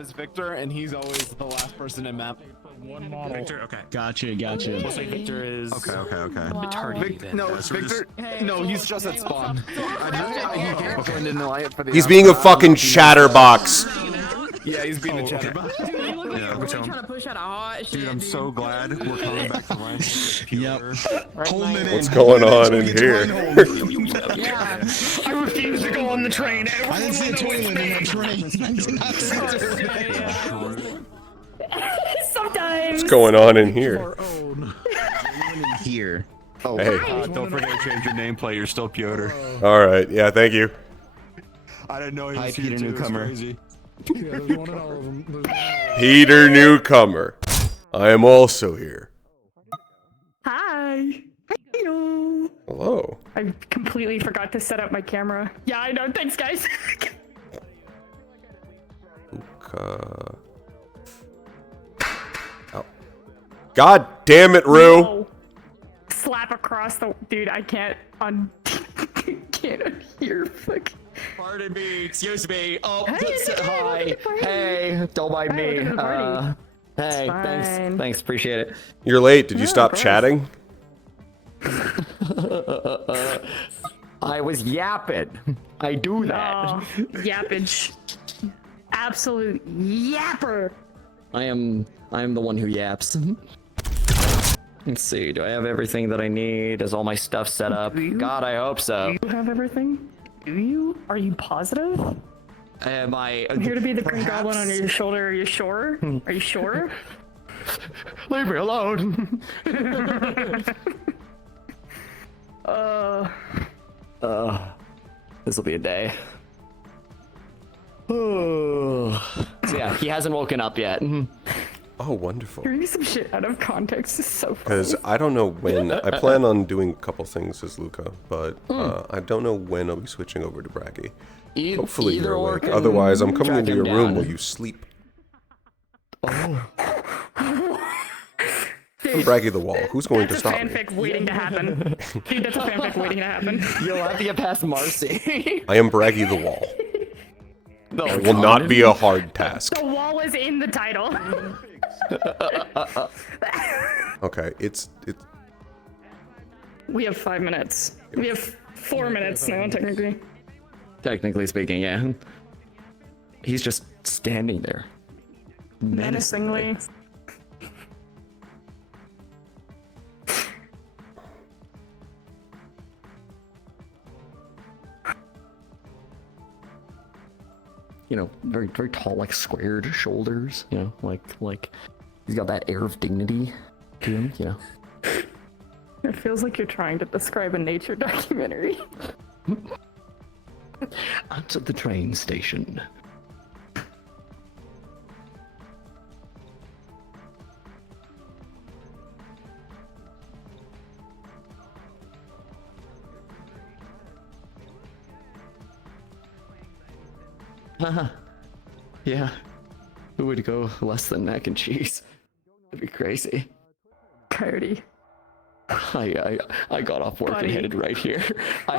is Victor, and he's always the last person in map. One model. Victor, okay. Gotcha. We'll say Victor is. Okay. Vic, no, Victor. No, he's just at spawn. He can't join in the light for the. He's being a fucking chatterbox. Yeah, he's being a chatterbox. Dude, you look like you're really trying to push out a hot shit. Dude, I'm so glad we're coming back to life. Yep. Pullman in. What's going on in here? Yeah. I refuse to go on the train. I didn't see a toilet in that train. I did not see a toilet. Sometimes. What's going on in here? Our own. Here. Oh, Hey. Don't forget to change your nameplate. You're still Piotr. All right. Yeah. Thank you. I didn't know he Hi, was here Peter too. It's Newcomer. crazy. Yeah, there's one in all of them. Peter Newcomer. I am also here. Hi. Hello. Hello. I completely forgot to set up my camera. Yeah, I know. Thanks, guys. Oh. God damn it, Rue. No. Slap across the dude. I can't can't hear. Fuck. Pardon me, excuse me. Oh, Hey, hi. Hey, don't mind Hi, me. welcome to the party. Hey, It's fine. thanks, appreciate it. You're late. Did you Yeah, stop of course. chatting? I was yapping. I do that. Oh, yappage. Absolute yapper. I am the one who yaps. Let's see, do I have everything that I need? Is all my stuff set up? Do you? God, I hope so. Do you have everything? Do you? Are you positive? Am I? I'm here to be the green goblin on your shoulder. Are you sure? Are you sure? Leave me alone. This will be a day. So yeah, he hasn't woken up yet. Oh, wonderful. Hearing some shit out of context is so funny. Because I don't know when. I plan on doing a couple things as Luca, but I don't know when I'll be switching over to Braggy. Hopefully Either you're or awake. can Otherwise, I'm coming track into him your room down. while you sleep. Oh. Dude, Braggy the wall. Who's going to that's a stop me? fanfic waiting to happen. Dude, that's a fanfic waiting to happen. You'll have to get past Marcy. I am Braggy the wall. No, It will not be a hard task. The wall is in the title. Okay, it's We have 5 minutes. We have 4 minutes now, technically. Technically speaking, yeah. He's just standing there. Menacingly. You know, very tall, like squared shoulders. You know, like he's got that air of dignity to him. You know. It feels like you're trying to describe a nature documentary. At the train station. Yeah. Who would go less than mac and cheese? That'd be crazy. Coyote. I got off work Buddy. and headed right here. I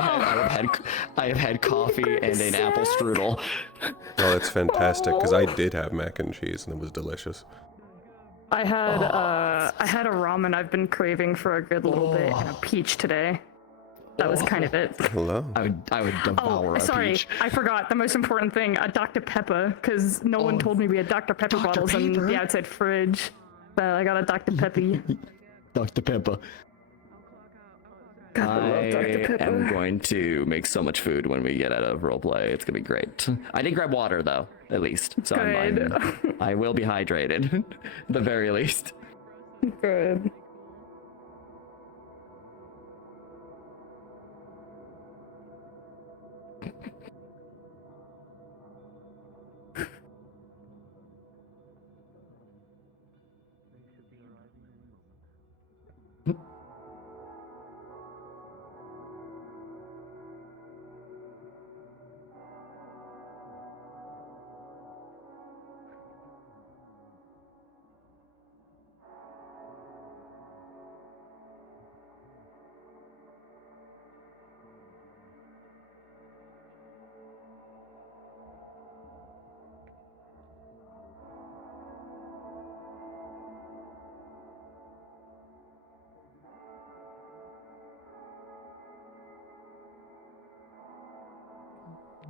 have had coffee and an apple strudel. oh, that's fantastic because I did have mac and cheese and it was delicious. I had a ramen I've been craving for a good little bit and a peach today. That was kind of it. Hello. I would devour Oh, a sorry, peach. I forgot the most important thing, a Dr. Pepper, because no one told me we had Dr. Pepper Dr. bottles in Pepper? the outside fridge. But I got a Dr. Peppy. Dr. Pepper. God, I love Dr. I Pepper. am going to make so much food when we get out of roleplay. It's gonna be great. I did grab water though, at least, so Good. I will be hydrated, at the very least. Good.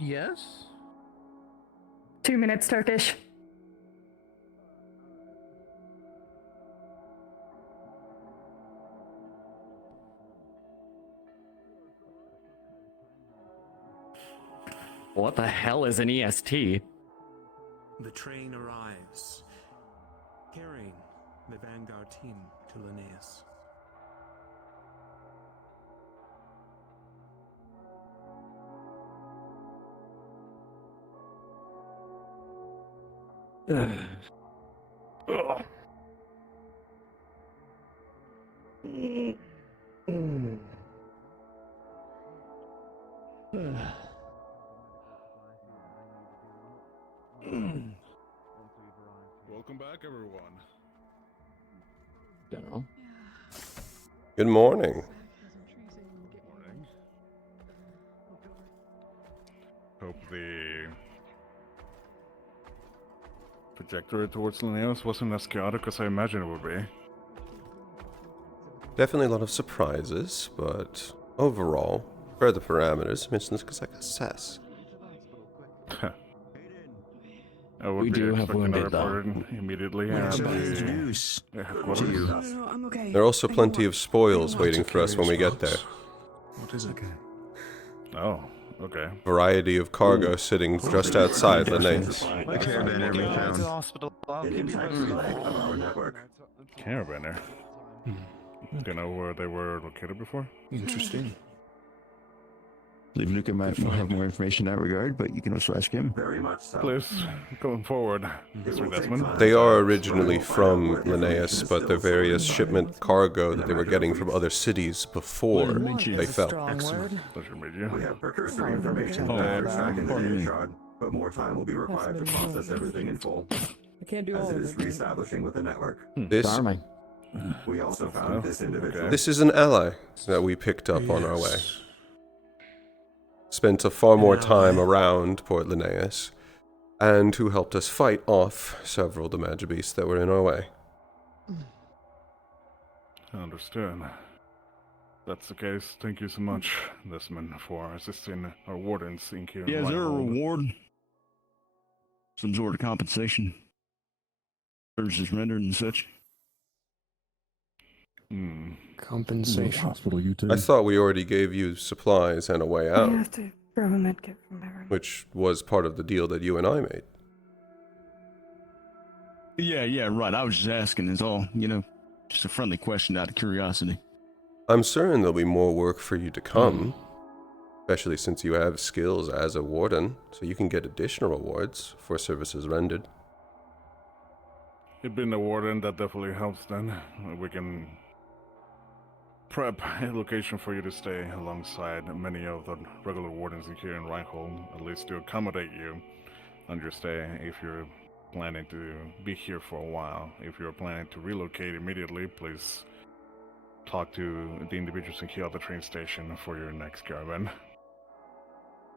Yes? 2 minutes, Turkish. What the hell is an EST? The train arrives, carrying the Vanguard team to Linnaeus. Welcome back, everyone. General. Good morning. Morning. Hope the trajectory towards Linnaeus wasn't as chaotic as I imagined it would be. Definitely a lot of surprises, but overall, per the parameters, mentions because I got success. I would We be do have expecting wounded, a report immediately and the headquarters. No, I'm okay. There are also plenty of spoils waiting for us when we get there. What is it? Oh, okay. Variety of cargo sitting just outside Linnaeus. The caravan we found. Caravaner. Do you know where they were located before? Interesting. I believe Luca might have more information in that regard, but you can also ask him. Very much so. Please, going forward, Mr. Desmond. They are originally from Linnaeus, but their various shipment cargo that they were getting from other cities before they fell. Excellent. Pleasure to meet you. We have precursory information that extracting the data shard, but more time will be required to process everything in full, I can't do all as it of is it. reestablishing with the network. This Charming. We also found this individual. this is an ally that we picked up on our way. Spent a far more time around Port Linnaeus, and who helped us fight off several of the magic beasts that were in our way. Understood. That's the case. Thank you so much, Desmond, for assisting our wardens in here. Yeah, is there a reward? Some sort of compensation? Services rendered and such? Compensation. I thought we already gave you supplies and a way I out, have to grab a medkit from my room. which was part of the deal that you and I made. Yeah, right. I was just asking, is all. Just a friendly question out of curiosity. I'm certain there'll be more work for you to come, especially since you have skills as a warden, so you can get additional rewards for services rendered. It being a warden, that definitely helps then. We can prep a location for you to stay alongside many of the regular wardens here in Reinhold, at least to accommodate you on your stay if you're planning to be here for a while. If you're planning to relocate immediately, please talk to the individuals in here at the train station for your next caravan.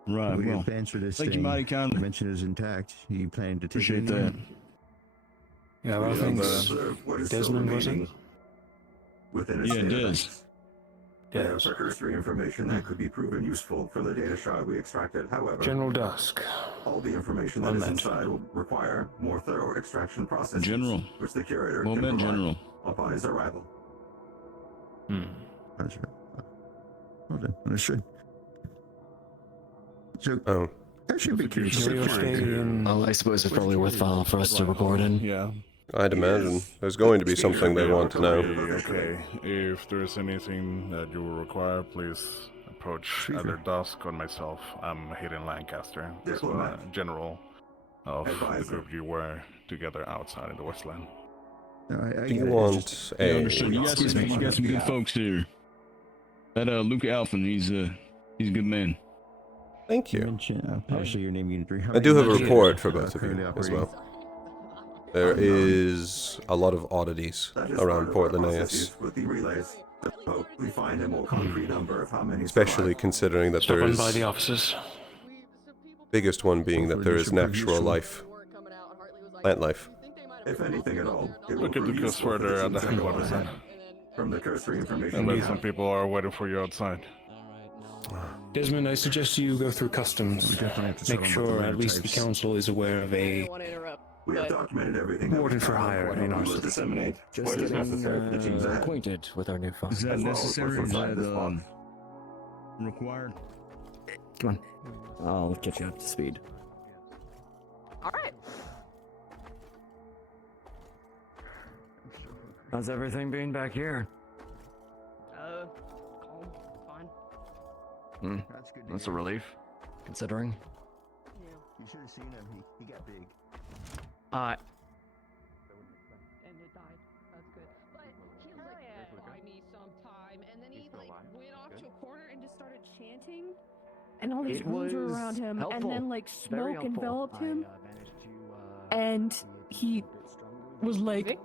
Right, We well, have answered this thank you thing. mighty kindly. Mention is intact. You planning to take Appreciate it? that. Yeah, well, I think Desmond was it? Within a Yeah, state it of does. things. We have precursory information that could be proven useful for the data shard we extracted. However, General Dusk. all the information that is inside will require more thorough extraction processes, General. which the curator Well can met, provide General. upon his arrival. That's right. Well then, understood. So, Oh, I should be curious. Oh, I suppose it's probably worthwhile for us to record in. Yeah. I'd imagine. There's going to be something they want to know. Okay. If there's anything that you will require, please approach either Dusk or myself. I'm Hayden Lancaster, general of the group you were together outside in the Westland. No, I Do you get it. want Yeah, a... understood. You got some good folks here. That Luca Alphen, he's a good man. Thank You you. mentioned, obviously your name unit 3. How I do many have a units report for are both of you currently as operating? well. There is a lot of oddities That is around part Port of our Linnaeus, processes with the relays. Hope we find a more concrete number of how many especially survive. considering that Stop there on by is the offices. biggest one being that there is natural life, plant life. If anything at all, it will Look at prove the coast useful for further the at the teams to go headquarters ahead. then. From the cursory I information bet we some have, people are waiting for you outside. Desmond, I suggest you go through customs. We definitely have to Make settle sure with the at least the types. council is aware of I a don't want to interrupt. We have but- documented everything that warden we for found, hire what in our we will system. disseminate Just what is getting necessary for the team's ahead. acquainted with our new Is phone. that As well as what's necessary? Is inside that this box. required? Come on. I'll get you up to speed. All right. How's everything being back here? Calm. Fine. That's good. to That's a hear. relief, considering. Yeah. You should have seen him. He got big. And it died. That's good. But he was like, buy me some time. And then he like went off to a corner and just started chanting. And all these It wounds were was around him. helpful. And then like Very smoke helpful. enveloped him. managed to, And he was like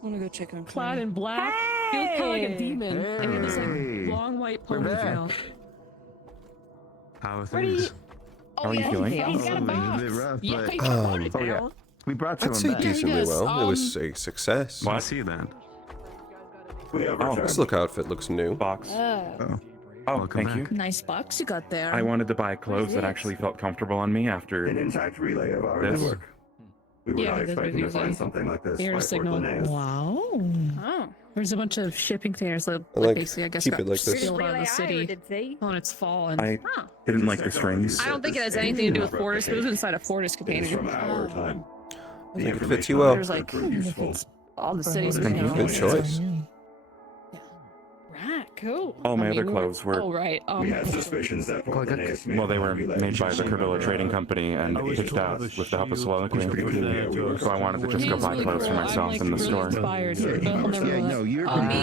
I want to go check on clad in black. He looked kind of like a demon. And he had this Hey. like long white We're back. ponytail. How are Where do you? things? Oh, How are you yeah, feeling? He's got a It was a box. bit rough, Yeah, but- he's got a ponytail. Oh, yeah. We brought I'd to say him back. decently does, well. It was a success. Well, I see that. We have Oh, returned. This look outfit looks new. Box. Oh, Oh, Welcome thank you. back. Nice box you got there. I wanted to buy clothes that Where's actually it? felt comfortable on me after. An intact relay of our This? network. We were Yeah, not that's expecting to basically find something like this air by signal. Fort Linnaeus. Wow. Oh, there's a bunch of shipping containers that I like, like- basically, I guess, keep got it like this. spilled out of the city on its fall. And I didn't like the strings. I don't think it has anything to do with Fortis, but it was inside a Fortis It is container. from our time. I think it fits you well. There's like useful. all the cities. Thank you. Good choice. Right, cool. All my I other mean, clothes were. Oh right. We had suspicions that Fort Linnaeus may Well, they were have relayed made by the something Carvilla about Trading our- Company and picked out with the help of soliloquy. So I wanted to just go He's buy really clothes for cool. myself I'm, in the really store. Inspired, but I'll never Yeah, do that. no, you're Oh, me?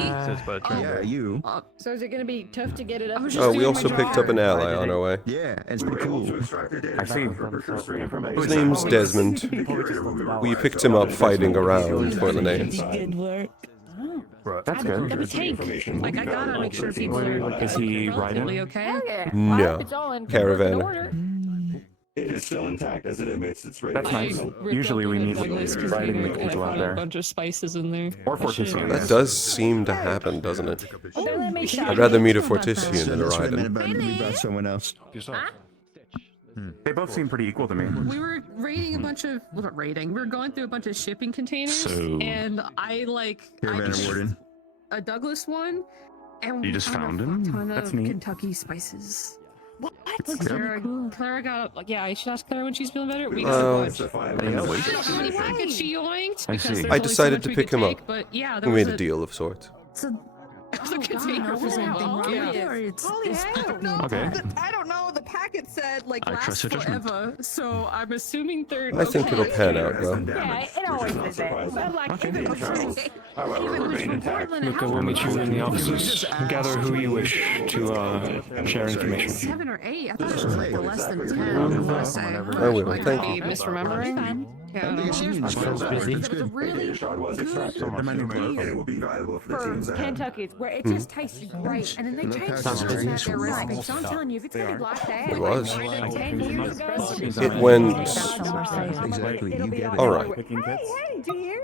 Yeah, you. So is it gonna be tough to get it up? Oh, we also picked up an ally on our way. Yeah, and it's We were pretty able cool. to extract their data I see. for precursory information. His name's Desmond. The curator will be We required picked to him up update fighting us on around the Fort Linnaeus. Good work. That's good. The tank. Like I gotta make sure people are Is he relatively riding? okay. No. Caravan. It is still intact as it emits its radio That's nice. signal. Usually we need Douglas, 'cause riding we the found people out a there. bunch of spices in there. Or Fortisians. That does seem to happen, doesn't it? I'd I'd rather meet a Fortisian than a That's what I meant Raiden. about we brought someone else. They both seem pretty equal to me. We were raiding a bunch of we were going through a bunch of shipping containers, So- and I Caravan warden. a Douglas one, and You we just found found a him? fuck ton That's of neat. Kentucky spices. What? Clara got like I should ask Clara when she's feeling better. We Oh. got a bunch. Specify I what don't know else. how many packets she yoinked I because see. there's I only so decided much to we pick could him take, up. But yeah, We there made was a deal of sorts. The container Is was something wrong involved. with Yeah. it, or it's Holy hell. no, Okay. I don't know. The packet said like I last trust your judgment. Forever. So I'm assuming third. I think it'll pan out, Has been though. damaged, it always which is not is that. surprising. But like, Okay. even The before- internals, however, remain intact. Look, I will meet you in the offices. Gather who you wish to share information. 7 or 8. I thought it was like less than 10. I want to say. I will, Might thank be you. misremembering. Yeah. I think I've seen you in There's Chicago. one That's that was a good. really Data shard was extracted, Am I new and it will be valuable for the teams ahead. Kentucky, where it just tasted great, and then they Look changed how some it's of very their useful. recipes. So I'm telling you, if it's gonna be like that, It was. 10 years ago, It went. Exactly, you get it. All right. Hey, do you hear?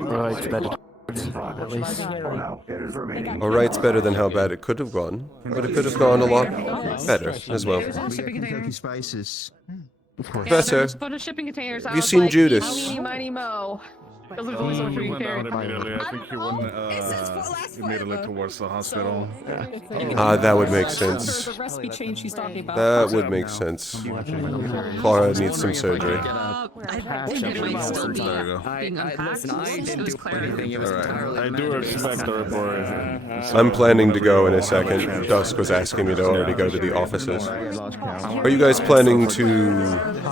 Alright, better. At least. For now, it is remaining. All right's better than how bad it could have gone, but it could have gone a lot better as well. It was all We got shipping Kentucky containers. spices. Professor, There's a bunch of shipping containers. have you seen Judas? Meeny, miny, mo. Because there's only so much we He can went out carry. immediately. I think he went immediately towards the hospital. Ah, that would make So sense. the recipe change she's talking about. That would make sense. Clara needs some surgery. I think it might still be There you go. being unpacked. It was Clara. I do expect the report. I'm planning to go in a second. Dusk was asking me to already go to the offices. I lost count. Are you guys planning to...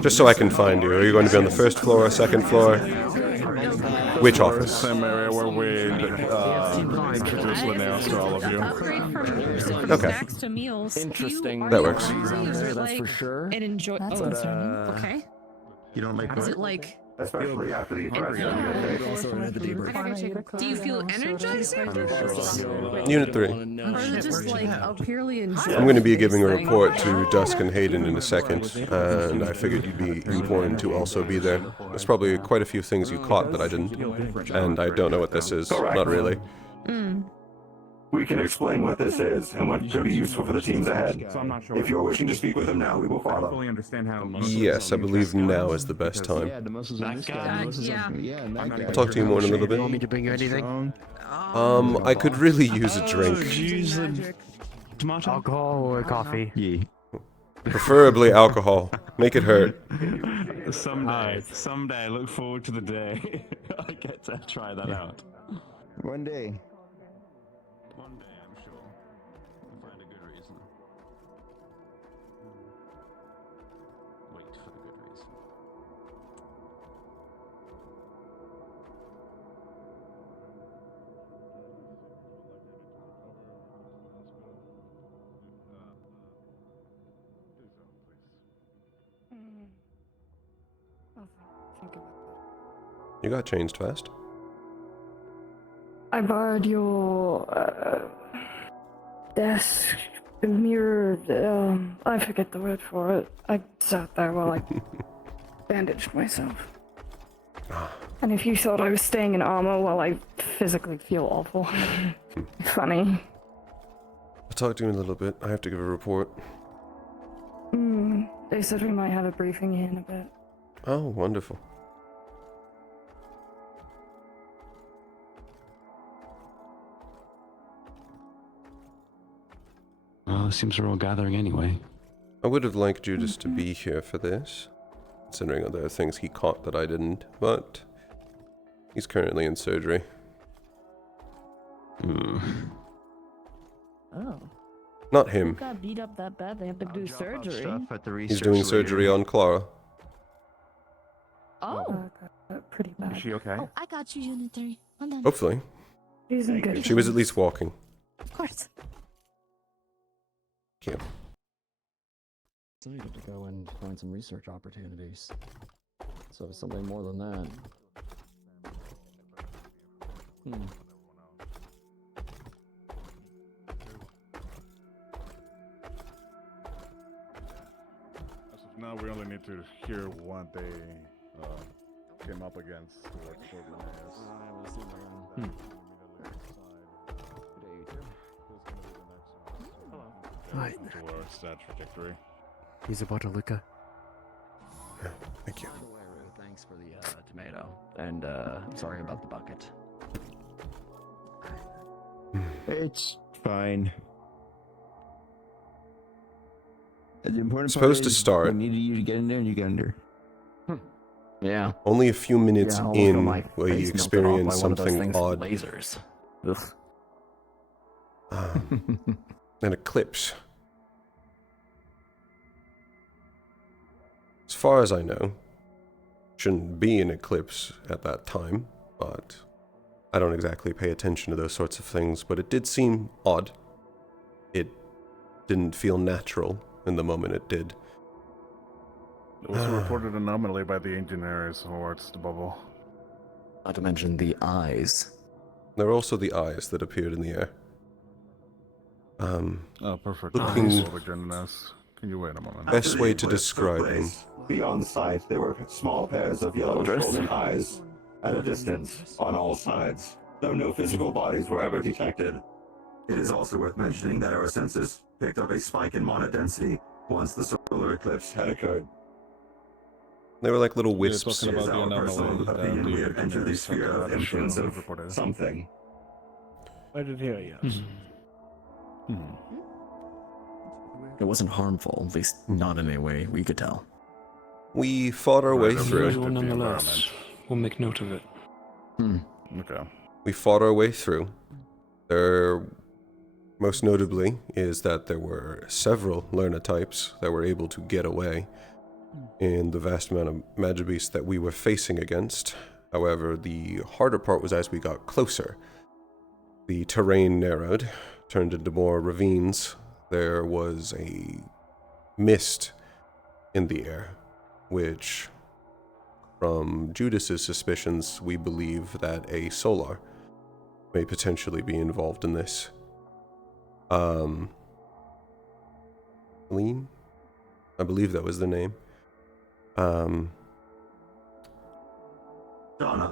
Just so I can find you, are you going to be on the first floor, second floor? Which office? Same area where we introduced Linnaeus to all of you. Upgrade from Okay. snacks to meals. Interesting. That works. That's for sure. And enjoy. That's Oh, concerning. okay. You don't like Is what? it like? Especially after the Also had the debrief. I gotta check. Do you feel energized? Unit 3. Or is it just like a purely enjoy? I'm going to be giving a report to Dusk and Hayden in a second, and I figured you'd want to also be there. There's probably quite a few things you caught that I didn't, and I don't know what this is. Not really. We can explain what this is and what could be useful for the teams ahead. So I'm not sure. If you're wishing to speak with him now, we will I don't follow. fully understand how. Yes, I believe now is the best time. Yeah, the muscles That on this guy? guy. The muscles Yeah. on, yeah, and that I'm not guy. even I'll talk to you more in a little bit. You want me to bring you anything? I could really use a drink. Jeez, tomato. Alcohol or coffee? Yeah. Preferably alcohol. Make it hurt. Someday, I look forward to the day I get to try that out. One day. One day, I'm sure. I'll find a good reason. Wait for the good reason. You got changed fast. I borrowed your desk mirror. I forget the word for it. I sat there while I bandaged myself. And if you thought I was staying in armor while I physically feel awful, funny. I'll talk to you in a little bit. I have to give a report. They said we might have a briefing here in a bit. Oh, wonderful. Well, it seems we're all gathering anyway. I would have liked Judas to be here for this, considering there are things he caught that I didn't, but he's currently in surgery. Oh. Not him. Got beat up that bad they have to do surgery. Stuff at the He's research doing surgery later. on Clara. Oh. Pretty bad. Is she okay? Oh, I got you, Unit 3. Hold on. Hopefully. She's in good She was at least walking. Of course. Thank you. Excited to go and find some research opportunities. So something more than that. As of now, we only need to hear what they came up against towards Fort Linnaeus. Right. To our stat trajectory. He's about to lick a. Thank you. By the way, Rue, thanks for the tomato. And sorry about the bucket. It's fine. The important Supposed part to is start. we needed you to get in there, and you get in there. Yeah. Only a few minutes Yeah, almost got in my where you face melted off by experience one of those something things with odd. Lasers. Ugh. An eclipse. As far as I know, shouldn't be an eclipse at that time, but I don't exactly pay attention to those sorts of things, but it did seem odd. It didn't feel natural in the moment it did. It was a reported anomaly by the engineers towards the bubble. Not to mention the eyes. There were also the eyes that appeared in the air. Oh, perfect. Looking- Can you wait a moment? Best After the way to eclipse took describe them. place, beyond the site, there were small pairs of yellow golden eyes at a distance on all sides, though no physical bodies were ever detected. It is also worth mentioning that our census picked up a spike in monodensity once the solar eclipse had occurred. They were like little You're wisps. talking It is about the our personal anomaly that opinion we the have entered the engineers sphere talked of about the influence show of reported. something. I did hear, yes. It wasn't harmful, at least not in any way we could tell. We fought our way Right, through. okay. Unusual the nonetheless. environment. We'll make note of it. Okay. We fought our way through. There, most notably, is that there were several learner types that were able to get away in the vast amount of Magibeasts that we were facing against. However, the harder part was as we got closer. The terrain narrowed, turned into more ravines. There was a mist in the air, which, from Judas's suspicions, we believe that a solar may potentially be involved in this. Lean? I believe that was the name. Donna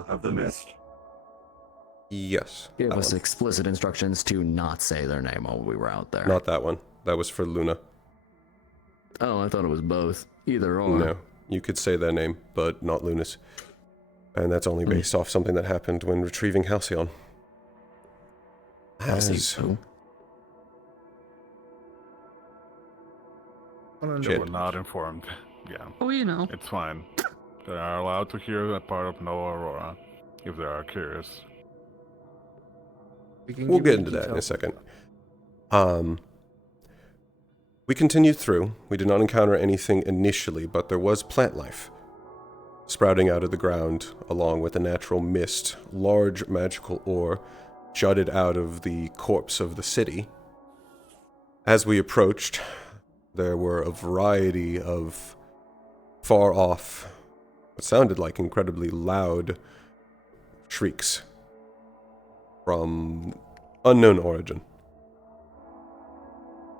of the Mist. Yes. Gave that us one. explicit instructions to not say their name while we were out there. Not that one. That was for Luna. Oh, I thought it was both. Either or. No, you could say their name, but not Luna's. And that's only based off something that happened when retrieving Halcyon. Who? They were not informed. Yeah. Oh, you know. It's fine. They are allowed to hear that part of Nova Aurora if they are curious. We'll get into that in a second. We continued through. We did not encounter anything initially, but there was plant life sprouting out of the ground, along with a natural mist. Large magical ore jutted out of the corpse of the city. As we approached, there were a variety of far off, what sounded like incredibly loud shrieks from unknown origin.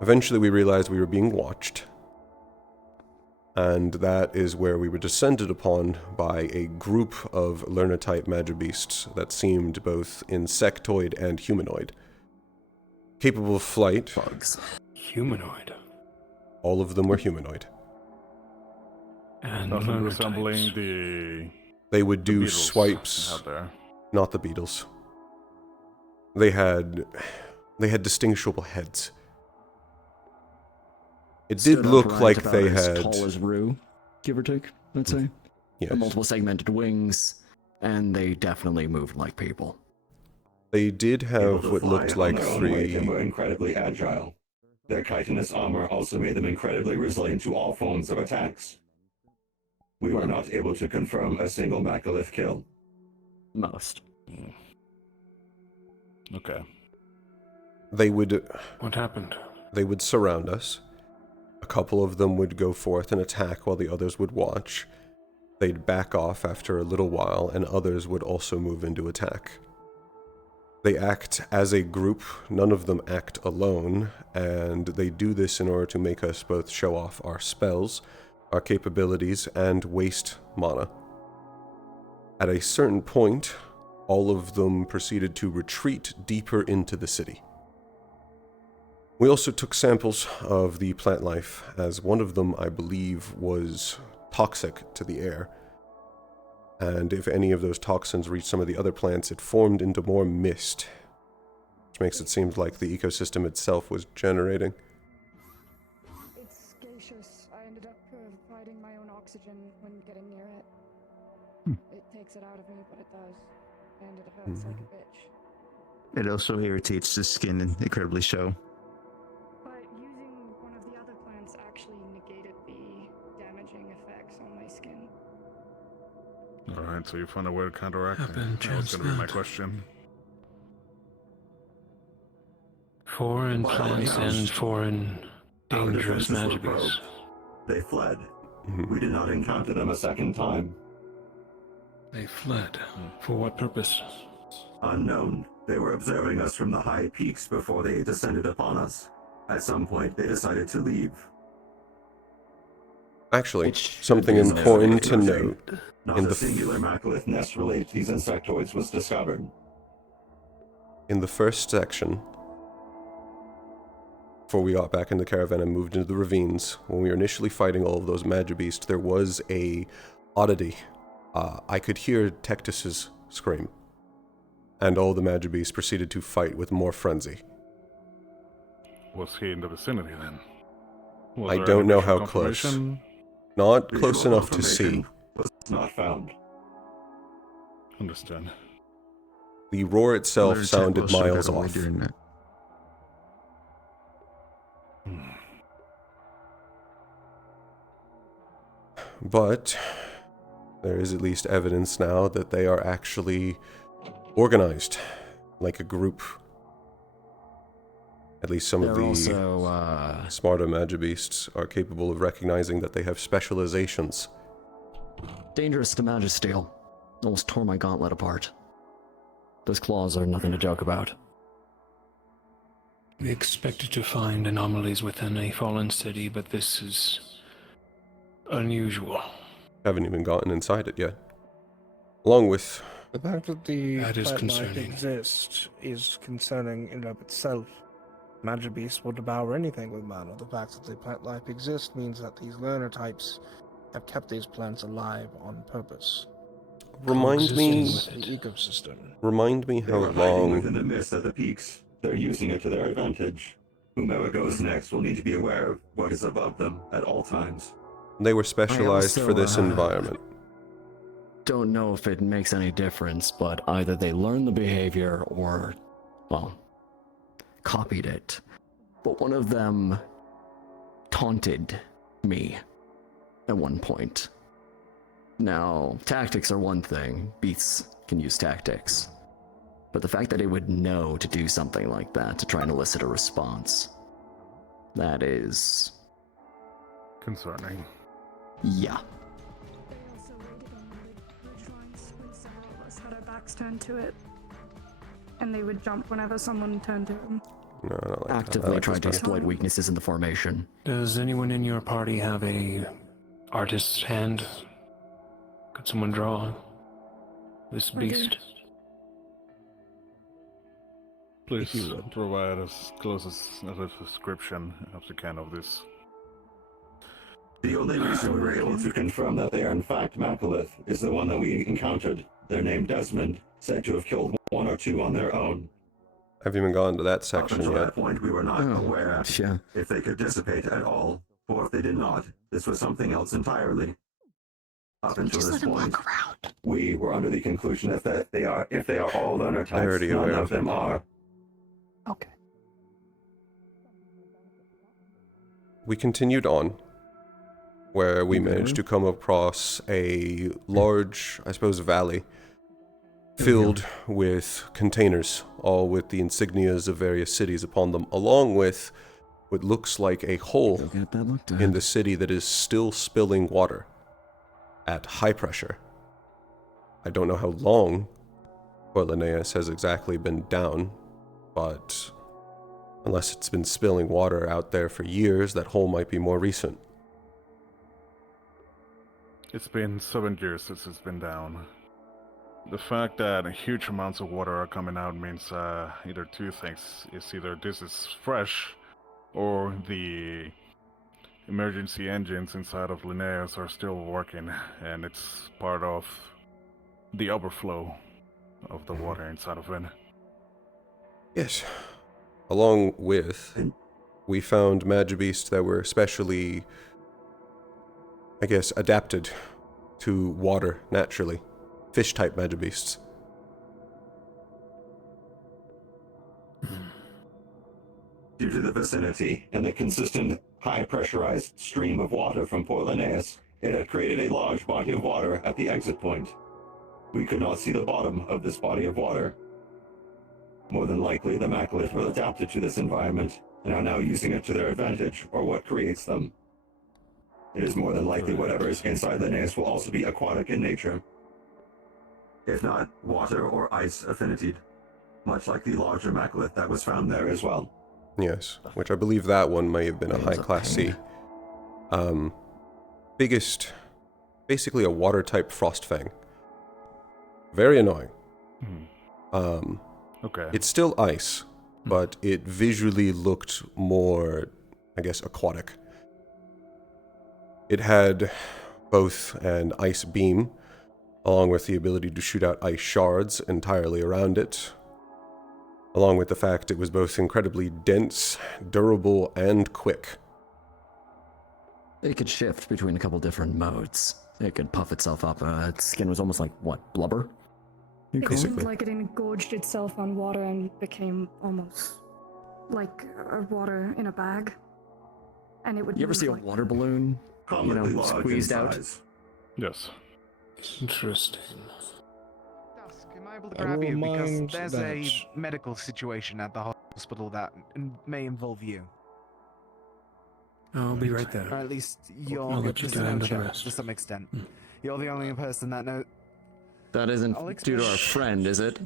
Eventually we realized we were being watched, and that is where we were descended upon by a group of learner-type magibeasts that seemed both insectoid and humanoid. Capable of flight. Bugs. Humanoid. All of them were humanoid. And Nothing resembling the... They would do Beatles swipes. out there. Not the Beatles. They had distinguishable heads. It did look like they had... as tall as Rue, give or take, I'd say. Yes. Multiple segmented wings, and they definitely moved like people. They did have what looked like They three... were incredibly agile. Their chitinous armor also made them incredibly resilient to all forms of attacks. We were not able to confirm a single Macalith kill. Most. Okay. They would... What happened? They would surround us. A couple of them would go forth and attack while the others would watch. They'd back off after a little while, and others would also move into attack. They act as a group, none of them act alone, and they do this in order to make us both show off our spells, our capabilities, and waste mana. At a certain point, all of them proceeded to retreat deeper into the city. We also took samples of the plant life, as one of them, I believe, was toxic to the air. And if any of those toxins reached some of the other plants, it formed into more mist, which makes it seem like the ecosystem itself was generating. It's gaseous. I ended up providing my own oxygen when getting near it. It takes it out of me, but it does. And it hurts like a bitch. It also irritates the skin incredibly so. But using one of the other plants actually negated the damaging effects on my skin. Alright, so you found a way to counteract it. Happened That was going to be my just question. Foreign plants and foreign dangerous magics. They fled. We did not encounter them a second time. They fled. For what purpose? Unknown. They were observing us from the high peaks before they descended upon us. At some point, they decided to leave. Actually, something important to note. Not a singular Macalith nest related to these insectoids was discovered. In the first section, before we got back in the caravan and moved into the ravines, when we were initially fighting all of those magibeasts, there was a oddity. I could hear Tectus's scream, and all the magibeasts proceeded to fight with more frenzy. Was he in the vicinity then? I don't know how close. Not close enough to see. Was not found. Understood. The roar itself sounded miles off. But there is at least evidence now that they are actually organized like a group. At least some of the also, smarter magibeasts are capable of recognizing that they have specializations. dangerous to Magisteel. Almost tore my gauntlet apart. Those claws are nothing to joke about. We expected to find anomalies within a fallen city, but this is unusual. Haven't even gotten inside it yet. Along with The fact that the That is plant life concerning. exists is concerning in and of itself. Magic beasts will devour anything with mana. The fact that the plant life exists means that these learner types have kept these plants alive on purpose. Remind me. The ecosystem. Remind me They how were hiding long. within the mist at the peaks. They're using it to their advantage. Whomever goes next will need to be aware of what is above them at all times. They were specialized also, for this environment. Don't know if it makes any difference, but either they learned the behavior or, well, copied it. But one of them taunted me at one point. Now, tactics are one thing. Beasts can use tactics. But the fact that it would know to do something like that to try and elicit a response, that is... concerning. Yeah. They also waited on the ridge lines when several of us had our backs turned to it. And they would jump whenever someone turned to them. No, I don't like Actively that. I trying like to this exploit weaknesses in the formation. Does anyone in your party have a artist's hand? Could someone draw this beast? Please provide as close as a description as you can of this. The only reason we were able to confirm that they are in fact Macalith is the one that we encountered. Their name Desmond, said to have killed one or two on their own. I haven't even gone to that section Up until yet. that point, we were not aware if they could dissipate at all, or if they did not, this was something else entirely. Up until this point, we were under the conclusion that if they are all learner types, none of them are. Okay. We continued on, where we managed to come across a large, I suppose, valley filled with containers, all with the insignias of various cities upon them, along with what looks like a hole in the city that is still spilling water at high pressure. I don't know how long Port Linnaeus has exactly been down, but unless it's been spilling water out there for years, that hole might be more recent. It's been 7 years since it's been down. The fact that huge amounts of water are coming out means either two things. It's either this is fresh, or the emergency engines inside of Linnaeus are still working, and it's part of the overflow of the water inside of it. Yes. Along with, we found Magibeasts that were especially, I guess, adapted to water naturally. Fish-type Magibeasts. Due to the vicinity and the consistent, high-pressurized stream of water from Port Linnaeus, it had created a large body of water at the exit point. We could not see the bottom of this body of water. More than likely, the Macalith were adapted to this environment and are now using it to their advantage, or what creates them. It is more than likely whatever is inside Linnaeus will also be aquatic in nature. If not, water or ice affinity, much like the larger Macalith that was found there as well. Yes, which I believe that one may have been a high-class C. Biggest, basically a water-type Frostfang. Very annoying. Okay. It's still ice, but it visually looked more, I guess, aquatic. It had both an ice beam, along with the ability to shoot out ice shards entirely around it, along with the fact it was both incredibly dense, durable, and quick. It could shift between a couple different modes. It could puff itself up. Its skin was almost like, what, blubber? It seemed like it engorged itself on water and became almost like water in a bag. And it would. You ever see a water balloon? You know, squeezed out? Yes. Interesting. Am I able to grab you? Because there's a medical situation at the hospital that may involve you. I'll be right there. Or at least you're I'll let you just do an the check, rest. to some extent. You're the only person that knows. That isn't due to our friend, is it?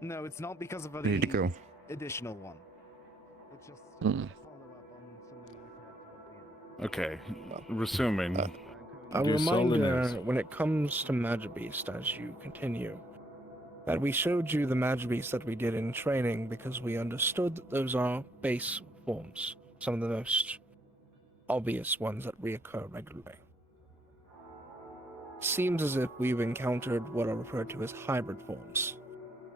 No, it's not because of We need to go. additional one. It's just Hmm. follow up on something I Okay, resuming. A Do you sell reminder, Linnaeus? when it comes to Magibeast, as you continue, that we showed you the Magibeast that we did in training because we understood that those are base forms, some of the most obvious ones that reoccur regularly. Seems as if we've encountered what are referred to as hybrid forms,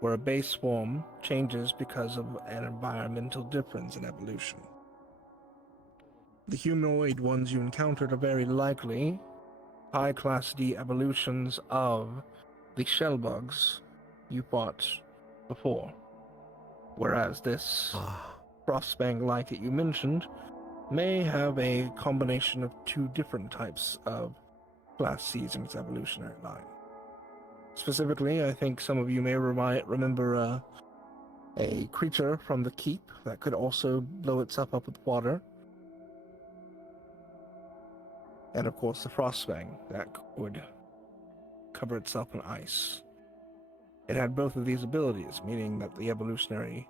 where a base form changes because of an environmental difference in evolution. The humanoid ones you encountered are very likely high-class D evolutions of the shell bugs you fought before, whereas this frostbang-like that you mentioned may have a combination of two different types of Class C's in its evolutionary line. Specifically, I think some of you may remember a creature from the keep that could also blow itself up with water. And of course the frostbang that would cover itself in ice. It had both of these abilities, meaning that the evolutionary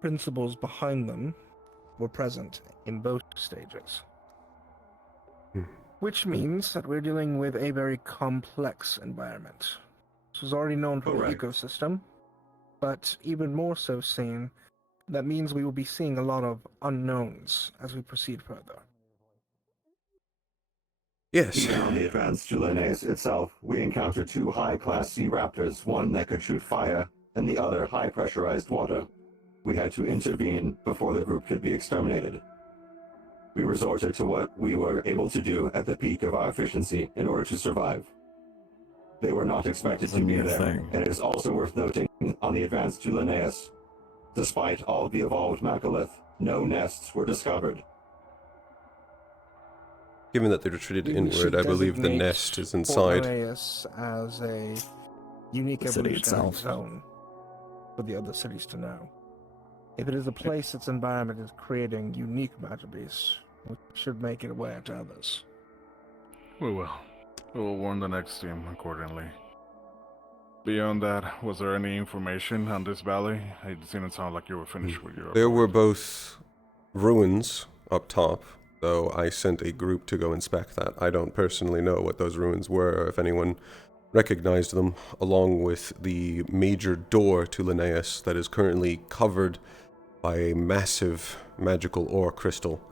principles behind them were present in both stages. Which means that we're dealing with a very complex environment. This was already known from the ecosystem, but even more so seen, that means we will be seeing a lot of unknowns as we proceed further. Yes. Even on the advance to Linnaeus itself, we encountered two high-class sea raptors, one that could shoot fire, and the other high-pressurized water. We had to intervene before the group could be exterminated. We resorted to what we were able to do at the peak of our efficiency in order to survive. They were not expected to be there, and it is also worth noting, on the advance to Linnaeus, despite all the evolved Macalith, no nests were discovered. Given that they're retreated inward, I believe the nest is inside. Linnaeus as a unique The city evolutionary itself. zone for the other cities to know. If it is a place its environment is creating unique Magibeasts, we should make it aware to others. We will. We will warn the next team accordingly. Beyond that, was there any information on this valley? It didn't sound like you were finished with your... There were both ruins up top, though I sent a group to go inspect that. I don't personally know what those ruins were, or if anyone recognized them, along with the major door to Linnaeus that is currently covered by a massive magical ore crystal.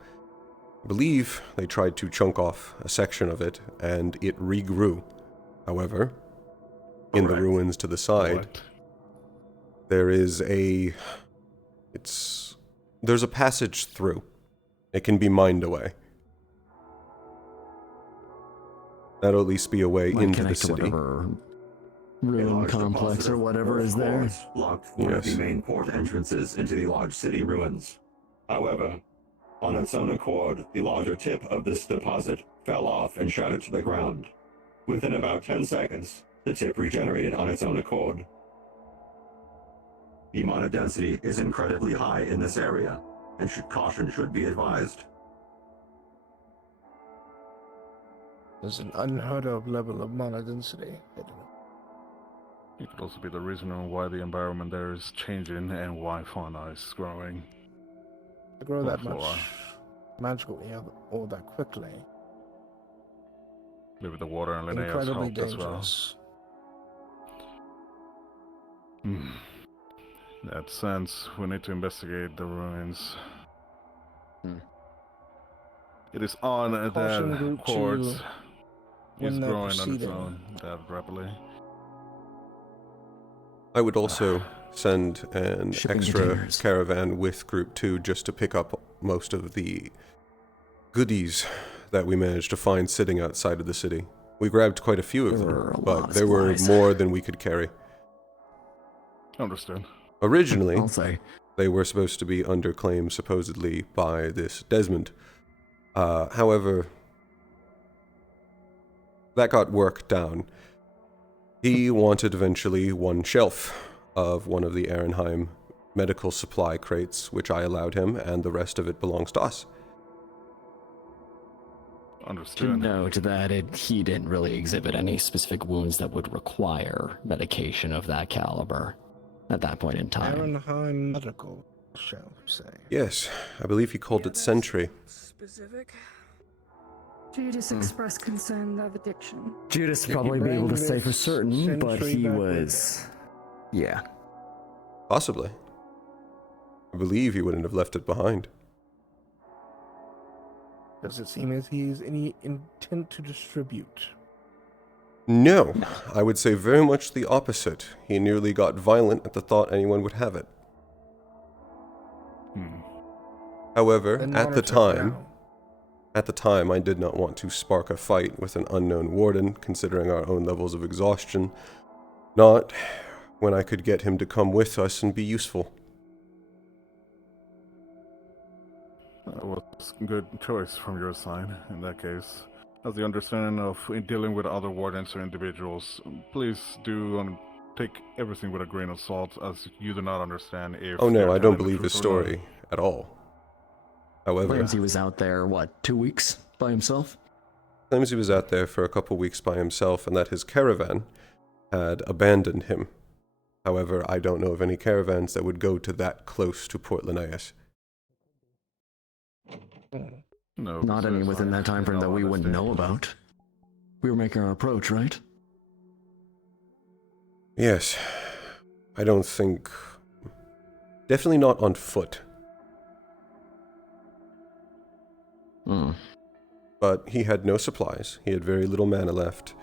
I believe they tried to chunk off a section of it, and it regrew. However, in the ruins to the side, there is there's a passage through. It can be mined away. That'll at least be a way into the city. Whatever ruin complex or whatever is there. Blocked one of the main port entrances into the large city ruins. However, on its own accord, the larger tip of this deposit fell off and shattered to the ground. Within about 10 seconds, the tip regenerated on its own accord. The mana density is incredibly high in this area, and caution should be advised. There's an unheard of level of mana density. It could also be the reason why the environment there is changing and why fauna is growing. To grow that much magically or that quickly. Maybe the water in Linnaeus Incredibly helped as well. dangerous. In that sense, we need to investigate the ruins. It is on that quartz. It's growing on its own that rapidly. I would also send an extra caravan with Group 2 just to pick up most of the goodies that we managed to find sitting outside of the city. We grabbed quite a few of them, but there were more than we could carry. Understood. Originally, they were supposed to be under claim supposedly by this Desmond. However, that got worked down. He wanted eventually one shelf of one of the Ehrenheim medical supply crates, which I allowed him, and the rest of it belongs to us. Understood. To note that he didn't really exhibit any specific wounds that would require medication of that caliber at that point in time. Ehrenheim medical, shall we say? Yes, I believe he called it Sentry. Specific? Judas expressed concern of addiction. Judas Did he probably be able to bring say for this certain, but sentry he back with was. Yeah. Possibly. I believe he wouldn't have left it behind. Does it seem as he has any intent to distribute? No, I would say very much the opposite. He nearly got violent at the thought anyone would have it. However, Then at the monitor for time, now. I did not want to spark a fight with an unknown warden, considering our own levels of exhaustion. Not when I could get him to come with us and be useful. That was a good choice from your side, in that case. As the understanding of in dealing with other wardens or individuals, please do take everything with a grain of salt, as you do not understand if Oh no, they're I don't telling the believe his truth or not. story at all. However, Claims he was out there, what, 2 weeks by himself? claims he was out there for a couple weeks by himself and that his caravan had abandoned him. However, I don't know of any caravans that would go to that close to Port Linnaeus. No, Not any within that time frame that we wouldn't know understand. about. We were making our approach, right? Yes. I don't think... Definitely not on foot. But he had no supplies. He had very little mana left.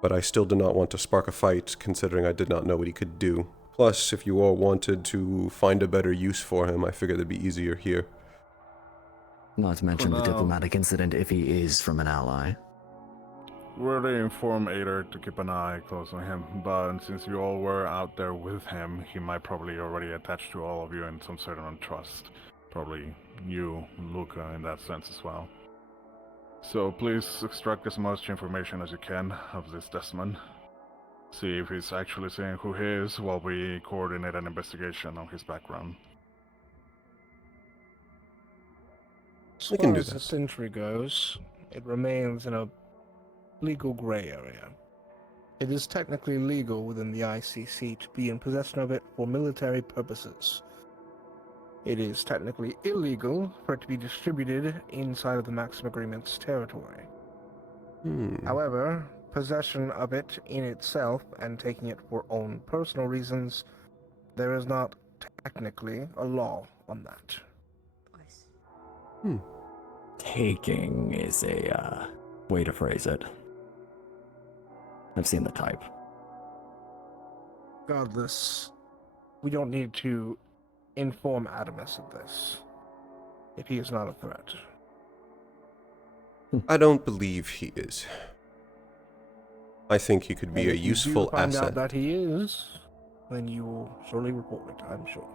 But I still did not want to spark a fight, considering I did not know what he could do. Plus, if you all wanted to find a better use for him, I figured it'd be easier here. Not to mention For the now. diplomatic incident if he is from an ally. We're to inform Ader to keep an eye close on him, but since you all were out there with him, he might probably already attach to all of you in some sort of trust. Probably you, Luca, in that sense as well. So please extract as much information as you can of this Desmond. See if he's actually saying who he is while we coordinate an investigation on his background. As We far can do as the that. sentry goes, it remains in a legal gray area. It is technically legal within the ICC to be in possession of it for military purposes. It is technically illegal for it to be distributed inside of the Maxim Agreement's territory. However, possession of it in itself and taking it for own personal reasons, there is not technically a law on that. Taking is a, way to phrase it. I've seen the type. Regardless, we don't need to inform Adamus of this, if he is not a threat. I don't believe he is. I think he could be And a if you useful do find asset. out that he is, then you will surely report it, I'm sure.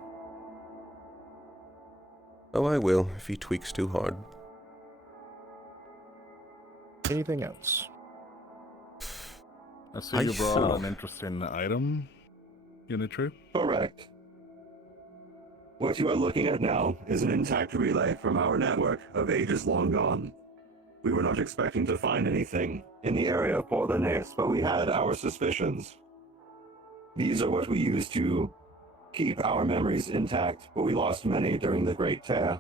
Oh, I will, if he tweaks too hard. Anything else? I see you brought an interesting item, Unitry. Correct. What you are looking at now is an intact relay from our network of ages long gone. We were not expecting to find anything in the area of Port Linnaeus, but we had our suspicions. These are what we use to keep our memories intact, but we lost many during the Great Tear.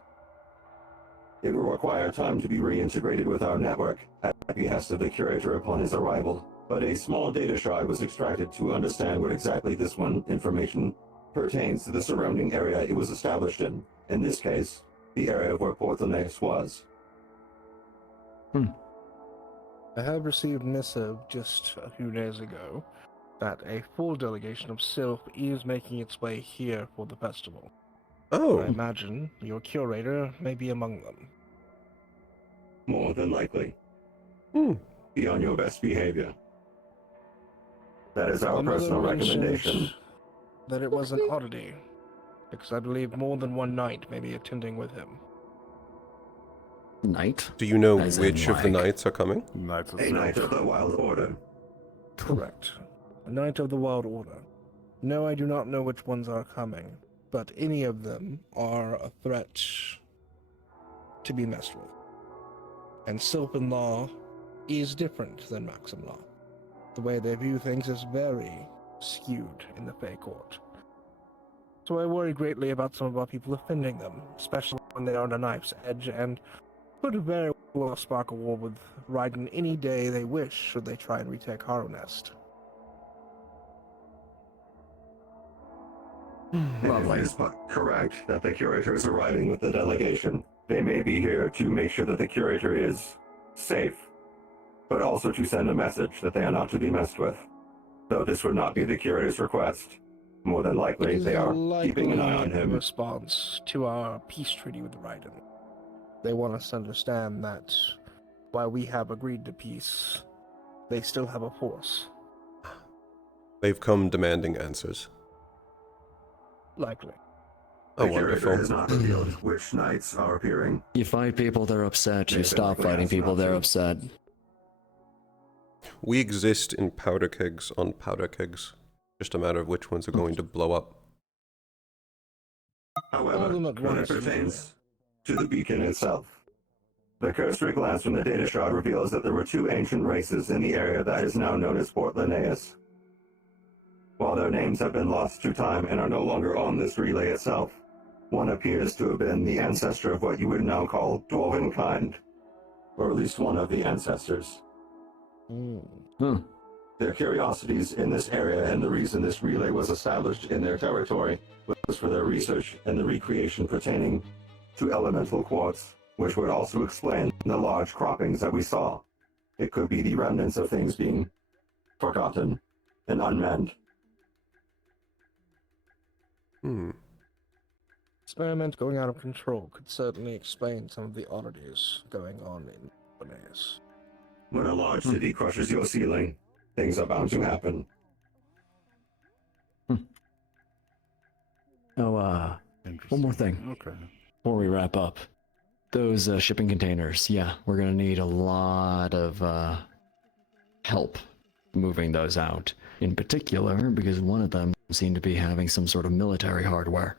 It will require time to be reintegrated with our network at the behest of the curator upon his arrival, but a small data shard was extracted to understand what exactly this one information pertains to the surrounding area it was established in this case, the area where Port Linnaeus was. I have received missive just a few days ago that a full delegation of Sylph is making its way here for the festival. Oh. I imagine your curator may be among them. More than likely. Be on your best behavior. That is our My mother personal mentioned recommendation. that it was an oddity, because I believe more than one knight may be attending with him. Knight? Do you know As in, which of the like- knights are coming? Knights of A knight of the Wild Order. Correct. A knight of the Wild Order. No, I do not know which ones are coming, but any of them are a threat to be messed with. And Sylvan law is different than Maxim law. The way they view things is very skewed in the Fey Court. So I worry greatly about some of our people offending them, especially when they are on a knife's edge, and Could very well spark a war with Raiden any day they wish, should they try and retake Harrow Nest. Lovely. It is but correct that the curator is arriving with the delegation. They may be here to make sure that the curator is safe, but also to send a message that they are not to be messed with. Though this would not be the curator's request, more than likely they are keeping an eye on him. In response to our peace treaty with Raiden, they want us to understand that while we have agreed to peace, they still have a force. They've come demanding answers. Likely. Oh, The curator wonderful. has not revealed which knights are appearing. You fight people, they're upset. You They've stop been fighting asked people, not they're to. upset. We exist in powder kegs on powder kegs. Just a matter of which ones are going to blow up. However, them at when it once. pertains to the beacon itself, the cursory glance from the data shard reveals that there were two ancient races in the area that is now known as Port Linnaeus. While their names have been lost to time and are no longer on this relay itself, one appears to have been the ancestor of what you would now call Dwarven kind, or at least one of the ancestors. Their curiosities in this area and the reason this relay was established in their territory was for their research and the recreation pertaining to elemental quartz, which would also explain the large croppings that we saw. It could be the remnants of things being forgotten and unmanned. Experiment going out of control could certainly explain some of the oddities going on in Linnaeus. When a large city crushes your ceiling, things are bound to happen. Oh, one more thing. Okay. Before we wrap up. Those shipping containers, yeah, we're gonna need a lot of help moving those out. In particular, because one of them seemed to be having some sort of military hardware.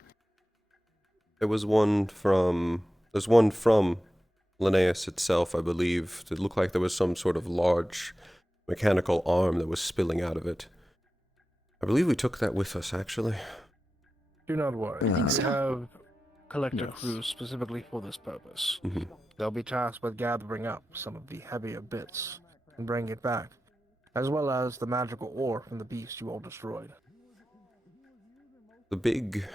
There's one from Linnaeus itself, I believe. It looked like there was some sort of large mechanical arm that was spilling out of it. I believe we took that with us, actually. Do not worry. I think We have collector Yes. crews specifically for this purpose. Mhm. They'll be tasked with gathering up some of the heavier bits and bringing it back, as well as the magical ore from the beast you all destroyed. The big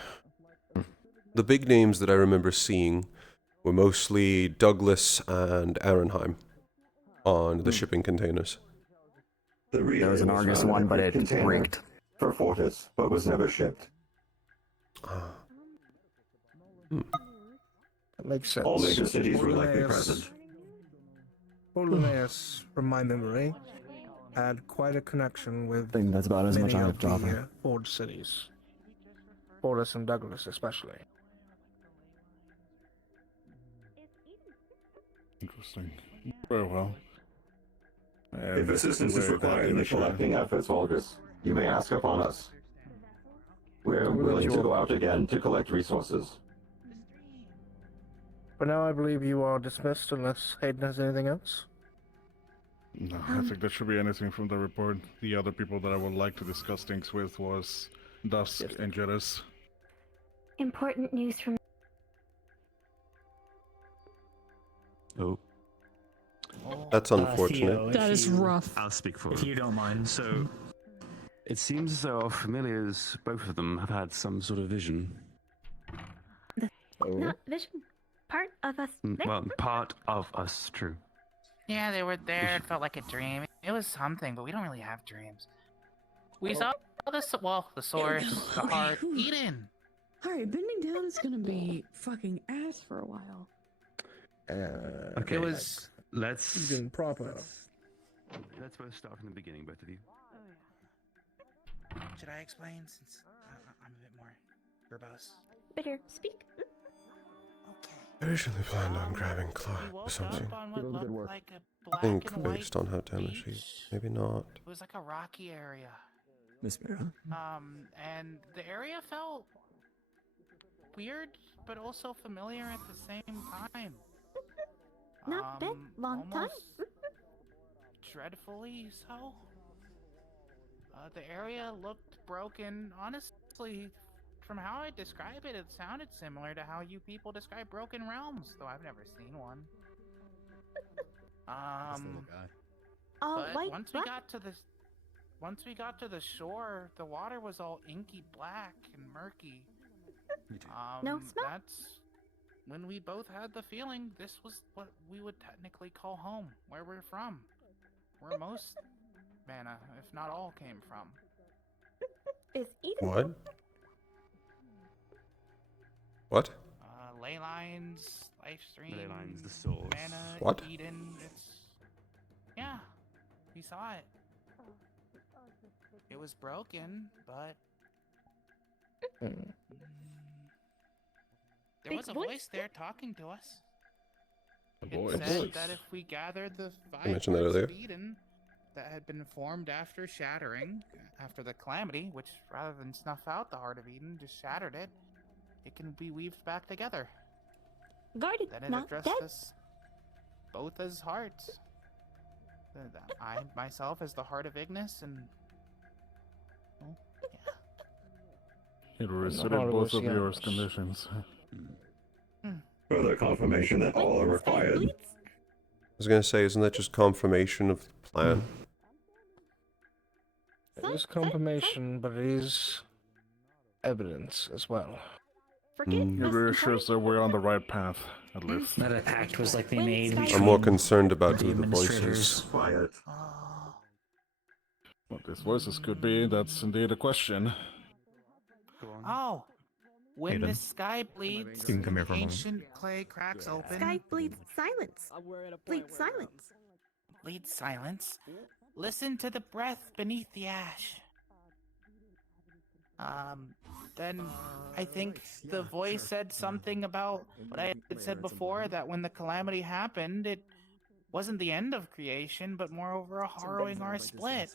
names that I remember seeing were mostly Douglas and Arenheim on the shipping containers. The relay There was an Argus found in a one, but crypt it container breaked. for Fortis, but was never shipped. That makes sense. All major cities were likely Linnaeus- present. Linnaeus, from my memory, had quite a connection with I think that's about as much many I of have to the offer. Forge cities. Fortis and Douglas especially. Interesting. Very well. If assistance is we're required in happy the to share. collecting efforts, Volgus, you may ask upon us. We're willing to go out again to collect resources. For now, I believe you are dismissed unless Hayden has anything else. No, I think that should be anything from the report. The other people that I would like to discuss things with was Dusk and Jedis. Important news from. Oh. That's unfortunate. That is rough. I'll speak for If you don't mind. So, it seems as though our familiars, both of them, have had some sort of vision. Not vision. Part of us. Well, part of us, true. Yeah, they were there. It felt like a dream. It was something, but we don't really have dreams. We saw the source, the heart, Eden. Alright, bending down is gonna be fucking ass for a while. Okay, It was. let's Even proper. let's both start from the beginning, both of you. Should I explain since I'm a bit more verbose? Better speak. I originally planned on grabbing Clark or something. Like a I black think and white based on how damaged he... beach. Maybe not. It was like a rocky area. Miss Mira? And the area felt weird, but also familiar at the same time. Not been long time. Almost dreadfully so. The area looked broken. Honestly, from how I describe it, it sounded similar to how you people describe broken realms, though I've never seen one. But like once we got to the shore, the water was all inky black and murky. No smell? That's when we both had the feeling this was what we would technically call home, where we're from. Where most mana, if not all, came from. Is Eden? What? What? Ley lines, life stream, Ley lines, the source. mana, What? Eden. Yeah, we saw it. It was broken, but there was a voice there talking to us. It said that if we gathered the 5 mentioned that parts earlier. of Eden that had been formed after shattering, after the calamity, which rather than snuff out the heart of Eden, just shattered it, it can be weaved back together. Guarded, Then it not addressed dead. us both as hearts. I myself as the heart of Ignis, and It resuited both of yours conditions. Further confirmation that all are required. I was gonna say, isn't that just confirmation of the plan? It is confirmation, but it is evidence as well. It reassures that we're on the right path, at least. That a pact was like they made. I'm more concerned about the who the voice administrators. is. Quiet. What these voices could be, that's indeed a question. oh, when Eden. the sky bleeds, You can come here for a moment. ancient clay cracks open. Sky bleeds silence. Bleeds silence. Bleeds silence. Listen to the breath beneath the ash. Then I think the voice said something about what I had said before, that when the calamity happened, it wasn't the end of creation, but moreover a harrowing our split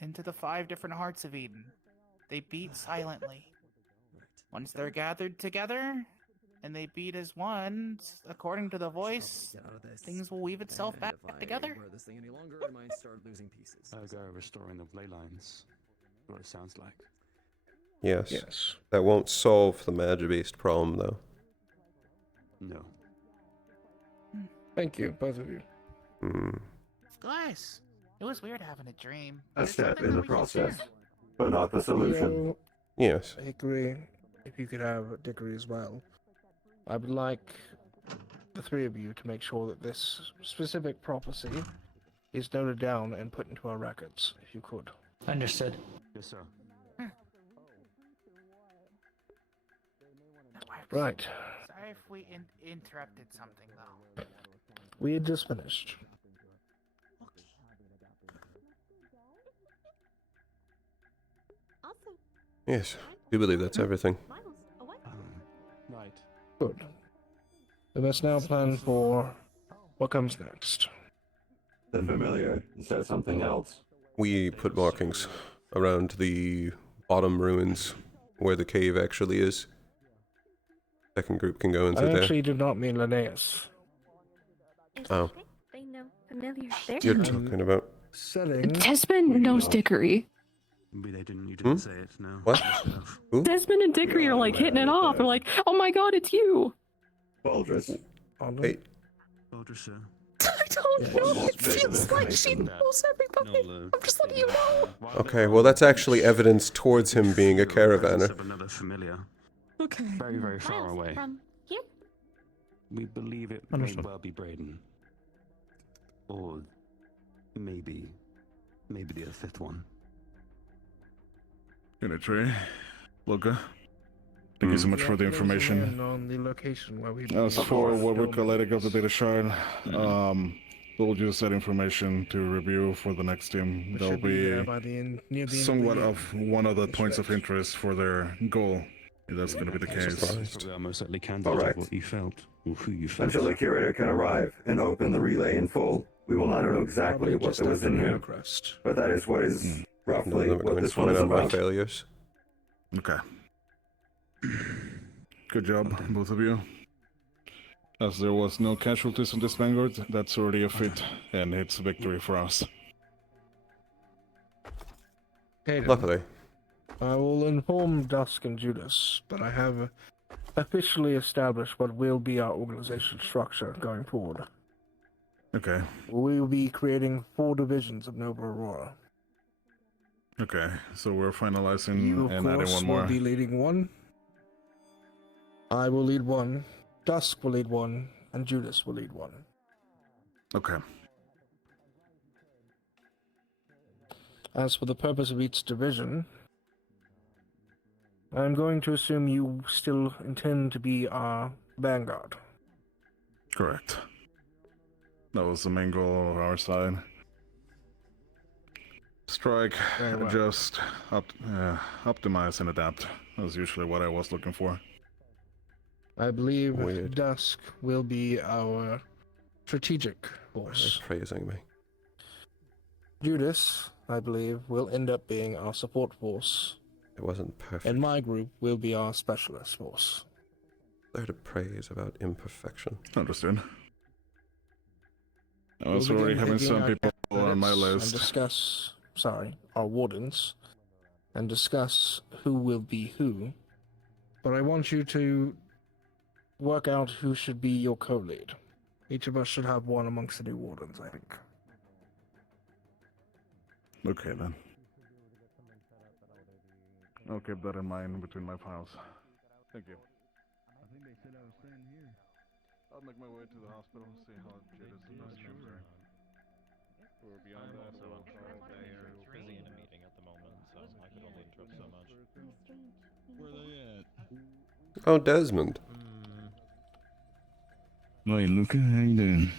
into the 5 different hearts of Eden. They beat silently. Once they're gathered together, and they beat as one, according to the voice, things will weave itself back together. Ergo restoring the ley lines. What it sounds like. Yes. Yes. That won't solve the Magibeast problem, though. No. Thank you, both of you. Guys, it was weird having a dream. A There's step something in that the we can process, share. but not the solution. Leo, Yes. Hickory, if you could have Dickory as well. I would like the 3 of you to make sure that this specific prophecy is noted down and put into our records, if you could. Understood. Yes, sir. Right. Sorry if we interrupted something, though. We had just finished. Also, Yes. I do believe that's everything. Miles, away. Right. Good. We must now plan for what comes next. The familiar said something else. We put markings around the bottom ruins where the cave actually is. Second group can go into I there. actually do not mean Linnaeus. It's Oh. okay. They know familiar there. You're talking about Setting. Desmond knows Dickory. Maybe they didn't. You didn't say it. No. What? Who? Desmond and Dickory are like hitting it off. They're like, oh my god, it's you. Baldrus. Hey. Baldrus, sir. I don't know. It feels like she knows everybody. I'm just letting you know. Okay, well that's actually evidence towards him being a caravaner. Of another familiar. Okay. Very, very far Miles, away. from here? We believe it Understood. may well be Braden. Or maybe the 5th one. Unitary. Luca. Thank you so much for the information. On the location where we As for what we're collating of the data shard, we'll use that information to review for the next team. There'll be there by the end, near the end somewhat the of one of the points of interest for their goal, if that's going to be the case. Probably our most likely candidate Correct. of what you felt, or who you felt. Until the curator can arrive and open the relay in full, we will not know exactly Probably what just there was in after here. Request. But that is what is None roughly of them are what going to this one point is out my about. failures. Okay. Good job, both of you. As there was no casualties on this vanguard, that's already a feat, and it's victory for us. Okay, then. Luckily. I will inform Dusk and Judas that I have officially established what will be our organization structure going forward. Okay. We will be creating 4 divisions of Nova Aurora. Okay, so we're finalizing You, of and adding course, one will more. be leading one. I will lead one. Dusk will lead one, and Judas will lead one. Okay. As for the purpose of each division, I'm going to assume you still intend to be our vanguard. Correct. That was the main goal of our side. Strike, Very well. adjust, optimize, and adapt. That's usually what I was looking for. I believe Weird. Dusk will be our strategic They're force. praising me. Judas, I believe, will end up being our support force. It wasn't perfect. And my group will be our specialist force. There to praise about imperfection. Understood. I We'll was already begin having picking some our people on my candidates list. And discuss, our wardens, and discuss who will be who. But I want you to work out who should be your co-lead. Each of us should have one amongst the new wardens, I think. Okay then. I'll keep that in mind between my files. Thank you. I think they said I was staying here. I'll make my way to the hospital, see how Judas and those things are. We're beyond that, so I'll try. They're busy in a meeting at the moment, so I could only interrupt so much. Where are they at? Oh, Desmond. Hey, Luca, how you doing?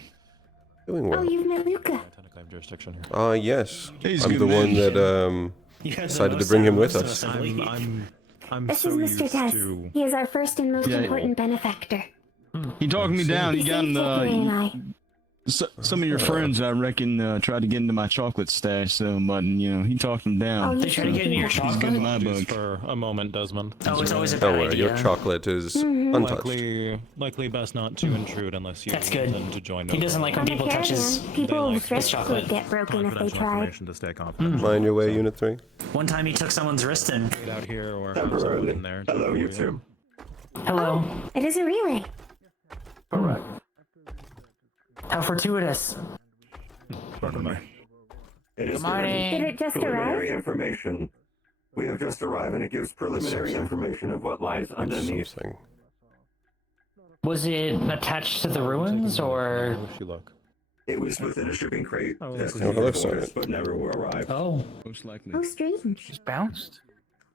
Doing well. Oh, you've met Luca. Technically, I have jurisdiction here. Yes. He's I'm good the man. one that decided to bring him with us. I'm This so is Mr. used Tess. to. He is our first and most Yeah. important benefactor. He talked me down. He got in Victory and I. some of your friends, I reckon, tried to get into my chocolate stash, so, but, he talked them down. Oh, you They try to get in your He's chocolate? good in my book. For a moment, Desmond. Oh, it's always a Don't bad worry, idea. your chocolate is untouched. Likely best not to intrude unless you That's good. intend to join. He doesn't like when On the people touch his. caravan, people's like wrists chocolate. would get broken if they tried. Information to stay confidential. Mind your way, Unit 3. One time he took someone's wrist in. Get out here or have Temporarily. someone in there. Hello, you two. Hello. It is a relay. Correct. How fortuitous. Pardon me. It is Good morning. Did it just preliminary arrive? information. We have just arrived, and it gives preliminary information of what lies underneath. Something. Was it attached to the ruins or? How does she look? It was within a shipping crate, Oh, destined hello, for orders, Sergeant. but never will arrive. Oh. Most likely. Oh, strange. She's bounced.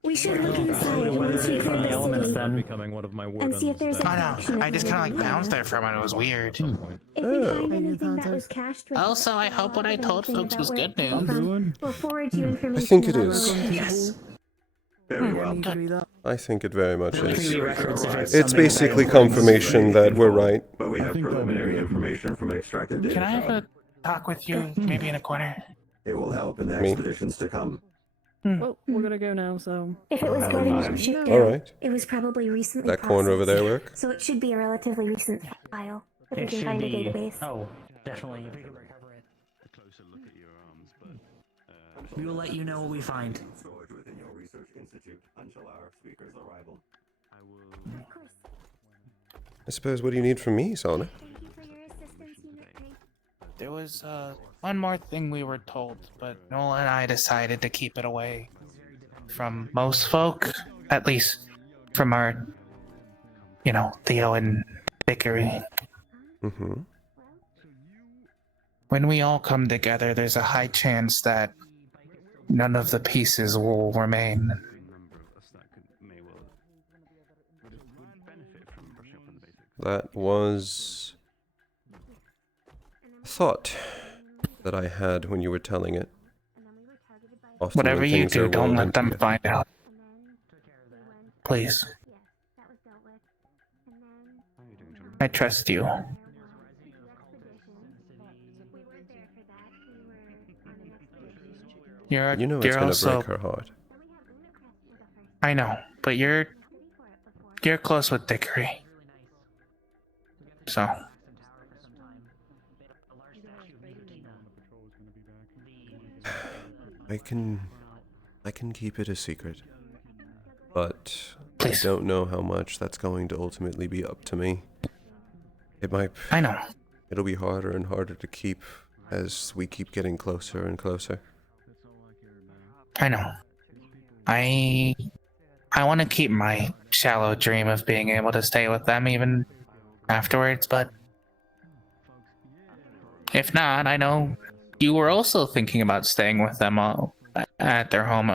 We should look Whether inside it's once we from clear the the elements city then. Becoming one of my and wardens. see if there's a I know. connection. I just kind of like bounced there for a minute. It was weird. If we find anything that was cached with Also, I hope what I told folks was good news. We'll forward you information. I think it about is. what we're going to Yes. do. Very well. I think it very much There needs to is. be records if it's It's something basically that- confirmation that we're right. But we have preliminary information from extracted data. Can I have a talk with you, maybe in a corner? It will help in the Me? expeditions to come. Well, we're gonna go now, so. If it was Never good mind. and shipped All out, right. it was probably recently That corner over there processed. work? So it should be a relatively recent file. If we It can should find a be. database. Oh, definitely. If we can recover it, A closer look at your arms, but we will let you know what we find. Storage within your research institute until our speaker's arrival. I will. Of course. I suppose, what do you need from me, Sonic? Thank you for your assistance, Unit 3. There was one more thing we were told, but Noel and I decided to keep it away from most folk, at least from our, Theo and Vickery. Mm-hmm. When we all come together, there's a high chance that none of the pieces will remain. Number of us that may well would benefit from brushing up on the basics. That was a thought that I had when you were telling it. Often when Whatever you things do, are don't well let them meant- find out. Please. I trust you. You're You know it's you're gonna also break her heart. I know, but you're close with Dickory. So I can keep it a secret, but Please. I don't know how much that's going to ultimately be up to me. It might. I know. it'll be harder and harder to keep as we keep getting closer and closer. I know. I want to keep my shallow dream of being able to stay with them even afterwards, but if not, I know you were also thinking about staying with them at their home.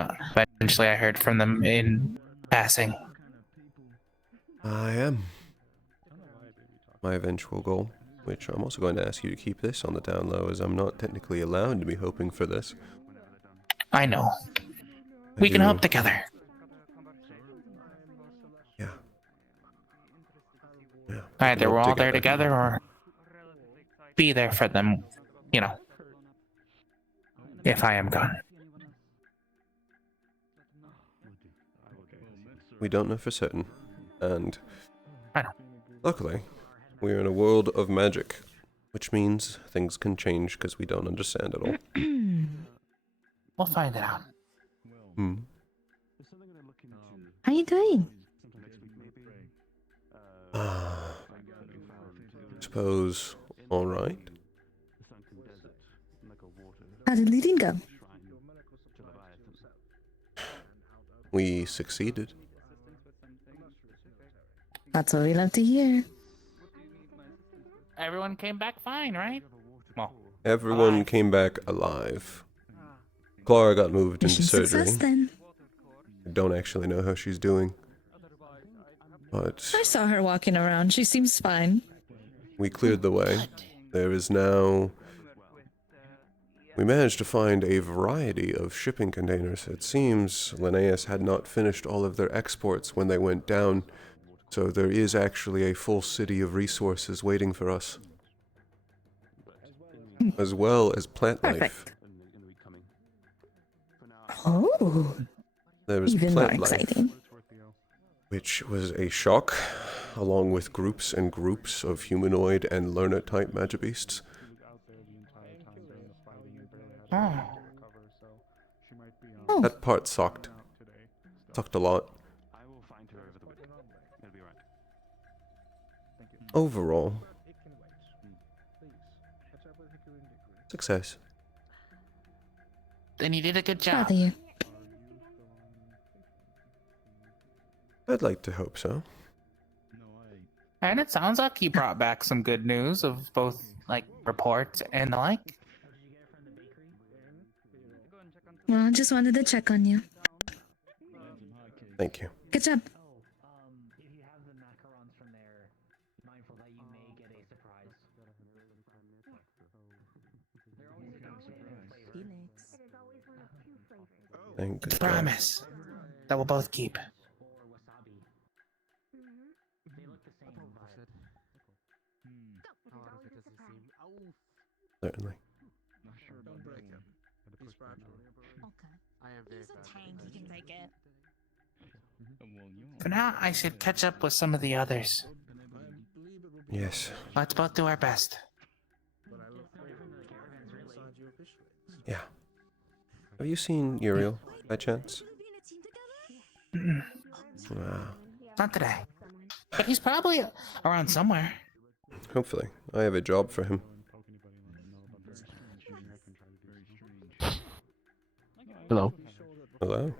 Eventually, I heard from them in passing. I am. My eventual goal, which I'm also going to ask you to keep this on the down low, as I'm not technically allowed to be hoping for this. I know. We can hope together. Yeah. Either we're all there together or be there for them, you know, if I am gone. We don't know for certain, and I know. Luckily, we're in a world of magic, which means things can change because we don't understand it all. We'll find it out. How you doing? Suppose all right. How did leading go? We succeeded. That's what we love to hear. Everyone came back fine, right? Well, Everyone came back alive. Clara got moved into surgery. Success, then. I don't actually know how she's doing, but I saw her walking around. She seems fine. we cleared the way. There is now... We managed to find a variety of shipping containers. It seems Linnaeus had not finished all of their exports when they went down, so there is actually a full city of resources waiting for us. As well as plant life. Oh, There was even more plant life, exciting. which was a shock, along with groups and groups of humanoid and learner-type magibeasts. Oh. That part sucked. Sucked a lot. Overall, success. then you did a good job. Proud of you. I'd like to hope so. And it sounds like you brought back some good news of both, like, reports and the like. Well, just wanted to check on you. Thank you. Good job. Thank God. Promise that we'll both keep. Certainly. For now, I should catch up with some of the others. Yes. Let's both do our best. Yeah. Have you seen Uriel, by chance? Not today. But he's probably around somewhere. Hopefully. I have a job for him. Hello. Hello?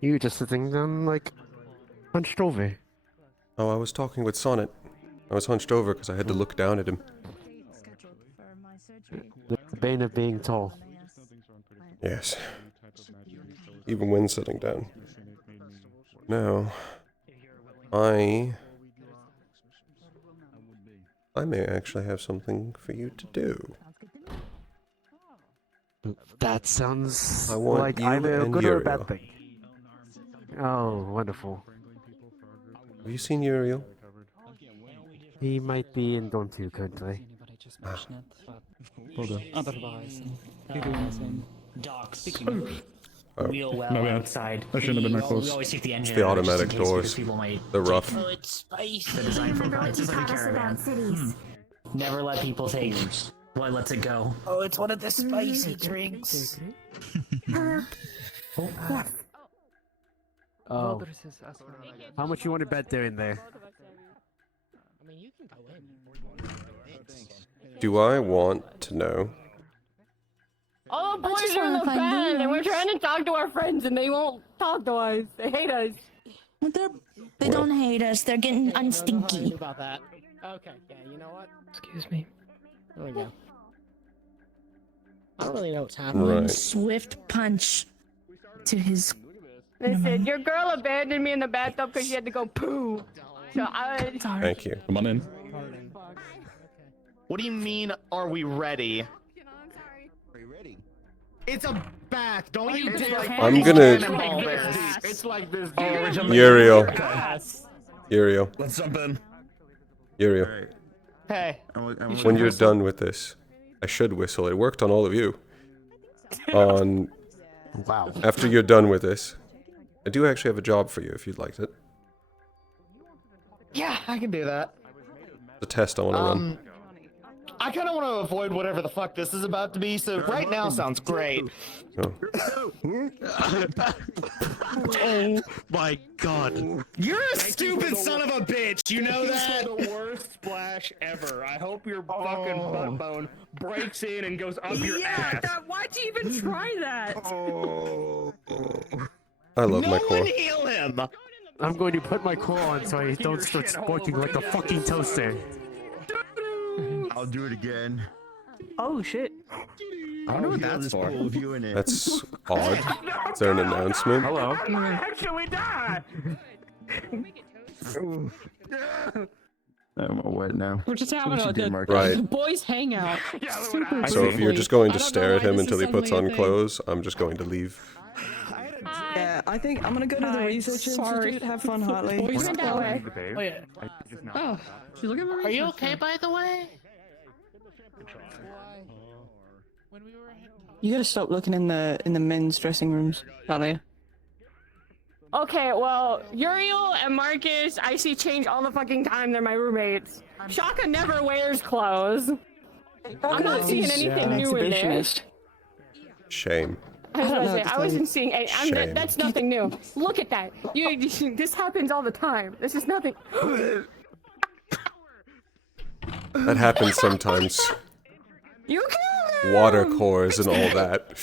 You just sitting down, like, hunched over. Oh, I was talking with Sonnet. I was hunched over because I had to look down at him. The bane of being tall. Yes. Even when sitting down. Now, I may actually have something for you to do. That sounds I want like you either a and good or a Uriel. bad thing. Oh, wonderful. Have you seen Uriel? He might be in Dawn 2 currently. Hold on. Otherwise, docs Oh. real well My bad. outside. I shouldn't have been that We close. always take the It's engine the out just in automatic case, because doors. people might They're rough. Oh, it's spicy. The I design remember profile. what It's you just like a taught us caravan. about cities. Never let people take what lets it go. Oh, it's one of the spicy drinks. Yes. Oh. How much you want to bet they're in there? Do I want to know? All the I boys just are in wanna the find bed, and we're Luna. trying to talk to our friends, and they won't talk to us. They hate us. They don't hate us. They're getting unstinky. About that. Okay, yeah, you know what? Excuse me. There we go. I don't really know what's happening. Right. Swift punch to his. They said, your girl abandoned me in the bathtub because she had to go poo. So I... Thank you. Come on in. What do you mean, are we ready? Are you ready? It's a bath. Don't you dare. I'm gonna. It's like this. Uriel. Uriel. Let's jump in. Uriel. Hey. When you're done with this, I should whistle. It worked on all of you. Wow. After you're done with this, I do actually have a job for you if you'd like it. Yeah, I can do that. The test I want to run. I kind of want to avoid whatever the fuck this is about to be, so right now sounds great. Oh. Oh my god. You're a stupid son of a bitch, you know that? The worst splash ever. I hope your fucking butt bone breaks in and goes up your ass. Why'd you even try that? I love my No core. one heal him! I'm going to put my core on so I don't start sparking like a fucking toaster. I'll do it again. Oh, shit. I don't know what that's for. That's odd. Is there an announcement? Hello. Actually die! I'm all wet now. We're just having Right. a boys hangout. Super So if you're briefly. just going I to don't stare know at why him this until is he puts suddenly on a thing. clothes, I'm just going to leave. Yeah, I think I'm gonna go to the research institute. Have fun, Hartley. Boys Went that way. Oh, yeah. Oh, she's looking for Are you research. okay, by the way? You gotta stop looking in the men's dressing rooms, Hartley. Okay, well, Uriel and Marcus, I see change all the fucking time. They're my roommates. Shaka never wears clothes. I'm not seeing anything new in there. Shame. I was about to say, I wasn't like, seeing. Shame. That's nothing new. Look at that. This happens all the time. This is nothing. That happens sometimes. You killed him! Water cores and all that.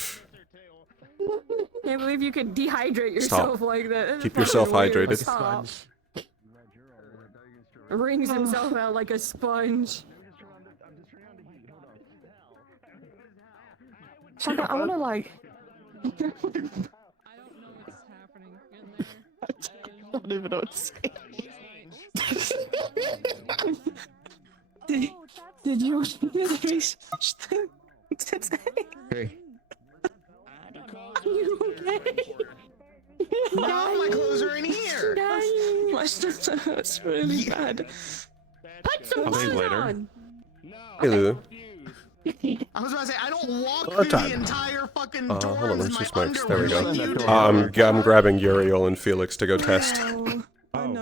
Can't believe you could dehydrate Stop. yourself like that. That's Keep fucking yourself weird. hydrated. Stop. Wrings himself out like a sponge. Shaka, I wanna like. I don't even know what to say. Did you do the research thing today? Hey. You okay? Now my clothes are in here! My stomach hurts really bad. Put some I'll leave clothes later. on. Hey, Lulu. I was about to say, I don't walk Hello, through the Tyler. entire fucking Hold dorms on, in let's my just marks. There we underwear go. like you do. I'm grabbing Uriel and Felix to go test.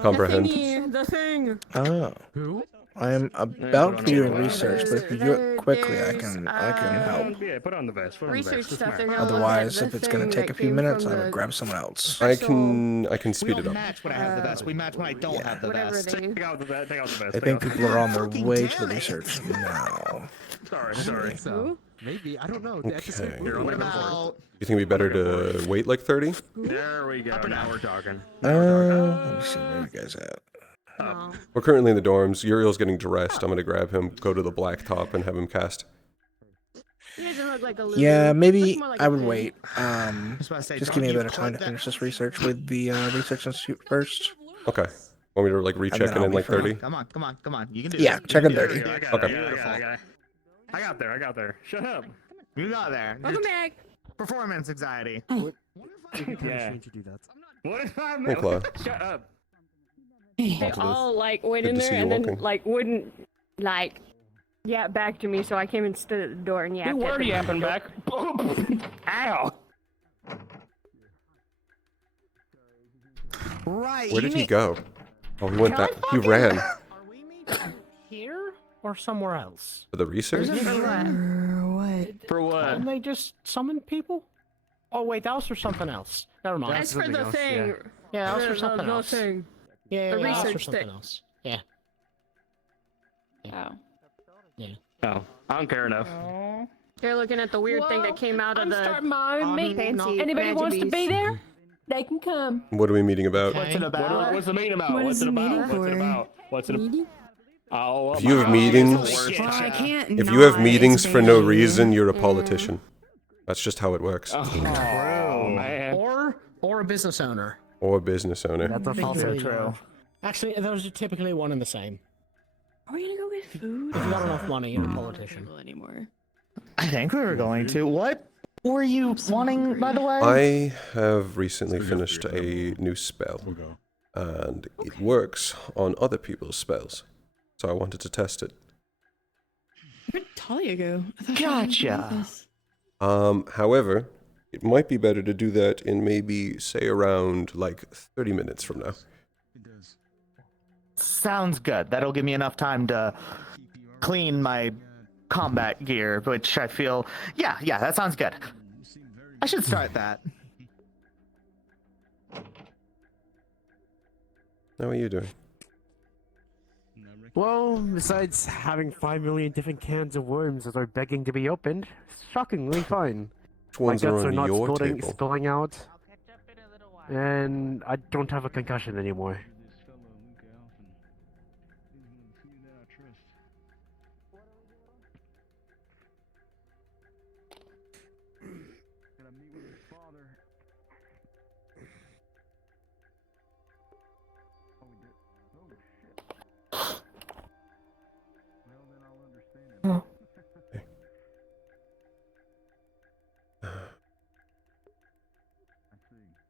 Comprehend. The thing. Oh. Who? I am about to do a research, but if you do it quickly, I can help. Yeah, put on the vest. Put on the Research vest. stuff. They're Smart. gonna look Otherwise, at if the it's gonna thing take a that few came minutes, from I would the- grab someone else. I can We speed don't it up. match when I have the vest. We match when I don't have the Whatever vest. they. Take out the vest. Take out the vest. I take think out the people are on their Fucking way to damn the it. research now. vest. Sorry. So maybe I don't know. Okay. Here, I'll What make it for about... You think it'd be better to wait like 30? There we go. Now we're talking. Let me see where you guys at. No. We're currently in the dorms. Uriel's getting dressed. I'm gonna grab him, go to the blacktop, and have him cast. He doesn't look like a Lulu. Yeah, maybe Looks more like I a would pig. wait. was about to say, Just don't give me a you bit of time to put finish this research with the research institute first. Okay. Want me to like then recheck I'll in be like fine. 30? Come on. You can do Yeah, it. check in There 30. we go, I got Okay. it. I got there. Shut up. You got there. Welcome back. Performance anxiety. Yeah. To do that. What if I'm... Hey, Chloe. Shut up. They all like went Good in to there see you and then walking. like wouldn't like yap back to me, so I came and stood at the door and yapped. You were at them. yapping back. Ow. Right. Where you did he need- go? Oh, he went that. He ran. Here or somewhere else? For the research? What? For what? Didn't they just summon people? Oh wait, that was for something else. Never mind. That's for the thing. Yeah, that was for The- something the else. thing. Yeah, The that was for research something thing. else. Yeah. Oh. Yeah. Oh, I don't care enough. They're looking at the weird thing that came out of I'm the starting my own meeting. fancy Anybody wants to be Magic there? They can come. What are we meeting about? What's it about? What's the meeting about? What What's is it the about? meeting What's it for? about? What's it about? Oh, If you have my meetings, Well, I can't if you have not. meetings It's for no very- reason, you're a politician. That's just how it works. Oh, man. Or a business owner. Or a business owner. That's also true. Actually, those are typically one and the same. Are we gonna go get food? If you got enough money, you're a politician. Anymore. I think we were going to. What were you wanting, by the way? I have recently finished a new spell, and it works on other people's spells, so I wanted to test it. Where'd Talia go? I thought she Gotcha. was with us. However, it might be better to do that in maybe, say, around like 30 minutes from now. Sounds good. That'll give me enough time to clean my combat gear, which I feel... Yeah, that sounds good. I should start that. How are you doing? Well, besides having 5 million different cans of worms that are begging to be opened, shockingly fine. Which ones My are guts on not your spilling, table? spilling out, and I don't have a concussion anymore.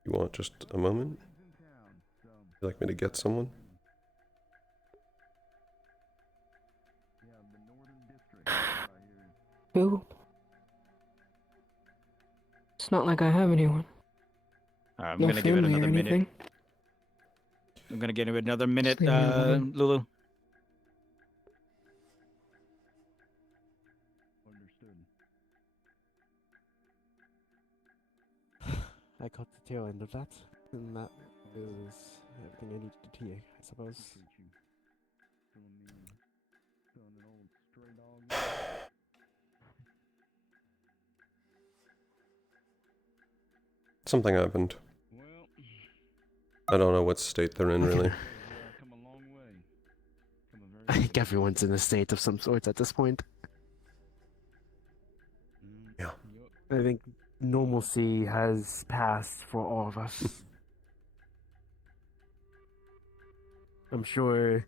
You want just a moment? Would you like me to get someone? Who? It's not like I have anyone. I'm No gonna give it family or another minute. anything. I'm gonna give it another minute, Just leave me alone. Lulu. I caught the tail end of that, and that is everything I needed to TA, I suppose. Something happened. I don't know what state they're in, really. I think everyone's in a state of some sort at this point. Yeah. I think normalcy has passed for all of us. I'm sure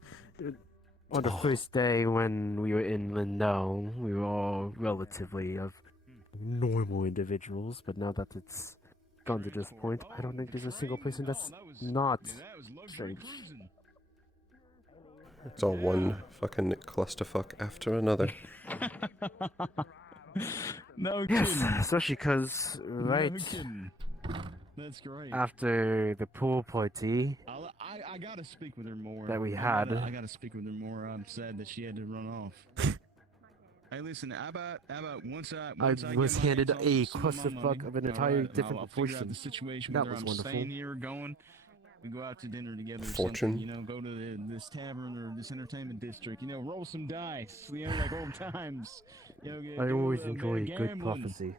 on the first day when we were in Lindell, we were all relatively of normal individuals, but now that it's gone to this point, I don't think there's a single person that's not strange. It's all one fucking clusterfuck after another. No Yes, kidding. especially because right No kidding. That's great. after the pool party I gotta speak with her more. that we I had. gotta- I gotta speak with her more. I'm sad that she had to run off. Hey, listen. How about once I was get my handed hands a on some of my clusterfuck money, of an all entire right, different I'll figure out proportion. the situation, That whether was I'm wonderful. staying here or going. We go out to dinner together. Or Fortune. something, you know, go to this tavern or this entertainment district. You know, roll some dice. You know, like old times. You know, I do always a little enjoy a bit of good gambling. prophecy.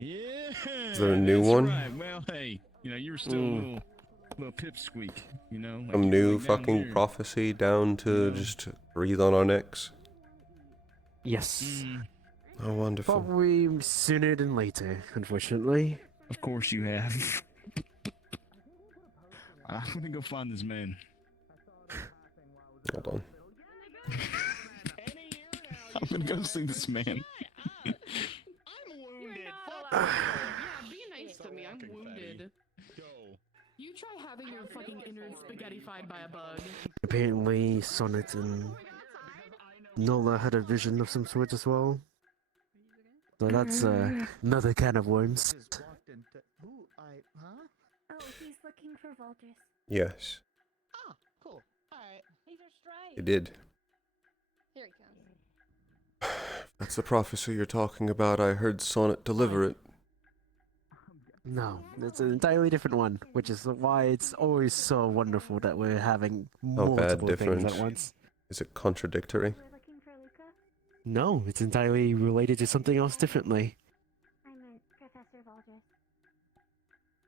Yeah. Is there a new that's one? Right. Well, hey, you know, you were still a little pipsqueak. You know, like Some you new like down fucking here. prophecy down to just breathe on our necks. Yes. Oh, wonderful. Probably sooner than later, unfortunately. Of course you have. I'm gonna go find this man. Hold on. I'm gonna go see this man. Yeah, be nice to me. I'm wounded. You try having your fucking innards spaghettified by a bug. Apparently, Sonnet and Nola had a vision of some sort as well. So that's another can of worms. Oh, he's looking for Voltris. Yes, Oh, cool. Alright. These are straight. it did. Here he comes. That's the prophecy you're talking about. I heard Sonnet deliver it. No, it's an entirely different one, which is why it's always so wonderful that we're having How bad multiple things different? at once. Is it contradictory? No, it's entirely related to something else differently. I meant Professor Valdez.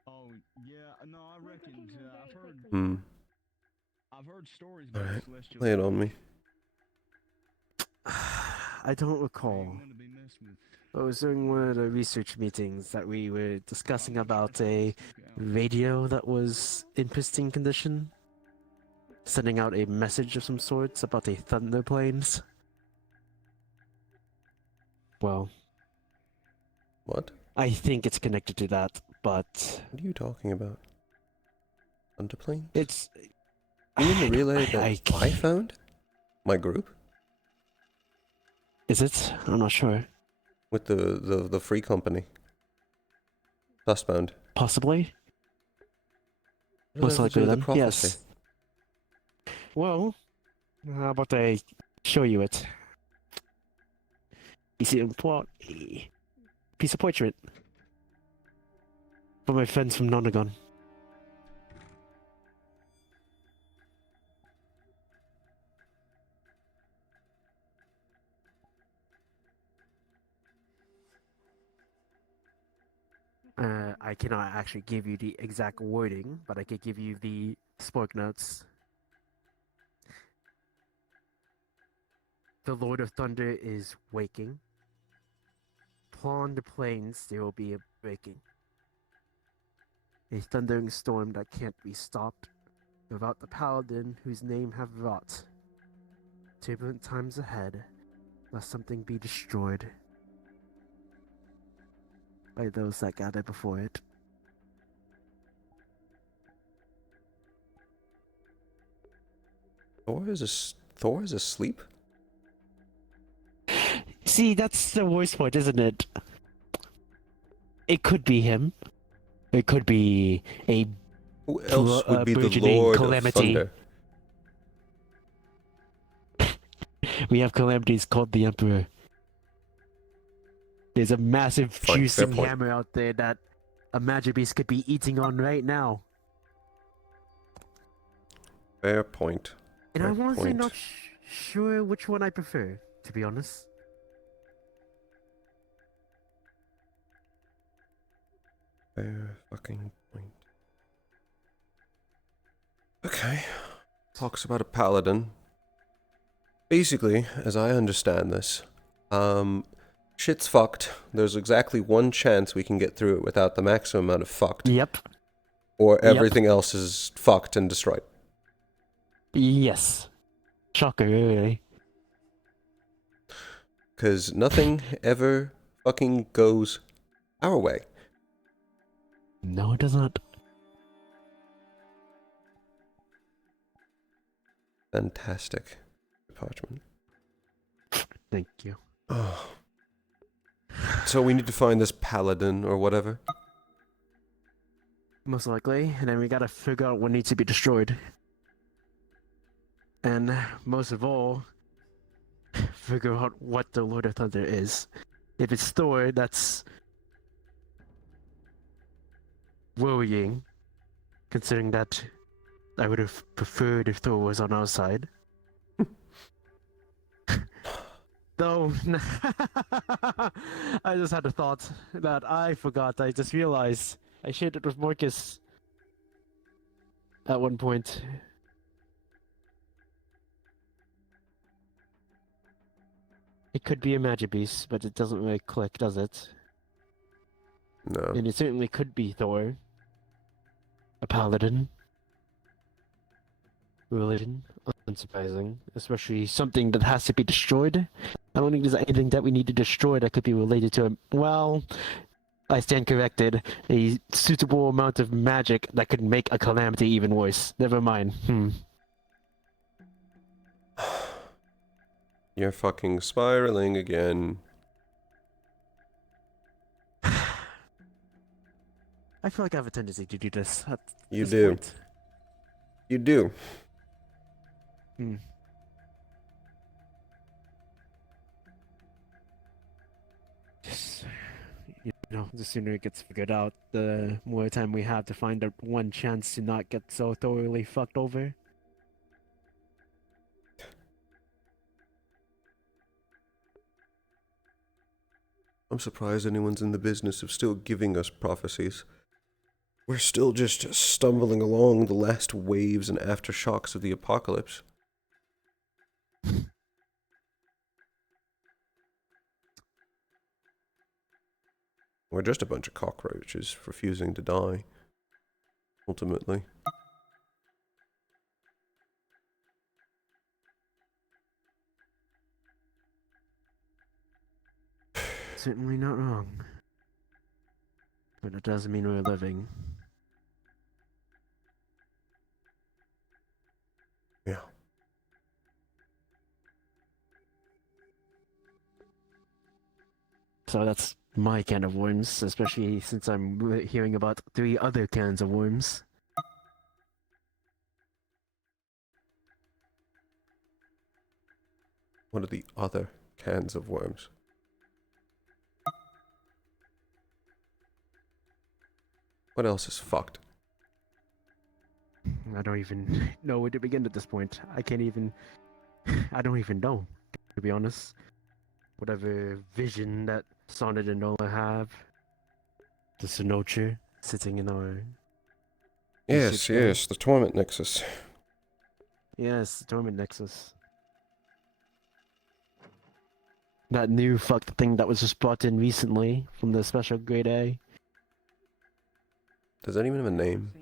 Oh, yeah, no, I reckon. I've heard stories All about right, celestial. lay it on me. I don't recall. I was during one of the research meetings that we were discussing about a radio that was in pristine condition, sending out a message of some sorts about the thunder planes. Well, What? I think it's connected to that, but What are you talking about? Underplane? it's. You mean the relay that I found? My group? Is it? I'm not sure. With the free company. Dustbound. Possibly. What does Most that have to do likely with the then. prophecy? Yes. Well, how about I show you it? You see a piece of portrait from my friends from Nonagon. I cannot actually give you the exact wording, but I could give you the spark notes. The Lord of Thunder is waking. Upon the plains there will be a breaking. A thundering storm that can't be stopped without the paladin whose name have wrought. Turbulent times ahead, lest something be destroyed by those that gather before it. Thor is asleep? See, that's the worst part, isn't it? It could be him. It could be a Who else would be the burgeoning Lord calamity. of Thunder? We have calamities called the Emperor. There's a massive Fine, fair juicing point. hammer out there that a magic beast could be eating on right now. Fair point. And Fair I'm honestly point. not sure which one I prefer, to be honest. Fair fucking point. Okay. Talks about a paladin. Basically, as I understand this, shit's fucked. There's exactly one chance we can get through it without the maximum amount of fucked. Yep. Or everything else is fucked and destroyed. Yes. Shocker, really. Because nothing ever fucking goes our way. No, it does not. Fantastic. Parchment. Thank you. Oh. So we need to find this paladin or whatever. Most likely, and then we gotta figure out what needs to be destroyed. And most of all, figure out what the Lord of Thunder is. If it's Thor, that's worrying, considering that I would have preferred if Thor was on our side. Though, I just had a thought that I forgot. I just realized I shared it with Marcus at one point. It could be a magic beast, but it doesn't really click, does it? No. And it certainly could be Thor. A paladin. Religion. Unsurprising. Especially something that has to be destroyed. I don't think there's anything that we need to destroy that could be related to him. Well, I stand corrected. A suitable amount of magic that could make a calamity even worse. Never mind. You're fucking spiraling again. I feel like I have a tendency to do this. At You this do. point. You do. Just, you know, the sooner it gets figured out, the more time we have to find that one chance to not get so thoroughly fucked over. I'm surprised anyone's in the business of still giving us prophecies. We're still just stumbling along the last waves and aftershocks of the apocalypse. We're just a bunch of cockroaches refusing to die, ultimately. Certainly not wrong. But it doesn't mean we're living. Yeah. So that's my can of worms, especially since I'm hearing about 3 other cans of worms. What are the other cans of worms? What else is fucked? I don't even know where to begin at this point. I can't even... I don't even know, to be honest. Whatever vision that Sonnet and Nola have. The Sinocher sitting in our... Yes, yes, the Torment Nexus. Yes, the Torment Nexus. That new fucked thing that was just brought in recently from the special grade A. Does that even have a name?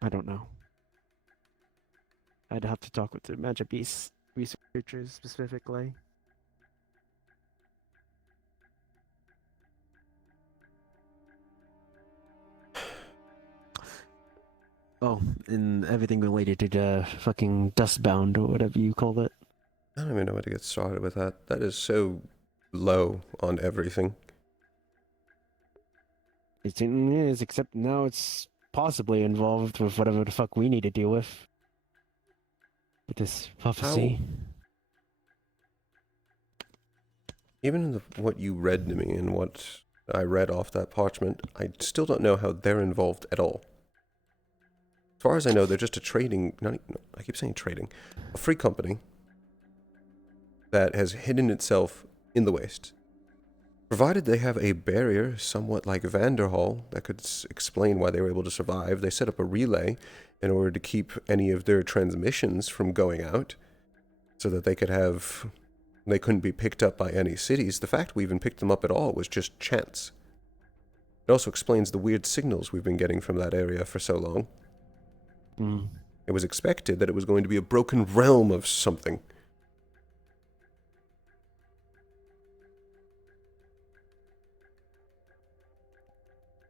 I don't know. I'd have to talk with the Magic Beast researchers specifically. Oh, and everything related to the fucking Dustbound or whatever you call it. I don't even know where to get started with that. That is so low on everything. It certainly is, except now it's possibly involved with whatever the fuck we need to deal with. With this prophecy. Even in what you read to me and what I read off that parchment, I still don't know how they're involved at all. As far as I know, they're just a trading... I keep saying trading. A free company that has hidden itself in the waste. Provided they have a barrier, somewhat like Vanderhall, that could explain why they were able to survive, they set up a relay in order to keep any of their transmissions from going out, so that they could have... They couldn't be picked up by any cities. The fact we even picked them up at all was just chance. It also explains the weird signals we've been getting from that area for so long. It was expected that it was going to be a broken realm of something.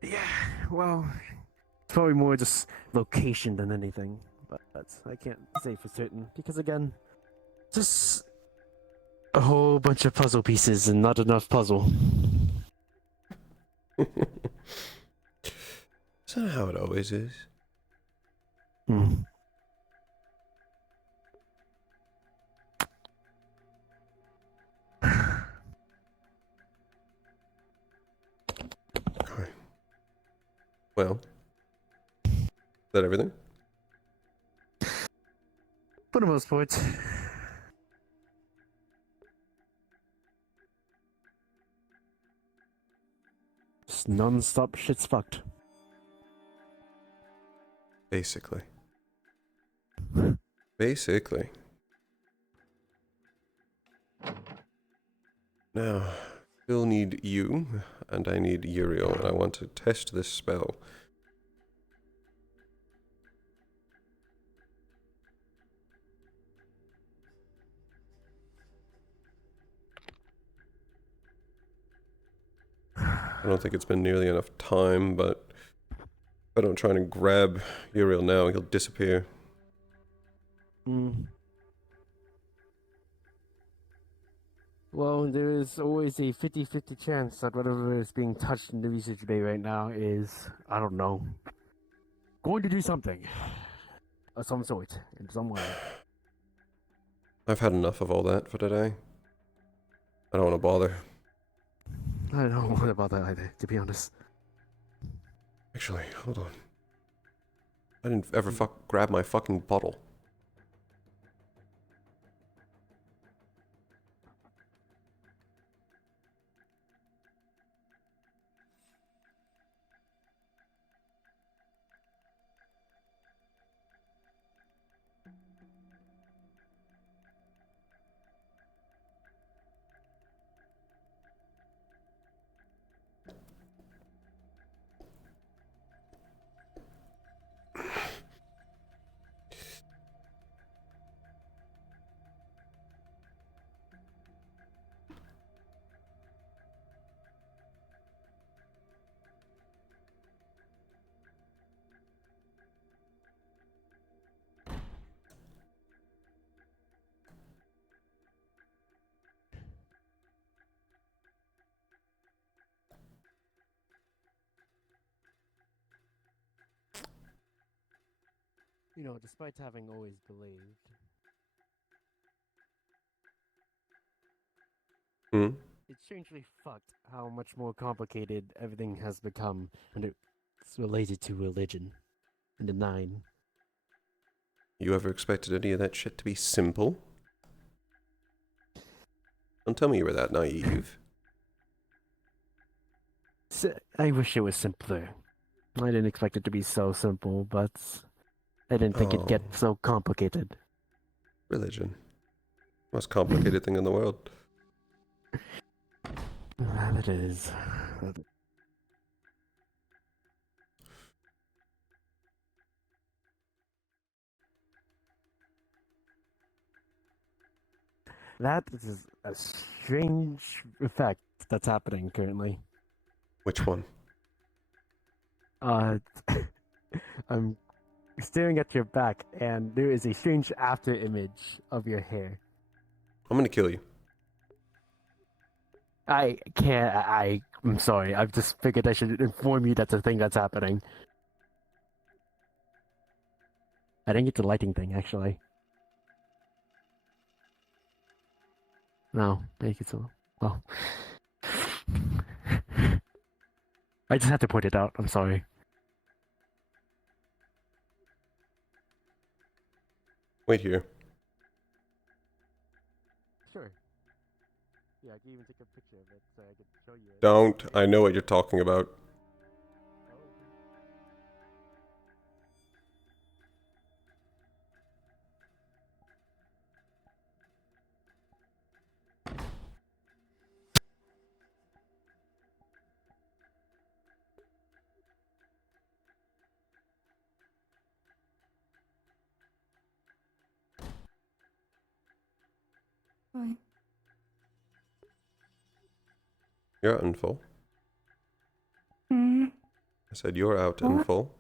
Yeah, well, it's probably more just location than anything, but I can't say for certain, because again, just a whole bunch of puzzle pieces and not enough puzzle. Is that how it always is? Okay. Well, is that everything? For the most part. Just non-stop shit's fucked. Basically. Basically. Now, still need you, and I need Uriel, and I want to test this spell. I don't think it's been nearly enough time, but if I don't try and grab Uriel now, he'll disappear. Well, there is always a 50-50 chance that whatever is being touched in the research bay right now is, I don't know, going to do something. Of some sort, in some way. I've had enough of all that for today. I don't want to bother. I don't know about that either, to be honest. Actually, hold on. I didn't ever grab my fucking bottle. You know, despite having always believed. Hmm? It's strangely fucked how much more complicated everything has become when it's related to religion and the nine. You ever expected any of that shit to be simple? Don't tell me you were that naive. I wish it was simpler. I didn't expect it to be so simple, but I didn't think it'd get so complicated. Religion. Most complicated thing in the world. That is. That is a strange effect that's happening currently. Which one? I'm staring at your back, and there is a strange after image of your hair. I'm gonna kill you. I can't. I'm sorry. I've just figured I should inform you that's a thing that's happening. I didn't get the lighting thing, actually. No, thank you so. Well, I just had to point it out. I'm sorry. Wait here. Sure. Yeah, I can even take a picture of it so I could show you. Don't. I know what you're talking about. Fine. You're out in full. Hmm. I said you're out in full.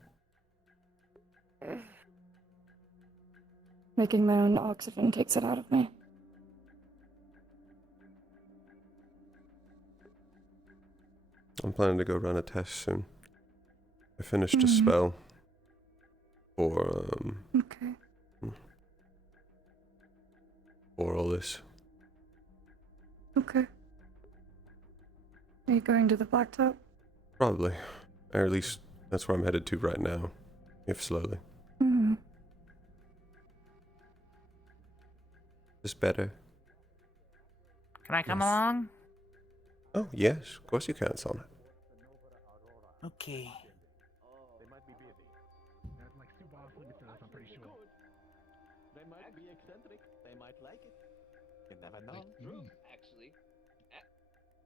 Making my own oxygen takes it out of me. I'm planning to go run a test soon. I finished a spell for Okay. for all this. Okay. Are you going to the blacktop? Probably. Or at least that's where I'm headed to right now. If slowly. Hmm. Is better. Can I come along? Oh yes, of course you can, Sonic. Okay. They might be eccentric. They might like it. You never know. True, actually.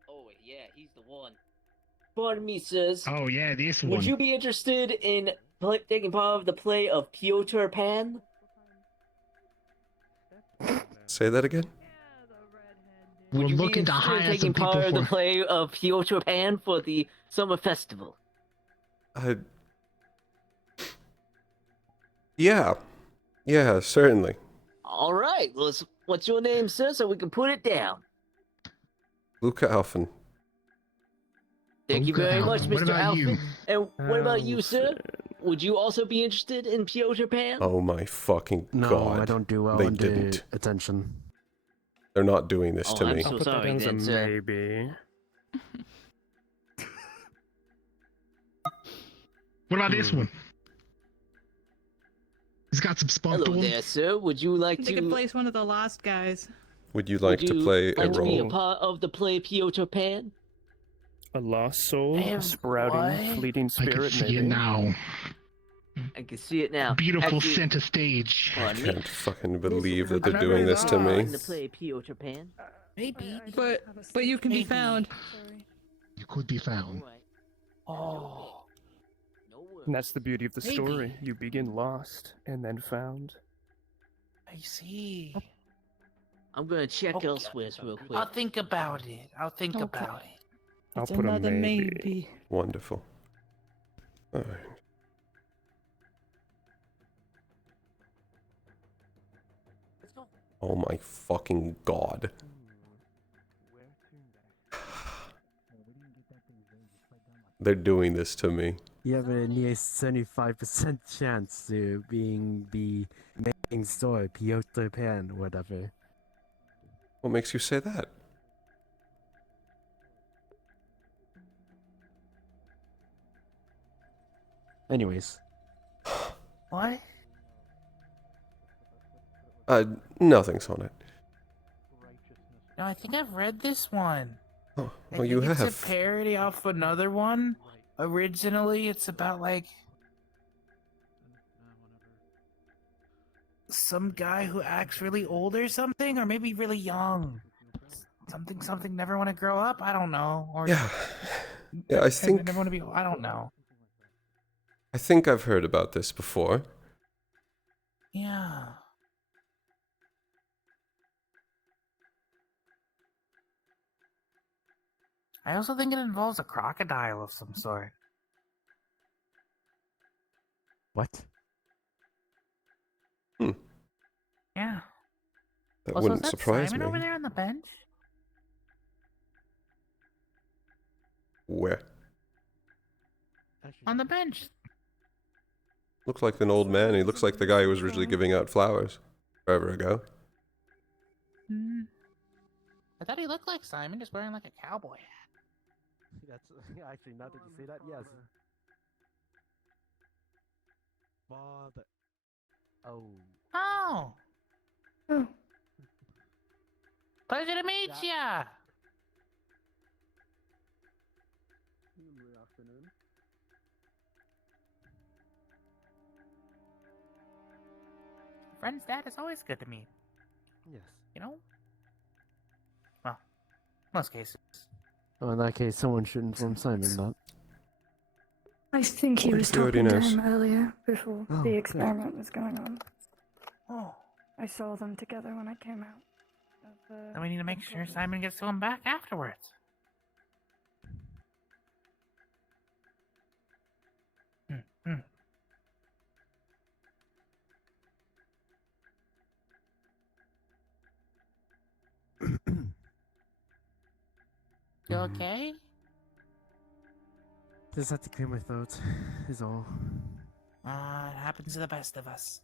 Oh, yeah, he's the one. Pardon me, sirs. Oh yeah, this one. Would you be interested in taking part of the play of Piotr Pan? Say that again? Would you looking be to interested in hire some taking part people of the for- play of Piotr Pan for the summer festival? Yeah. Yeah, certainly. All right. Well, what's your name, sir, so we can put it down? Luca Alphen. Thank you very much, What Mr. about you? Alfred. And what about you, sir? Would you also be interested in Piotr Pan? Oh my fucking No, god. I don't do well They under didn't. attention. They're not doing this Oh, to I'm me. so I'll put that sorry in as a then, sir. maybe. What about this one? He's got some spunk to Hello him. there, sir. Would you like They could to? place one of the lost guys. Would you like to play a like to be a role? part of the play Piotr Pan? A lost soul, a Damn, sprouting, what? fleeting I can spirit, see maybe. it now. I can see it now. Beautiful Actually, center stage. I pardon me. can't fucking believe that Would they're you doing like this to me. to play Piotr Pan? Maybe. But you can be found. You could be found. Oh. No worries. And that's the beauty of the Maybe. story. You begin lost and then found. I see. I'm gonna check Okay. elsewhere real quick. I'll think about it. I'll think Okay. about it. I'll It's put a another maybe. maybe. Wonderful. Alright. Let's go. Oh my fucking god. They're doing this to me. You have a near 75% chance to being the main story, Piotr Pan, whatever. What makes you say that? Anyways. What? Nothing's on it. No, I think I've read this one. Oh, I well, you think have. It's a parody off another one. Originally, it's about like some guy who acts really old or something, or maybe really young. Something. Never want to grow up. I don't know. Or Yeah, I think. Never want to be. I don't know. I think I've heard about this before. Yeah. I also think it involves a crocodile of some sort. What? Yeah. That Also, wouldn't is that surprise Simon me. over there on the bench? Where? On the bench. Looks like an old man. He looks like the guy who was originally giving out flowers forever ago. I thought he looked like Simon, just wearing like a cowboy hat. That's actually, now that you say that, yes. Father. Oh. Oh. Oh. Pleasure to meet ya. Friend's dad is always good to meet. Yes. You know? Well, most cases. Oh, in that case, someone should inform Simon that. I think he was He already talking to knows. him earlier, before Oh, the good. experiment was going on. Oh. I saw them together when I came out. Then we need to make sure Simon gets to him back afterwards. You okay? Just have to clear my throat, is all. It happens to the best of us.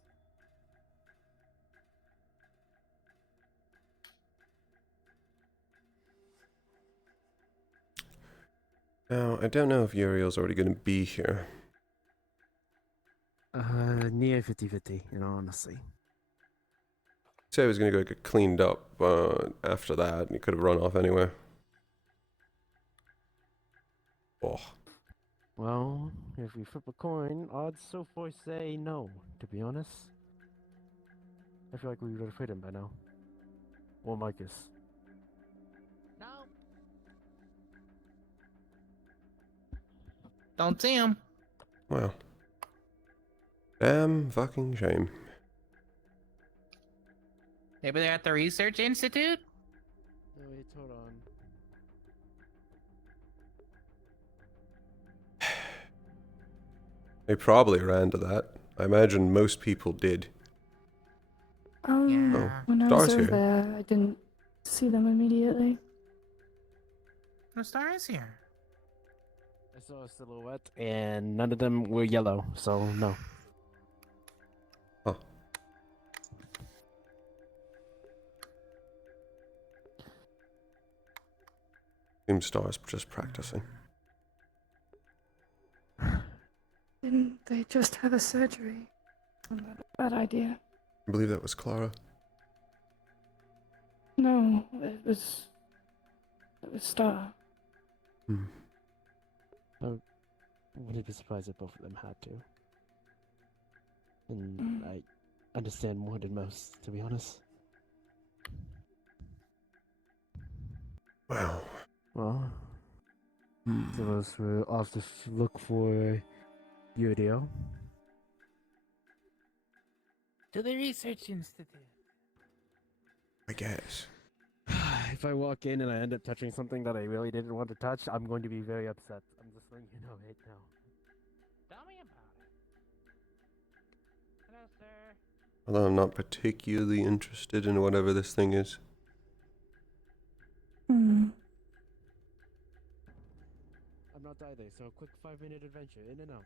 Now, I don't know if Uriel's already going to be here. Near 50-50, you know, honestly. Said he was going to go get cleaned up after that, and he could have run off anyway. Oh. Well, if we flip a coin, odds so far say no, to be honest. I feel like we would have hit him by now. Or Marcus. No. Don't see him. Well. Damn fucking shame. Maybe they're at the research institute? No, wait, hold on. They probably ran to that. I imagine most people did. Oh, when I was Star's over here. there, I didn't see them immediately. The star is here. I saw a silhouette, and none of them were yellow, so no. Huh. Seems Star's just practicing. Didn't they just have a surgery? Bad idea. I believe that was Clara. No, it was Star. I wouldn't be surprised if both of them had to. And I understand more than most, to be honest. Wow. Well, so those were off to look for Uriel. To the research institute. I guess. If I walk in and I end up touching something that I really didn't want to touch, I'm going to be very upset. I'm just letting you know right now. Tell me about it. Hello, sir. Although I'm not particularly interested in whatever this thing is. Hmm. I'm not either, so a quick 5-minute adventure, in and out.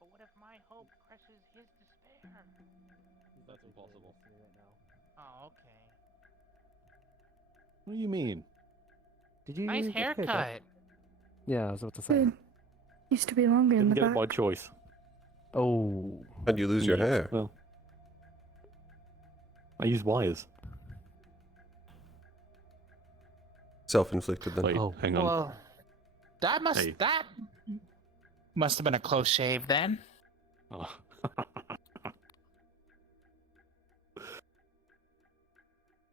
But what if my hope crushes his despair? That's impossible. Oh, okay. What do you mean? Did you Nice get a haircut. Yeah, I was about to say. Good. Used to be longer in Didn't the get it back. by choice. Oh. How'd you lose your hair? Well, I use wires. Self-inflicted then. Wait, hang on. Well, that must have been a close shave then. Oh.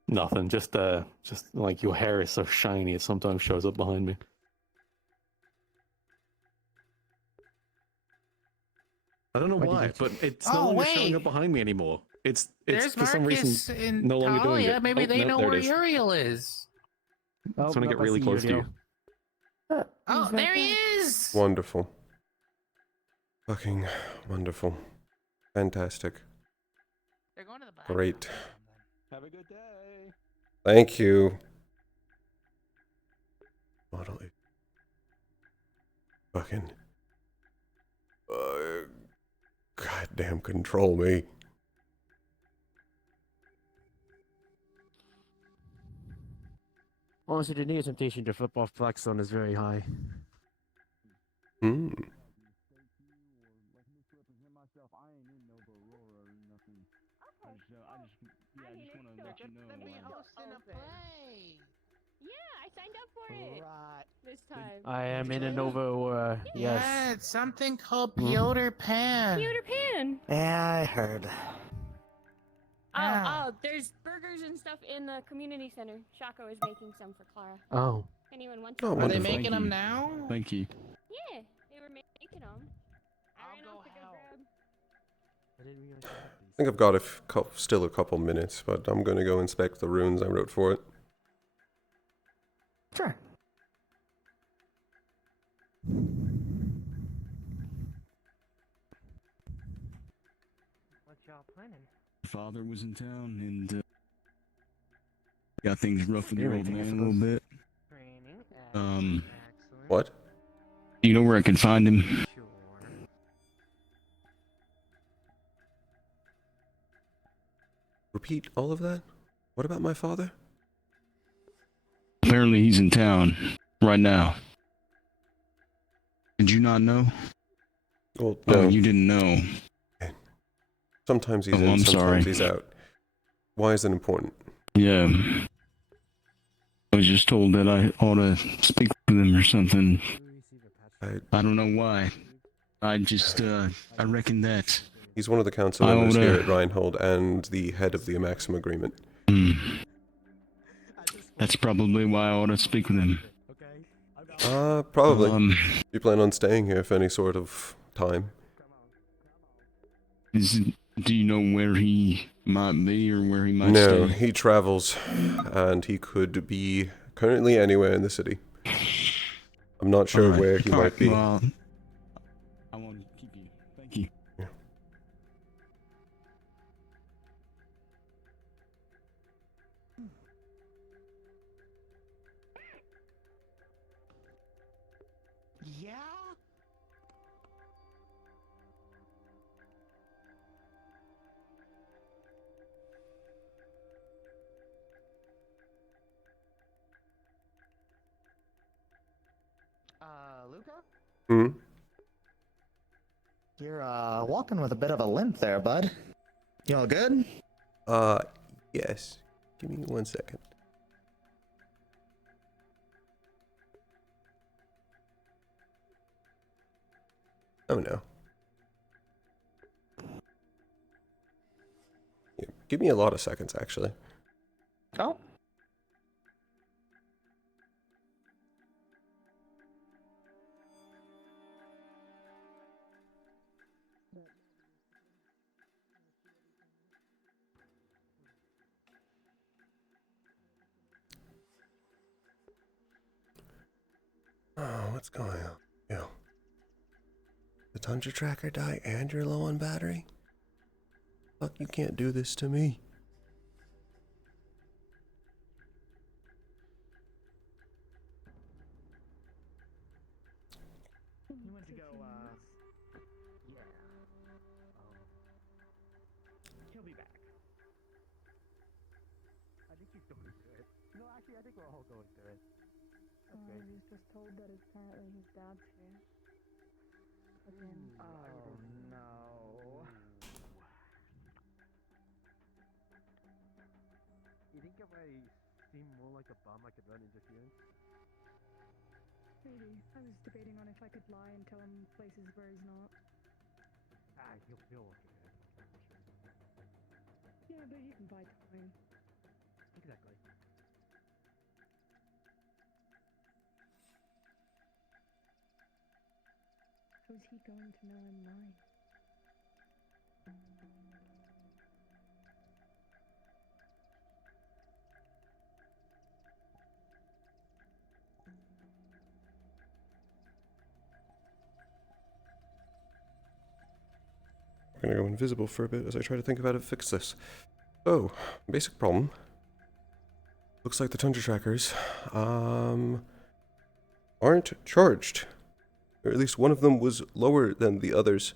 Nothing. Just like your hair is so shiny, it sometimes shows up behind me. I don't know why, but it's no longer showing up behind me anymore. It's There's for some Marcus reason and no longer doing Talia. it. Maybe Oh, they no, know there where it is. Uriel is. It's when I get really close to you. Oh, there he is! Wonderful. Fucking wonderful. Fantastic. They're going to the back. Great. Have a good day. Thank you. Model A. Fucking. Goddamn control me. Honestly, the near temptation to flip off Blackstone is very high. Hmm. Yeah, I signed up for it. This time. I am in a Nova Aurora, yes. Yeah, it's something called Hmm? Piotr Pan. Peter Pan. Yeah, I heard. Oh, there's burgers and stuff in the community center. Shaco is making some for Clara. Oh. Anyone want Oh, some? Are they wonderful. making them now? Thank you. Yeah, they were making them. I ran off to go grab. I think I've got still a couple minutes, but I'm gonna go inspect the runes I wrote for it. Sure. What y'all planning? Father was in town and got things rough with the You're old waiting man for a little those. bit. You know where I can find him? Sure. Repeat all of that? What about my father? Apparently he's in town right now. Did you not know? Well, no. Oh, you didn't know. Sometimes he's Oh, in, I'm sometimes sorry. he's out. Why is it important? Yeah. I was just told that I ought to speak with him or something. I don't know why. I just, I reckon that. He's one of the council I members here oughta- at Reinhold and the head of the Amaxim agreement. That's probably why I ought to speak with him. Probably. You plan on staying here for any sort of time? Do you know where he might be or where he might No, stay? he travels, and he could be currently anywhere in the city. I'm not sure Alright, where he alright, might be. well, I won't keep you. Thank you. Yeah? Luca? Hmm? You're, walking with a bit of a limp there, bud. You all good? Yes. Give me 1 second. Oh no. Yeah, give me a lot of seconds, actually. Oh. Oh, what's going on? Yeah. The Tundra Tracker die and you're low on battery? Fuck, you can't do this to me. You went to go, yeah. He'll be back. I think he's going through it. No, actually, I think we're all going through it. I was just told that apparently his dad's here. But then, Oh no. You think if I seem more like a bum, I could run interference? maybe. I was debating on if I could lie and tell him places where he's not. Ah, he'll work it out. Yeah, but you can buy time. Exactly. How's he going to know I'm lying? I'm gonna go invisible for a bit as I try to think of how to fix this. Oh, basic problem. Looks like the Tundra Trackers, aren't charged. Or at least one of them was lower than the others.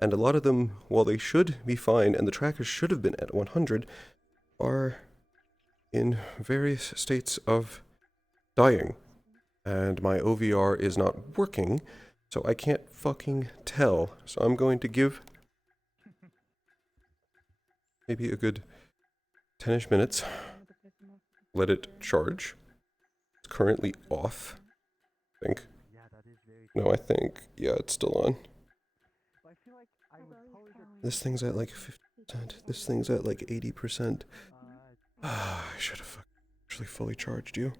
And a lot of them, while they should be fine, and the trackers should have been at 100, are in various states of dying. And my OVR is not working, so I can't fucking tell. So I'm going to give maybe a good 10-ish minutes. Let it charge. It's currently off, I think. No, I think, yeah, it's still on. This thing's at like 50%. This thing's at like 80%. I should have actually fully charged you.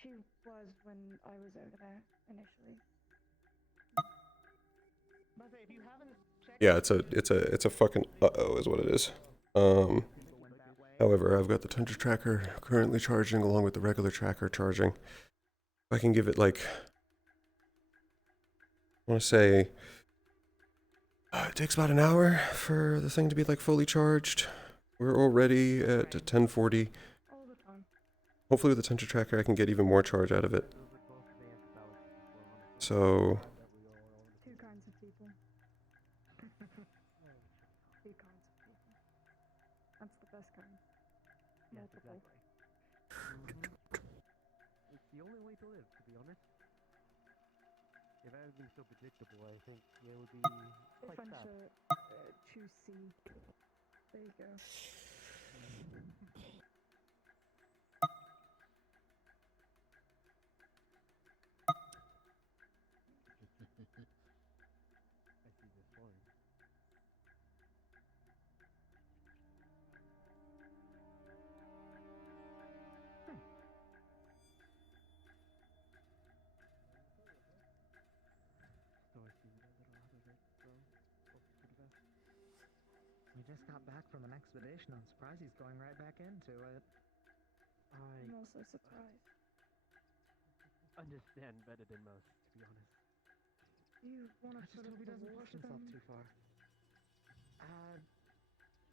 She was when I was over there initially. Yeah, it's a fucking uh-oh is what it is. However, I've got the Tundra Tracker currently charging along with the regular tracker charging. If I can give it like, I want to say, it takes about an hour for the thing to be like fully charged. We're already at 1040. Hopefully with the Tundra Tracker I can get even more charge out of it. So... Two kinds of people. Two kinds of people. That's the best kind. Multiple. It's the only way to live, to be honest. If everything's so predictable, I think it would be quite sad. Choose C. There you go. I see this one. We just got back from an expedition. I'm surprised he's going right back into it. I'm also surprised. Understand better than most, to be honest. You want to I just put hope up he the doesn't war push himself thing? too far.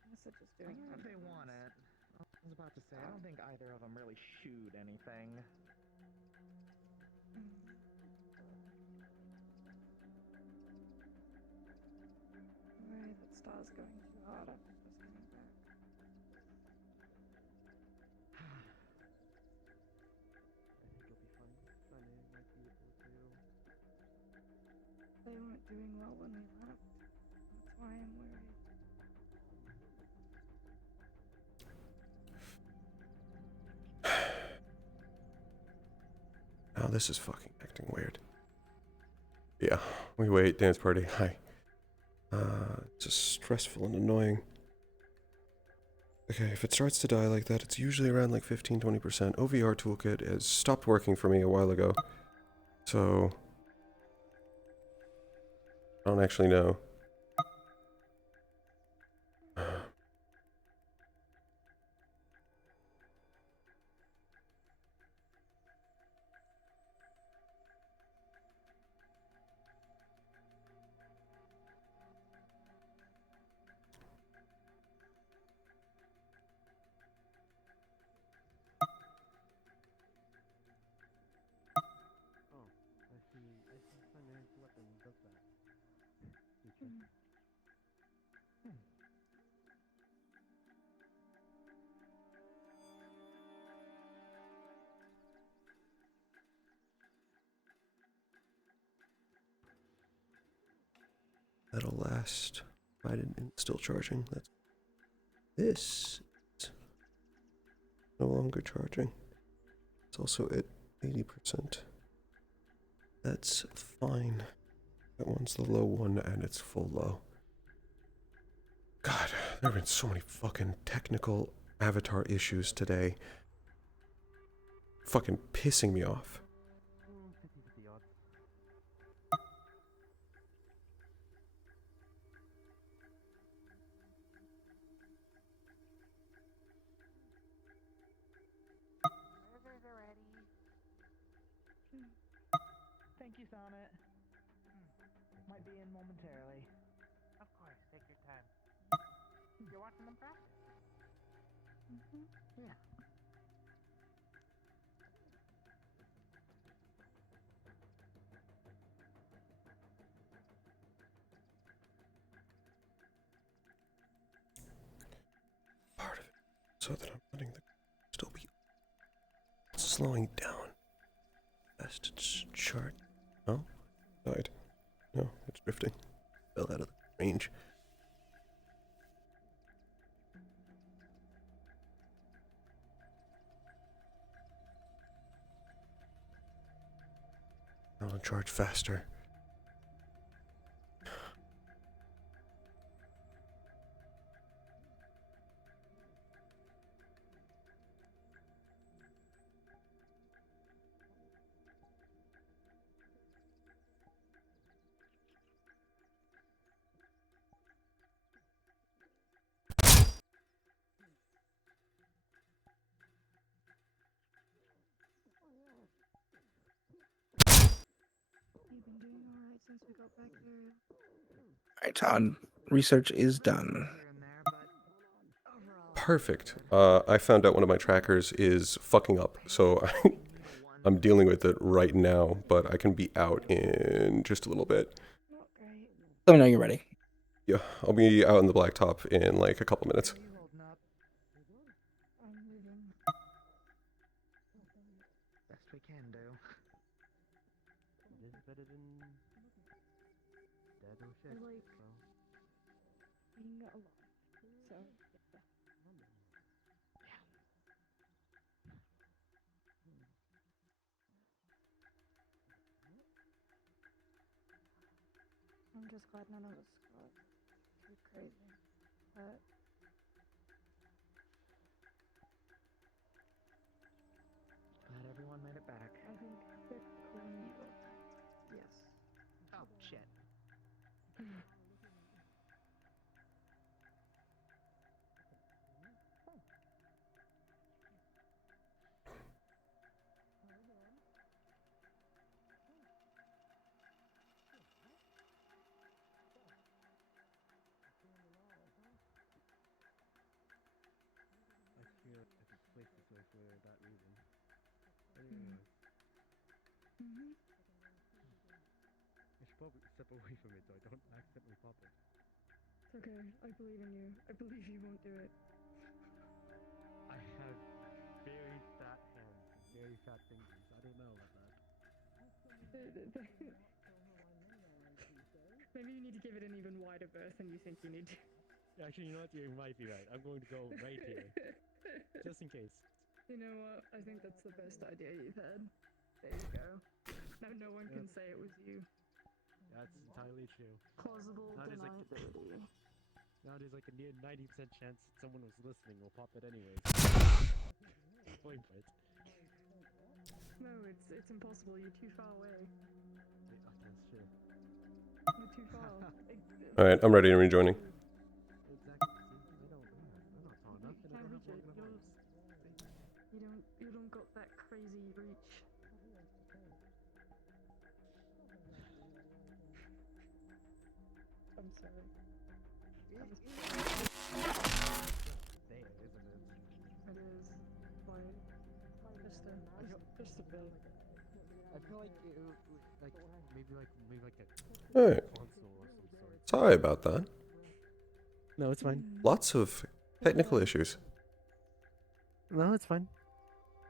Unless they're just I doing don't know if they random want ones. it. I was about to say, I don't think either of them really shoot anything. Right, that star's going too hard after just coming back. I think it'll be fun. Sunday might be able to... They weren't doing well when we left. That's why I'm worried. Oh, this is fucking acting weird. Yeah, we wait, dance party, hi. It's just stressful and annoying. Okay, if it starts to die like that, it's usually around like 15-20%. OVR toolkit has stopped working for me a while ago. So, I don't actually know. That'll last. I didn't. Still charging. That's this. Is no longer charging. It's also at 80%. That's fine. That one's the low one, and it's full low. God, there have been so many fucking technical avatar issues today. Fucking pissing me off. Burgers are ready. Thank you, Sonnet. Might be in momentarily. Of course, take your time. You're watching them practice? Yeah. Part of it, so that I'm letting the still be slowing down. Best chart. Oh, died. No, it's drifting. Fell out of the range. I'll charge faster. You've been doing alright since we got back there. Alright, Todd. Research is done. Perfect. I found out one of my trackers is fucking up, so I'm dealing with it right now, but I can be out in just a little bit. Let me know you're ready. Yeah, I'll be out in the blacktop in like a couple minutes. Best we can do. I like being alive. So I'm just glad none of us got too crazy. But Glad everyone made it back. I think that clean evil. Yes. Oh, shit. I feel like I placed this way for that reason. Anyway. I should probably step away from it so I don't accidentally pop it. It's okay. I believe in you. I believe you won't do it. I have very fat hands and very fat fingers. I don't know about that. Maybe you need to give it an even wider berth than you think you need to. Actually, you know what? You might be right. I'm going to go right here. Just in case. You know what? I think that's the best idea you've had. There you go. Now no one can say it was you. That's entirely true. Plausible deniability. Now there's like a near 90% chance someone was listening will pop it anyways. Wait for it. No, it's impossible. You're too far away. That's true. You're too far. Alright, I'm ready to rejoining. You don't got that crazy reach. I'm sorry. It is. Just a bit. I feel like it, maybe like a Alright. console or some sort. Sorry about that. No, it's fine. Lots of technical issues. No, it's fine.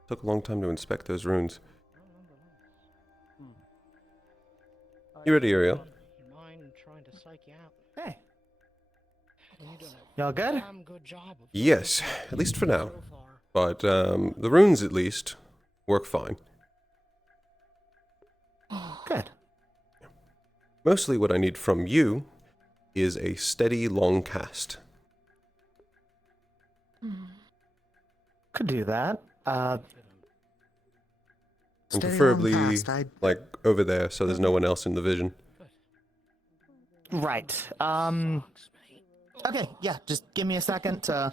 Took a long time to inspect those runes. You ready, Uriel? You mind trying to psych you out? Hey. You done Y'all good? a good job of Yes, at least for now. But the runes, at least, work fine. Good. Mostly what I need from you is a steady, long cast. Could do that. And Steady, preferably, long cast, like, over there, so there's no one else in the vision. Right. Okay, yeah, just give me a second to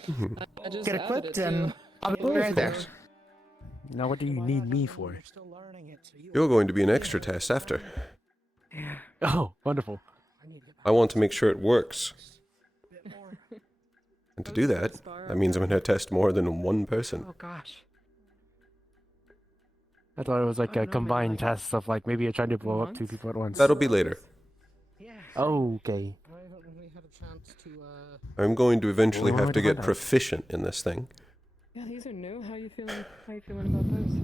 get equipped and I'll be right there. Now what do you need me for? You're going to be an extra test after. Oh, wonderful. I want to make sure it works. And to do that, that means I'm going to test more than one person. Oh gosh. I thought it was like a combined test of like maybe you're trying to blow up two people at once. That'll be later. Okay. I haven't really had a chance to I'm going to eventually Well, have to how do I get know? proficient in this thing. Yeah, these are new. How you feeling? How you feeling about those?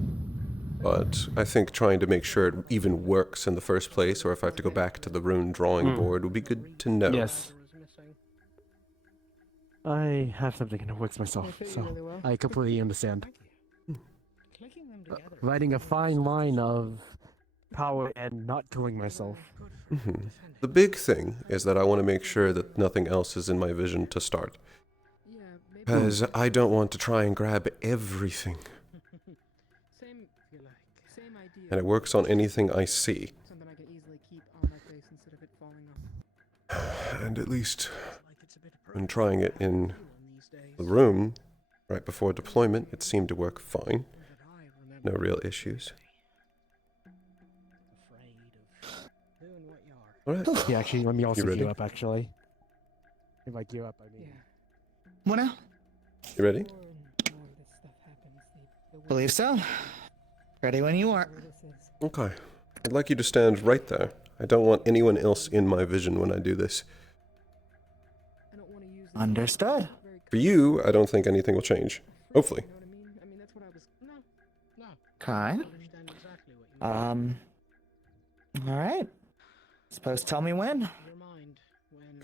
But I think trying to make sure it even works in the first place, or if I have to go back to the rune drawing board, would be good to know. Yes. I have something in the works myself, so I completely understand. Riding a fine line of power and not killing myself. The big thing is that I want to make sure that nothing else is in my vision to start. Because I don't want to try and grab everything. And it works on anything I see. Something I can easily keep on my face instead of it falling off. And at least when trying it in the room right before deployment, it seemed to work fine. No real issues. Alright. Yeah, actually, let me also You ready? gear up, actually. If I gear up, I mean... What now? You ready? Believe so. Ready when you are. Okay. I'd like you to stand right there. I don't want anyone else in my vision when I do this. Understood. For you, I don't think anything will change. Hopefully. Okay. Alright. Suppose tell me when.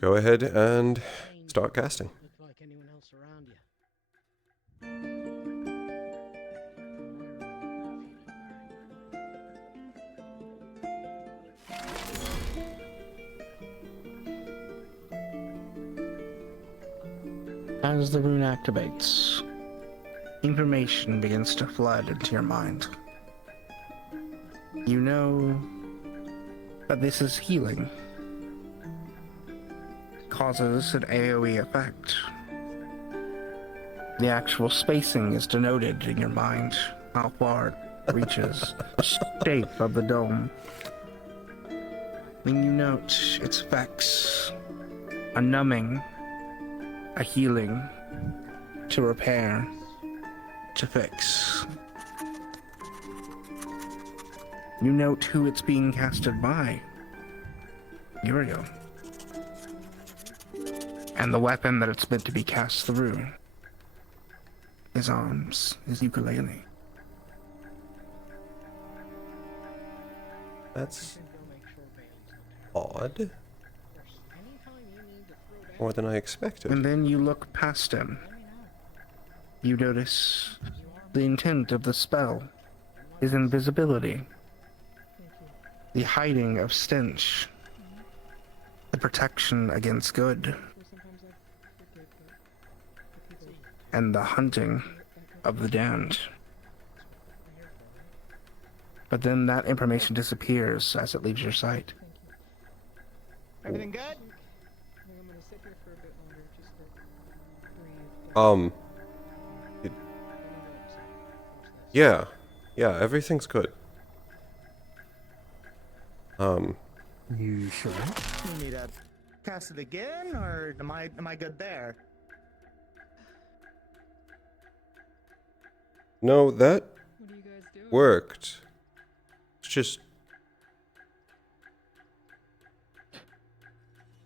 Go ahead and start casting. As the rune activates, information begins to flood into your mind. You know that this is healing. Causes an AoE effect. The actual spacing is denoted in your mind, how far it reaches, shape of the dome. When you note its effects, a numbing, a healing, to repair, to fix. You note who it's being casted by. Uriel. And the weapon that it's meant to be cast through. His arms, his ukulele. That's odd. More than I expected. And then you look past him. You notice the intent of the spell is invisibility. the hiding of stench, the protection against good, and the hunting of the damned. But then that information disappears as it leaves your sight. Everything good? Yeah. Yeah, everything's good. You sure? You need to cast it again, or am I good there? No, that worked. It's just...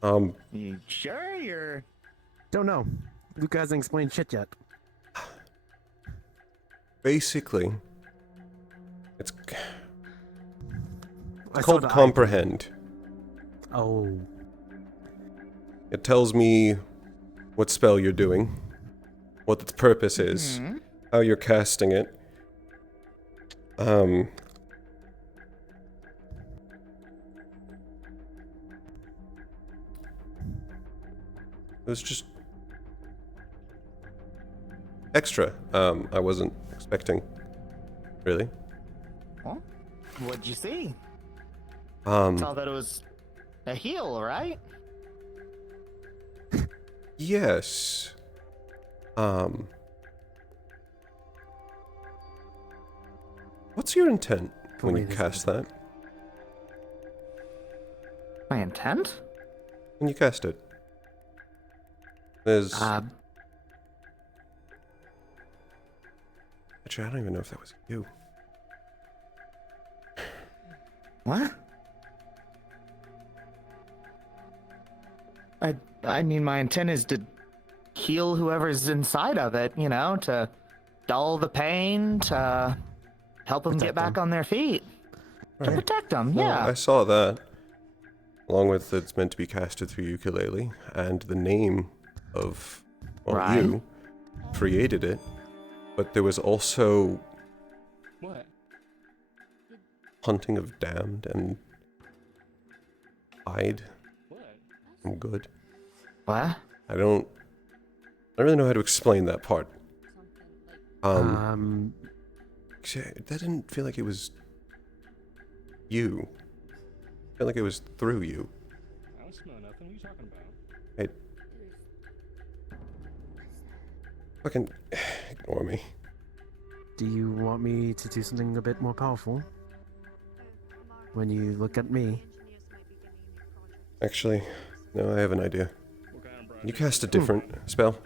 You sure you're... Don't know. Luke hasn't explained shit yet. Basically, it's I saw called the comprehend. Oh. It tells me what spell you're doing, what its purpose is, how you're casting it. It was just extra. I wasn't expecting, really. Well, what'd you see? Um, Saw that it was a heal, right? Yes. What's your intent when you cast that? My intent? When you cast it? There's... Actually, I don't even know if that was you. What? I mean, my intent is to heal whoever's inside of it, you know, to dull the pain, to help them get back on their feet. To protect them, Well, yeah. I saw that. Along with it's meant to be casted through ukulele, and the name of, well, Right. you created it, but there was also What? hunting of damned and hide. I'm good. What? I don't really know how to explain that part. That didn't feel like it was you. I feel like it was through you. I don't smell nothing. What are you talking about? Hey. Fucking ignore me. Do you want me to do something a bit more powerful? When you look at me? Actually, no, I have an idea. You cast a different spell?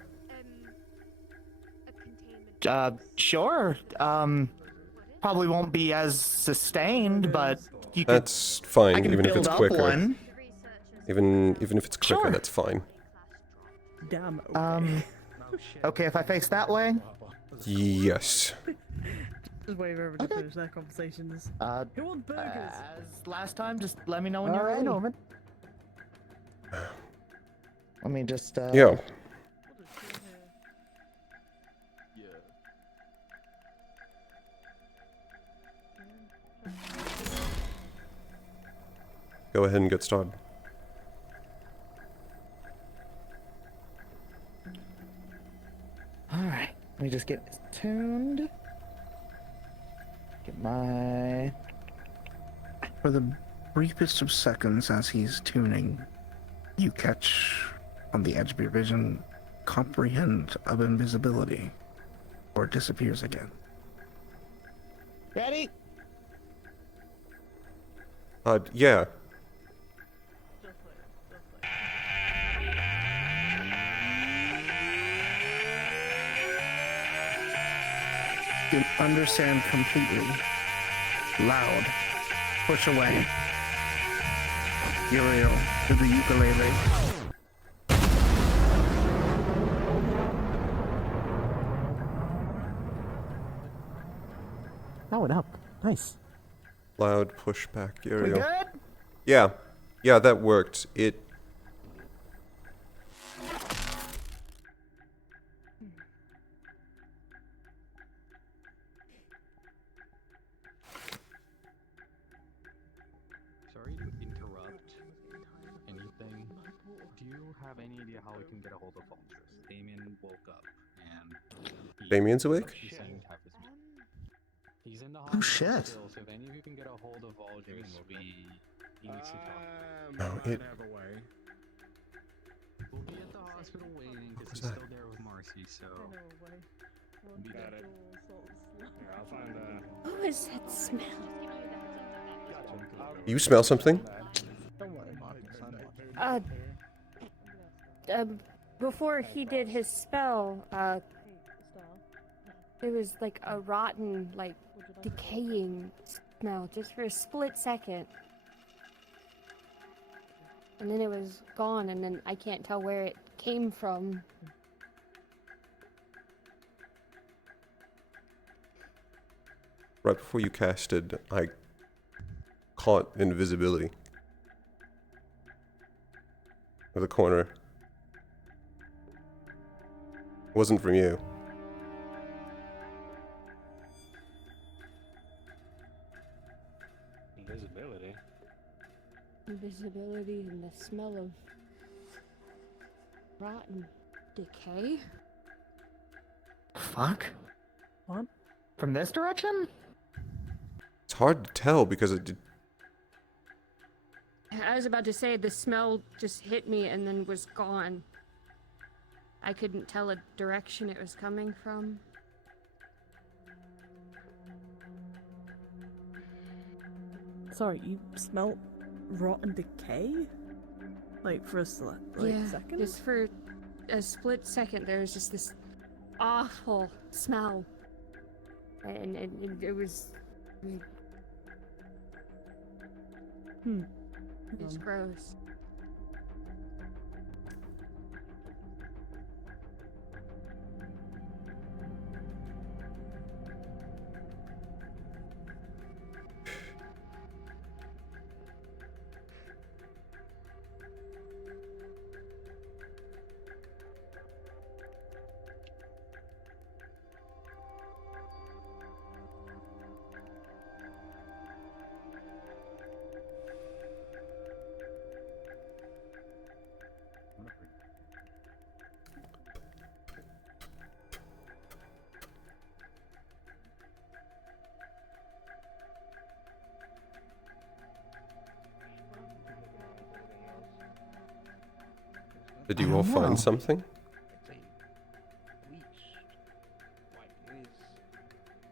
Sure. Probably won't be as sustained, but you could... That's fine, I can even if build it's up quicker. one. Even if it's quicker, Sure. that's fine. Damn. Okay, if I face that way? Yes. Just wave over to finish their conversations. Who wants burgers? As last time, just let me know when you're ready. Let me just, Yeah. Go ahead and get started. Alright, let me just get this tuned. Get my... For the briefest of seconds as he's tuning, you catch on the edge of your vision comprehend of invisibility, or it disappears again. Ready? Yeah. You understand completely. Loud. Push away. Uriel to the ukulele. That went up. Nice. Loud pushback, Uriel. good? Yeah. Yeah, that worked. It... have any idea how we can get a hold of Vultures. Damien woke up and Damien's awake? he's saying to have his meeting. He's in the Oh, hospital shit. still, so if any of you can get a hold of Vultures, we need to talk. No, it. We'll be at the hospital waiting because he's still there with Marcy, so. Be Got there. it. Here, I'll find What was that smell? You smell something? Don't worry, Marcus. Before he did his spell, there was like a rotten, like decaying smell just for a split second. And then it was gone, and then I can't tell where it came from. Right before you casted, I caught invisibility. With a corner. It wasn't from you. Invisibility. Invisibility and the smell of rotten decay. Fuck? What? From this direction? It's hard to tell because it did. I was about to say the smell just hit me and then was gone. I couldn't tell a direction it was coming from. Sorry, you smelt rotten decay? Like for a Yeah, second? just for a split second there was just this awful smell. And it was... It's gross. Did you all find something?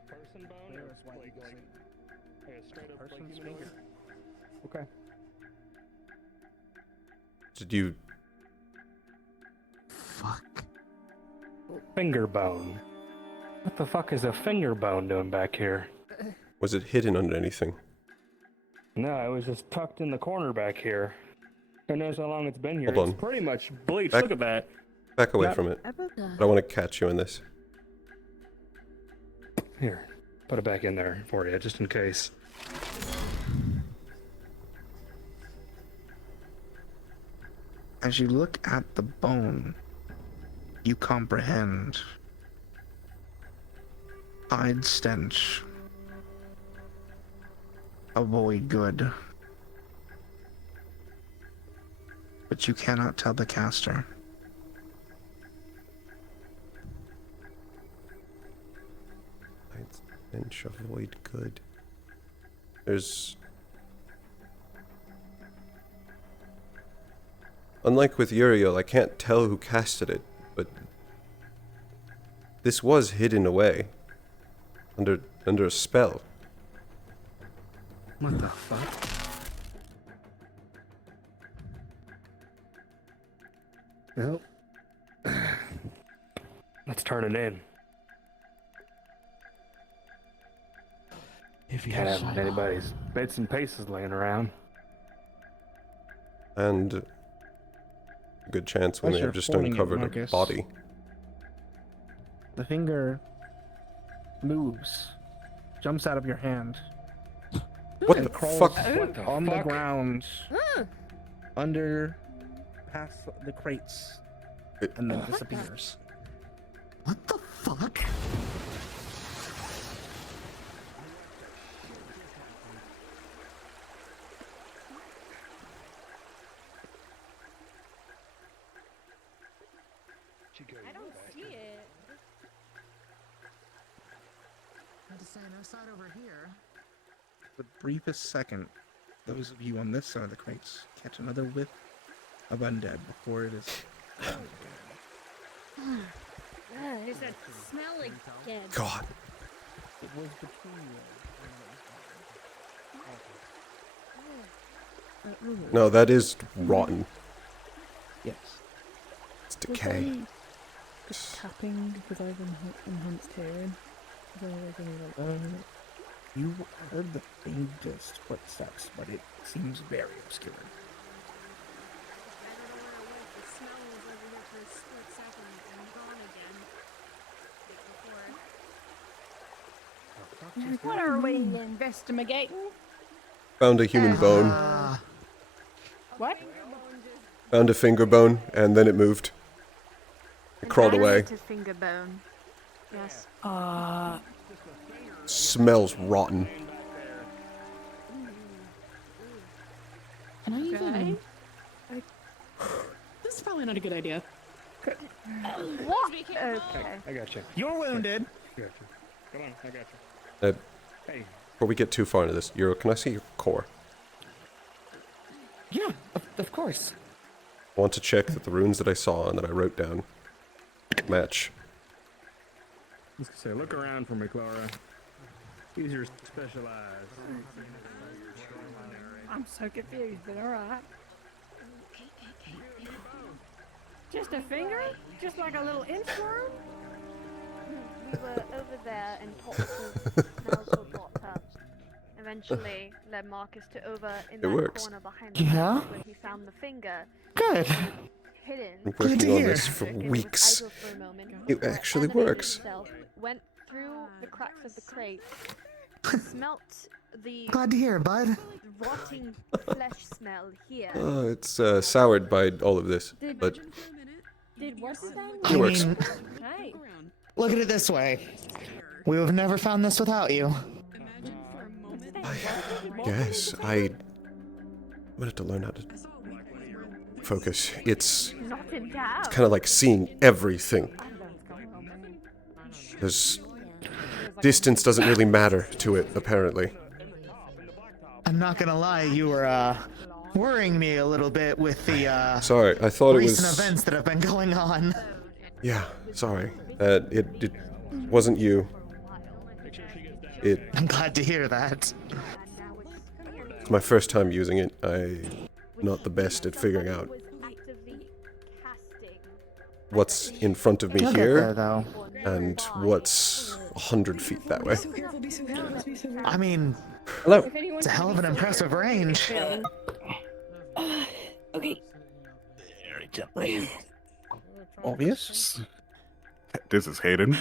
Person bone or like a straight up like human finger? Okay. Did you... Fuck. Finger bone. What the fuck is a finger bone doing back here? Was it hidden under anything? No, it was just tucked in the corner back here. Who knows how long it's been here? Hold on. It's pretty much bleached. Back- Look at that. Back away Not- from it. I want to catch you in this. Here, put it back in there for you, just in case. As you look at the bone, you comprehend. Hide stench. Avoid good. But you cannot tell the caster. Stench, avoid good. There's... Unlike with Uriel, I can't tell who casted it, but this was hidden away under a spell. What the fuck? Well, let's turn it in. If you have anybody's bits and pieces laying around. And a good chance we As may you're have just holding it, uncovered a Marcus, body. The finger moves, jumps out of your hand. What and the crawls fuck? What the on the fuck? ground under past the crates and then disappears. What the fuck? I don't see it. I'm just saying, no side over here. For the briefest second, those of you on this side of the crates catch another whiff of undead before it is. There's that smell again. God. It was between you. No, that is rotten. Yes. It's decay. Just tapping because I've enhanced hearing. You heard the faintest footsteps, but it seems very obscure. What are we investigating? Found a human bone. What? Found a finger bone, and then it moved. It crawled away. Finger bone. Yes. Smells rotten. Can I even? This is probably not a good idea. What? Okay. I got you. You're wounded. I got you. Come on, I got you. Hey. Before we get too far into this, Euro, can I see your core? Yeah, of course. I want to check that the runes that I saw and that I wrote down match. I was gonna say, look around for me, Clara. Use your special eyes. I'm so confused, but alright. Just a finger? Just like a little inchworm? We were over there and talked to Nelson Potter. Eventually led Marcus to over in that corner behind the house where he found the finger. Good. Hidden. I've been working on this for weeks. It actually works. Went through the cracks of the crate. Smelt the Glad to hear, bud. rotting flesh smell here. Oh, it's soured by all of this, but Did what's his name? it works. Hey. Look at it this way. We would have never found this without you. Yes, I'm gonna have to learn how to focus. It's kind of like seeing everything. Because distance doesn't really matter to it, apparently. I'm not gonna lie, you were worrying me a little bit with the Sorry, I thought it recent was. events that have been going on. Yeah, sorry. It wasn't you. I'm glad to hear that. It's my first time using it. I'm not the best at figuring out what's in front of me You'll get here there, though. and what's 100 feet that way. I mean, hello. It's a hell of an impressive range. Okay. Very gently. Obvious? This is Hayden.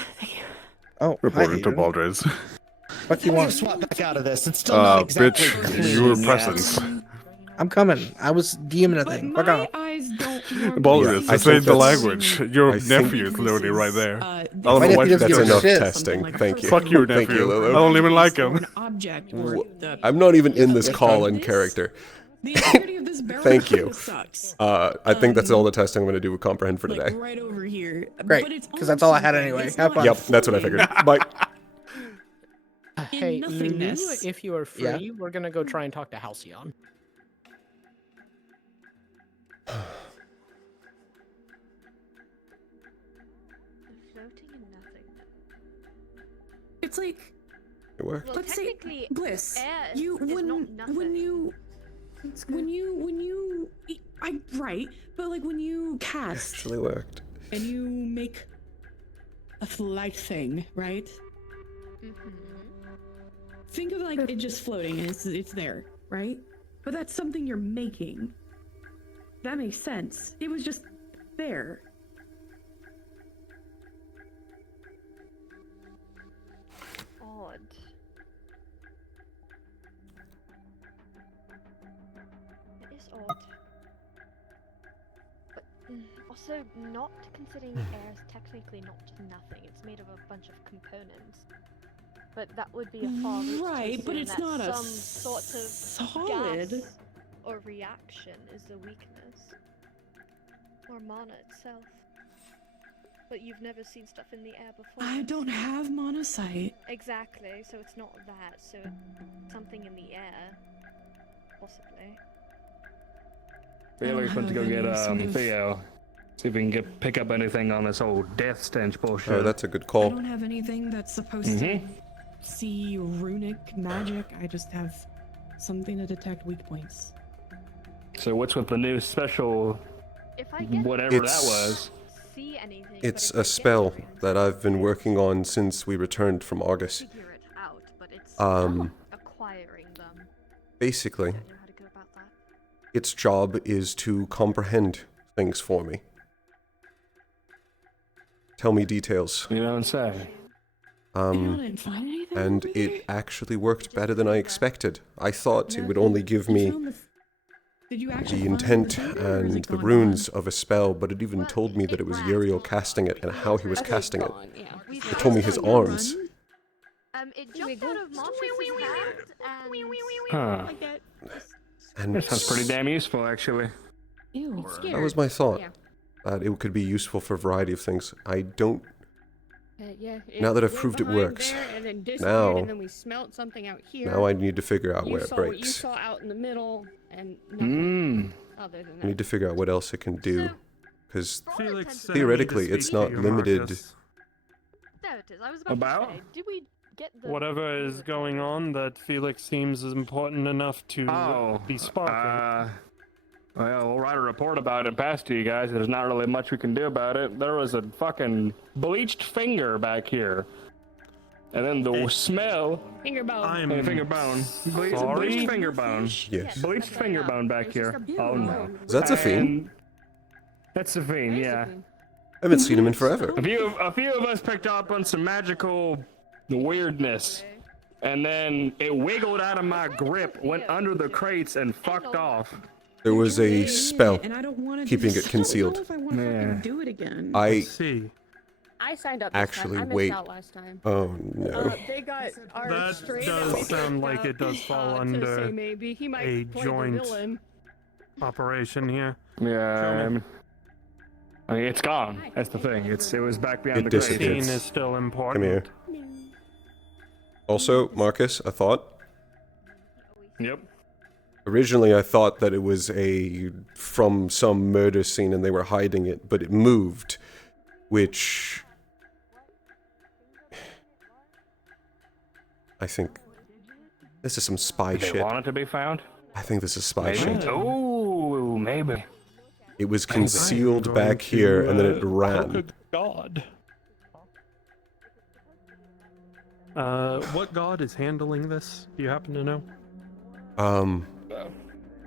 Oh, reporting to Baldrez. What do you want? Swap back out of this. It's still not exactly bitch, clean you were yet. present. I'm coming. I was DMing a thing. Fuck off. Eyes don't Baldrez, I I think the that's- language. Your I think- nephew is literally right there. I My don't know what nephew doesn't That's give a enough shit. testing. Thank you. Fuck your Thank nephew. you, Lulu. I don't even like him. An object or the I'm not even in this call in character. the integrity of this barrel Thank you. sucks. I think that's all the testing I'm going to do with Comprehend for Like today. right over here. Great, But it's because that's all I had something. anyway. It's Have not fun. Yep, that's what I figured. Bye. Hey, Lulu, nothingness. if you are free, Yeah? we're gonna go try and talk to Halcyon. Floating in nothing. It's like It worked. Well, let's say technically, Bliss. air You is when not nothing. when you I right, but like when you cast Actually worked. and you make a flight thing, right? Mm-hmm. Think of like it just floating and it's there, right? But that's something you're making. That makes sense. It was just there. Odd. It is odd. But also, not considering air is technically not just nothing. It's made of a bunch of components. But that would be a far reach to Right, but assume it's that not a some sort of solid. gas or reaction is the weakness. Or mana itself. But you've never seen stuff in the air before. I don't have monocyte. Exactly, so it's not that, so something in the air. Possibly. Felix went to go get Theo. See if we can pick up anything on this old death stench bullshit. Oh, that's a good I call. don't have anything that's supposed to see runic magic. I just have something to detect weak points. So what's with the new special, whatever that was? See anything, It's a spell that I've been working on since we returned from Argus. figure it out, but it's acquiring them. Basically, I don't know how to go about that. its job is to comprehend things for me. Tell me details. You know what I'm saying? And it actually worked better than I expected. I thought it would only give me the intent and the runes of a spell, but it even told me that it was Uriel casting it and how he was casting it. It told me his arms. It jumped out of Montrez's hand Huh. And That sounds pretty damn useful, actually. Ew, that was my thought. That it could be useful for a variety of things. I don't... Now that I've proved it works, now I need to figure out where it You breaks. saw out in the middle, and nothing other than I that. need to figure out what else it can do. Because Felix, theoretically, I need to it's speak to not you, limited... Marcus. There it is. I was about About? to say, did we get the... Whatever is going on, that Felix seems is important enough to be sparking. Well, we'll write a report about it past to you guys. There's not really much we can do about it. There was a fucking bleached finger back here. And then the smell... Finger bone. Finger bone. sorry? Bleached finger bone. Yes. Bleached finger bone back here. Oh no. That's a fiend. And- That's a fiend, yeah. I haven't seen him in forever. A few of us picked up on some magical weirdness. And then it wiggled out of my grip, went under the crates, and fucked off. There was a spell And I don't want to keeping it I don't know concealed. if I want to fucking do it again. I I signed up this actually time. I missed wait. out last time. Oh no. They got our That straight does sound like it does fall to under say maybe. He might a play the joint villain. operation here. Yeah, I mean, it's gone. That's the thing. It was back behind It the crates. disappeared. Scene is still important. Come here. Also, Marcus, a thought. Yep. Originally, I thought that it was from some murder scene and they were hiding it, but it moved, which I think this is some spy They shit. want it to be found? I think this is spy Maybe. shit. Oh, maybe. It was concealed back here and then it ran. Good God. What god is handling this? Do you happen to know?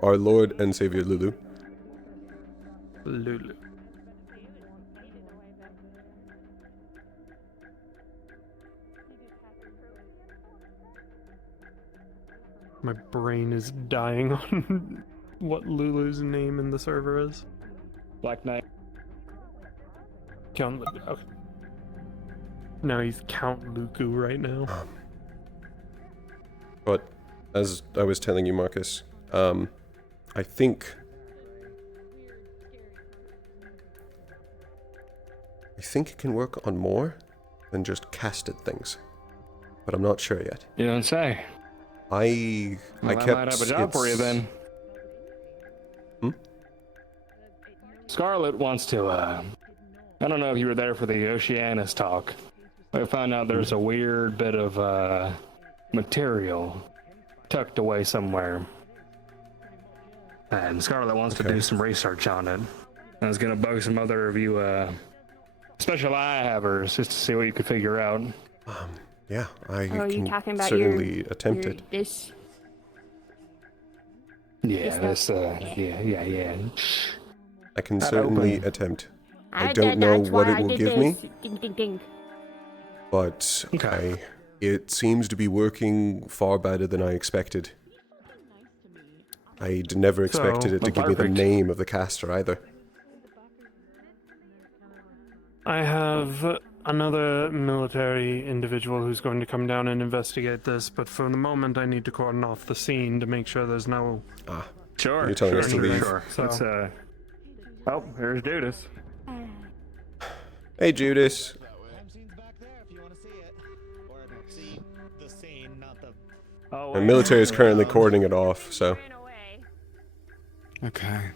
Our Lord and Savior Lulu. Lulu. My brain is dying on what Lulu's name in the server is. Black Knight. Count Luku. Okay. No, he's Count Luku right now. But as I was telling you, Marcus, I think it can work on more than just casted things, but I'm not sure yet. You don't say. I Well, kept I might have a job for you then. Scarlet wants to, I don't know if you were there for the Oceanus talk. I found out there's a weird bit of, material tucked away somewhere. And Scarlet wants to do some research on it. I was gonna bug some other of you, special eye havers just to see what you could figure out. Yeah, I Oh, you talking can about certainly your, attempt your it. This. Yeah, this, yeah. I can Not certainly open. attempt. I don't know what it will give me, Ding, ding, ding. but it seems to be working far better than I expected. I'd never expected it to give me the perfect. name of the caster either. I have another military individual who's going to come down and investigate this, but for the moment I need to cordon off the scene to make sure there's no... Sure. You're telling us to leave. Sure. So- Let's, oh, there's Judas. Hey, Judas. Oh, The military is currently cording it off, so. Okay.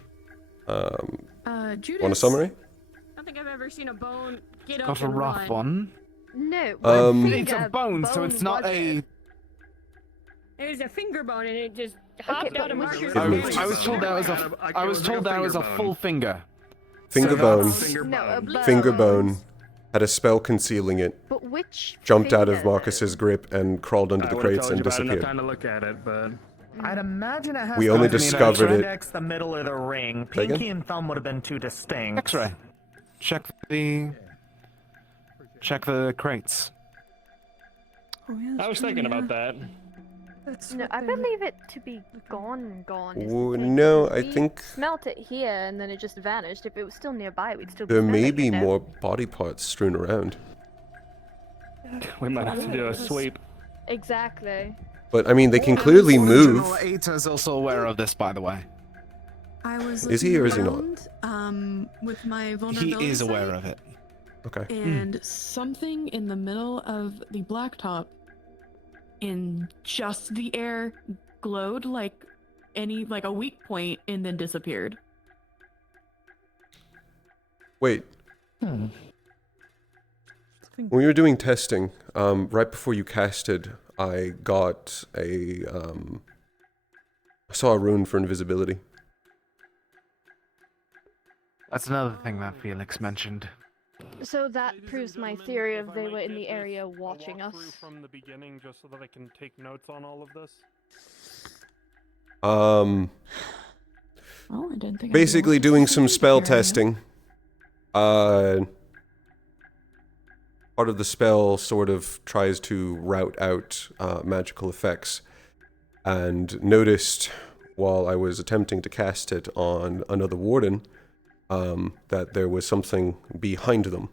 Judas. Want a summary? I don't think I've ever seen a bone get up Got a and rough run. one. No, It's a bone, so it's not a. It was a finger bone, and it just hopped out of Marcus' It I moved. was told that was a. I was told that was a full finger. Finger So bone. that's- Finger bone. Had a spell concealing it. But which Jumped out of finger, Marcus's grip and crawled under I the would've crates told and you about enough disappeared. time to look at it, but I'd imagine it has We only to be discovered the it- index, the middle of the ring. Say again? Pinky and thumb would have been too distinct. X-ray. Check the crates. I was thinking about that. No, I believe it to be gone. It's Ooh, the thing. no, I We think smelt it here and then it just vanished. If it was still nearby, we'd still be there smelling may it, be you know? more body parts strewn around. We might have to do a sweep. Exactly. But I mean, they can clearly move. General Ata's also aware of this, by the way. I was Is he or is he not? not? With my He vulnerability is aware sight, of it. Okay. and something in the middle of the blacktop in just the air glowed like a weak point and then disappeared. Wait. When we were doing testing, right before you casted, I got a, I saw a rune for invisibility. That's another thing that Felix mentioned. So that proves my theory of they were in the area watching us. From the beginning, just so that I can take notes on all of this. Oh, I didn't think. Basically doing some spell testing. Part of the spell sort of tries to route out magical effects, and noticed while I was attempting to cast it on another warden that there was something behind them,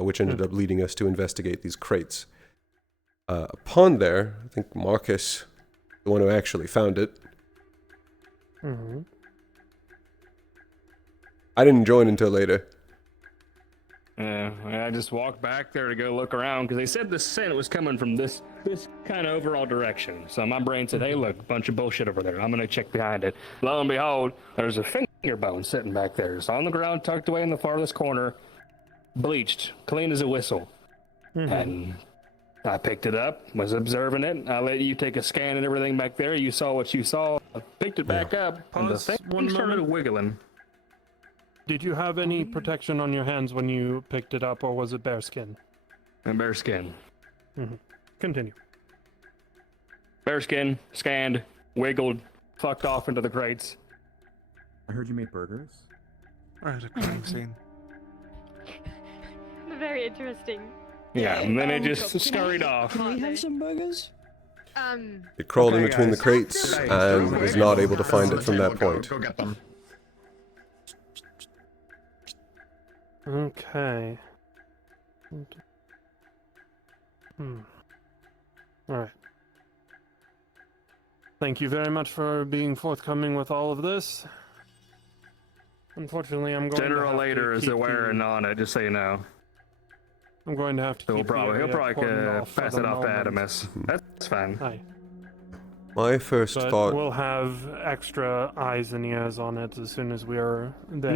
which ended up leading us to investigate these crates. Upon there, I think Marcus, the one who actually found it. I didn't join until later. Yeah, I just walked back there to go look around because they said the scent was coming from this kind of overall direction. So my brain said, "Hey, look, bunch of bullshit over there. I'm gonna check behind it." Lo and behold, there's a finger bone sitting back there. It's on the ground, tucked away in the farthest corner, bleached, clean as a whistle. And I picked it up, was observing it. I let you take a scan and everything back there. You saw what you saw. I picked it back up, and the Pause thing one started moment. wiggling. Did you have any protection on your hands when you picked it up, or was it bearskin? And bearskin. Continue. Bearskin, scanned, wiggled, fucked off into the crates. I heard you made burgers. Alright, a crime scene. Very interesting. Yeah, and then it just scurried off. Can we have some burgers? It crawled in Okay, between the guys. crates and was not able to find it from that point. Go get them. Okay. Alright. Thank you very much for being forthcoming with all of this. Unfortunately, I'm going General to Later is aware and on it, just so you know. I'm going to have to So keep he'll probably cordoned off for pass the it off to moment. Adamus. That's fine. Aye. My first But thought... we'll have extra eyes and ears on it as soon as we are there.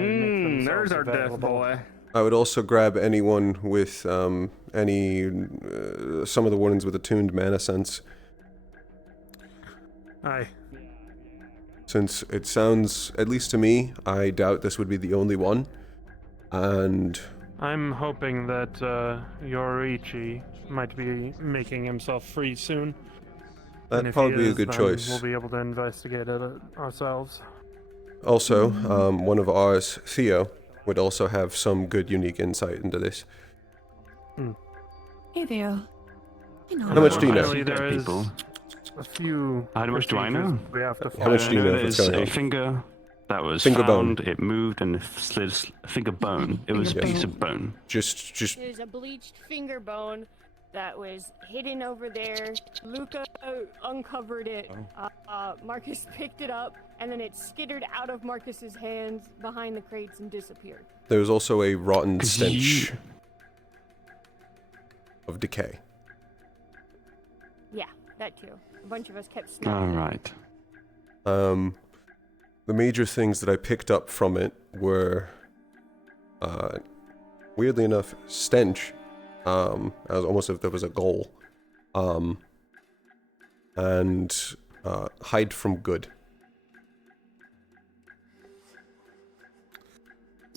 There's our death boy. I would also grab anyone with some of the wardens with attuned mana sense. Aye. Since it sounds, at least to me, I doubt this would be the only one. And I'm hoping that Yoriichi might be making himself free soon. And that'd if probably he be a is, good then choice. We'll be able to investigate it ourselves. Also, one of ours, Theo, would also have some good unique insight into this. Hey there. How much do you know? Finally, there is People. a few How much do I know? procedures we have to How much do you I know? there's What's going a on? finger that was Finger found, bone. it moved and it slid a finger bone. It was a piece of bone. Just There's a bleached finger bone that was hidden over there. Luca uncovered it. Marcus picked it up, and then it skittered out of Marcus's hands behind the crates and disappeared. There was also a rotten stench of decay. Yeah, that too. A bunch of us kept All snapping. right. The major things that I picked up from it were, weirdly enough, stench. As almost if there was a goal. And hide from good.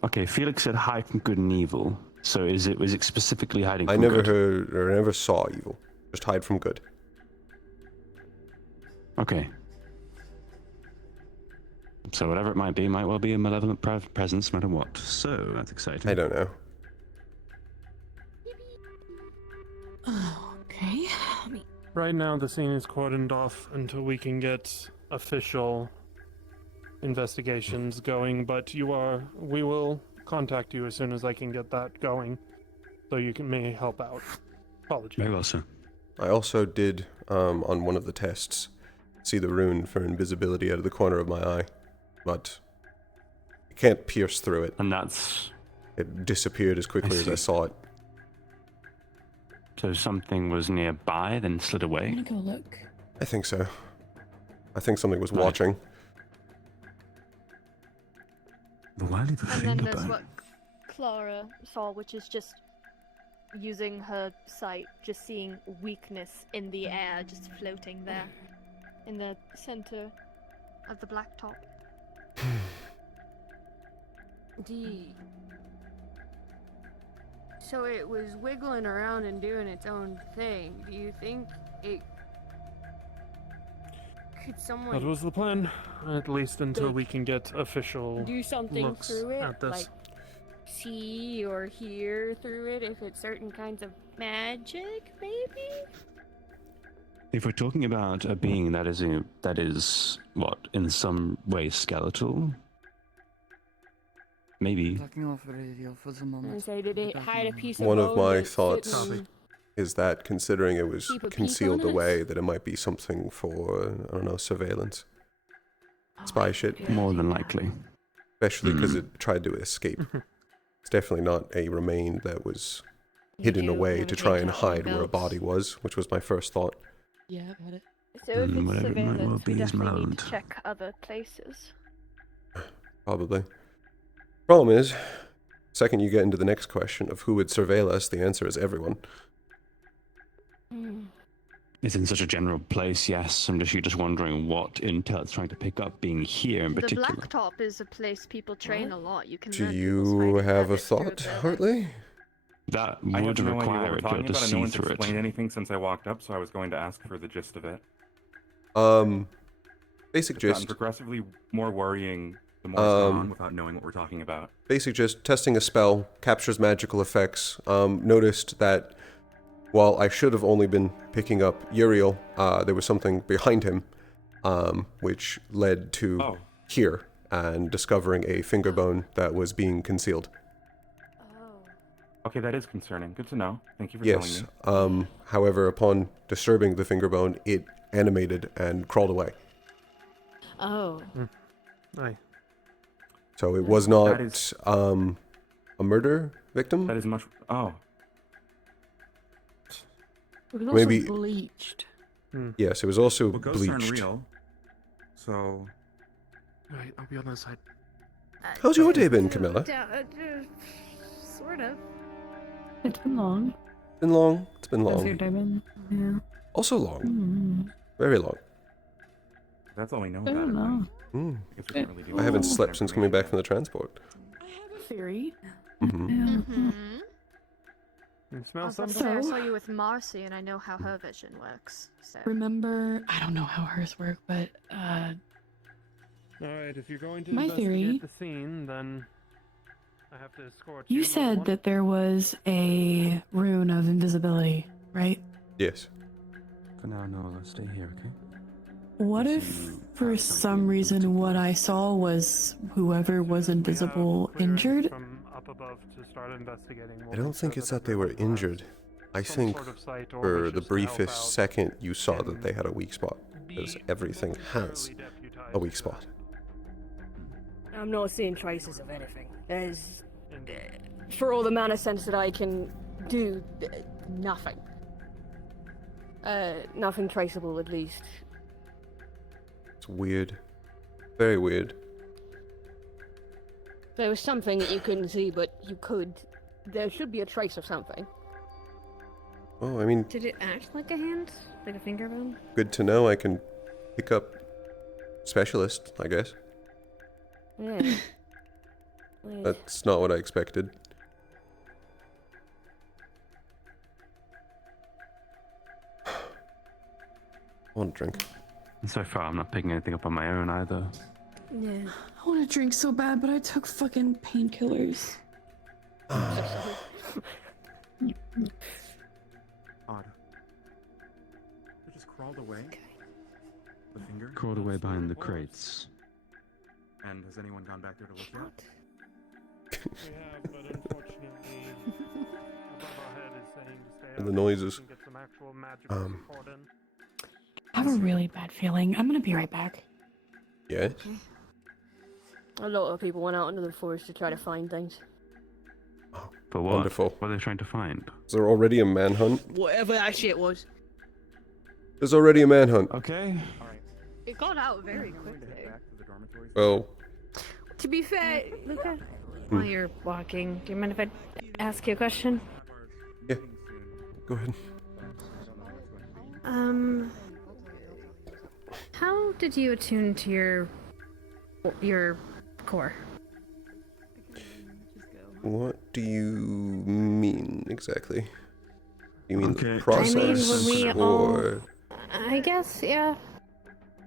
Okay, Felix said hide from good and evil. So was it specifically hiding from I never good? heard or never saw evil. Just hide from good. Okay. So whatever it might be, might well be a malevolent presence, no matter what. So that's exciting. I don't know. Okay. Right now, the scene is cordoned off until we can get official investigations going, but we will contact you as soon as I can get that going, so you may help out. Apologies. Very well, sir. I also did, on one of the tests, see the rune for invisibility out of the corner of my eye, but you can't pierce through it. And that's... It disappeared as quickly as I saw it. So something was nearby, then slid away? I'm gonna go look. I think so. I think something was watching. And then there's what Clara saw, which is just using her sight, just seeing weakness in the air, just floating there in the center of the blacktop. So it was wiggling around and doing its own thing. Do you think it could someone That was the plan, at least until we can get official do something looks through it, at this. like see or hear through it if it's certain kinds of magic, maybe? If we're talking about a being that is what, in some way skeletal? Maybe. Taking off the radio for the moment. And say, did it hide a piece of One of bone my that's thoughts sitting- is that, considering it was Keep a peek concealed on us? away, that it might be something for, I don't know, surveillance. Spy shit. More than likely. Especially because it tried to escape. It's definitely not a remain that was hidden away to try and hide where a body was, which was my first thought. Yeah, I've had it. So if it's whatever it might well surveillance, we be is definitely need malevolent. to check other places. Probably. Problem is, second you get into the next question of who would surveil us, the answer is everyone. It's in such a general place, yes. You're just wondering what intel it's trying to pick up being here in The particular. blacktop is a place people train a lot. You can Do learn you have a thought, Hartley? That I would have no idea what require we're it to be talking able to about, and no see one's through it. explained anything since I walked up, so I was going to ask for the gist of it. Basic It's gotten gist. progressively more worrying the more it's gone on without knowing what we're talking about. Basic gist, testing a spell, captures magical effects. Noticed that while I should have only been picking up Uriel, there was something behind him, which led to here, and discovering a finger bone that was being concealed. Okay, that is concerning. Good to know. Thank you for Yes. telling me. However, upon disturbing the finger bone, it animated and crawled away. Oh. Aye. So it was not a murder victim. That is much. Oh. It was Maybe- also bleached. Yes, it was also Well, ghosts aren't bleached. real. So. Alright, I'll be on this side. How's your day been, Camilla? Sort of. It's been long. It's been long. It's been How's your long. day been? Yeah. Also long. Very long. That's all we know I about don't it. know. Mm. I guess we can't really do I haven't anything slept since coming back from the transport. Theory. Mm-hmm. You smell I saw you with Marcy, and I know how her vision works. So. Remember, I don't know how hers work, but Alright, if you're going to My investigate theory- the scene, then I have to escort you you. said that there was a rune of invisibility, right? Yes. For now, no, let's stay here, okay? What if, for some reason, what I saw was whoever was invisible injured? From up above to start investigating. I don't think it's that they were injured. I some think sort of site or for wishes the to help briefest out second you saw that they had a weak spot, because everything has a weak spot. I'm not seeing traces of anything. There's, for all the amount of sense that I can do, nothing. Nothing traceable, at least. It's weird. Very weird. There was something that you couldn't see, but you could. There should be a trace of something. Oh, I mean, Did it act like a hand? Like a finger bone? good to know. I can pick up specialist, I guess. Yeah. That's not what I expected. I want a drink. So far, I'm not picking anything up on my own either. Yeah. I want to drink so bad, but I took fucking painkillers. Odd. It just crawled away. The finger Crawled away behind the crates. And has anyone gone back there to look yet? We have, but unfortunately, above our head is saying to stay And the out noises. and get some actual magical support in. I have a really bad feeling. I'm gonna be right back. Yeah? A lot of people went out into the forest to try to find things. But what? Wonderful. What are they trying to find? Is there already a manhunt? Whatever that shit was. There's already a manhunt. Okay. It got out very quickly. Well, To be fair, Luca, while you're walking, do you mind if I ask you a question? yeah. Go ahead. How did you attune to your core? What do you mean exactly? You mean the I mean, process, when we all, or I guess, yeah.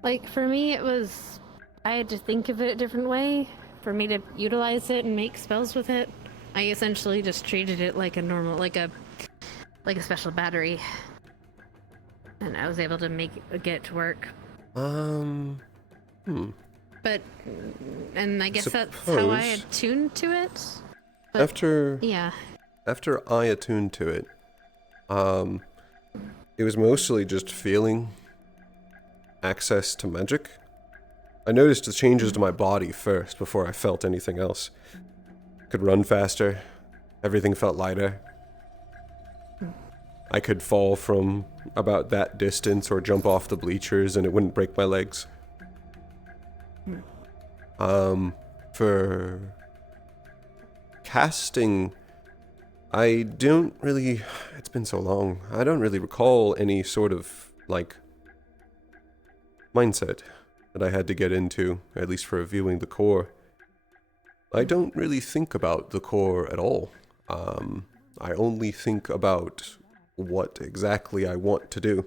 Like for me, it was I had to think of it a different way for me to utilize it and make spells with it. I essentially just treated it like a normal, like a special battery, and I was able to get it to work. But, and I guess that's how I Suppose- attuned to it. But, after yeah. after I attuned to it, it was mostly just feeling access to magic. I noticed the changes to my body first before I felt anything else. Could run faster. Everything felt lighter. I could fall from about that distance or jump off the bleachers and it wouldn't break my legs. For casting, I don't really, it's been so long, I don't really recall any sort of, like, mindset that I had to get into, at least for viewing the core. I don't really think about the core at all. I only think about what exactly I want to do.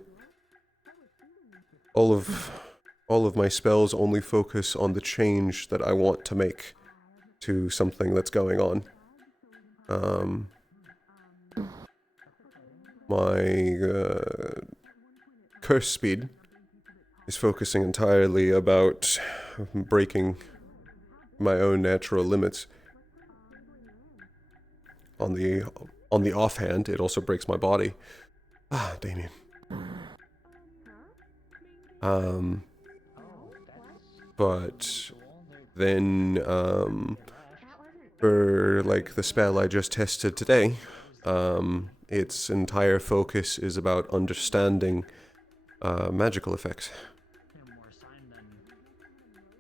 All of my spells only focus on the change that I want to make to something that's going on. My curse speed is focusing entirely about breaking my own natural limits. On the offhand, it also breaks my body. Ah, Damien. But then, for like the spell I just tested today, its entire focus is about understanding magical effects.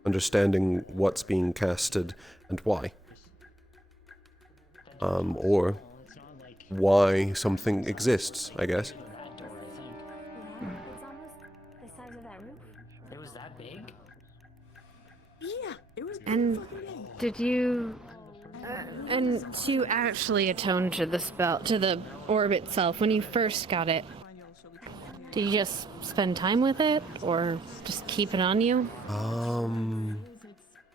Understanding what's being casted and why. Or why something exists, I guess. It was that big? Yeah, it was. And did you, and to actually atone to the spell, to the orb itself, when you first got it, did you just spend time with it, or just keep it on you?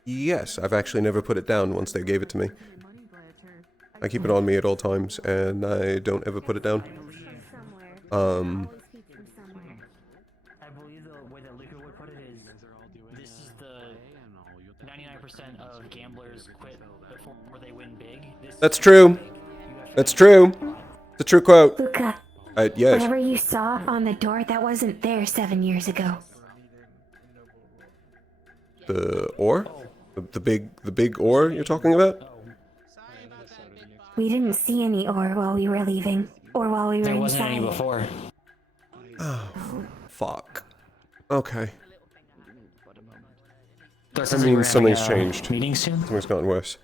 Yes, I've actually never put it down once they gave it to me. I keep it on me at all times, and I don't ever put it down. I believe the way that Luca would put it is, this is the 99% of gamblers quit before they win big. That's true. That's true. It's a true quote. Luca, Yes. Whatever you saw on the door, that wasn't there 7 years ago. The ore? The big ore you're talking about? We didn't see any ore while we were leaving, or while we were There wasn't any inside. before. Oh, fuck. Okay. That I mean, something's changed. Meeting soon? Something's gotten worse.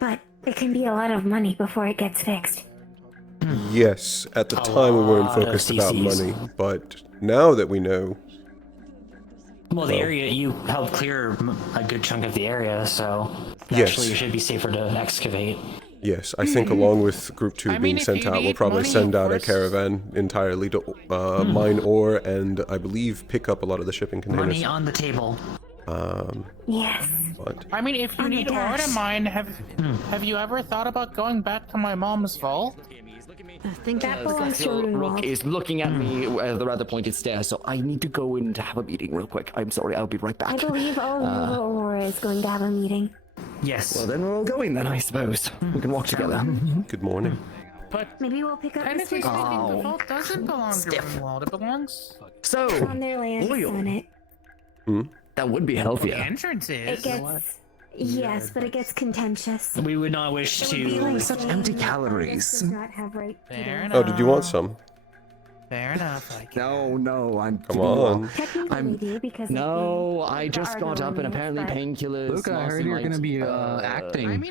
But it can be a lot of money before it gets fixed. Yes, at the time we weren't focused about CCs. money, but now that we know... Well, the area, you helped clear a good chunk of the area, so Yes. actually you should be safer to excavate. Yes, I think along with Group 2 being if sent you out, we'll need probably money send out a first- caravan entirely to mine ore and I believe pick up a lot of the shipping containers. Money on the table. Yes. But I mean, if you need ore to mine, have you ever thought about going back to my mom's vault? I think that belongs to Rook Runewald. is looking at me with a rather pointed stare, so I need to go in to have a meeting real quick. I'm sorry, I'll be right back. I believe all of Aurora is going to have a meeting. Yes. Well, then we're all going then, I suppose. We can walk together. Good morning. But maybe we'll pick up the technically switch. speaking, the vault doesn't belong to Runewald. It belongs. So, on their land, oil. on it. That would be healthier. The entrance is. It gets... Yes, but it gets contentious. We would not wish It would be to... like such saying empty Congress calories. does not have right to Fair their- Oh, did you want some? Fair enough. No, I'm. Come on. Technically we do, because No, of the- I just the got up and Argo apparently rules, painkillers. Luca, I heard you're gonna be acting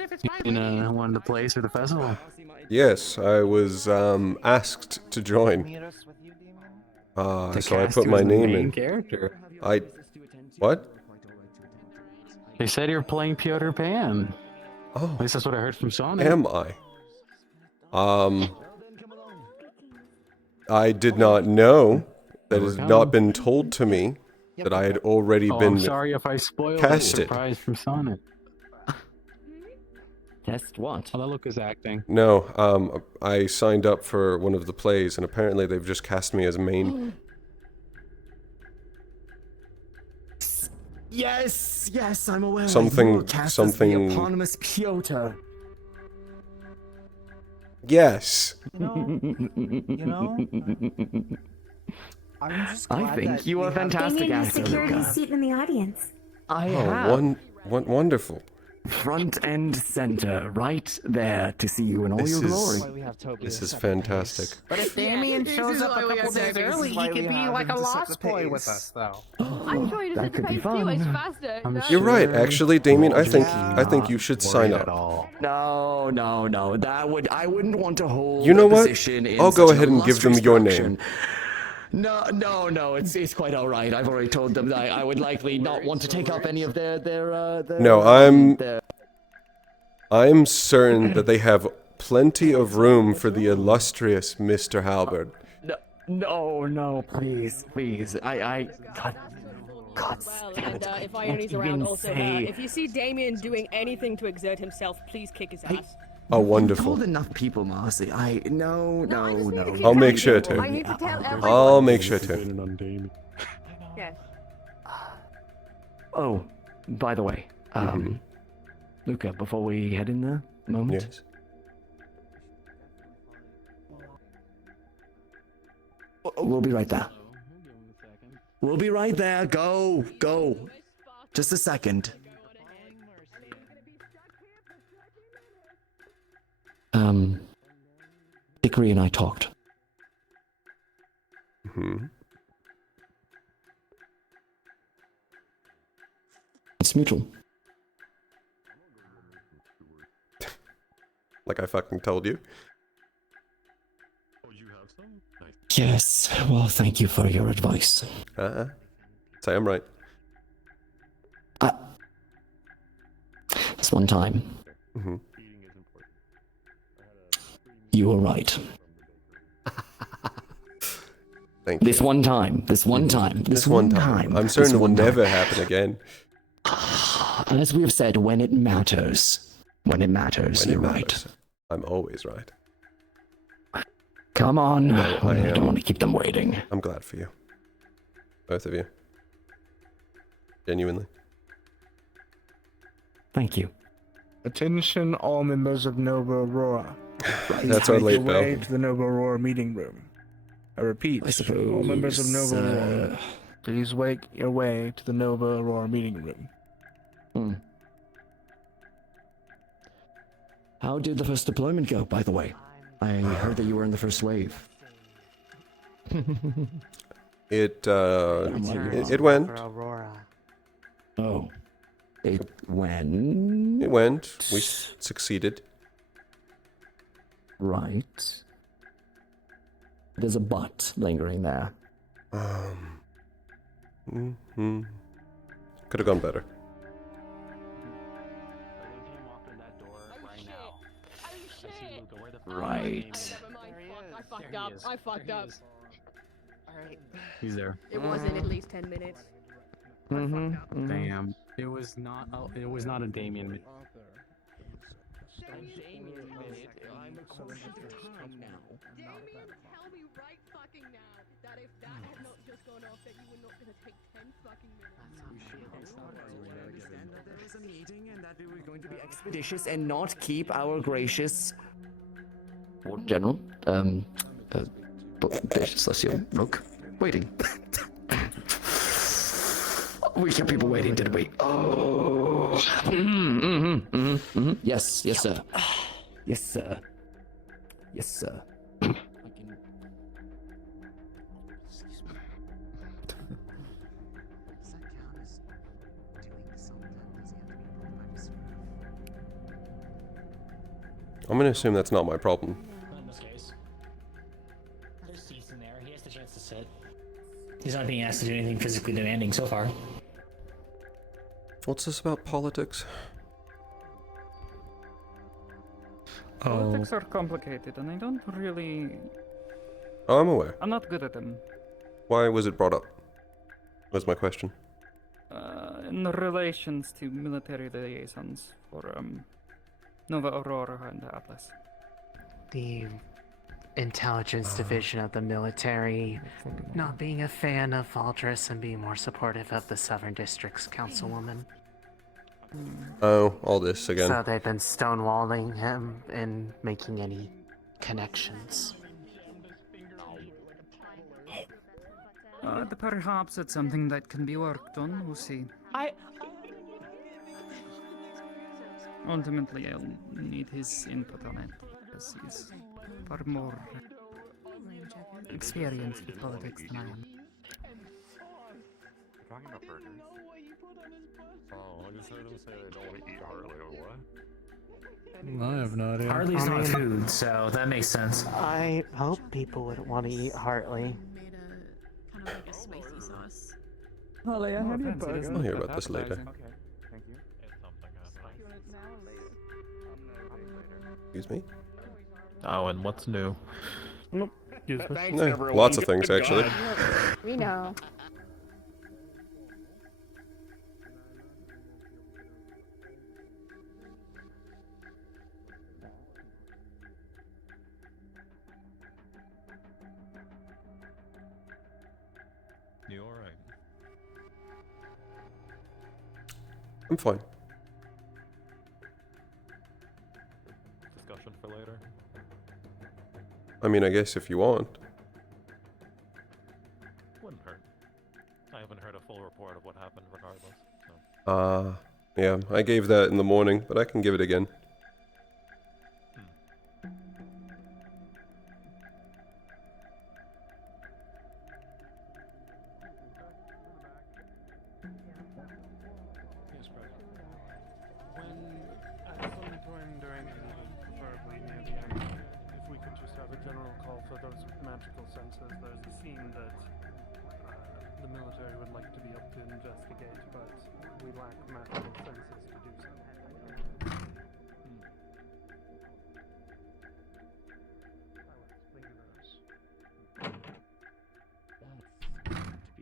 in one of the plays for the festival. Yes, I was asked to join. So I put my name in. Character. What? They said you're playing Piotr Pan. Oh. At least that's what I heard from Sonic. Am I? I did not know. That has not been told to me that I had already been I'm sorry if I spoiled the casted. surprise from Sonic. Test what? Hello, Luca's acting. No, I signed up for one of the plays, and apparently they've just cast me as main. Yes, I'm aware. Something- You were cast as something- the eponymous Piotr. Yes. I'm just I think you are a fantastic Damien has actor, secured his Luca. seat in the audience. I Oh, have. wonderful. Front and center, right there to see you in all This your is glory. this is fantastic. But if Damien shows up a couple days early, he could be like a lost boy with us, though. I'm trying to that set the could be pace too. It's fun. faster. I'm no? You're right, actually, Damien. I think Yeah. you should sign up. No. I wouldn't want to hold. You know a what? position in I'll go such ahead an and give them illustrious your production. name. No, it's quite all right. I've already told them that I would likely not want to take up any of their No, I'm certain that they have plenty of room for the illustrious Mr. Halberd. No, please. God Well, damn and it, I if can't Ioni's around, even also, say- if you see Damien doing anything to exert himself, please kick his ass. Oh, wonderful. Told enough people, Marcy. No. I'll make sure to. I need to tell everyone. I'll make sure to. Yes. Oh, by the way, Luca, before we head in there, moment. Yes. We'll be right there. We'll be right there. Go. Just a second. Hickory and I talked. It's mutual. Like I fucking told you. Yes. Well, thank you for your advice. Say I'm right. This one time. You were right. Thank you. This one time. I'm certain it will never happen again. And as we have said, when it matters. When it matters, you're right. I'm always right. Come on. No, I don't want to keep them waiting. I'm glad for you. Both of you. Genuinely. Thank you. Attention, all members of Nova Aurora. That's our Make late your way bell. to the Nova Aurora meeting room. I repeat, all members of Nova Aurora, please make your way to the Nova Aurora meeting room. How did the first deployment go, by the way? I heard that you were in the first wave. It went. Oh. It went? It went. We succeeded. Right. There's a but lingering there. Could have gone better. Right. I fucked up. I fucked up. Alright. He's there. It wasn't at least 10 minutes. Damn. It was not. It was not a Damien minute. Damien, tell me right fucking now that if that had not just gone off, that you were not gonna take 10 fucking minutes. Understand that there is a meeting and that we were going to be expeditious and not keep our gracious General, look, waiting. We kept people waiting, didn't we? Oh. Yes, yes, sir. Yes, sir. Yes, sir. I'm gonna assume that's not my problem. Not in this case. There's seats in there. He has the chance to sit. He's not being asked to do anything physically demanding so far. What's this about politics? Politics are complicated, and I don't really. Oh, I'm aware. I'm not good at them. Why was it brought up? Was my question. In relations to military liaisons for Nova Aurora and Atlas. The intelligence division of the military not being a fan of Valdris and being more supportive of the Southern District's councilwoman. Oh, all this again. So they've been stonewalling him and making any connections. Perhaps it's something that can be worked on. We'll see. Ultimately, I'll need his input on it, because he's far more experienced with politics than I am. Talking about burgers. Oh, I just heard them say they don't want to eat Hartley or what? I have no idea. Hartley's not food, so that makes sense. I hope people would want to eat Hartley. Kind of like a spicy sauce. Holly, I had your burger. I'll hear about this later. Okay, thank you. Excuse me? Oh, and what's new? Excuse me. No, lots of things, actually. We know. You alright? I'm fine. Discussion for later? I mean, I guess if you want. Wouldn't hurt. I haven't heard a full report of what happened regardless, so. Yeah, I gave that in the morning, but I can give it again. At some point during the meeting, preferably near the end, if we could just have a general call for those magical senses. There's a scene that the military would like to be able to investigate, but we lack magical senses to do so. That's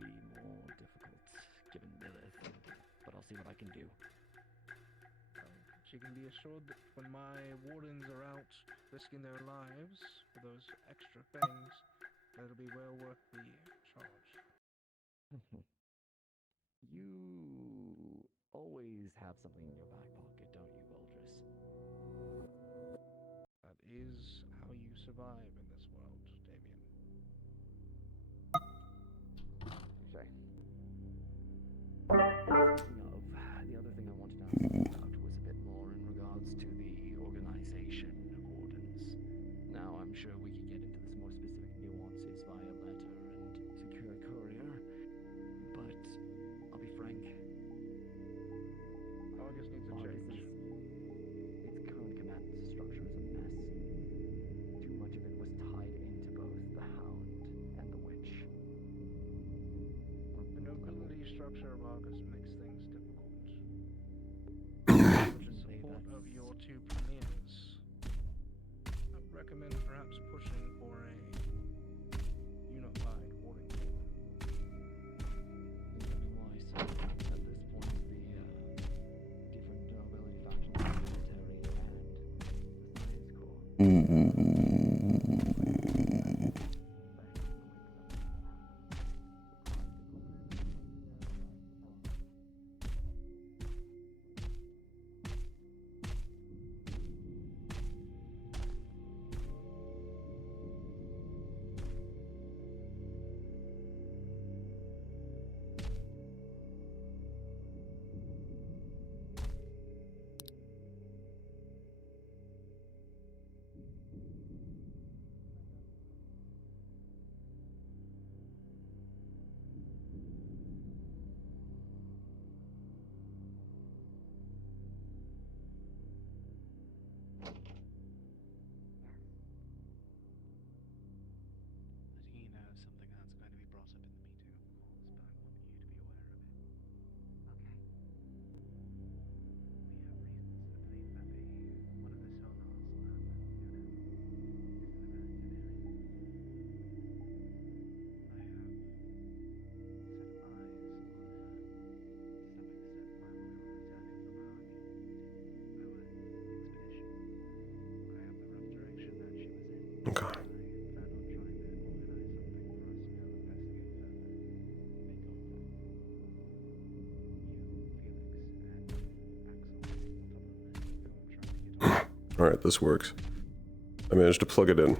going to be more difficult, given Lilith, but I'll see what I can do. She can be assured that when my wardens are out risking their lives for those extra things, that it'll be well worth the charge. You always have something in your back pocket, don't you, Valdris? structure of Argus makes things difficult. With the support of your two premiers, I would recommend perhaps pushing for a unified warring corps. At this point, the different nobility factions, the military and the science corps. He knows something that's going to be brought up in the meeting, of course, but I want you to be aware of it. Okay. We have reasons to believe that one of the sonars on that unit is in the relative area. I have set eyes on her to some extent while we were returning from our expedition. I have the rough direction that she was in. Okay. Alright, this works. I managed to plug it in.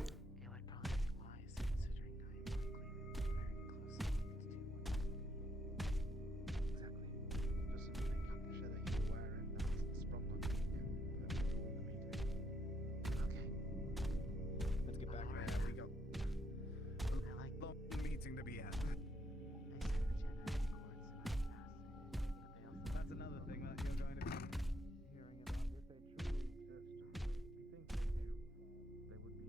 Let's get back there. We got a long meeting to be at. That's another thing that you're going to be hearing about if they truly exist. We think they do. They would be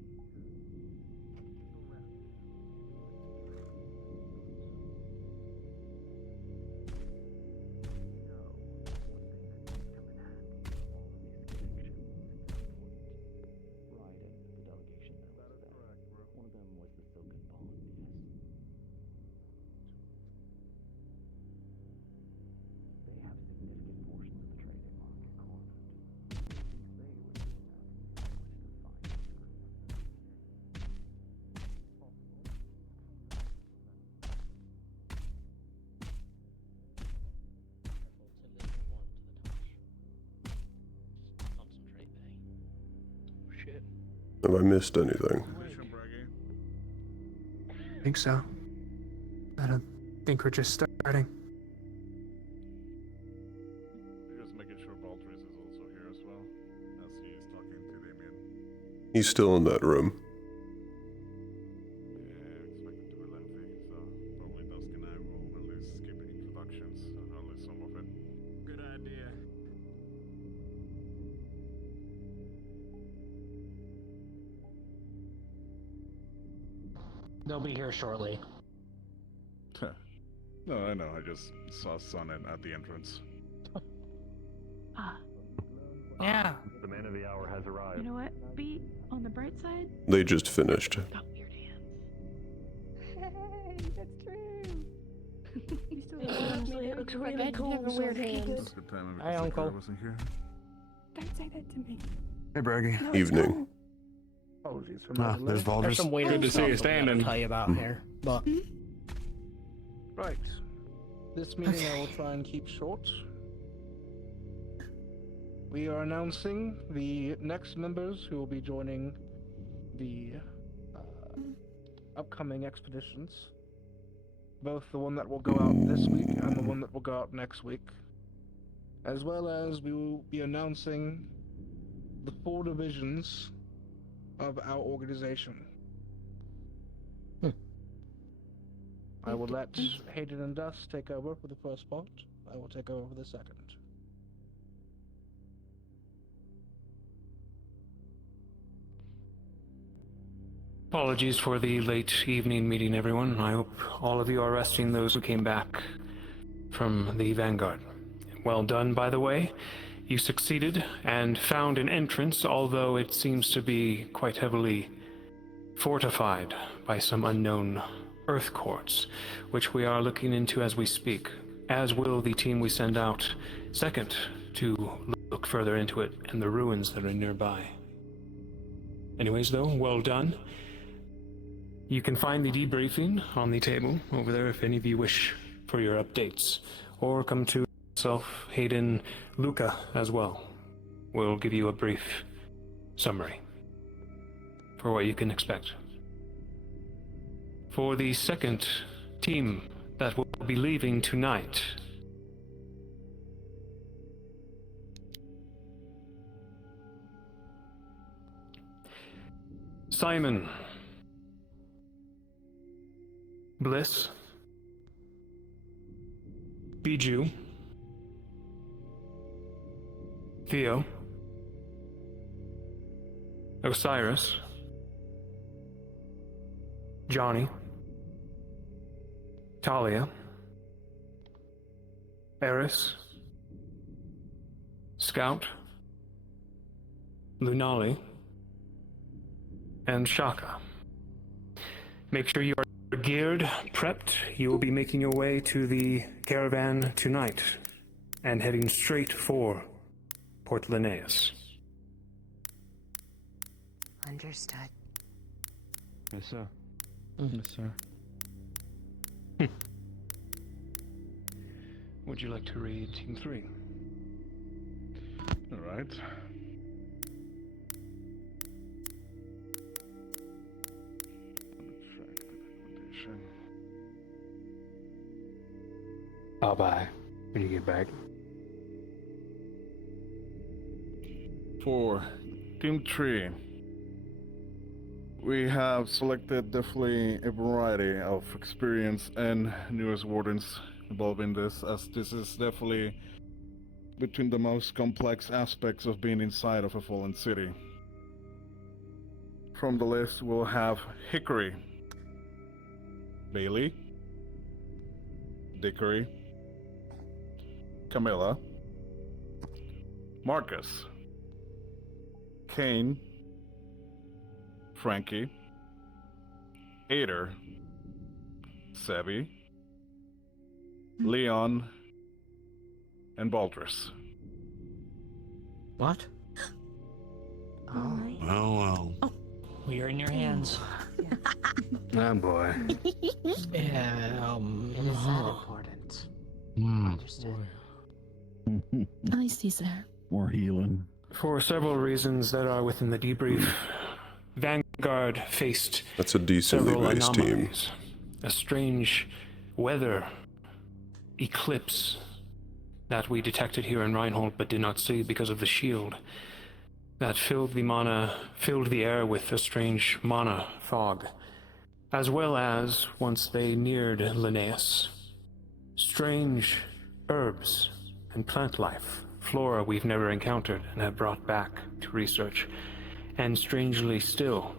bereft. Ryden, the delegation that was there. One of them was the Silken Bond, yes. They have significant portions of the trading market cornered. Since they were using that from the west of Shit. Have I missed anything? I think so. I don't think we're just starting. Just making sure Baltris is also here as well, as he is talking to Damien. He's still in that room. Yeah, expect it to be lengthy, so probably Dusk and I will at least skip introductions, at least some of it. Good idea. They'll be here shortly. No, I know, I just saw Sun at the entrance. Yeah. The man of the hour has arrived. You know what? Be on the bright side. They just finished. Got weird hands. Hey, that's true. You still Honestly, it looks really cool. Never weird hands. Good time Hi, Uncle. wasn't here. Don't say that to me. Hey, Braggy. No, it's Evening. cool. Apologies for Ah, my there's delay. There's some weird Good to see stuff you that we gotta standing. tell you about here, but Right. This meeting I will try and keep short. We are announcing the next members who will be joining the upcoming expeditions. Both the one that will go out this week and the one that will go out next week. As well as we will be announcing the 4 divisions of our organization. I will let Hayden and Dust take over for the first part. I will take over for the second. Apologies for the late evening meeting, everyone. I hope all of you are resting, those who came back from the Vanguard. Well done, by the way. You succeeded and found an entrance, although it seems to be quite heavily fortified by some unknown earth quartz, which we are looking into as we speak, as will the team we send out second to look further into it and the ruins that are nearby. Anyways, though, well done. You can find the debriefing on the table over there if any of you wish for your updates, or come to myself, Hayden, Luca as well. We'll give you a brief summary for what you can expect. For the second team that will be leaving tonight, Simon, Bliss, Bijou, Theo, Osiris, Johnny, Talia, Eris, Scout, Lunali, and Shaka. Make sure you are geared, prepped. You will be making your way to the caravan tonight and heading straight for Port Linnaeus. Understood. Yes, sir. Yes, sir. Would you like to read Team 3? All right. I'll buy when you get back. For Team 3, we have selected definitely a variety of experience and newest wardens involved in this, as this is definitely between the most complex aspects of being inside of a fallen city. From the list, we'll have Hickory, Bailey, Dickory, Camilla, Marcus, Kane, Frankie, Ader, Sebi, Leon, and Baldrus. What? Oh. Well. We are in your hands. Oh boy. Yeah, It is that important. Understood. I see, sir. More healing. For several reasons that are within the debrief, Vanguard faced That's a decently several based team. anomalies. A strange weather eclipse that we detected here in Reinhold but did not see because of the shield that filled the air with a strange mana fog, as well as, once they neared Linnaeus, strange herbs and plant life, flora we've never encountered and have brought back to research, and strangely still,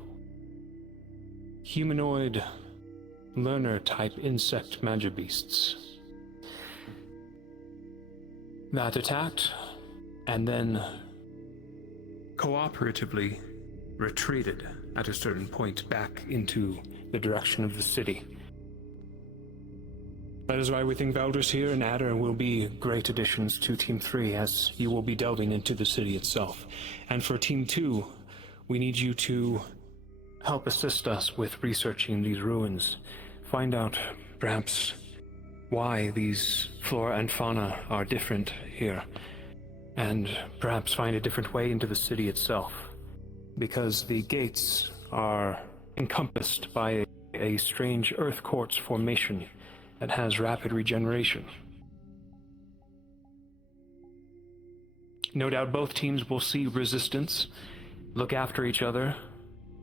humanoid learner-type insect magibeasts that attacked and then cooperatively retreated at a certain point back into the direction of the city. That is why we think Valdris here and Adder will be great additions to Team 3, as you will be delving into the city itself. And for Team 2, we need you to help assist us with researching these ruins. Find out, perhaps, why these flora and fauna are different here, and perhaps find a different way into the city itself, because the gates are encompassed by a strange earth quartz formation that has rapid regeneration. No doubt both teams will see resistance, look after each other,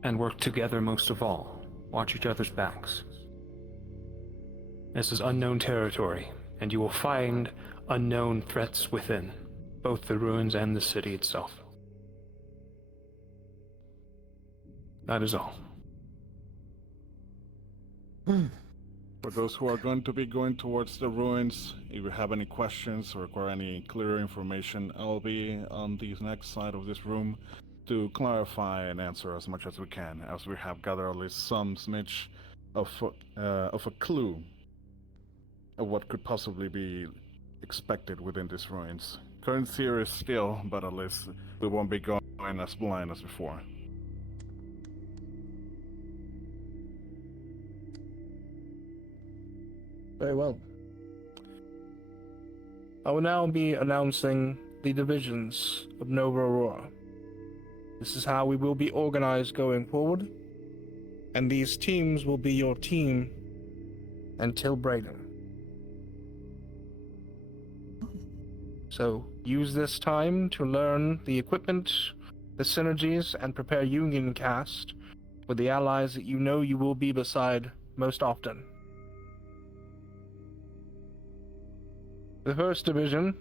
and work together most of all. Watch each other's backs. This is unknown territory, and you will find unknown threats within, both the ruins and the city itself. That is all. For those who are going to be going towards the ruins, if you have any questions or require any clearer information, I'll be on the next side of this room to clarify and answer as much as we can, as we have gathered at least some smidge of a clue of what could possibly be expected within these ruins. Current theory is still, but at least we won't be going as blind as before. Very well. I will now be announcing the divisions of Nova Aurora. This is how we will be organized going forward, and these teams will be your team until Brayden. So use this time to learn the equipment, the synergies, and prepare Union Cast with the allies that you know you will be beside most often. The first division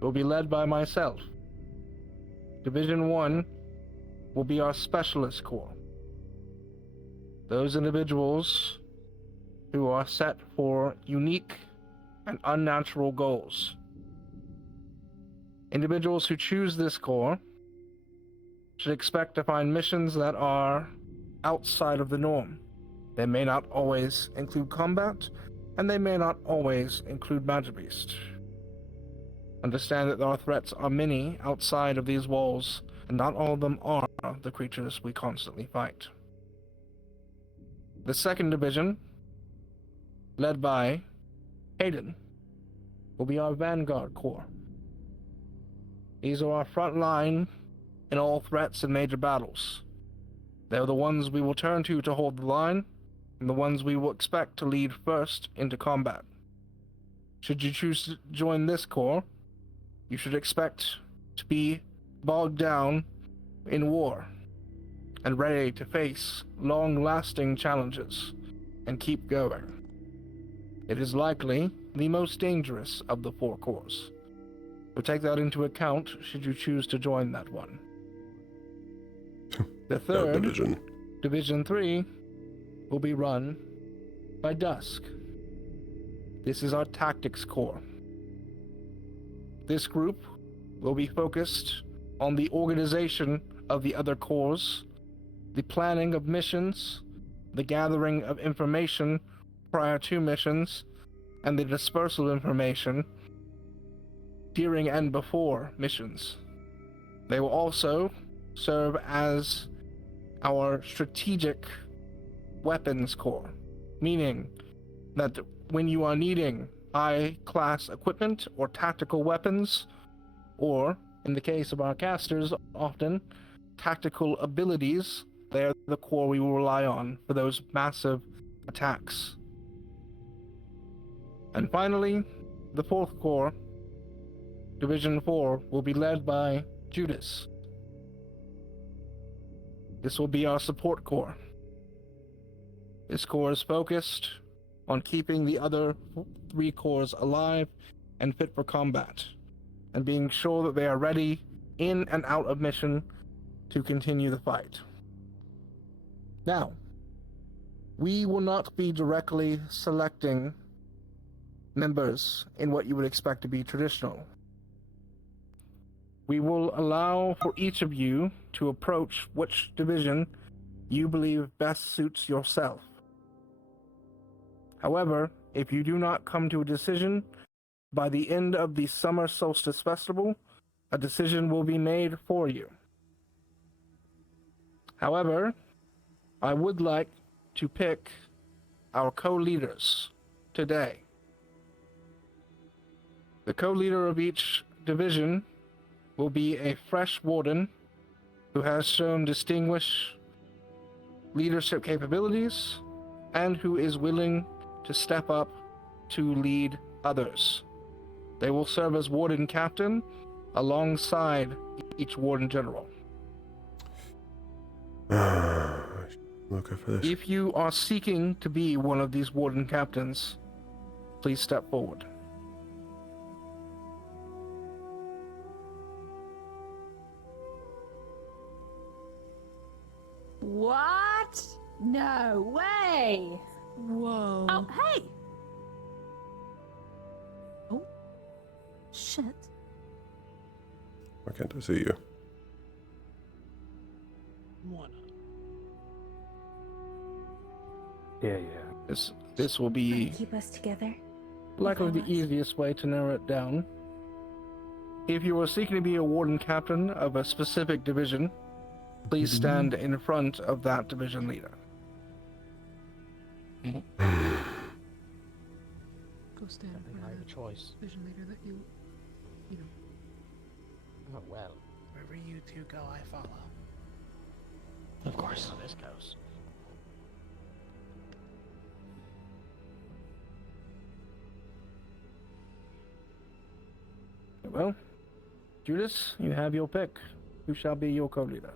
will be led by myself. Division 1 will be our Specialist Corps. Those individuals who are set for unique and unnatural goals. Individuals who choose this corps should expect to find missions that are outside of the norm. They may not always include combat, and they may not always include Magic Beast. Understand that our threats are many outside of these walls, and not all of them are the creatures we constantly fight. The second division, led by Hayden, will be our Vanguard Corps. These are our front line in all threats and major battles. They're the ones we will turn to hold the line, and the ones we will expect to lead first into combat. Should you choose to join this corps, you should expect to be bogged down in war and ready to face long-lasting challenges and keep going. It is likely the most dangerous of the 4 corps. So take that into account should you choose to join that one. The third, Division 3, will be run by Dusk. This is our Tactics Corps. This group will be focused on the organization of the other corps, the planning of missions, the gathering of information prior to missions, and the dispersal of information during and before missions. They will also serve as our strategic weapons corps, meaning that when you are needing high-class equipment or tactical weapons, or, in the case of our casters, often tactical abilities, they are the corps we will rely on for those massive attacks. And finally, the 4th Corps, Division 4, will be led by Judas. This will be our support corps. This corps is focused on keeping the other 3 corps alive and fit for combat, and being sure that they are ready in and out of mission to continue the fight. Now, we will not be directly selecting members in what you would expect to be traditional. We will allow for each of you to approach which division you believe best suits yourself. However, if you do not come to a decision by the end of the Summer Solstice Festival, a decision will be made for you. However, I would like to pick our co-leaders today. The co-leader of each division will be a fresh warden who has shown distinguished leadership capabilities and who is willing to step up to lead others. They will serve as warden captain alongside each warden general. Looking for this. If you are seeking to be one of these warden captains, please step forward. What? No way! Whoa. Oh, hey! Oh. Shit. Why can't I see you? Yeah. This will be Keep us together. likely the easiest way to narrow it down. If you are seeking to be a warden captain of a specific division, please stand in front of that division leader. Go stand in front of the choice. vision leader that you know. Oh, well. Wherever you two go, I follow. Of course. How this goes. Well, Judas, you have your pick. Who shall be your co-leader?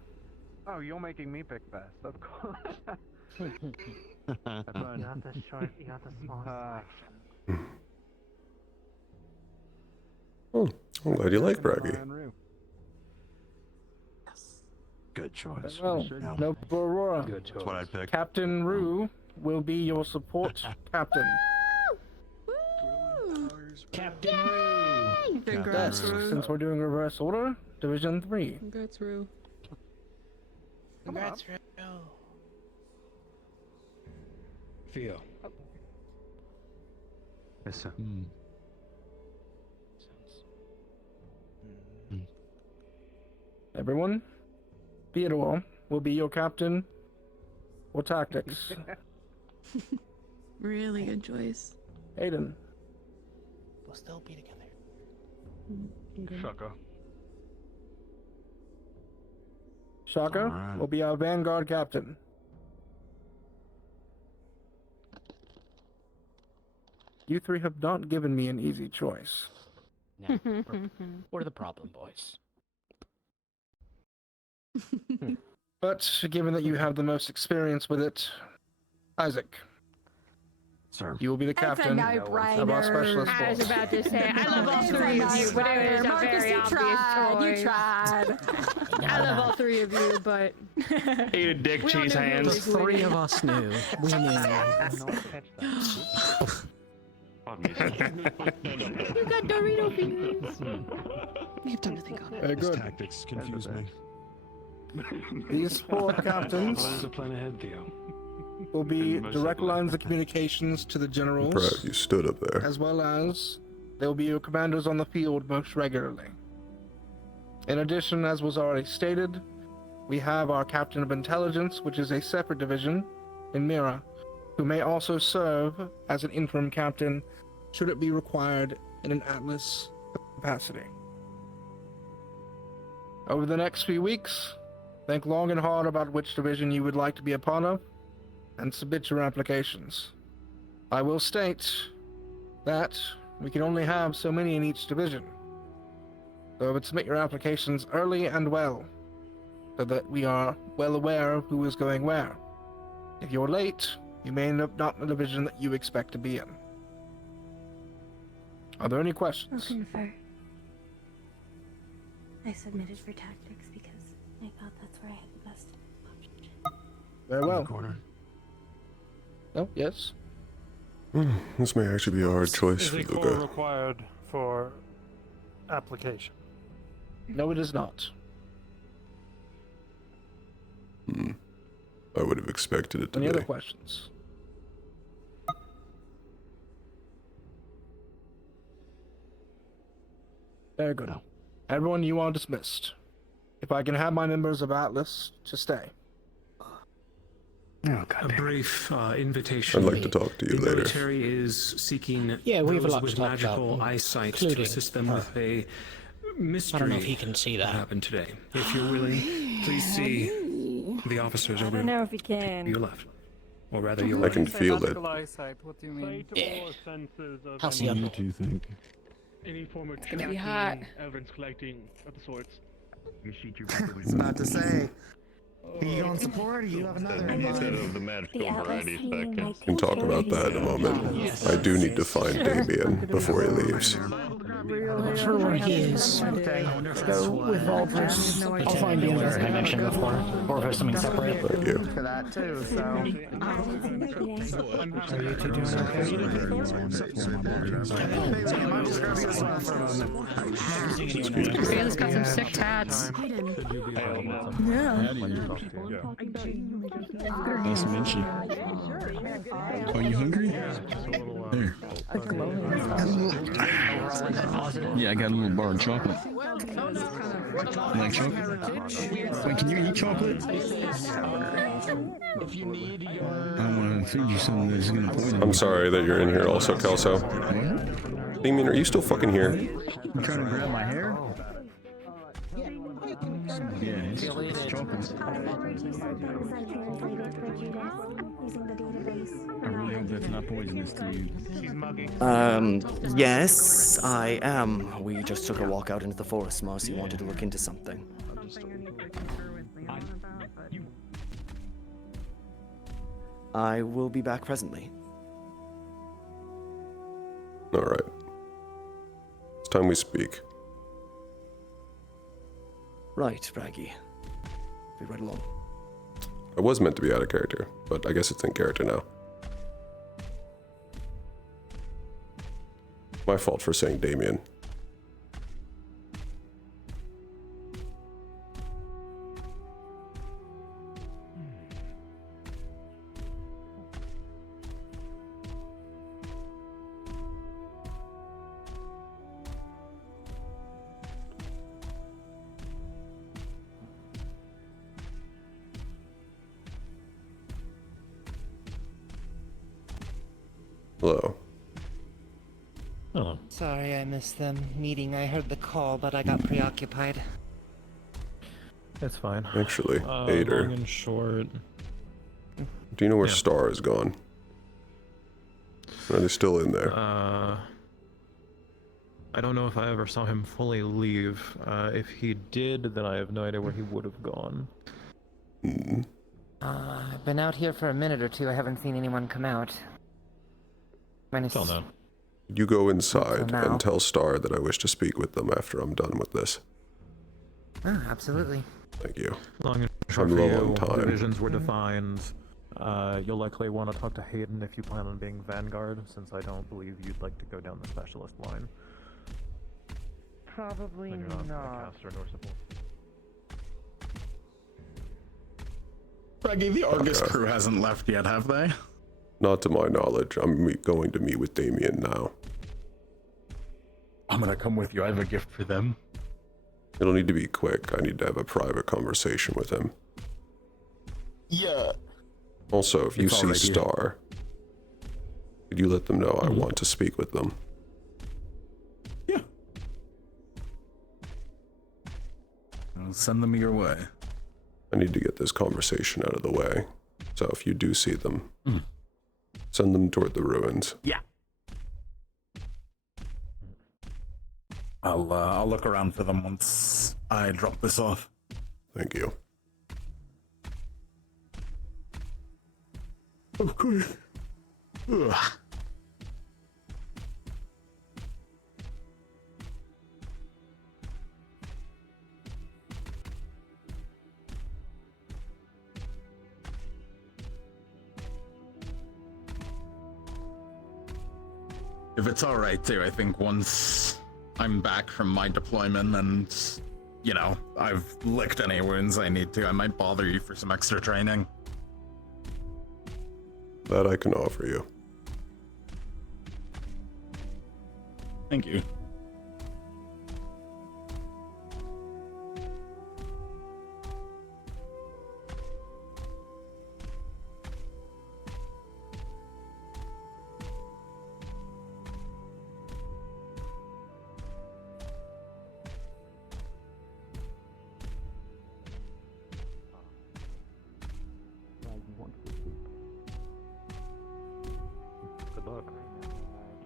Oh, you're making me pick best, of course. You got the smallest Oh, I'm glad you like Braggy. Good choice. Well, no for Aurora. Good choice. That's what I'd pick. Captain Rue will be your support captain. Captain Roo! Congrats, Thus, Rue. since we're doing reverse order, Division 3. Congrats, Rue. Congrats, Roo. Theo. Yes, sir. Everyone, Theodore will be your captain for tactics. Really good choice. Aiden, We'll still be together. Shaka. Shaka Alright. will be our vanguard captain. You three have not given me an easy choice. Now, what are the problem, boys? But given that you have the most experience with it, Isaac, Sir. you will be the That's a captain no-brainer. of our specialist I was force. about to say, I love all three of you, but it was a Marcus, very you obvious tried. choice. You tried. I love all three of you, but Eat a dick, we all cheese knew who hands. was The three winning. of us knew. We knew. You got Dorito fingers. You have time to think on it. Very good. Tactics confuse me. These four captains There's a plan ahead, Theo. will be direct lines of communications to the generals, Brad, you stood up there. as well as they will be your commanders on the field most regularly. In addition, as was already stated, we have our captain of intelligence, which is a separate division in Mira, who may also serve as an interim captain should it be required in an Atlas capacity. Over the next few weeks, think long and hard about which division you would like to be a part of, and submit your applications. I will state that we can only have so many in each division, so I would submit your applications early and well, so that we are well aware of who is going where. If you're late, you may end up not in the division that you expect to be in. Are there any I'll questions? confer. I submitted for tactics because I thought that's where I had the best option. Very well. Corner. Oh, yes? This may actually be a hard choice Is for a core Luca. required for application? No, it is not. I would have expected it to Any be. other questions? Very good. Everyone, you are dismissed. If I can have my members of Atlas to stay. A brief invitation. I'd like to talk to you the later. military is seeking Yeah, we have a those lot to with talk magical about, eyesight to including assist them her. with a mystery. I don't know if he can see that. happened today. If you're willing, please see the officers I over don't know if he to can. your left. Or rather, your I right. can feel it. Magical eyesight, what do you mean? How's he on? What do you think? Any form of It's gonna be tracking, hot. evidence collecting of the sorts. It's about to say. Are you on support or you have another? The Atlas team might We can talk about that in a moment. I do need to find Damien before he leaves. sure where he is. I wonder if Go that's with Aldris. I'll find you. where I mentioned before, or if there's something separate. Thank you. For that too, so. Are you two doing okay? Raylan's got some sick tats. Yeah. Nice to meet you. Are you hungry? There. Yeah, I got a little bar of chocolate. You like chocolate? Wait, can you eat chocolate? I want to feed you something that's gonna poison you. I'm sorry that you're in here also, Kelso. Damien, are you still fucking here? You trying to grab my hair? Yeah, it's chocolate. I really hope that's not poisonous to you. Yes, I am. We just took a walk out into the forest. Marcy wanted to look into something. I will be back presently. Alright. It's time we speak. Right, Braggy. Be right along. I was meant to be out of character, but I guess it's in character now. My fault for saying Damien. Hello. Oh. Sorry I missed the meeting. I heard the call, but I got preoccupied. It's fine. Actually, Ader. Long and short. Do you know where Star is gone? Are they still in there? I don't know if I ever saw him fully leave. If he did, then I have no idea where he would have gone. I've been out here for a minute or two. I haven't seen anyone come out. Till now. You go inside now. and tell Star that I wish to speak with them after I'm done with this. Oh, absolutely. Thank you. Long and short I'm for low you, on time. divisions were defined. You'll likely want to talk to Hayden if you plan on being Vanguard, since I don't believe you'd like to go down the specialist line. Probably And you're not. not. A caster nor support. Braggy, the Argus crew hasn't left yet, have they? Not to my knowledge. I'm going to meet with Damien now. I'm gonna come with you. I have a gift for them. It'll need to be quick. I need to have a private conversation with him. Yeah. Also, if you It's see already here. Star, could you let them know I want to speak with them? I'll send them your way. I need to get this conversation out of the way. So if you do see them, send them toward the ruins. Yeah. I'll look around for them once I drop this off. Thank you. Of course. Ugh. If it's alright too, I think once I'm back from my deployment and, you know, I've licked any wounds I need to, I might bother you for some extra training. That I can offer you. Thank you. Good luck.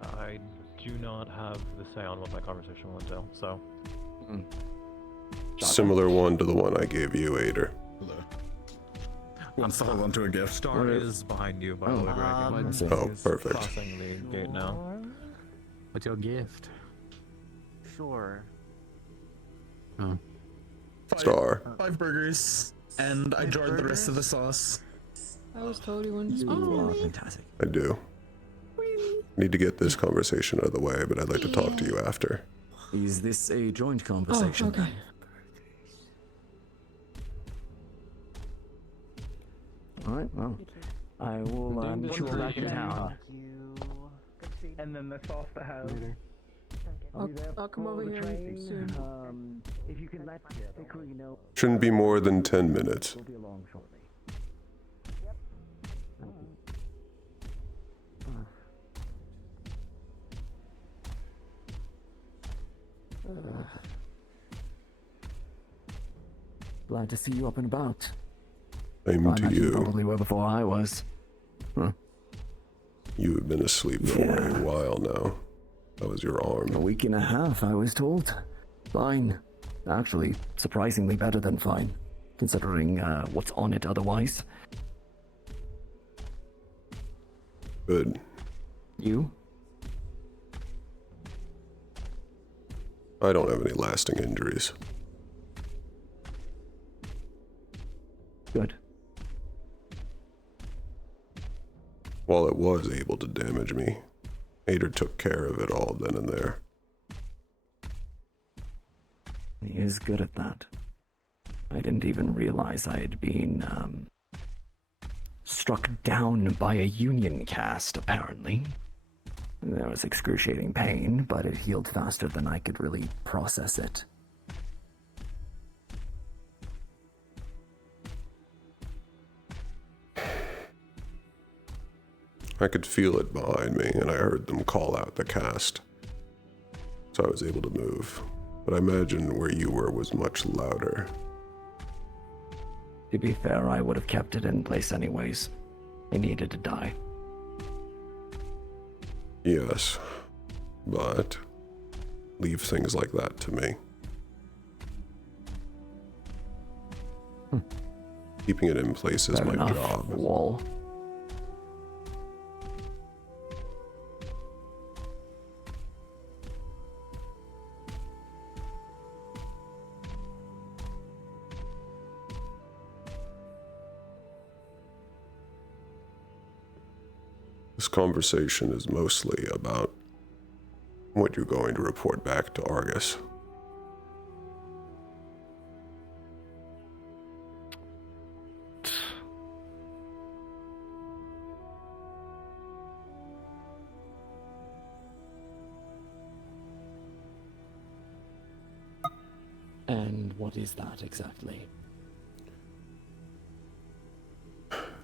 I do not have the say on what my conversation will entail, so. Similar one to the one I gave you, Ader. Wants to hold on to a gift. Star is behind you, by the way, Greg. Oh, perfect. Crossing the gate now. What's your gift? Sure. Oh. Star. 5 burgers, and I jarred the rest of the sauce. I was told you wanted to Oh, speak. fantastic. I do. Need to get this conversation out of the way, but I'd like to talk to you after. Is this a joint conversation? okay. Alright, well, I will meet you all back in town. And then the sauce to have. I'll come over here soon. If you can let Hickory know. Shouldn't be more than 10 minutes. We'll be along shortly. Glad to see you up and about. Same I to imagine you. probably were before I was. Huh. You have been asleep for a while now. How was your arm? A week and a half, I was told. Fine. Actually, surprisingly better than fine, considering what's on it otherwise. Good. You? I don't have any lasting injuries. Good. While it was able to damage me, Ader took care of it all then and there. He is good at that. I didn't even realize I had been, struck down by a union cast, apparently. There was excruciating pain, but it healed faster than I could really process it. I could feel it behind me, and I heard them call out the cast. So I was able to move. But I imagine where you were was much louder. To be fair, I would have kept it in place anyways. He needed to die. Yes, but leave things like that to me. Keeping it in place is Fair my enough, job. Wall. This conversation is mostly about what you're going to report back to Argus. And what is that exactly?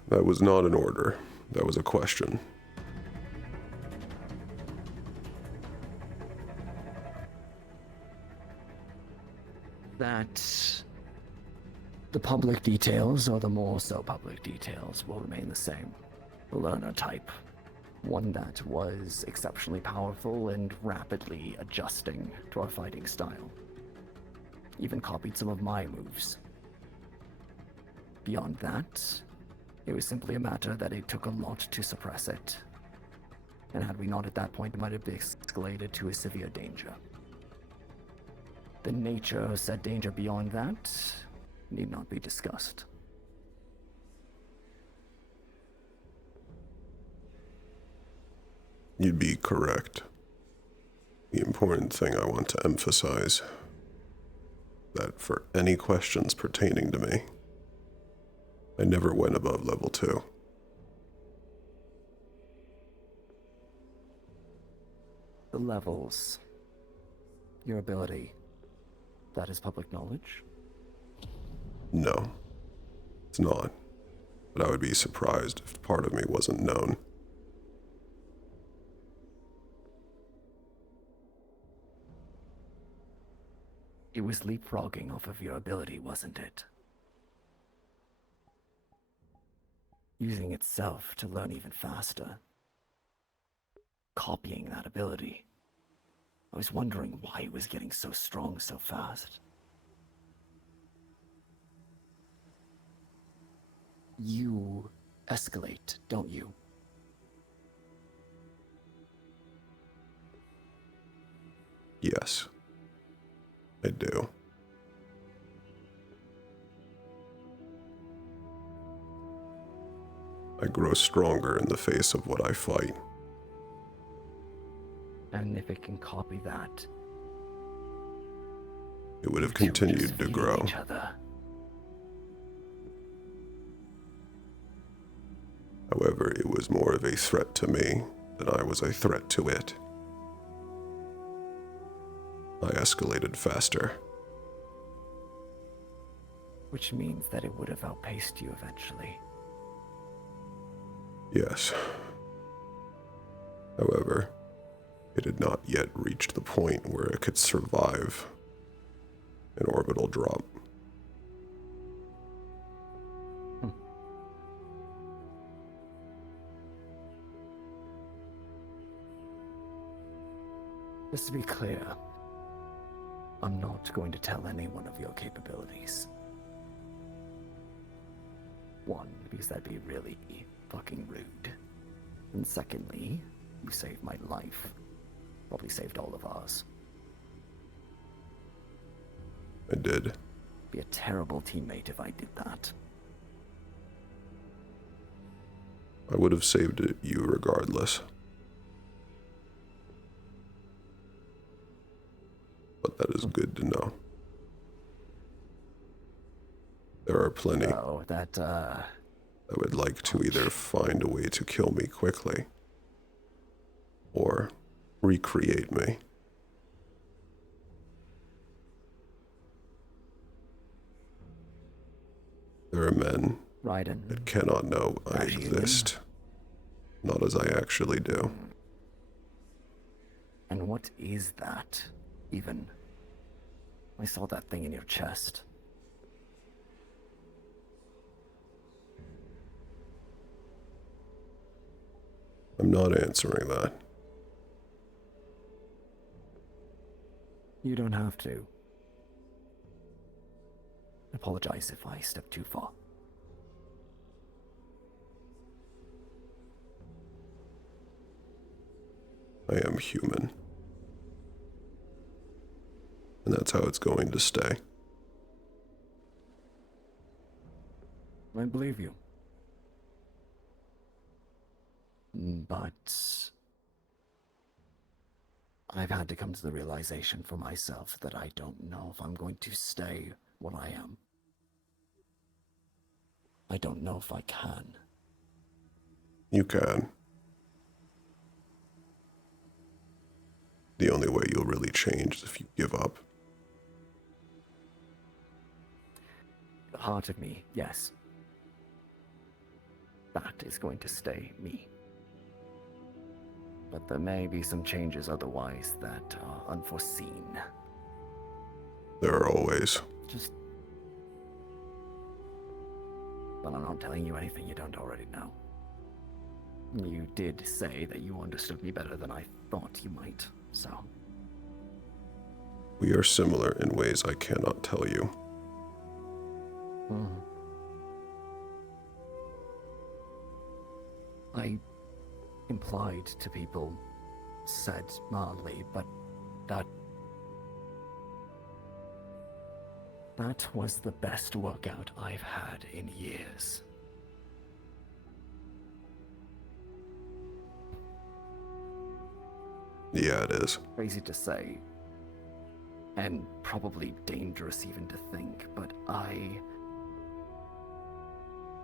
That was not an order. That was a question. That the public details, or the more so public details, will remain the same. The learner type. One that was exceptionally powerful and rapidly adjusting to our fighting style. Even copied some of my moves. Beyond that, it was simply a matter that it took a lot to suppress it. And had we not at that point, it might have escalated to a severe danger. The nature of said danger beyond that need not be discussed. You'd be correct. The important thing I want to emphasize, that for any questions pertaining to me, I never went above level 2. The levels, your ability, that is public knowledge? No, it's not. But I would be surprised if part of me wasn't known. It was leapfrogging off of your ability, wasn't it? Using itself to learn even faster. Copying that ability. I was wondering why it was getting so strong so fast. You escalate, don't you? Yes. I do. I grow stronger in the face of what I fight. And if it can copy that, It would have you two are just continued to feeding grow. each other. However, it was more of a threat to me than I was a threat to it. I escalated faster. Which means that it would have outpaced you eventually. Yes. However, it had not yet reached the point where it could survive an orbital drop. Just to be clear, I'm not going to tell anyone of your capabilities. One, because that'd be really fucking rude. And secondly, you saved my life. Probably saved all of ours. I did. Be a terrible teammate if I did that. I would have saved you regardless. But that is good to know. There are plenty that would like to either find a way to kill me quickly or recreate me. There are men that cannot know I exist, not as I actually do. And what is that, even? I saw that thing in your chest. I'm not answering that. You don't have to. Apologize if I step too far. I am human. And that's how it's going to stay. I believe you. But I've had to come to the realization for myself that I don't know if I'm going to stay what I am. I don't know if I can. You can. The only way you'll really change is if you give up. The heart of me, yes. That is going to stay me. But there may be some changes otherwise that are unforeseen. There are always. But I'm not telling you anything you don't already know. You did say that you understood me better than I thought you might, so... We are similar in ways I cannot tell you. I implied to people, said mildly, but that was the best workout I've had in years. Yeah, it is. Crazy to say, and probably dangerous even to think, but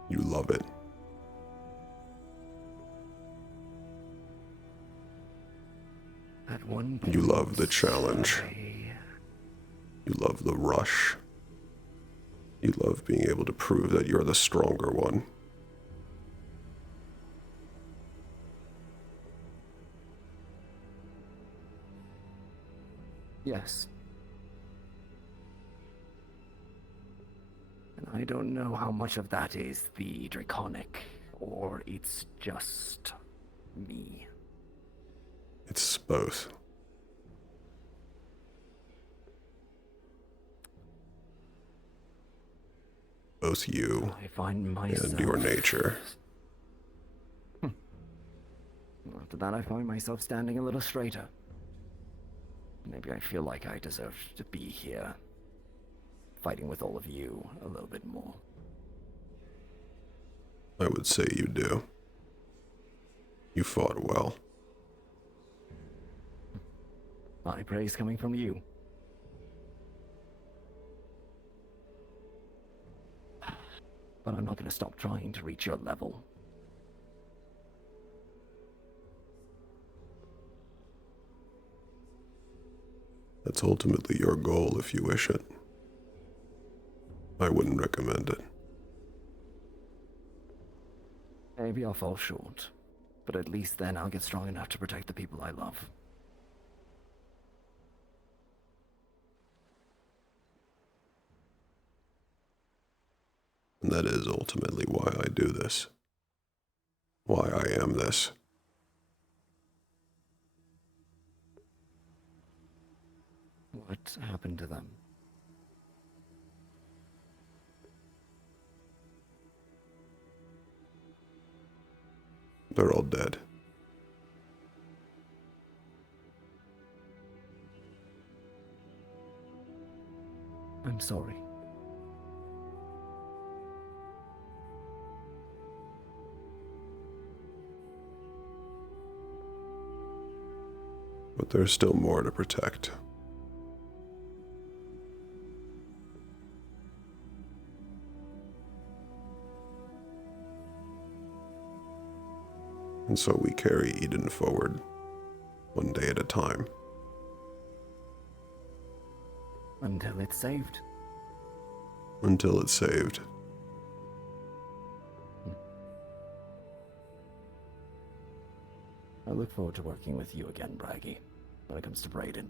You love it. At one point, You love the challenge. You love the rush. You love being able to prove that you're the stronger one. Yes. And I don't know how much of that is the draconic, or it's just me. It's both. Both you I find myself... and your nature. After that, I find myself standing a little straighter. maybe I feel like I deserve to be here, fighting with all of you a little bit more. I would say you do. You fought well. High praise coming from you. But I'm not going to stop trying to reach your level. That's ultimately your goal if you wish it. I wouldn't recommend it. Maybe I'll fall short, but at least then I'll get strong enough to protect the people I love. And that is ultimately why I do this. Why I am this. What happened to them? They're all dead. I'm sorry. But there's still more to protect. And so we carry Eden forward, one day at a time. Until it's saved. Until it's saved. I look forward to working with you again, Braggy, when it comes to Brayden.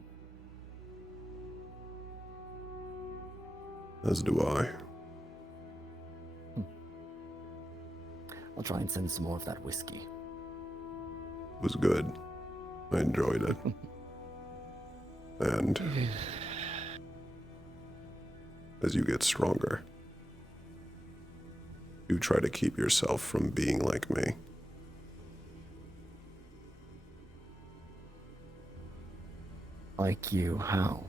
As do I. I'll try and send some more of that whiskey. It was good. I enjoyed it. And as you get stronger, you try to keep yourself from being like me. Like you, how?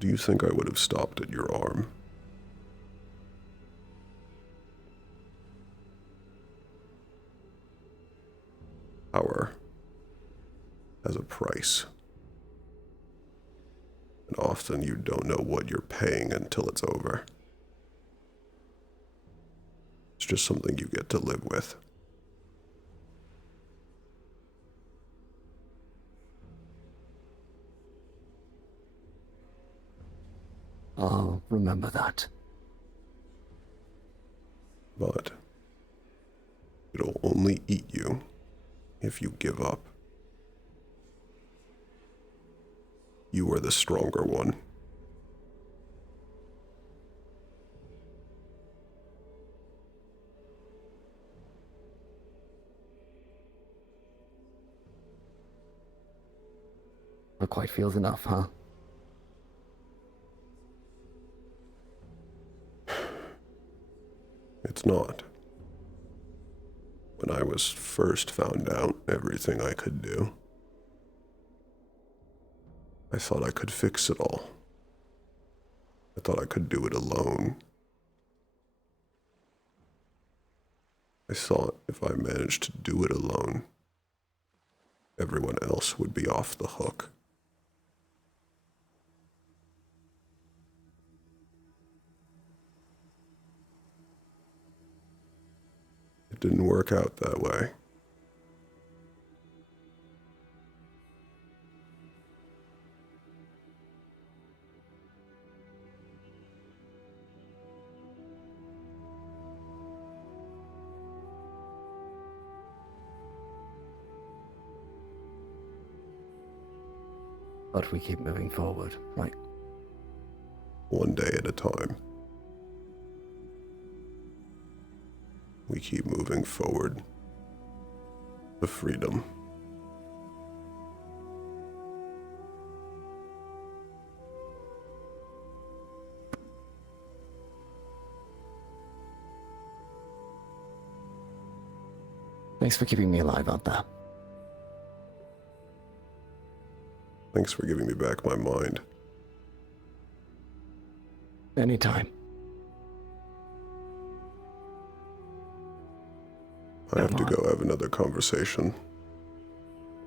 Do you think I would have stopped at your arm? Power has a price. And often you don't know what you're paying until it's over. It's just something you get to live with. I'll remember that. But it'll only eat you if you give up. You are the stronger one. Not quite feels enough, huh? It's not. When I was first found out everything I could do, I thought I could fix it all. I thought I could do it alone. I thought if I managed to do it alone, everyone else would be off the hook. It didn't work out that way. But we keep moving forward, right? One day at a time. We keep moving forward. The freedom. Thanks for keeping me alive out there. Thanks for giving me back my mind. Anytime. I have to go have another conversation.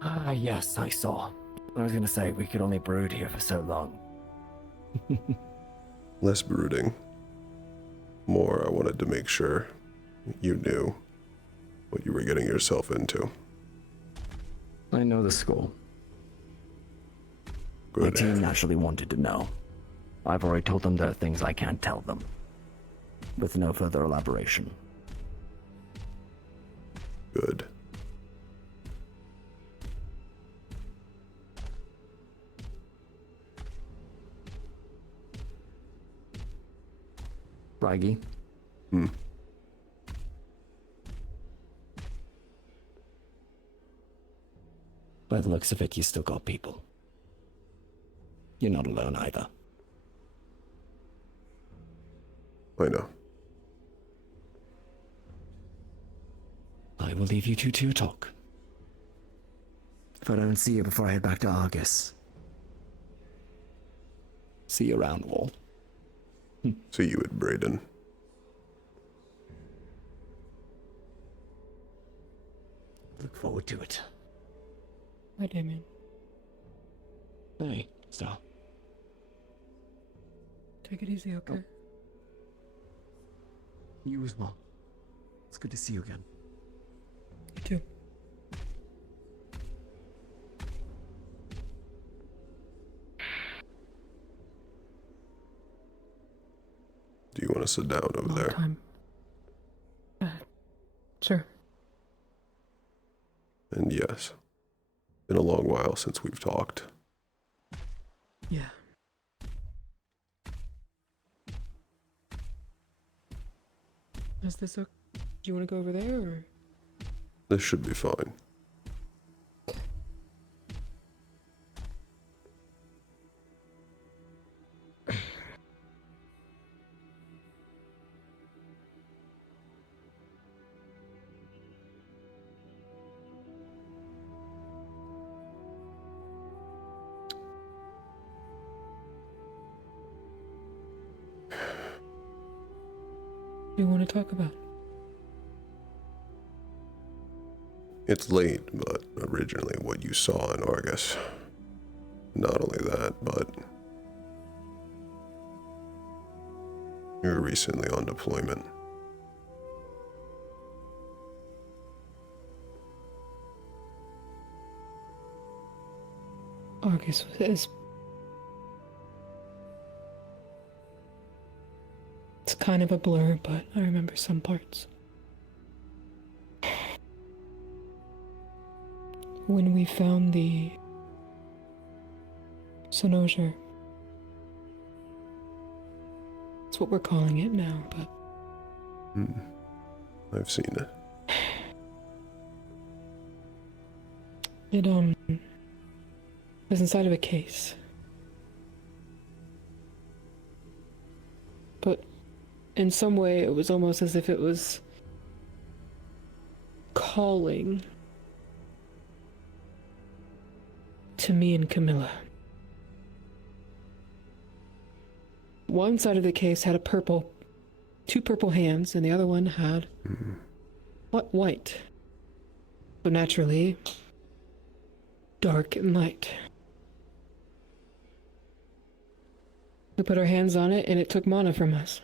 Ah, yes, I saw. I was gonna say, we could only brood here for so long. Less brooding. More, I wanted to make sure you knew what you were getting yourself into. I know the score. My Good. team naturally wanted to know. I've already told them there are things I can't tell them. With no further elaboration. Good. Raggy? Hmm. By the looks of it, you still got people. You're not alone either. I know. I will leave you two to your talk. If I don't see you before I head back to Argus. See you around, Wall. See you at Brayden. Look forward to it. Hi, Damien. Hey, Star. Take it easy, okay? You as well. It's good to see you again. You too. Do you want to sit down over there? Time. Sure. And yes, been a long while since we've talked. Yeah. Is this okay? Do you want to go over there, or? This should be fine. Do you want to talk about? It's late, but originally what you saw in Argus. Not only that, but you were recently on deployment. Argus is. It's kind of a blur, but I remember some parts. When we found the Sonoja, that's what we're calling it now, but I've seen it. it was inside of a case. But in some way it was almost as if it was calling to me and Camilla. One side of the case had two purple hands, and the other one had white. So naturally, dark and light. We put our hands on it, and it took mana from us.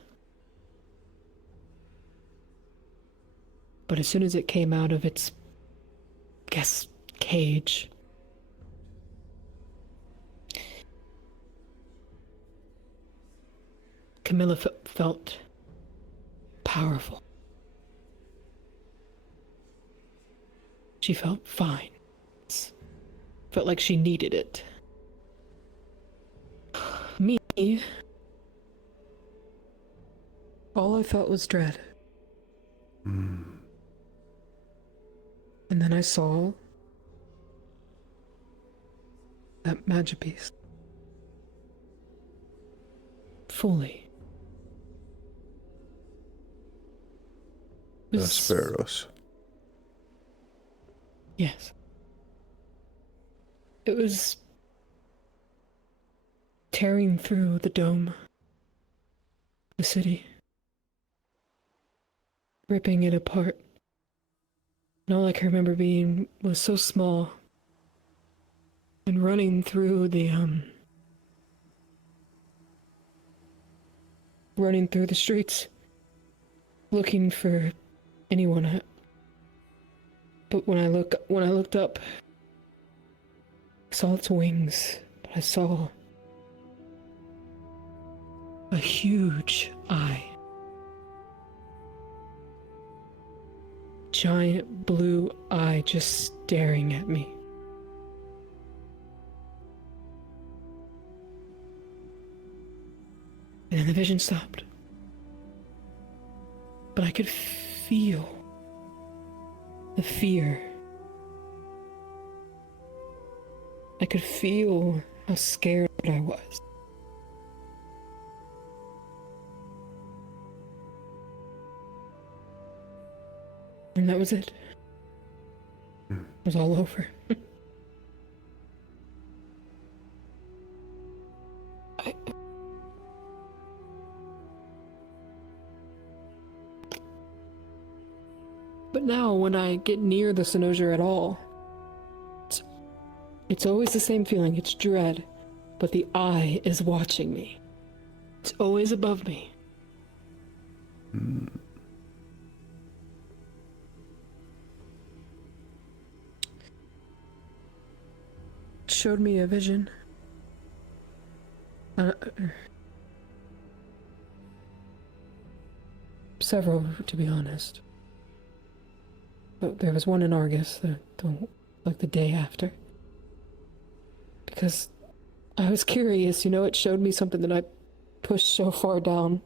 But as soon as it came out of its, cage, Camilla felt powerful. She felt fine. Felt like she needed it. Me, all I felt was dread. And then I saw that magic beast. Fully. Asperos. Yes. It was tearing through the dome, the city, ripping it apart. And all I can remember being was so small, and running through the streets, looking for anyone. But when I looked up, I saw its wings, but I saw a huge eye. Giant blue eye just staring at me. And then the vision stopped. But I could feel the fear. I could feel how scared I was. And that was it. It was all over. But now, when I get near the Cynosure at all, it's always the same feeling. It's dread, but the eye is watching me. It's always above me. It showed me a vision. Several, to be honest. But there was one in Argus, like the day after. Because I was curious, it showed me something that I pushed so far down.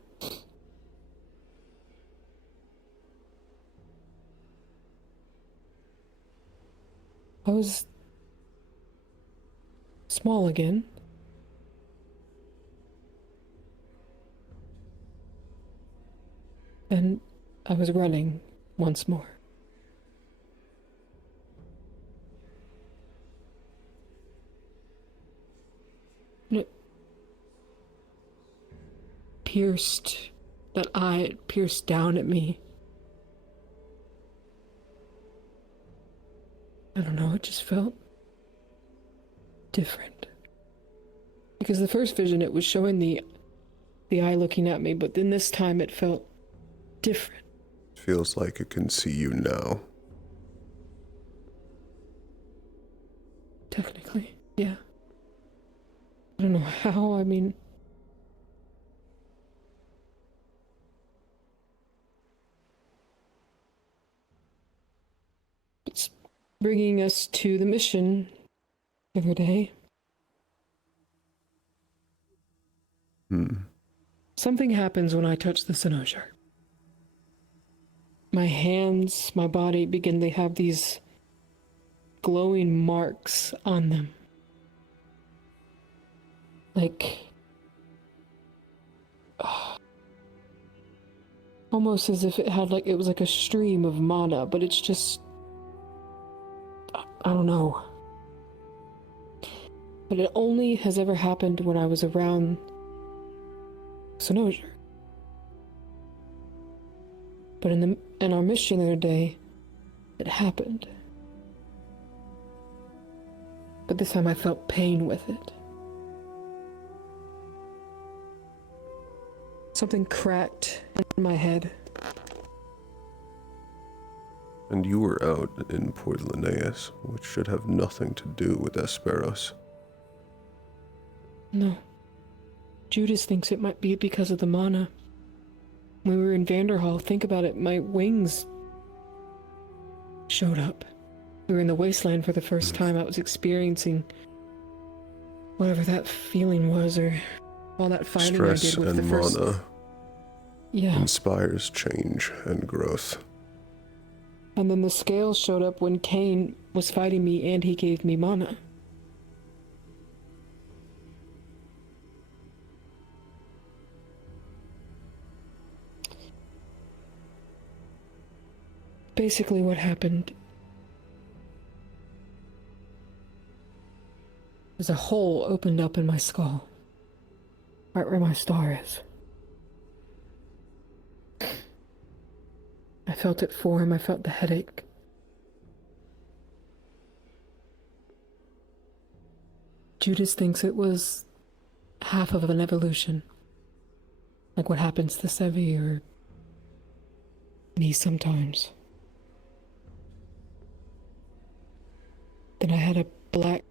I was small again. And I was running once more. And it pierced that eye, it pierced down at me. I don't know, it just felt different. Because the first vision, it was showing the eye looking at me, but then this time it felt different. Feels like it can see you now. Technically, yeah. I don't know how, It's bringing us to the mission every day. Something happens when I touch the Cynosure. My hands, my body begin to have these glowing marks on them. Almost as if it was like a stream of mana, but it's just, I don't know. But it only has ever happened when I was around Cynosure. But in our mission the other day, it happened. But this time I felt pain with it. Something cracked in my head. And you were out in Port Linnaeus, which should have nothing to do with Esperos. No. Judas thinks it might be because of the mana. When we were in Vanderhall, think about it, my wings showed up. We were in the wasteland for the first time. I was experiencing whatever that feeling was, or all that fighting Stress I did with and the first... mana Yeah. inspires change and growth. And then the scales showed up when Cain was fighting me and he gave me mana. Basically what happened is a hole opened up in my skull. right where my star is. I felt it form, I felt the headache. Judas thinks it was half of an evolution. Like what happens to Sevi or me sometimes. Then I had a black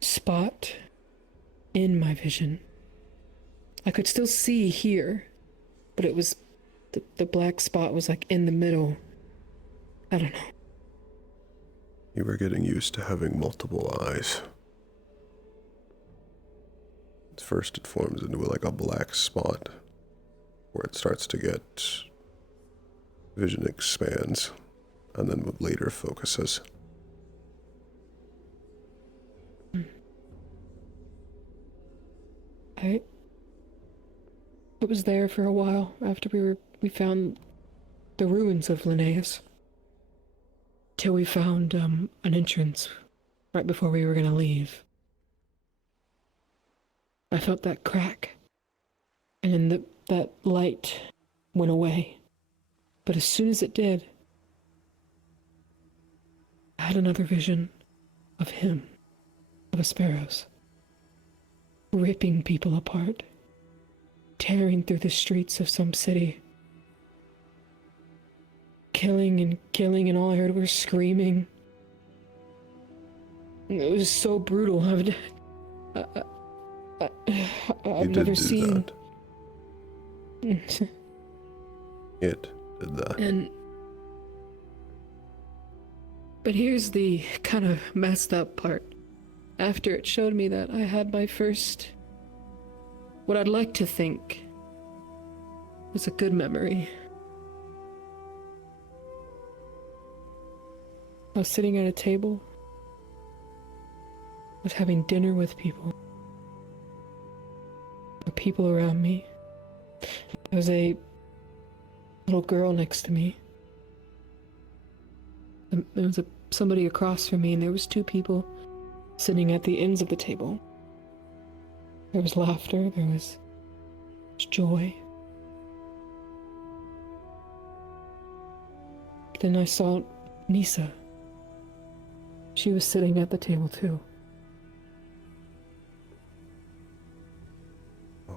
spot in my vision. I could still see here, but it was the black spot was like in the middle. I don't know. You were getting used to having multiple eyes. At first it forms into like a black spot where it starts to get vision expands and then later focuses. It was there for a while after we found the ruins of Linnaeus. Till we found an entrance right before we were gonna leave. I felt that crack, and then that light went away. But as soon as it did, I had another vision of him, of Asperos, ripping people apart, tearing through the streets of some city, killing, and all I heard was screaming. It was so brutal. I've never seen. It did that. But here's the kind of messed up part. After it showed me that, I had my first, what I'd like to think was a good memory. I was sitting at a table. I was having dinner with people. There were people around me. There was a little girl next to me. There was somebody across from me, and there was two people sitting at the ends of the table. There was laughter, there was joy. Then I saw Nisa. She was sitting at the table too.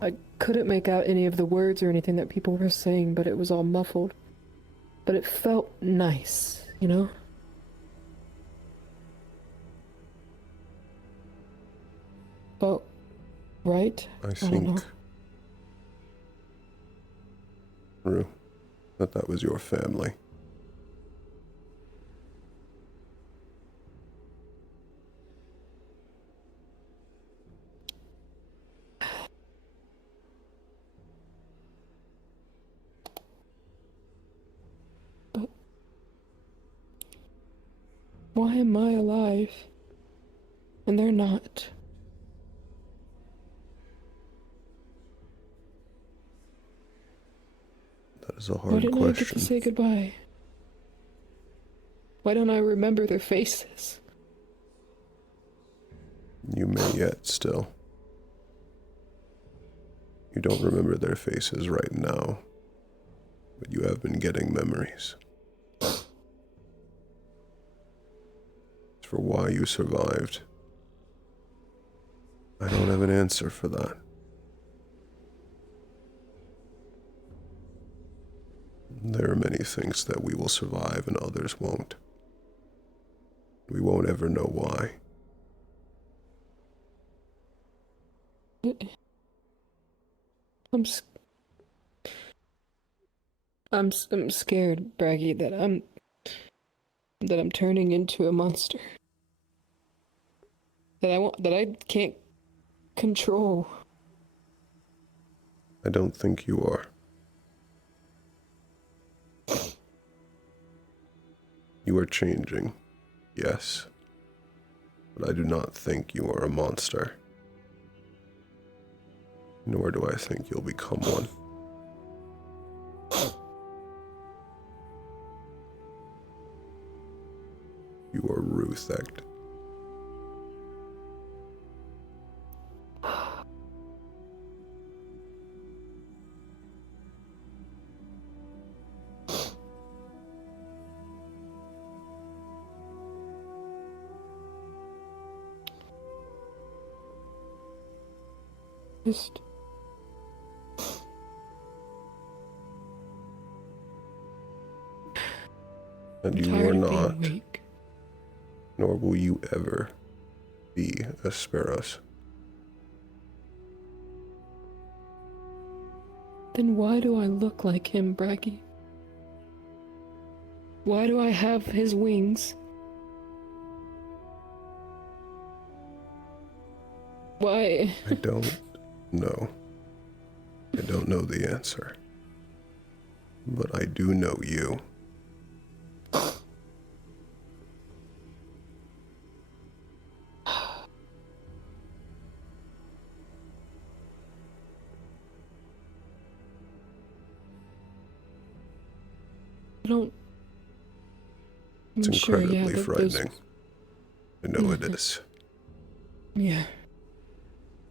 I couldn't make out any of the words or anything that people were saying, but it was all muffled. But it felt nice, you know? Felt right? I don't think, know. Rue, that was your family. Why am I alive? And they're not. That is a Why hard didn't I get to question. say goodbye? Why don't I remember their faces? You may yet still. You don't remember their faces right now, but you have been getting memories. As for why you survived, I don't have an answer for that. There are many things that we will survive and others won't. We won't ever know why. I'm scared, Braggy, that I'm turning into a monster. That I can't control. I don't think you are. You are changing, yes, but I do not think you are a monster. Nor do I think you'll become one. You are Ruth Ect. Just And you tired are of being not, weak. nor will you ever be Asperos. Then why do I look like him, Braggy? Why do I have his wings? Why? I don't know. I don't know the answer. But I do know you. I don't. It's I'm sure, incredibly yeah, frightening. I know it is. Yeah.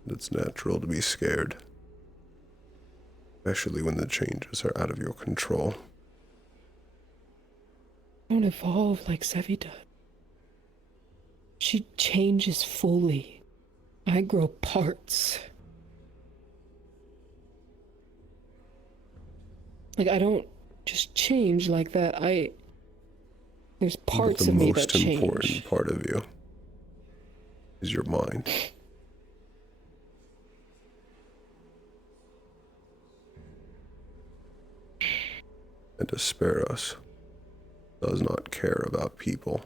It's natural to be scared. Especially when the changes are out of your control. I don't evolve like Sevi does. She changes fully. I grow parts. Like, I don't just change like that. There's parts of me that change. The most important part of you is your mind. And Asperos does not care about people.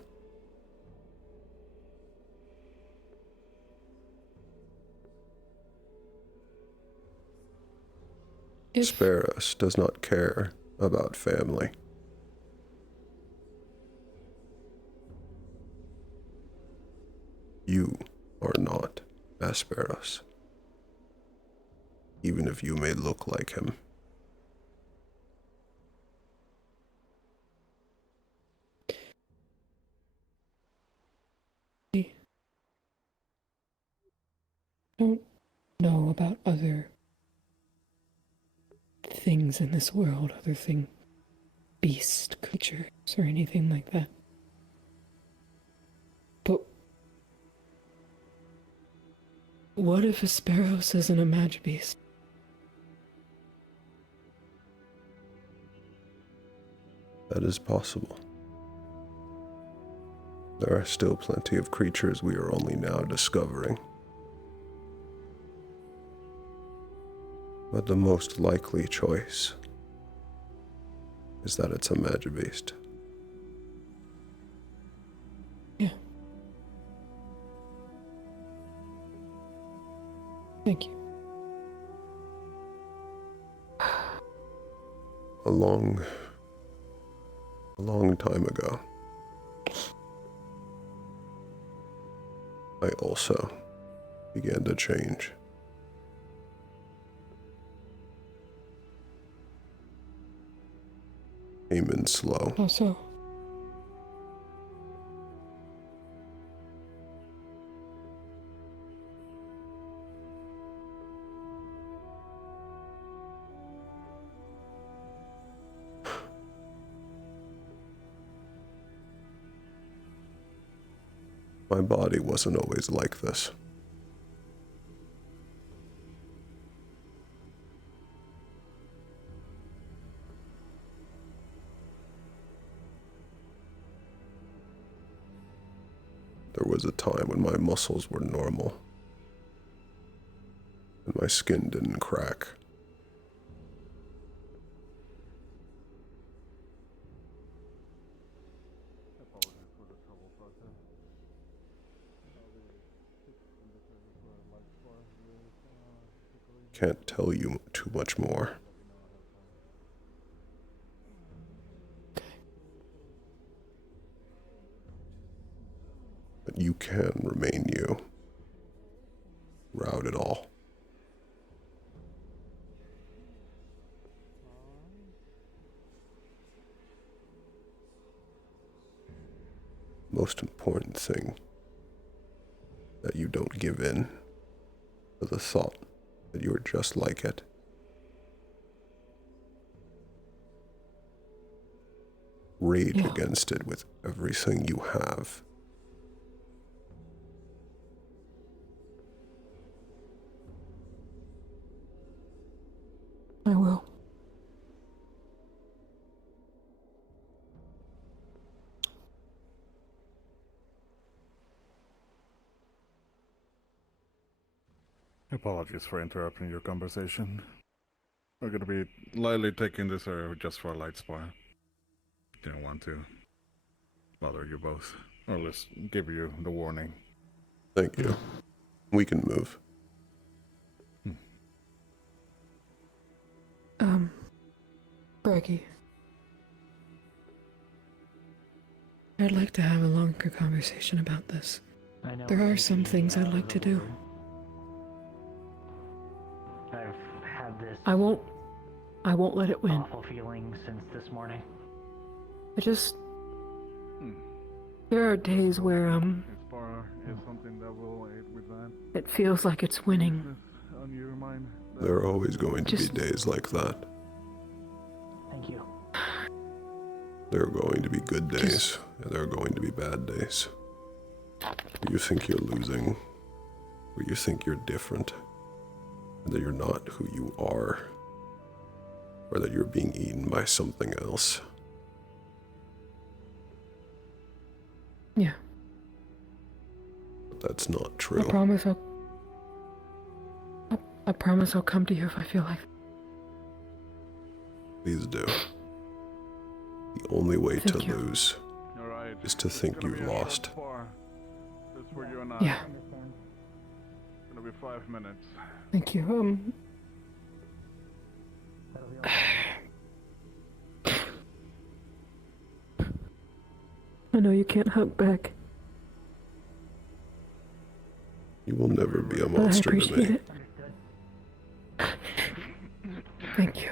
Asperos does not care about family. You are not Asperos, even if you may look like him. I don't know about other things in this world, beast creatures or anything like that. But what if Asperos isn't a Magibeast? That is possible. There are still plenty of creatures we are only now discovering. But the most likely choice is that it's a Magibeast. Yeah. Thank you. A long time ago, I also began to change. Came in slow. How so? My body wasn't always like this. There was a time when my muscles were normal, and my skin didn't crack. Can't tell you too much more. But you can remain you. Throughout it all. Most important thing, that you don't give in to the thought that you're just like it. Rage against it with everything you have. Apologies for interrupting your conversation. We're gonna be lightly taking this just for a light spar. Didn't want to bother you both, or at least give you the warning. Thank you. We can move. Bergie. I'd like to have a longer conversation about this. There are some things I'd like to do. I've had this I won't let it win. awful feeling since this morning. There are days where, Spar is something that will aid with that. it feels like it's winning. On your mind. There are always going to be days like that. Thank you. There are going to be good days, and there are going to be bad days. Where you think you're losing, where you think you're different, and that you're not who you are, or that you're being eaten by something else. Yeah. But that's not true. I promise I'll come to you if I feel like. Please do. The only way to Thank you. lose is to think you've lost. That's for you and I. Yeah. It's gonna be 5 minutes. Thank you. I know you can't hug back. You will never be a But I monster to appreciate me. it. Thank you.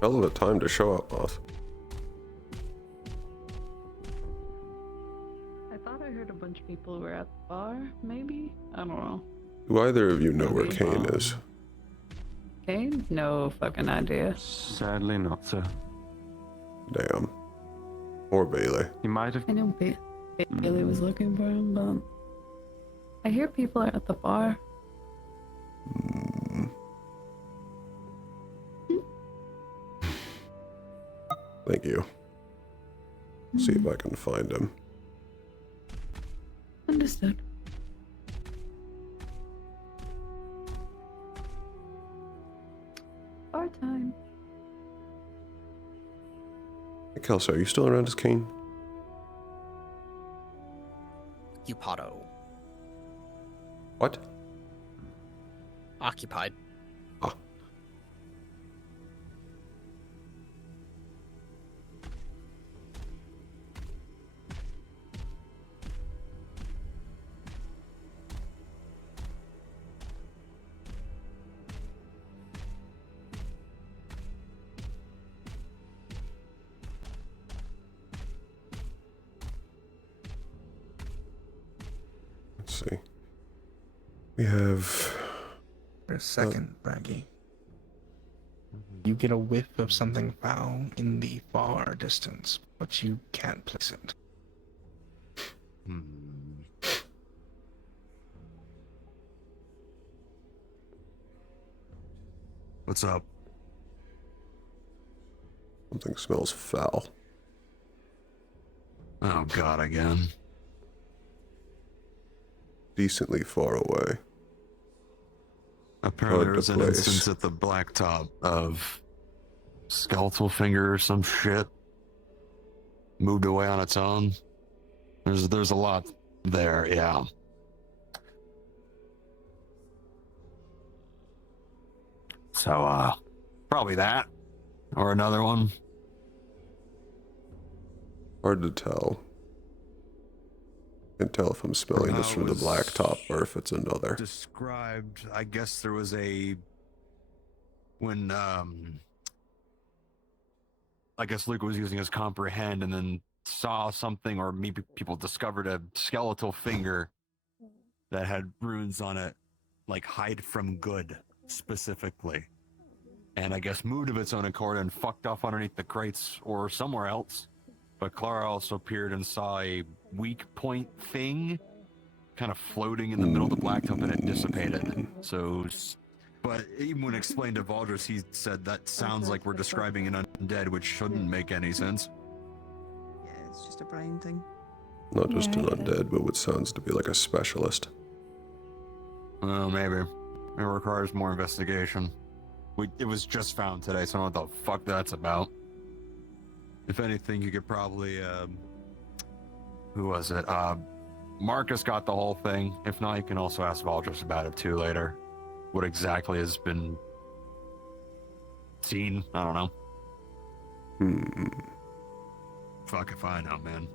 Hell of a time to show up, Moth. I thought I heard a bunch of people who were at the bar, maybe? I don't know. Do either of you know where Kane is? Okay, no fucking idea. Sadly not, sir. Damn. Or Bailey. He might have. I know Bailey was looking for him, but I hear people are at the bar. Thank you. See if I can find him. Understood. Bar time. Hey, Kelso, are you still around as Kane? Occupado. What? Occupied. see. We have... For a second, Braggy. You get a whiff of something foul in the far distance, but you can't place it. What's up? Something smells foul. Oh god, again. Decently far away. Apparently Hard there was to an place. instance at the blacktop of skeletal finger or some shit. Moved away on its own. There's a lot there, yeah. So, probably that. Or another one. Hard to tell. Can't tell if I'm smelling this from the blacktop or if it's another. Described, I guess there was a... When, I guess Luke was using his comprehend and then saw something, or maybe people discovered a skeletal finger that had runes on it, like hide from good, specifically. And I guess moved of its own accord and fucked off underneath the crates or somewhere else. But Clara also appeared and saw a weak point thing kind of floating in the middle of the blacktop, and it dissipated. So, but even when explained to Valdris, he said that sounds like we're describing an undead, which shouldn't make any sense. Yeah, it's just a brain thing. Not just an undead, but what sounds to be like a specialist. Well, maybe. It requires more investigation. It was just found today, so I don't know what the fuck that's about. If anything, you could probably, who was it? Marcus got the whole thing. If not, you can also ask Valdris about it too later. What exactly has been seen? I don't know. Fuck if I know, man.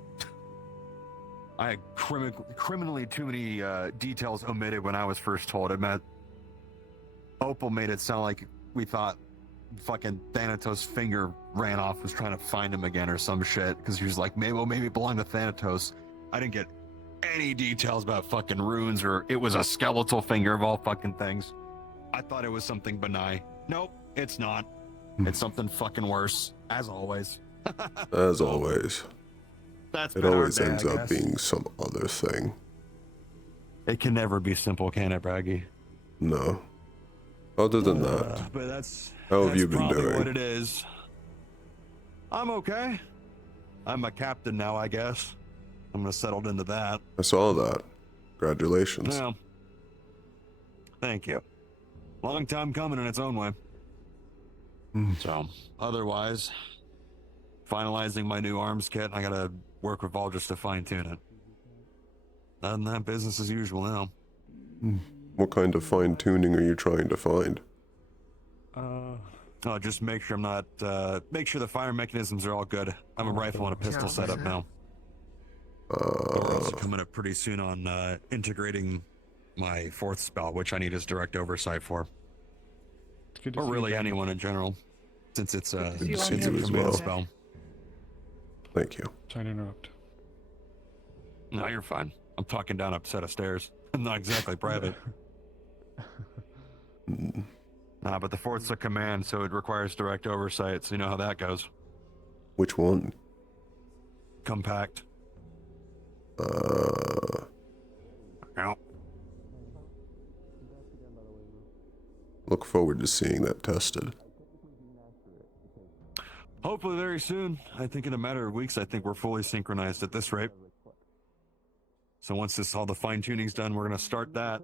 I had criminally too many details omitted when I was first told it. Matt Opal made it sound like we thought fucking Thanatos' finger ran off, was trying to find him again or some shit, because he was like, maybe it belonged to Thanatos. I didn't get any details about fucking runes, or it was a skeletal finger of all fucking things. I thought it was something benign. Nope, it's not. It's something fucking worse, as always. As always. That's it always ends up being some other thing. It can never be simple, can it, Braggy? No. Other than that, but that's how have you been probably doing? What it is. I'm okay. I'm a captain now, I guess. I'm gonna settle into that. I saw that. Congratulations. Yeah. Thank you. Long time coming in its own way. So, otherwise, finalizing my new arms kit. I gotta work with Valdris to fine tune it. Other than that, business as usual now. What kind of fine tuning are you trying to find? Just make sure I'm not. Make sure the fire mechanisms are all good. I'm a rifle and a pistol setup now. We're also coming up pretty soon on integrating my fourth spell, which I need his direct oversight for. Or really anyone in general, since it's a command spell. Thank you. Trying to interrupt. No, you're fine. I'm talking down a set of stairs. I'm not exactly private. But the fourth's a command, so it requires direct oversight, so you know how that goes. Which one? Compact. Yep. Look forward to seeing that tested. Hopefully very soon. I think in a matter of weeks, I think we're fully synchronized at this rate. So once all the fine tuning's done, we're gonna start that.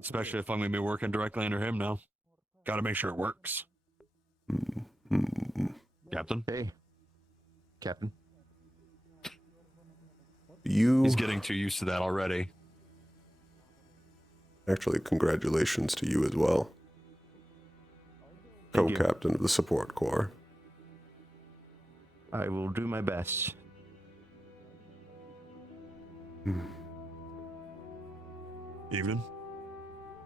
Especially if I'm gonna be working directly under him now. Gotta make sure it works. Captain? Hey. Captain. He's getting too used to that already. Actually, congratulations to you as well. Co-captain of the support corps. I will do my best. Evening.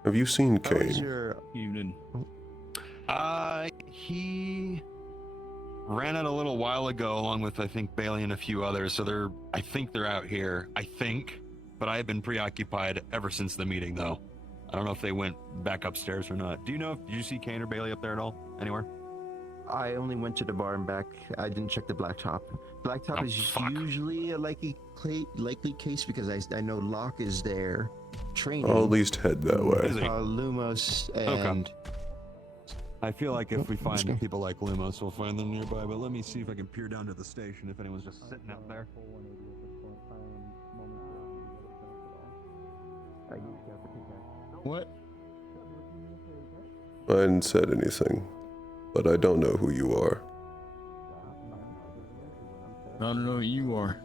Have you seen How was Kane? your evening? He ran it a little while ago, along with I think Bailey and a few others. So I think they're out here. I think but I have been preoccupied ever since the meeting, though. I don't know if they went back upstairs or not. Do you know did you see Kane or Bailey up there at all? Anywhere? I only went to the bar and back. I didn't check the blacktop. Blacktop is usually a likely case because I know Locke is there training. I'll at least head that way. Lumos and... I feel like if we find people like Lumos, we'll find them nearby, but let me see if I can peer down to the station if anyone's just sitting out there. What? I hadn't said anything, but I don't know who you are. I don't know who you are.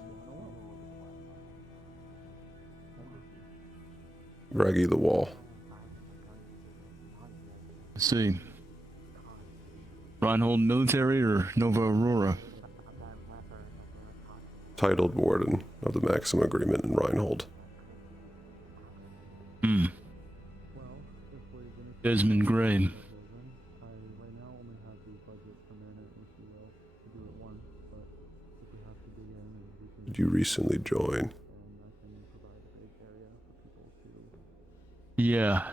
Raggy the Wall. Let's see. Reinhold Military or Nova Aurora? Titled Warden of the Maxim Agreement in Reinhold. Desmond Gray. Did you recently join? Yeah.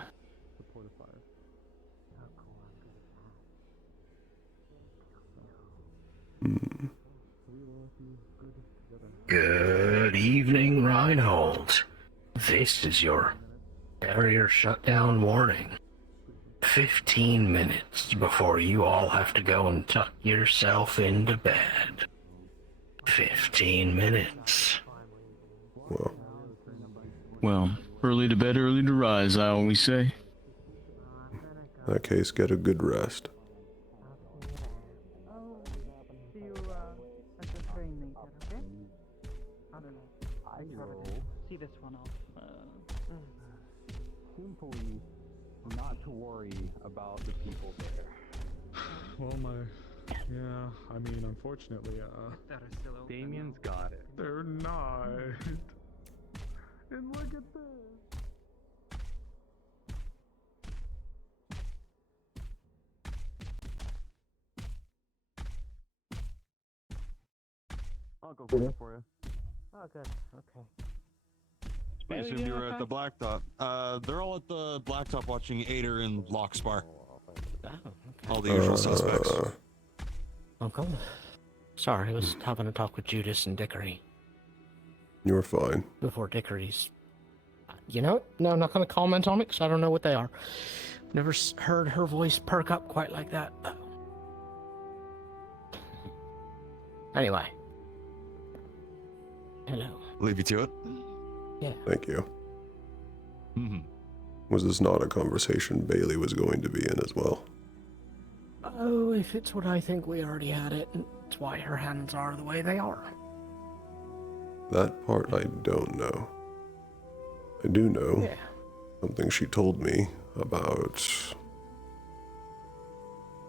Good evening, Reinhold. This is your area shutdown warning. 15 minutes before you all have to go and tuck yourself into bed. 15 minutes. Well, early to bed, early to rise, I always say. In that case, get a good rest. See this one off. Team police not to worry about the people there. Well, yeah, I mean, unfortunately, that are still open. Damien's got it. they're not. And look at this. I'll go for it for you. Oh, good. Okay. I assumed you were at the blacktop. They're all at the blacktop watching Ader and Lockspar. All the usual suspects. Uncle? Sorry, I was having a talk with Judas and Dickory. You're fine. Before Dickory's... You know, no, I'm not going to comment on it because I don't know what they are. Never heard her voice perk up quite like that. Anyway. Hello. Leave you to it? Yeah. Thank you. Mm-hmm. Was this not a conversation Bailey was going to be in as well? Oh, if it's what I think, we already had it. It's why her hands are the way they are. That part I don't know. I do know something she told me about...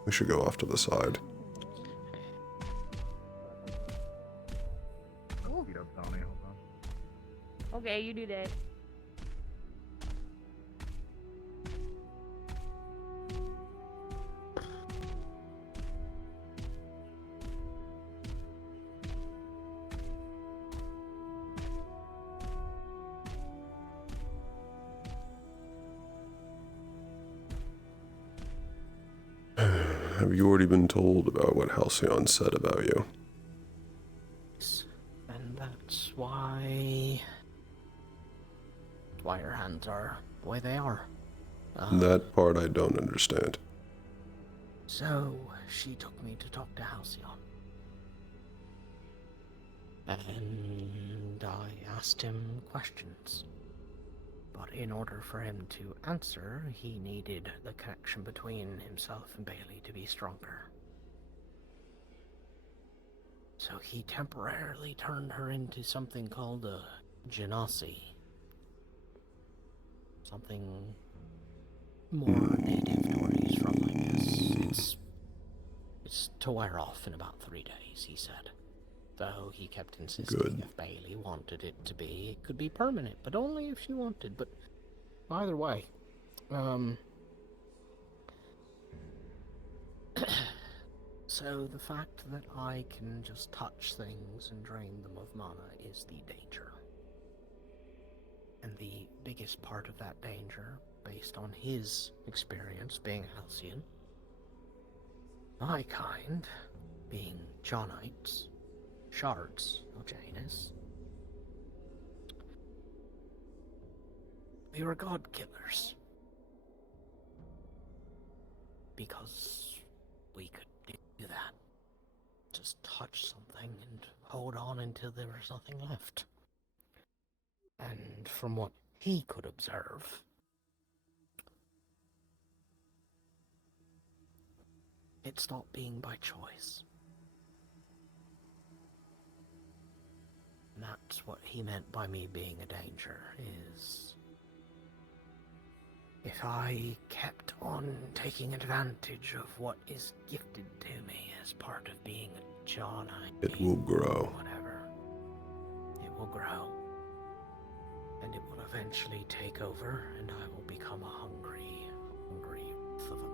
We should go off to the side. Okay, you do that. Have you already been told about what Halcyon said about you? And that's why her hands are the way they are. That part I don't understand. So, she took me to talk to Halcyon. And I asked him questions. But in order for him to answer, he needed the connection between himself and Bailey to be stronger. So he temporarily turned her into something called a genasi. Something more native to where he's from, I guess. It's to wear off in about 3 days, he said. Though he kept insisting if Bailey wanted it to be, it could be permanent, but only if she wanted. But either way, so the fact that I can just touch things and drain them of mana is the danger. And the biggest part of that danger, based on his experience being Halcyon, my kind, being Johnites, shards of Janus, we were god killers. Because we could do that. Just touch something and hold on until there was nothing left. And from what he could observe, it stopped being by choice. And that's what he meant by me being a danger, is if I kept on taking advantage of what is gifted to me as part of being a Johnite, It will grow. whatever, it will grow. And it will eventually take over, and I will become a hungry youth of them.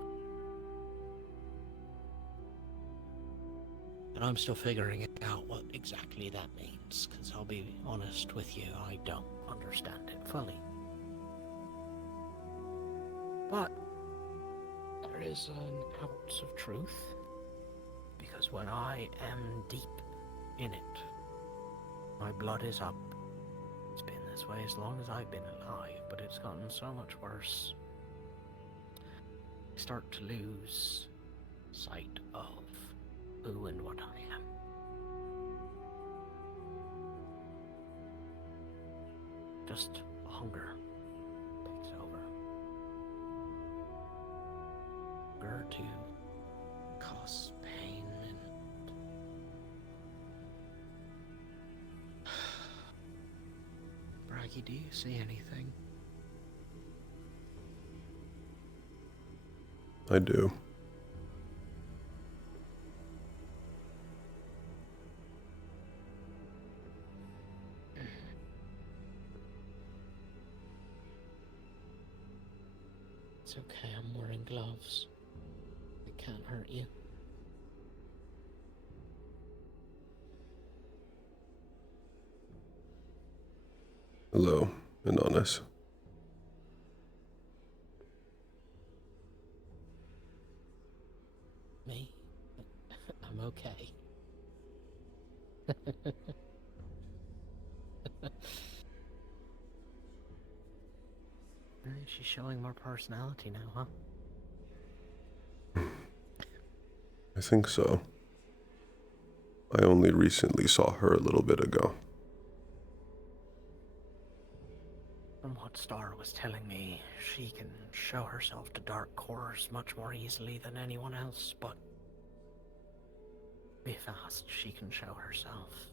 And I'm still figuring out what exactly that means, because I'll be honest with you, I don't understand it fully. But there is an ounce of truth, because when I am deep in it, my blood is up. It's been this way as long as I've been alive, but it's gotten so much worse. I start to lose sight of who and what I am. Just hunger takes over. Hunger to cause pain and Braggy, do you see anything? I do. It's okay, I'm wearing gloves. It can't hurt you. Hello, Anonymous. Me? I'm okay. She's showing more personality now, huh? I think so. I only recently saw her a little bit ago. From what Star was telling me, she can show herself to dark cores much more easily than anyone else, but if asked, she can show herself.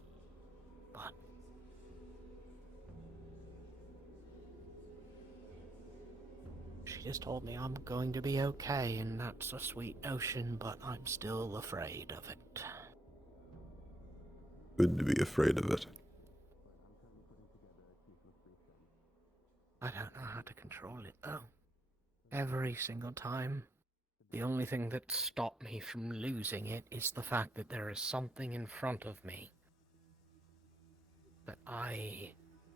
But she just told me I'm going to be okay, and that's a sweet notion, but I'm still afraid of it. Good to be afraid of it. I don't know how to control it, though. Every single time. The only thing that stopped me from losing it is the fact that there is something in front of me that I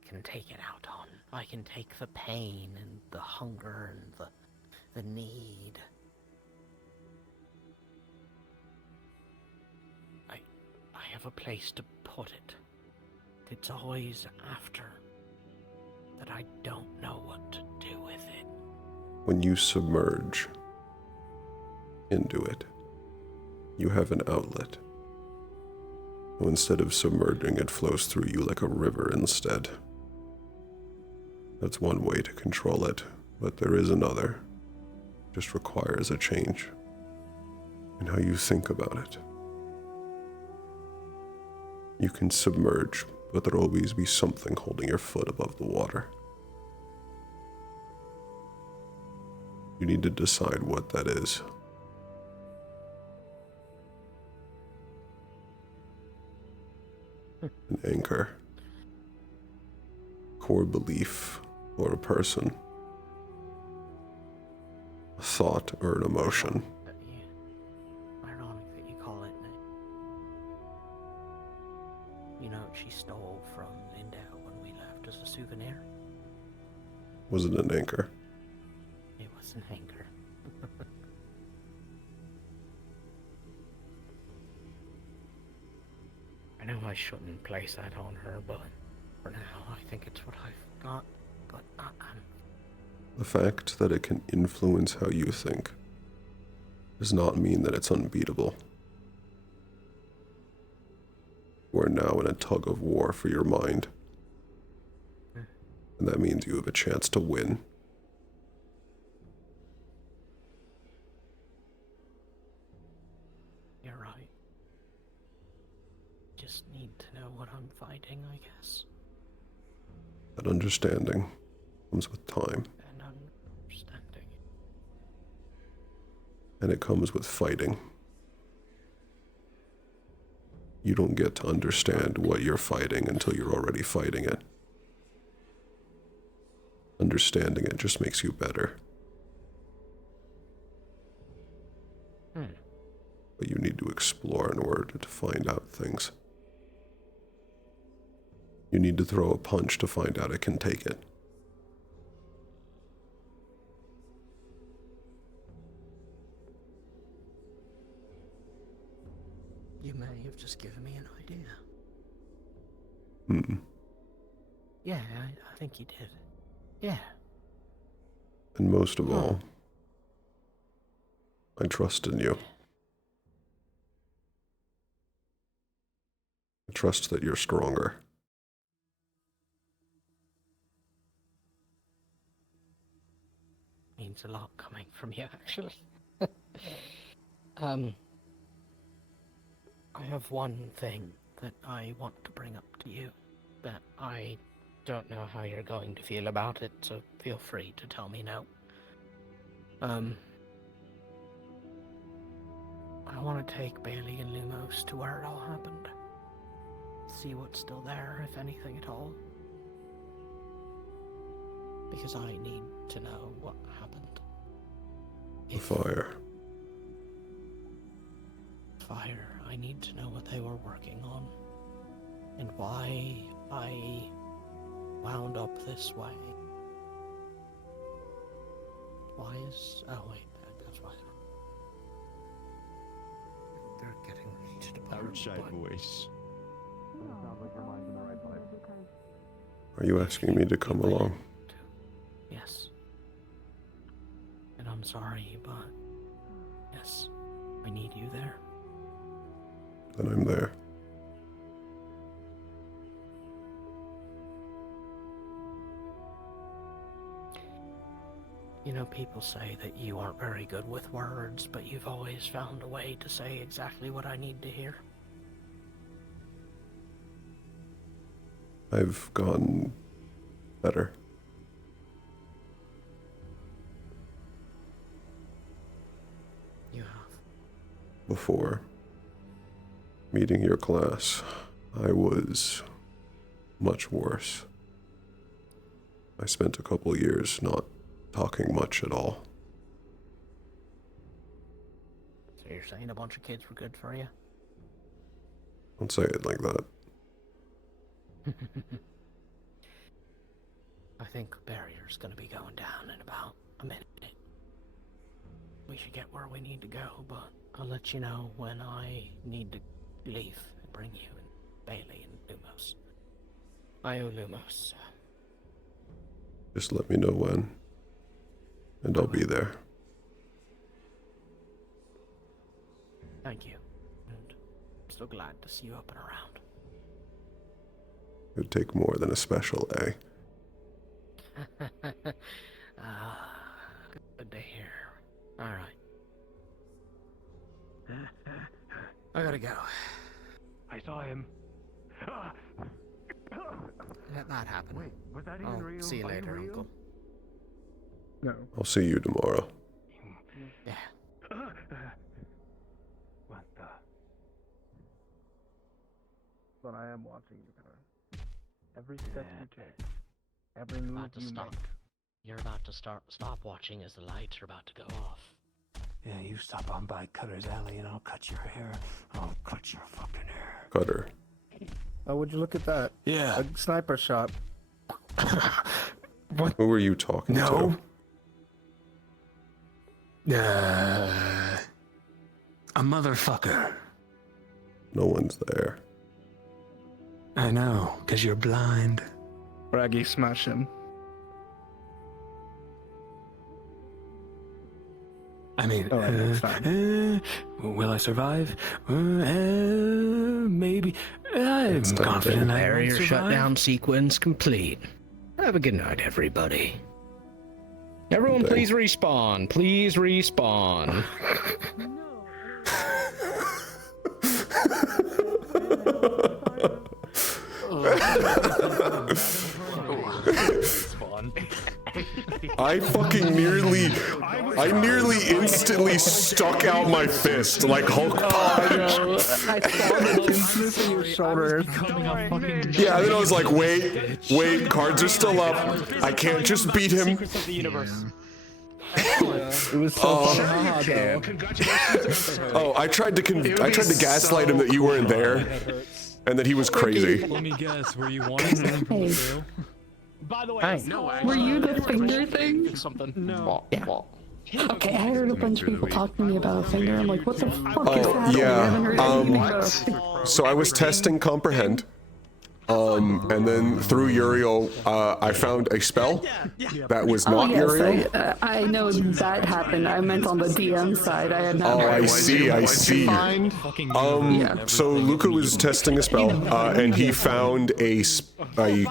can take it out on. I can take the pain and the hunger and the need. I have a place to put it. It's always after that I don't know what to do with it. When you submerge into it, you have an outlet. So instead of submerging, it flows through you like a river instead. That's one way to control it, but there is another. It just requires a change in how you think about it. You can submerge, but there'll always be something holding your foot above the water. You need to decide what that is. An anchor, core belief, or a person, a thought or an emotion. Ironic that you call it. You know what she stole from Lindau when we left as a souvenir? Was it an anchor? It was an anchor. I know I shouldn't place that on her, but for now, I think it's what I've got. But The fact that it can influence how you think does not mean that it's unbeatable. You are now in a tug of war for your mind. And that means you have a chance to win. you're right. Just need to know what I'm fighting, I guess. That understanding comes with time. And understanding. And it comes with fighting. You don't get to understand what you're fighting until you're already fighting it. Understanding it just makes you better. But you need to explore in order to find out things. You need to throw a punch to find out it can take it. You may have just given me an idea. Yeah, I think you did. Yeah. And most of all, I trust in you. I trust that you're stronger. Means a lot coming from you, actually. I have one thing that I want to bring up to you that I don't know how you're going to feel about it, so feel free to tell me now. I want to take Bailey and Lumos to where it all happened. See what's still there, if anything at all. Because I need to know what happened. The fire. Fire. I need to know what they were working on. And why I wound up this way. Why is... Oh wait, that's why they're getting ready to depart. Outside voice. Are you asking me to come along? Yes. And I'm sorry, but yes, I need you there. Then I'm there. You know, people say that you aren't very good with words, but you've always found a way to say exactly what I need to hear. I've gotten better. You have. Before meeting your class, I was much worse. I spent a couple years not talking much at all. So you're saying a bunch of kids were good for you? Don't say it like that. I think barrier's gonna be going down in about a minute. We should get where we need to go, but I'll let you know when I need to leave and bring you and Bailey and Lumos. I owe Lumos. Just let me know when, and I'll be there. Thank you, and I'm so glad to see you up and around. It would take more than a special, eh? Good to hear. Alright. I gotta go. I saw him. Let that happen. Wait, was that even I'll real? see you Are you later, real? Uncle. No. I'll see you tomorrow. Yeah. What the? But I am watching you, Connor. Every step you take, every move About to you stop. make. You're about to stop watching as the lights are about to go off. Yeah, you stop on by Cutter's Alley and I'll cut your hair. I'll cut your fucking hair. Cutter. Oh, would you look at that? Yeah. A sniper shot. Who were you talking to? A motherfucker. No one's there. I know, because you're blind. Raggy, smash him. I mean, will I survive? Maybe. I'm confident I will Barrier survive. shutdown sequence complete. Have a good night, everybody. Everyone, please respawn. Please respawn. I fucking nearly instantly stuck out my fist like Hulk punch. I saw the tinseness in your shoulder. Yeah, and then I was like, wait, cards are still up. I can't just beat him. It was so fun. Oh, I tried to gaslight him that you weren't there, and that he was crazy. Let me guess, were you wanting something from the jail? By the way, Were you the finger thing? Something. No. Okay, I heard a bunch of people talking to me about a finger. I'm like, what the fuck is Oh, happening? I haven't heard anything about a finger. So I was testing Comprehend, and then through Uriel, I found a spell that was not Uriel. I know that happened. I meant on the DM side. I had not. Oh, I see. So Luca was testing a spell, and he found a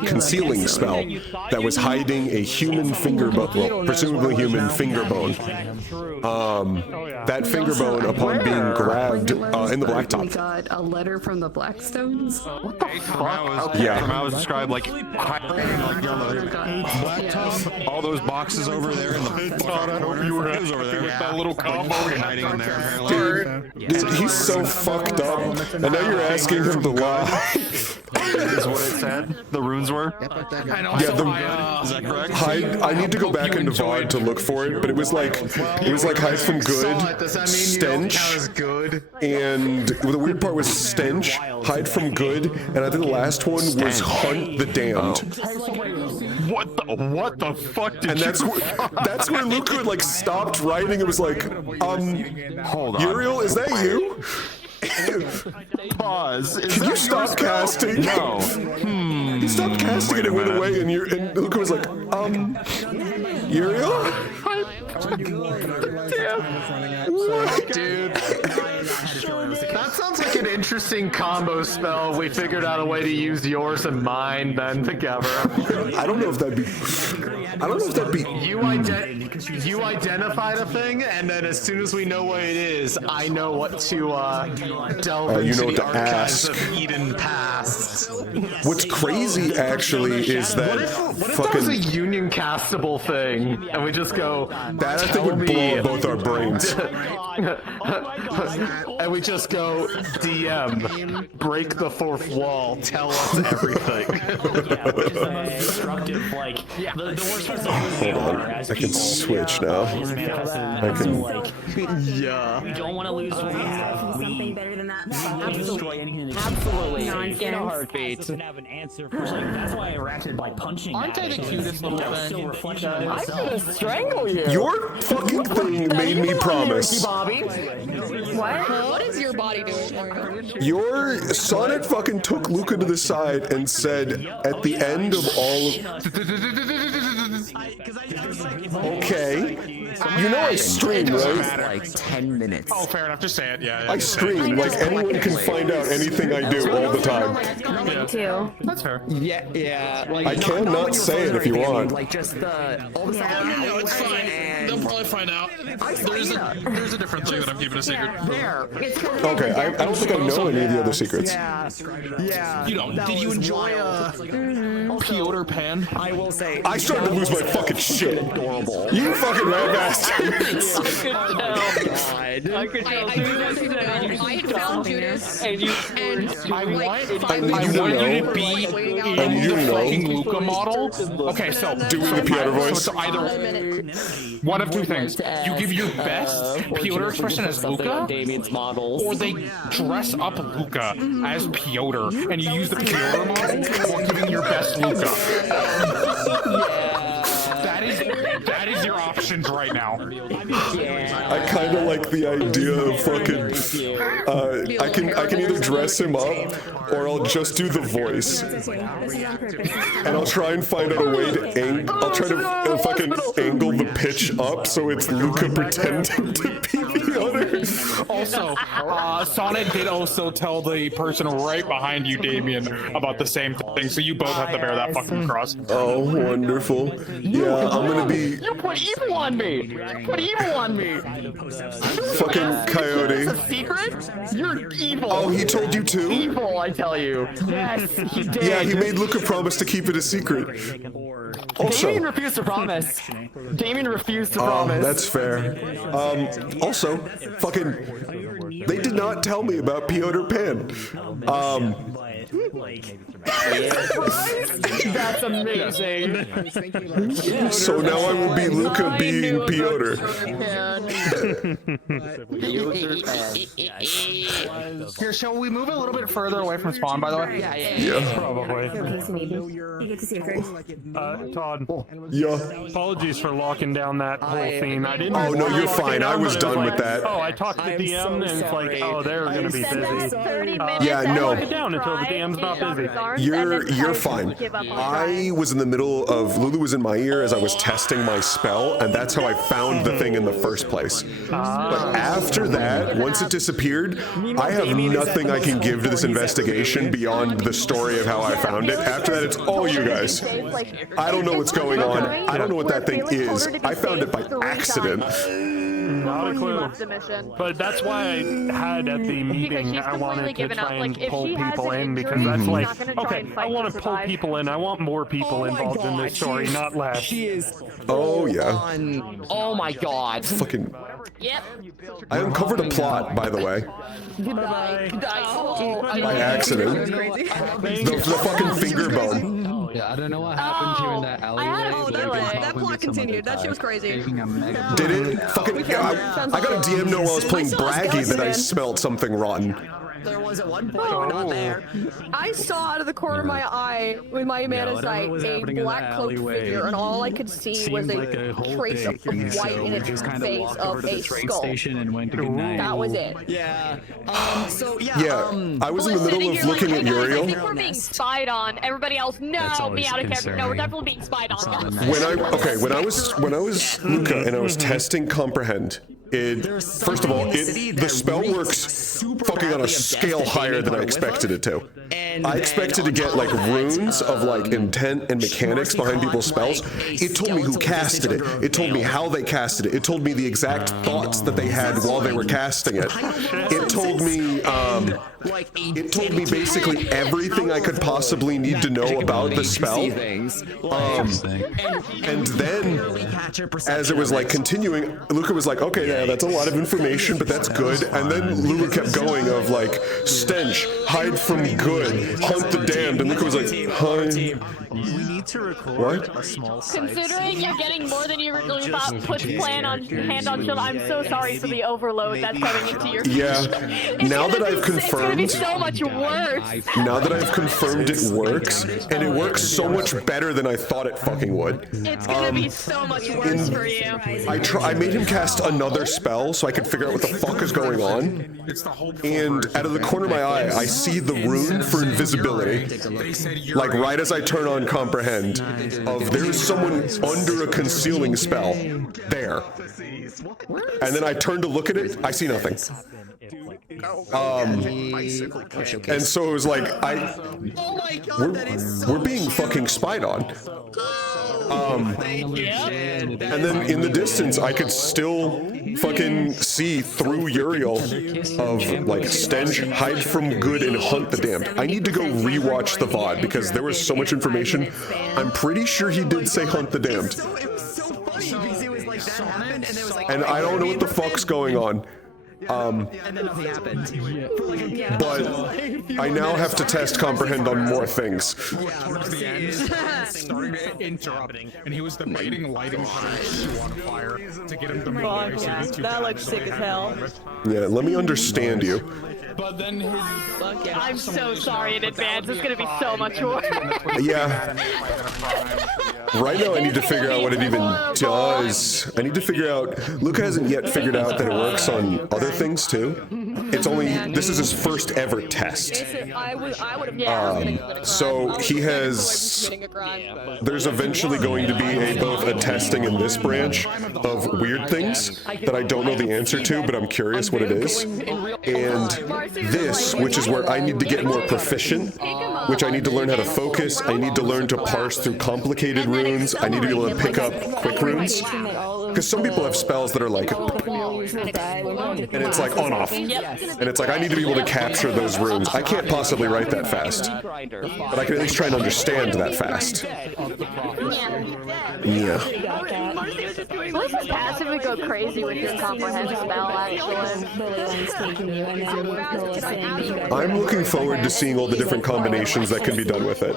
concealing spell that was hiding a human finger bone, well, presumably human finger bone. That finger bone, upon being grabbed in the blacktop. We got a letter from the Blackstones. What the fuck? Yeah. I was described like blacktop. All those boxes over there in the corner. You were over there with that little combo hiding in there. Dude, he's so fucked up, and now you're asking him to lie. Is what it said. The runes were. And Yeah, Is that correct? I need to go back into VOD to look for it, but it was like hide from good, stench, and the weird part was stench, hide from good, and I think the last one was hunt the damned. What the fuck did And that's where Luca like stopped writing. It was like, hold on. Uriel, is that you? Pause. Can you stop casting? No. He stopped casting and it went away, and Luca was like, Uriel? What? Dude. That sounds like an interesting combo spell. We figured out a way to use yours and mine then together. I don't know if that'd be. You identified a thing, and then as soon as we know what it is, I know what to delve you into know what the to archives ask. of Eden past. What's crazy actually is that What if that was a union castable thing, and we just go, that I think would blow up both our brains. and we just go, DM, break the fourth wall, tell us everything. Destructive, like, the worst part is Hold on, I can switch now. I can. Yeah. we don't want to lose what we have. Something better than that. Destroy anything that Absolutely. in a Nonsense. heartbeat. Doesn't have an answer. That's why I reacted by punching. Aren't I the cutest little thing? I'm gonna strangle you. Your fucking thing made me promise. What is your body doing? Your Sonnet fucking took Luca to the side and said, at the end of all okay. You know I stream, right? Like 10 minutes. Oh, fair enough. Just say it. Yeah. I stream. Like, anyone can find out anything I do all the time. Too. That's fair. Yeah. Like, I cannot say it if you want. Like just the all the stuff. No, it's fine. They'll probably find out. There's a different thing that I'm keeping a secret. Okay, I don't think I know any of the other secrets. You don't. Did you enjoy Piotr Pan? I will say. I started to lose my fucking shit. Adorable. You fucking rat bastards. I could tell. I had found Judas, and you I want you to be I in need you the to fucking know. Luca model. Okay, so Doing the Piotr voice. So either one of two things: you give your best Piotr expression as Luca, Damien's models. or they dress up Luca as Piotr, and you use the Piotr model for giving your best Luca. questions right now. I kind of like the idea of fucking. I can either dress him up, or I'll just do the voice, and I'll try and find out a way to I'll try to fucking angle the pitch up so it's Luca pretending to be Piotr. Also, Sonic did also tell the person right behind you, Damien, about the same thing, so you both have to bear that fucking cross. Oh, wonderful. Yeah, I'm gonna be You put evil on me! You put evil on me! fucking Coyote. Is this a secret? You're evil! Oh, he told you too? Evil, I tell you. Yes, he did. Yeah, he made Luca promise to keep it a secret. Also, Damien refused to promise. Damien refused to promise. That's fair. Also, fucking, they did not tell me about Piotr Pan. That's amazing. So now I will be Luca being Piotr. Here, shall we move a little bit further away from spawn, by the way? Yeah. Probably. You get to see her. Todd. Yeah. Apologies for locking down that whole scene. I didn't. Oh, no, you're fine. I was done with like, that. Oh, I talked to the DM, and it's like, oh, they're gonna be busy. Yeah, no. Lock it down until the DM's not busy. You're fine. I was in the middle of Lulu was in my ear as I was testing my spell, and that's how I found the thing in the first place. But after that, once it disappeared, I have nothing I can give to this investigation beyond the story of how I found it. After that, it's all you guys. I don't know what's going on. I don't know what that thing is. I found it by accident. Not a clue. But that's why I had at the meeting, I wanted to try and pull people in, because that's like, okay, I want to pull people in. I want more people involved in this story, not less. She is. Oh, yeah. Oh my god. Fucking. Yep. I uncovered a plot, by the way. Goodbye. By accident. The fucking finger bone. Yeah, I don't know what happened to you in that alleyway. That plot continued. That shit was crazy. Did it? Fucking. I got a DM note while I was playing Braggy that I smelled something rotten. There was at one point, but not there. I saw out of the corner of my eye with my mana sight a black cloaked figure, and all I could see was a trace of white in its face of a skull. That was it. Yeah. I was in the middle of looking at I Uriel. think we're being spied on. Everybody else, no, me out of character. No, we're definitely being spied on. When I was Luca and I was testing comprehend, first of all, the spell works fucking on a scale higher than I expected it to. I expected to get like runes of like intent and mechanics behind people's spells. It told me who casted it. It told me how they casted it. It told me the exact thoughts that they had while they were casting it. It told me basically everything I could possibly need to know about the spell. And then, as it was like continuing, Luca was like, okay, yeah, that's a lot of information, but that's good. And then Lulu kept going of like, stench, hide from good, hunt the damned. And Luca was like, hide. We need to record what? a small site. Considering you're getting more than you originally thought, puts plan on hand on chill. I'm so sorry for the overload that's coming into your. Yeah. Now that I've confirmed, it's gonna be so much worse. Now that I've confirmed it works, and it works so much better than I thought it fucking would. It's gonna be so much worse for you. I made him cast another spell so I could figure out what the fuck is going on. And out of the corner of my eye, I see the rune for invisibility. Like right as I turn on comprehend, of there's someone under a concealing spell there. And then I turn to look at it, I see nothing. And so it was like, we're being fucking spied on. And then in the distance, I could still fucking see through Uriel of like stench, hide from good, and hunt the damned. I need to go rewatch the VOD because there was so much information. I'm pretty sure he did say hunt the damned. And I don't know what the fuck's going on. And then nothing happened. But I now have to test comprehend on more things. Started interrupting, and he was debating lighting shoe on fire to get him to move. That looks sick as hell. Yeah, let me understand you. But then his... I'm so sorry in advance. It's gonna be so much worse. Yeah. Right now, I need to figure out what it even does. I need to figure out. Luca hasn't yet figured out that it works on other things too. It's only this is his first ever test. So he has. There's eventually going to be both a testing in this branch of weird things that I don't know the answer to, but I'm curious what it is. And this, which is where I need to get more proficient, which I need to learn how to focus. I need to learn to parse through complicated runes. I need to be able to pick up quick runes. Because some people have spells that are like, and it's like on off. And it's like, I need to be able to capture those runes. I can't possibly write that fast, but I can at least try and understand that fast. Yeah. Let's just passively go crazy with your comprehend spell, actually. I'm looking forward to seeing all the different combinations that can be done with it.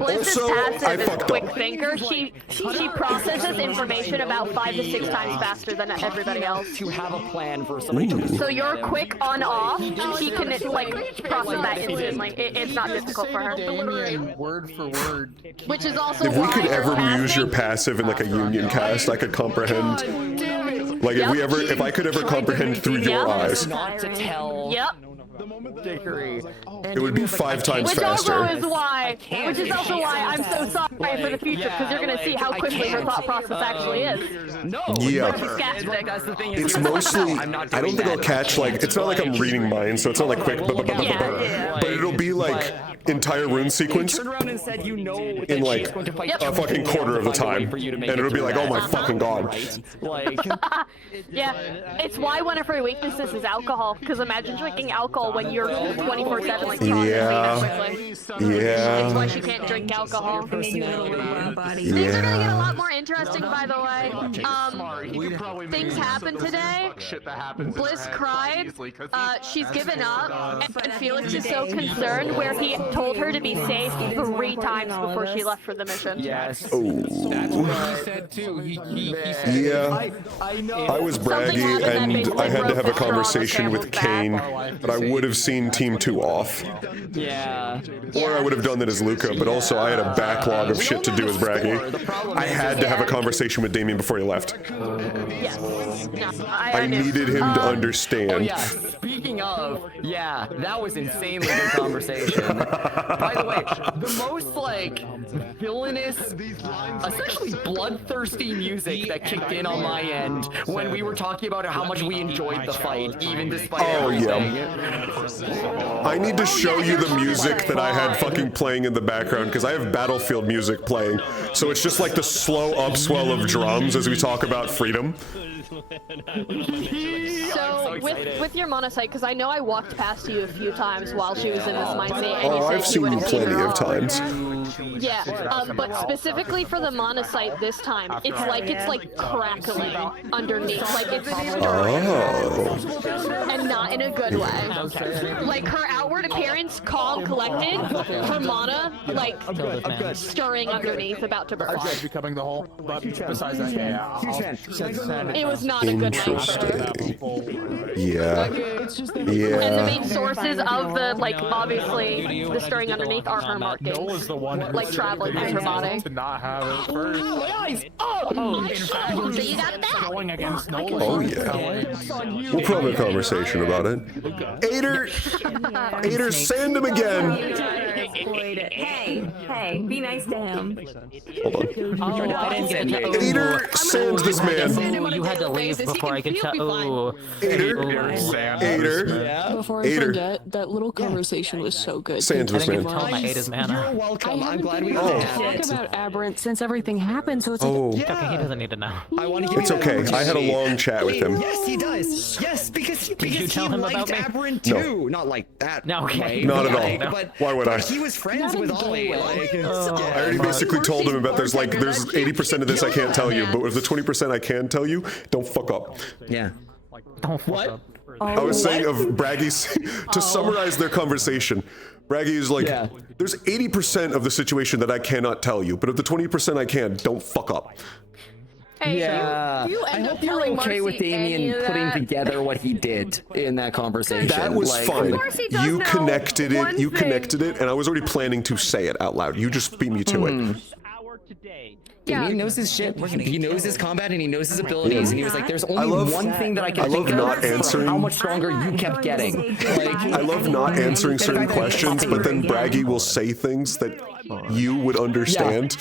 Also, I fucked quick up. thinker. She processes information about 5 to 6 times faster than everybody else. To have a plan for somebody to So you're quick on off. She can like process that instantly. It's not difficult for her. Word for word. Which is also If we could ever use your passive in like a union cast, I could comprehend. Like if I could ever comprehend through your eyes, not to tell. Yep. it would be 5 times Which faster. also is why I'm so sorry for the future, because you're gonna see how quickly her thought process actually is. Yeah. That's the thing. It's mostly, I don't think I'll catch, like, it's not like I'm reading minds, so it's not like quick, but it'll be like entire rune sequence in like a fucking quarter of the time, and it'll be like, oh my fucking god. Yeah, it's why one of her weaknesses is alcohol, because imagine drinking alcohol when you're 24/7 like Yeah. That's why she can't drink alcohol. Things are gonna get a lot more interesting, by the way. Things happened today. Bliss cried. She's given up, and Felix is so concerned where he told her to be safe 3 times before she left for the mission. Yes. Oh. That's what he said too. He said. Yeah. I was braggy, and I had to have a conversation with Kane, but I would have seen Team 2 off. Yeah. Or I would have done that as Luca, but also I had a backlog of shit to do as Braggy. I had to have a conversation with Damien before he left. Yes. I needed him to understand. Oh yeah, speaking of, yeah, that was insanely good conversation. By the way, the most like villainous, essentially bloodthirsty music that kicked in on my end when we were talking about how much we enjoyed the fight, even despite everything. I need to show you the music that I had fucking playing in the background, because I have Battlefield music playing. So it's just like the slow upswell of drums as we talk about freedom. So with your monocyte, because I know I walked past you a few times while she was in this mine state, and you said I've seen you plenty of times. Yeah, but specifically for the monocyte this time, it's like crackling underneath, like it's stirring, and not in a good way. Like her outward appearance, calm, collected, her mana like stirring underneath, about to burst. Becoming the whole. But besides that, yeah. It was not a good way. Yeah. And the main sources of the, like, obviously, the stirring underneath are her markings, like, traveling through her body. To not have it first. So you got that. Oh yeah. We'll probably have a conversation about it. Ader, sand him again. Hey, be nice to him. Hold on. Ader, sand this man. You had to leave before I could tell. Oh, Ader. Before I forget, that little conversation was so good. Sands this man. You're welcome. I'm glad we talk about Aberrant since everything happened, so it's like, Okay, he doesn't need to know. It's okay. I had a long chat with him. Yes, he does. Yes, because you he tell him liked about me? Aberrant No. too. Not like that. No, okay. Not at all. But, Why would I? He was friends with Ollie. Like, I already basically told him about there's 80% of this I can't tell you, but with the 20% I can tell you, don't fuck up. Yeah. What? I was saying of Braggy's, to summarize their conversation, Braggy is like, there's 80% of the situation that I cannot tell you, but of the 20% I can, don't fuck up. Hey, Yeah, I hope you're okay with Damien putting together what he did in that conversation. That was fine. You connected it, and I was already planning to say it out loud. You just beat me to it. Damien knows his shit. He knows his combat and he knows his abilities. And he was like, "There's only love- one thing that I I can love think not of for answering- how much stronger you kept getting." Like, I love not answering certain questions, but then Braggy will say things that you would understand.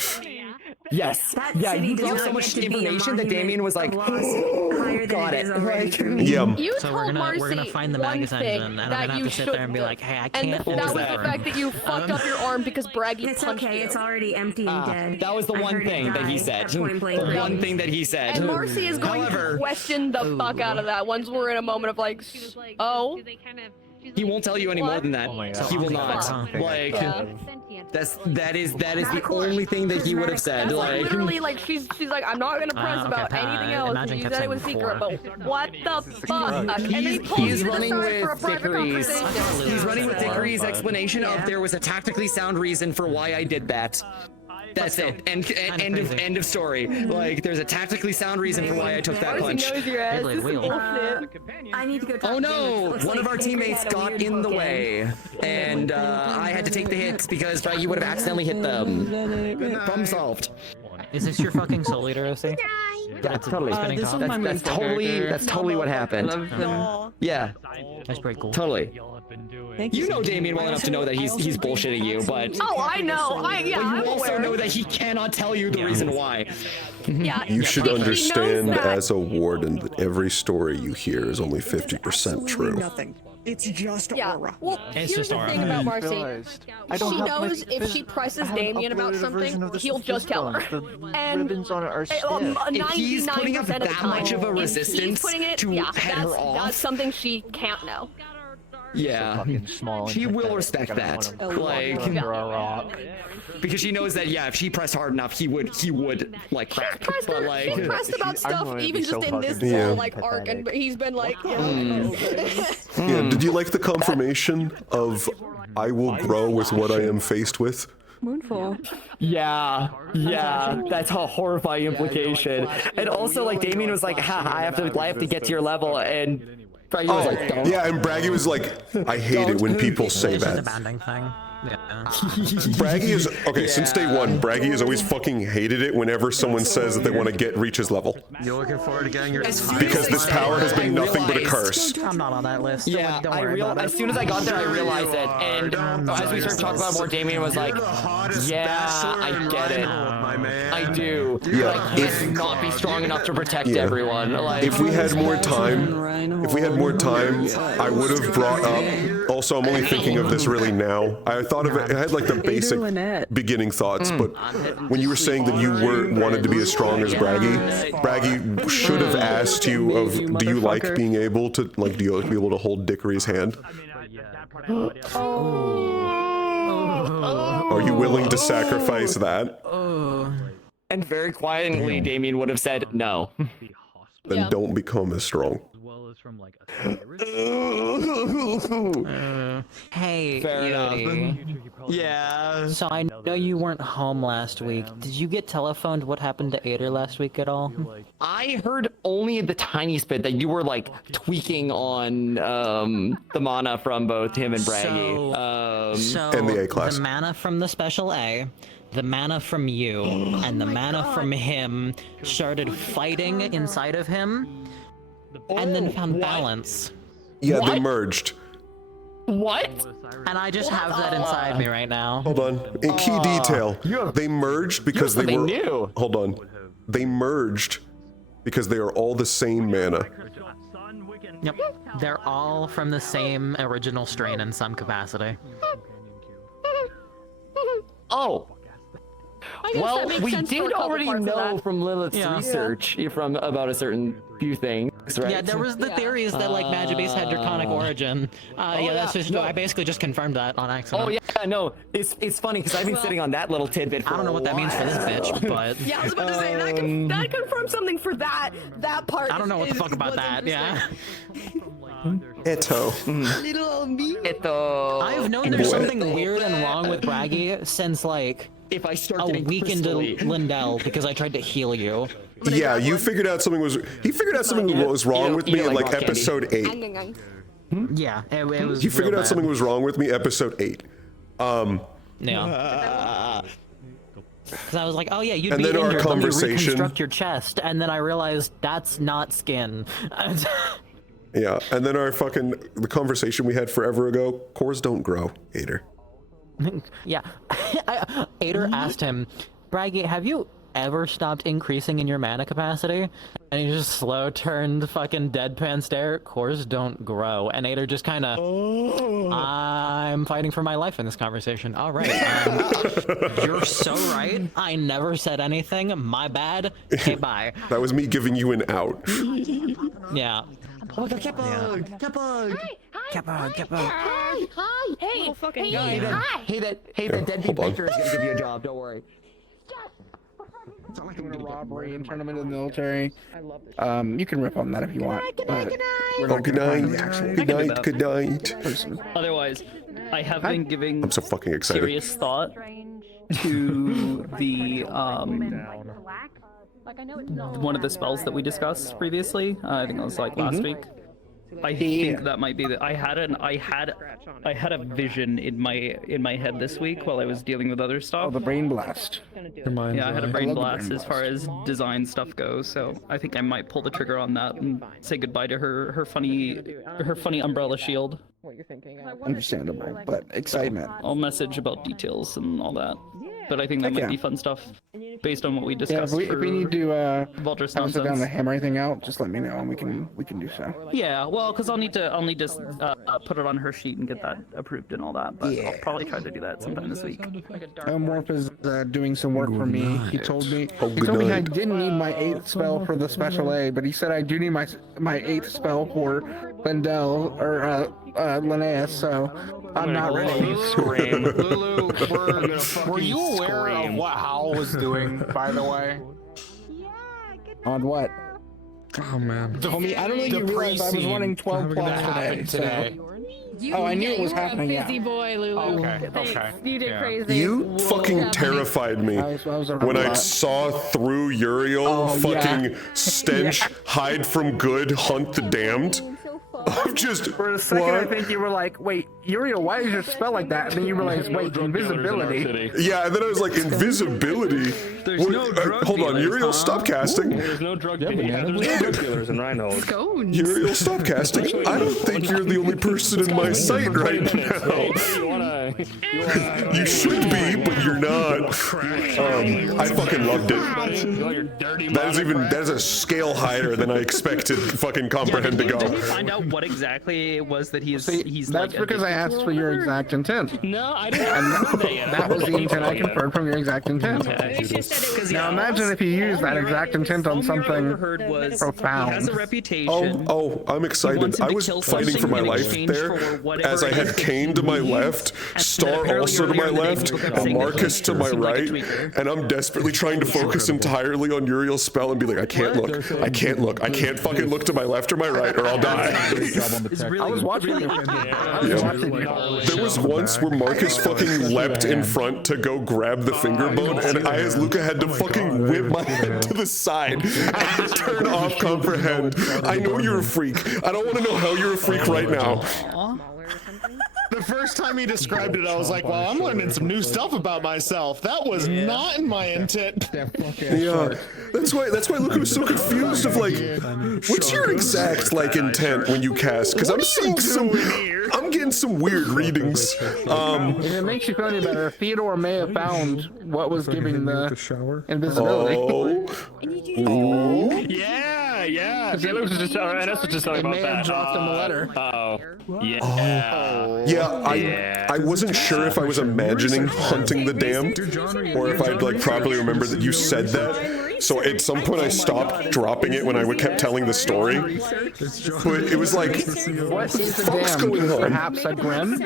Yes. Yeah, you gave so much information that Damien was like, got it. Like, Yeah. You So told we're gonna find the one magazines thing and I'm that gonna have you to sit there and be shouldn't like, hey, I and can't that was the that. fact that you fucked up your arm because Braggy It's punched okay. you. It's already empty and dead. that was the I one heard it thing that he die said. at point blank The one range. thing that he said. And Marcy is going However, to question the fuck out of that once we're in a moment of like, oh. he won't tell you any more than that. He will not. Like, Yeah. that is the only thing that he would have said. It's like Like, literally like she's like, I'm not gonna press about anything else. Imagine You kept said it saying was secret, before. but what the fuck? And they pulled he's you to the running side for a with private Dickory's. conversation. He's running with Dickory's explanation of there was a tactically sound reason for why I did that. That's it. End of story. Like, there's a tactically sound reason for why I took that punch. Knows your ass. This is bullshit. I need to go talk Oh to no! Looks One of like our Hickory teammates had a got weird in the bookend. way, and I had to take the hits because you would have accidentally hit them. Problem solved. Is this your fucking soul eater, OC? Yeah, totally. spinning top? That's totally what happened. Yeah, That's pretty cool. totally. You know Damien well enough to know that he's bullshitting you, but Oh, I know. but you I'm also aware. know that he cannot tell you the reason why. Yeah. You should He knows understand that. as a warden that every story you hear is only 50% true. Nothing. It's just aura. Well, It's here's just the aura. thing about Marcy. I don't She have my knows if she presses Damien about something, he'll just tell her. And ribbons on it are stiff. 99% If he's putting up of the that time, much of a if he's resistance putting it, to yeah, head her off, that's something she can't know. yeah, she will respect that. Like, because she knows that yeah, if she pressed hard enough, he would like crack. But like, She pressed about stuff even just in this Yeah. whole like arc, and he's been like, Yeah, did you like the confirmation of I will grow with what I am faced with? Moonfall. yeah, that's a horrifying implication. And also, like, Damien was like, ha, I have to get to your level, and Braggy was like, don't. Yeah, and Braggy was like, I hate it when people say It's just a that. banding thing. Yeah. Braggy is okay since day one. Braggy has always fucking hated it whenever someone says that they want to reach his level, You're looking forward to getting your because this power has been nothing but a curse. I'm not on that list. Yeah, Don't worry about it. as soon as I got there, I realized it, and as we started talking about it more, Damien was like, "Yeah, I get it, I do. Yeah, I can't not be strong enough to protect Yeah. everyone." Like, If we had more time, I would have brought up. Also, I'm only thinking of this really now. I thought of it. I had like the basic beginning thoughts, but when you were saying that you wanted to be as strong as Braggy should have asked you of, do you like being able to do you like be able to hold Dickory's hand? Are you willing to sacrifice that? and very quietly, Damien would have said no. Then don't become as strong. Hey, Fair Yodi. Yeah. So I know you weren't home last week. Did you get telephoned what happened to Ader last week at all? I heard only the tiniest bit that you were like tweaking on the mana from both him and Braggy. So And the A class. the mana from the special A, the mana from you, and the mana from him started fighting inside of him, and then found balance. Yeah, they What? merged. What? And I just have that inside me right now. Hold on. In key detail, they merged because they were. something new. Hold on. They merged because they are all the same mana. Yep. They're all from the same original strain in some capacity. Oh. I guess Well, that makes we sense for a did couple already parts of know that. from Lilith's Yeah. research from about a certain few things, right? Yeah, there was the theories that like Magibase had draconic origin. Yeah, that's just I basically just confirmed that on accident. Oh yeah, no, it's funny because I've been sitting on that little tidbit for I don't know what that means for this bitch, but Yeah, I was about to say that confirms something for that part. I don't know what the fuck about was that. Yeah. Eto. Little me. I've known there's something weird and wrong with Braggy since like if I start a getting week into crystally- Lindell because I tried to heal you. Yeah, you figured out something was. He figured out something was wrong with me in like rock candy. episode 8. Yeah, it was. You figured real out something bad. was wrong with me episode 8. Yeah. Because I was like, oh yeah, you'd And be then our injured. Let me conversation- reconstruct your chest, and then I realized that's not skin. Yeah, and then the conversation we had forever ago, cores don't grow, Ader. Yeah. Ader asked him, Braggy, have you ever stopped increasing in your mana capacity? And he just slow turned fucking deadpan stare. Cores don't grow. And Ader just kind of, I'm fighting for my life in this conversation. All right. You're so right. I never said anything. My bad. Okay, bye. That was me giving you an out. Yeah. Oh, the cat bug! Cat bug! Cat bug, cat bug. Hi. Hey. Oh, fucking Hey. guy. Hey, that deadbeat hold on. banker is gonna give you a job. Don't worry. It's not like doing a robbery and turn them into the military. You can rip on that if you want. Good night. Good night. Good night. Otherwise, I have been giving I'm so fucking excited. serious thought to the one of the spells that we discussed previously. I think it was like last week. I think that might be that I had a vision in my head this week while I was dealing with other stuff. Oh, the brain blast. Yeah, I had a brain blast as far as design stuff goes, so I think I might pull the trigger on that and say goodbye to her funny umbrella shield. Understandable, but excitement. I'll message about details and all that. But I think that might be fun stuff based on what we discussed. Yeah, if we need to Vulture's have to sit down nonsense. to hammer anything out, just let me know and we can do so. Yeah, well, because I'll need to put it on her sheet and get that approved and all that. But I'll probably try to do that sometime this week. Morph is doing some work for me. He told me good I night. didn't need my 8th spell for the special A, but he said I do need my 8th spell for Lindell or Linnaeus, so I'm not ready. Scream. Lulu, were you aware of what Hal was doing, by the way? On what? Oh man. Homie, I don't think you realize I was running 12 plus today. Oh, I knew it was happening. Busy boy, Lulu. Okay. You did crazy. You fucking terrified me when I saw through Uriel fucking stench, hide from good, hunt the damned. I'm just for a second. I think you were like, "Wait, Uriel, why is your spell like that?" And then you realize, "Wait, invisibility." Yeah, and then I was like, invisibility. There's no drug hold on, dealers, Uriel, stop casting. There's no drug dealers and rhinos. Uriel, stop casting. I don't think you're the only person in my sight right now. You should be, but you're not. I fucking loved it. That is a scale higher than I expected fucking Comprehend to go. Did we find out what exactly it was that he's That's like because I asked for your exact intent. No, I didn't And that yet. that was the intent I confirmed from your exact intent. Now imagine if you use that exact intent on something profound. Oh, I'm excited. I was fighting for my life there as I had Kane to my left, Star also to my left, Marcus to my right, and I'm desperately trying to focus entirely on Uriel's spell and be like, I can't look, I can't look, I can't fucking look to my left or my right or I'll die. I was watching you. There was once where Marcus fucking leapt in front to go grab the finger bone, and I as Luca had to fucking whip my head to the side and turn off Comprehend. I know you're a freak. I don't want to know how you're a freak right now. The first time he described it, I was like, well, I'm learning some new stuff about myself. That was not in my intent. Yeah, that's why Luca was so confused of like, what's your exact like intent when you cast? Because I'm seeing I'm getting some weird readings. If it makes you feel any better, Theodore may have found what was giving the invisibility. Yeah. Alex was just telling about that. Dropped him a letter. I wasn't sure if I was imagining hunting the damned or if I'd like properly remembered that you said that. So at some point I stopped dropping it when I kept telling the story. But it was like, what the fuck's going on? Perhaps a Grim?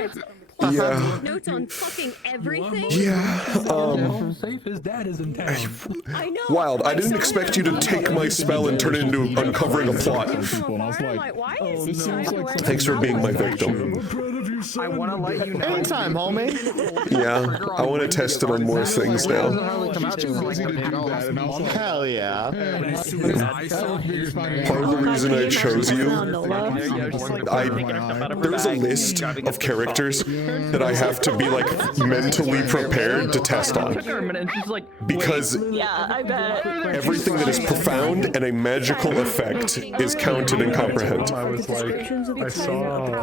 Yeah. Notes on fucking everything. Yeah. Safe his dad is in town. I know. Wild. I didn't expect you to take my spell and turn it into uncovering a plot. Why is he Thanks for being my victim. I want to let you know. Anytime, homie. Yeah, I want to test it on more things now. Hell yeah. Part of the reason I chose you, there's a list of characters that I have to be like mentally prepared to test on. Because Yeah, I bet. everything that is profound and a magical effect is counted in comprehend.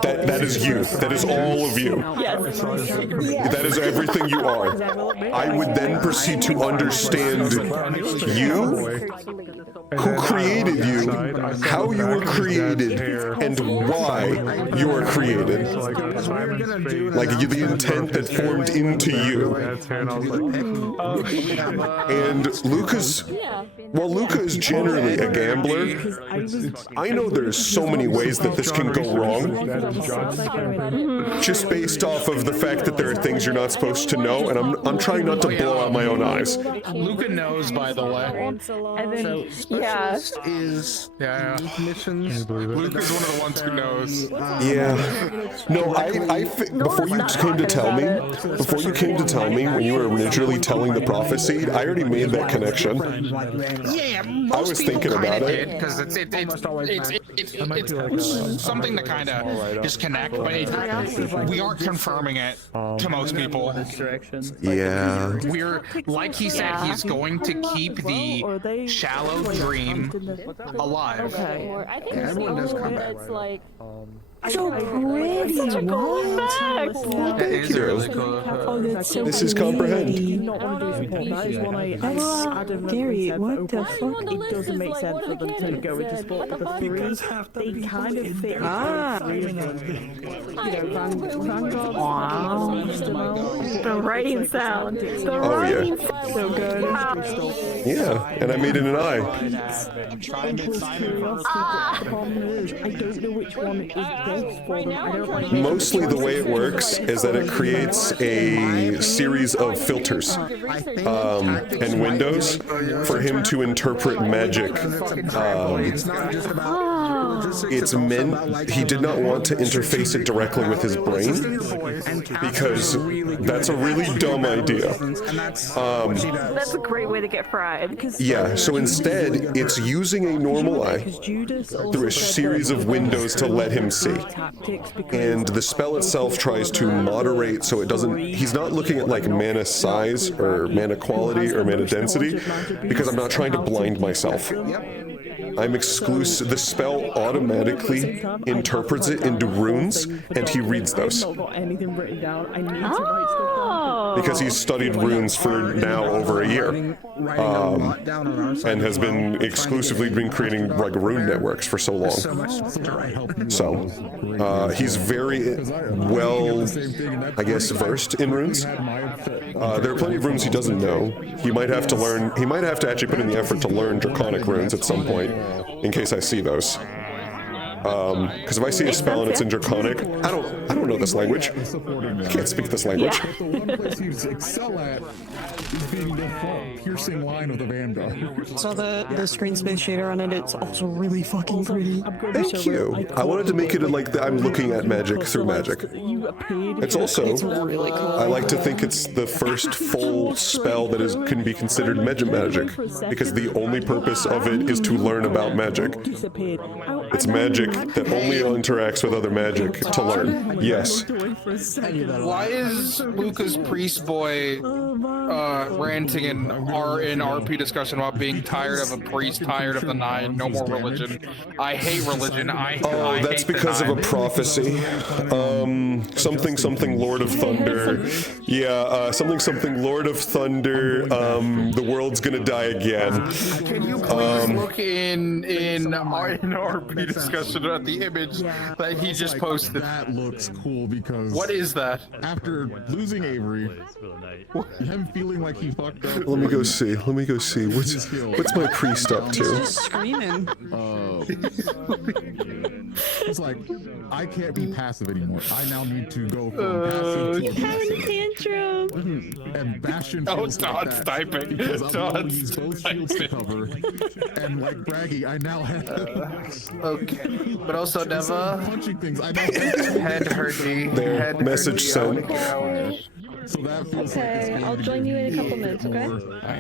That is you. That is all of you. That is everything you are. I would then proceed to understand you, who created you, how you were created, and why you are created. Like the intent that formed into you. And Luca's, while Luca is generally a gambler, I know there's so many ways that this can go wrong. Just based off of the fact that there are things you're not supposed to know, and I'm trying not to blow out my own eyes. Luca knows, by the way. And then, yeah. Is missions. Luca's one of the ones who knows. Yeah. No, before you came to tell me, when you were originally telling the prophecy, I already made that connection. Yeah, I was thinking about it. Because it's something to kind of just connect, but we aren't confirming it to most people. Yeah. We're, like he said, he's going to keep the shallow dream alive. I think everyone does come back. It's like. So pretty. Such a cool effect. Thank you. This is comprehend. Gary, what the fuck? It doesn't make sense for them to go into sport with the three. They kind of fit. Wow. The writing sound. The writing sound. So good. Yeah, and I made it an eye. I don't know which one is best for them. I don't like Mostly the way it works is that it creates a series of filters and windows for him to interpret magic. It's meant, he did not want to interface it directly with his brain because that's a really dumb idea. That's a great way to get fried. Yeah, so instead, it's using a normal eye through a series of windows to let him see. And the spell itself tries to moderate so it doesn't, he's not looking at like mana size or mana quality or mana density because I'm not trying to blind myself. I'm exclusive. The spell automatically interprets it into runes, and he reads those. Because he's studied runes for now over a year, and has been exclusively creating like rune networks for so long. So he's very well, I guess, versed in runes. There are plenty of runes he doesn't know. He might have to learn. He might have to actually put in the effort to learn Draconic runes at some point, in case I see those. Because if I see a spell and it's in Draconic, I don't know this language. I can't speak this language. The one place you excel at is being the piercing line of the Vanguard. So the screen space shader on it, it's also really fucking pretty. Thank you. I wanted to make it like that I'm looking at magic through magic. It's also, I like to think it's the first full spell that can be considered magic, because the only purpose of it is to learn about magic. It's magic that only interacts with other magic to learn. Yes. Why is Luca's priest boy ranting in RP discussion about being tired of a priest, tired of the nine, no more religion? I hate religion. I that's because of a prophecy. Something Lord of Thunder. Yeah, something Lord of Thunder. The world's gonna die again. Can you please look in RP discussion at the image that he just posted? That looks cool because what is that? After losing Avery, him feeling feeling like he fucked up. Let me go see. Let me go see. What's my priest up He's to? just screaming. It's like, I can't be passive anymore. I now need to go from passive to aggressive. Tantrum. And Bastion Oh, feels like Todd's that typing. because I'm able to Todd's use both shields to cover. And like Braggy, I now have Okay, but also Deva. punching things. I now have Head hurting. There, Head message hurting. sent. So that feels Okay, I'll join you in a couple minutes, okay?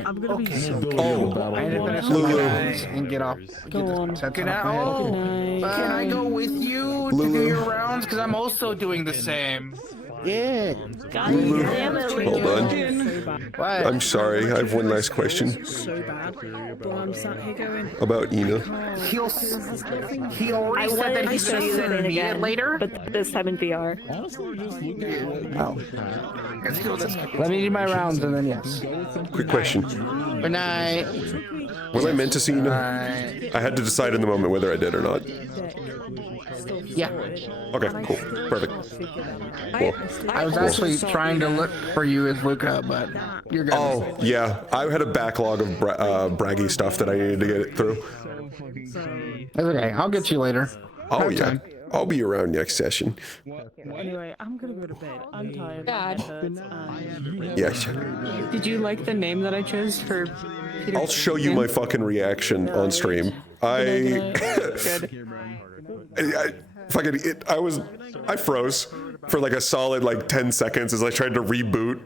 I'm gonna be so Oh, I need to finish Lulu. my guys and get off. Go on. Can I go with you to do your rounds? Because I'm also doing the same. Yeah. God Lulu, damn it, hold on. What? I'm sorry. I have one last question So bad. But I'm sat here going. about Ina. He already said that he's gonna send me it later. But this time in VR. Oh. Let me do my rounds and then yes. Quick question. Good night. Was I meant to see Ina? I had to decide in the moment whether I did or not. Yeah. Okay, cool. Perfect. Cool. I was actually trying to look for you as Luca, but you're good. Oh, yeah. I had a backlog of braggy stuff that I needed to get through. It's okay. I'll get you later. Oh, yeah. I'll be around next session. Anyway, I'm gonna go to bed. I'm tired. God. Yes. Did you like the name that I chose for Peter? I'll show you my fucking reaction on stream. I froze for like a solid like 10 seconds as I tried to reboot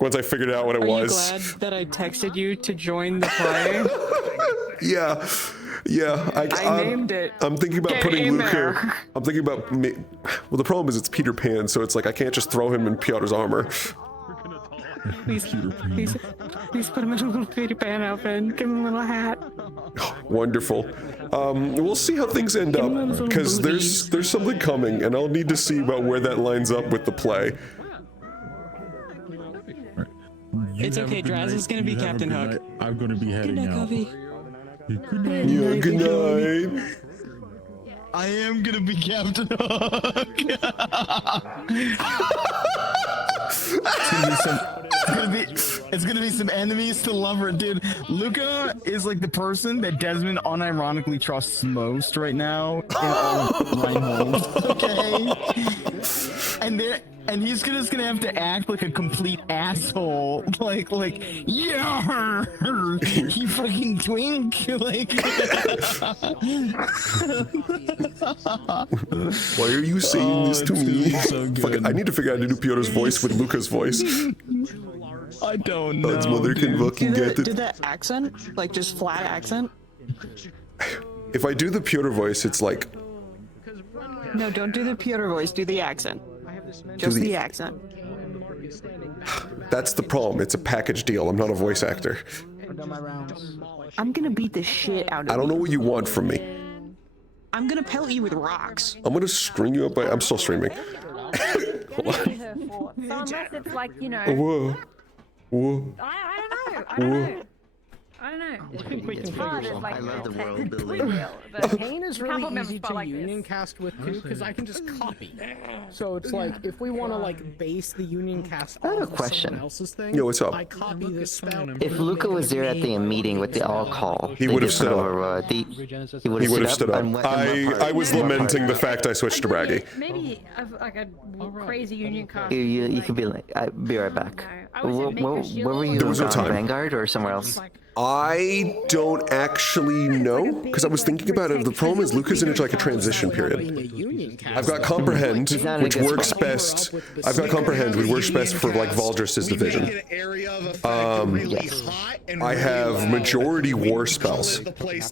once I figured out what it was. Are you glad that I texted you to join the play? Yeah. Yeah, I named it. I'm thinking about putting Luke here. I'm thinking about well, the problem is it's Peter Pan, so it's like I can't just throw him in Piotr's armor. Please put him in a little Peter Pan outfit and give him a little hat. Wonderful. We'll see how things end up because there's something coming, and I'll need to see about where that lines up with the play. It's okay, Draz is gonna be Captain Hook. I'm gonna be heading out. Good night. Yeah, good night. I am gonna be Captain Hook. It's gonna be some enemies to lover, dude. Luca is like the person that Desmond unironically trusts most right now in all of Reinhold. Okay, and he's just gonna have to act like a complete asshole, like yeah, you fucking twink, like. Why are you saying this to me? So Fuck it, I need to figure out how to do Piotr's voice with Luca's voice. I don't know. God's mother can fucking get Do it. that accent, like just flat accent. If I do the Piotr voice, it's like No, don't do the Piotr voice. Do the accent. Just the accent. that's the problem. It's a package deal. I'm not a voice actor. I'm gonna beat the shit out of you. I don't know what you want from me. I'm gonna pelt you with rocks. I'm gonna string you up by. I'm still streaming. Hold on. So unless it's like, you know, Whoa. Whoa. I don't know. It's hard. It's like, I love the world we building. will, but Pain is really easy to union cast with too, because I can just copy. So it's like if we want to like base the union cast I have a off of question. someone else's thing, Yo, what's up? I copy this spell. If Luca was there at the meeting with the all call, He would have stood up. He would have stood up. And I was lamenting the fact I switched to Braggy. maybe like a crazy union cast. You could be like, I'll be right back. Where were you? There was no on time. Vanguard or somewhere else? I don't actually know because I was thinking about it. The problem is Luca's in like a transition period. I've got comprehend, which works best. I've got comprehend, which works best for like Valdris's division. I have majority war spells.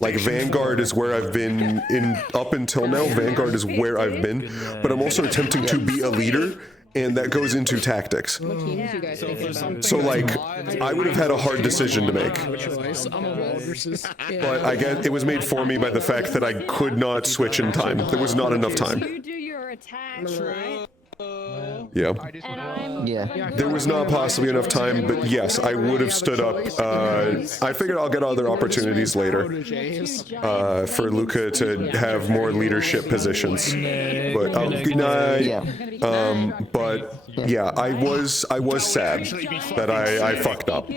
Like Vanguard is where I've been in up until now. Vanguard is where I've been, but I'm also attempting to be a leader. And that goes into tactics. So like, I would have had a hard decision to make. But I guess it was made for me by the fact that I could not switch in time. There was not enough time. You do your attacks, right? Yeah. Yeah. There was not possibly enough time, but yes, I would have stood up. I figured I'll get other opportunities later for Luca to have more leadership positions. But good night. But yeah, I was sad that I fucked up.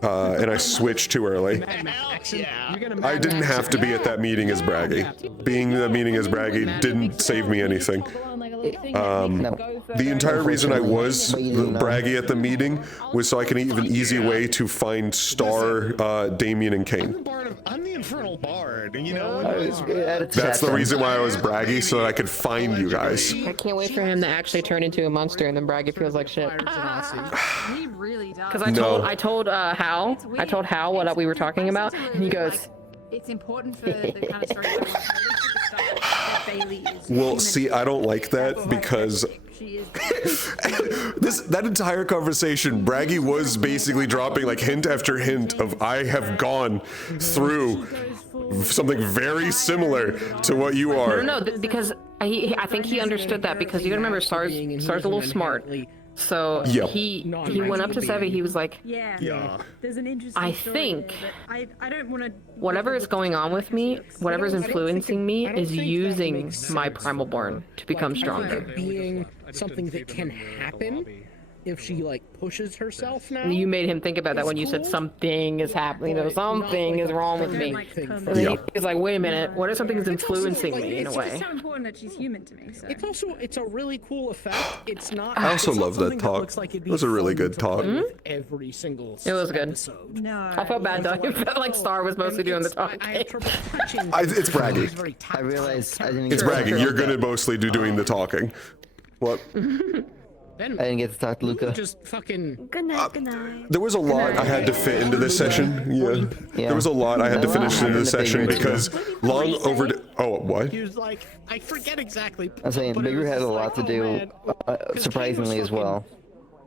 And I switched too early. I didn't have to be at that meeting as Braggy. Being in the meeting as Braggy didn't save me anything. The entire reason I was Braggy at the meeting was so I can have an easy way to find Star, Damien, and Kane. I'm the Infernal Bard, you know? That's the reason why I was Braggy, so that I could find you guys. I can't wait for him to actually turn into a monster and then Braggy feels like shit. He really does. Because I told Hal what we were talking about, and he goes, it's important for the kind of story that Bailey is. Well, see, I don't like that because that entire conversation, Braggy was basically dropping like hint after hint of I have gone through something very similar to what you are. No, because I think he understood that because you gotta remember Star's a little smart. So he went up to Sevi. He was like, There's an interesting I think I don't want to. Whatever is going on with me, whatever's influencing me, is using my primal born to become stronger. Being something that can happen if she like pushes herself now. You made him think about that when you said something is happening. You know, something is wrong with me. He's like, wait a minute, what if something's influencing me in a way? It's so important that she's human to me. So. It's a really cool effect. It's not. I also love that talk. It was a really good talk. Every single. It was good. No. I felt bad though. I felt like Star was mostly doing the talking. It's Braggy. I realized I didn't. It's Braggy. You're gonna mostly do doing the talking. What? I didn't get to talk to Luca. Just fucking. Good night. There was a lot I had to fit into this session. Yeah. There was a lot I had to finish into the session because long over. Oh, what? He was like, I forget exactly. I'm saying Bigger had a lot to do, surprisingly as well.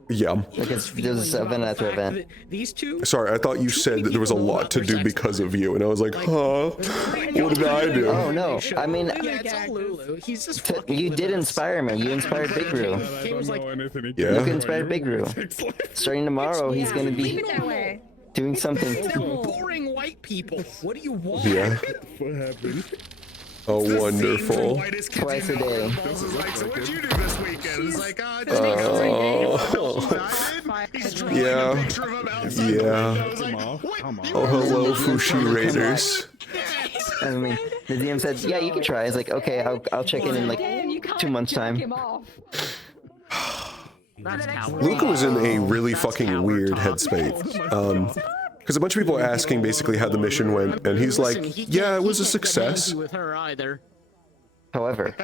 Yeah. Because there's event after event. These two. Sorry, I thought you said that there was a lot to do because of you, and I was like, huh? What did I do? Oh no! I mean, He's just you did inspire me. You inspired Big Roo. Yeah. Luca inspired Big Roo. Starting tomorrow, he's gonna be doing something. Boring white people. What do you want? Yeah. What happened? Oh, wonderful. Twice a day. This is like, so what'd you do this weekend? It's like, Yeah. Oh, hello, Fushi Raiders. I mean, the DM said, yeah, you can try. It's like, okay, I'll check in like 2 months' time. Luca was in a really fucking weird headspace. Because a bunch of people were asking basically how the mission went, and he's like, yeah, it was a success. However.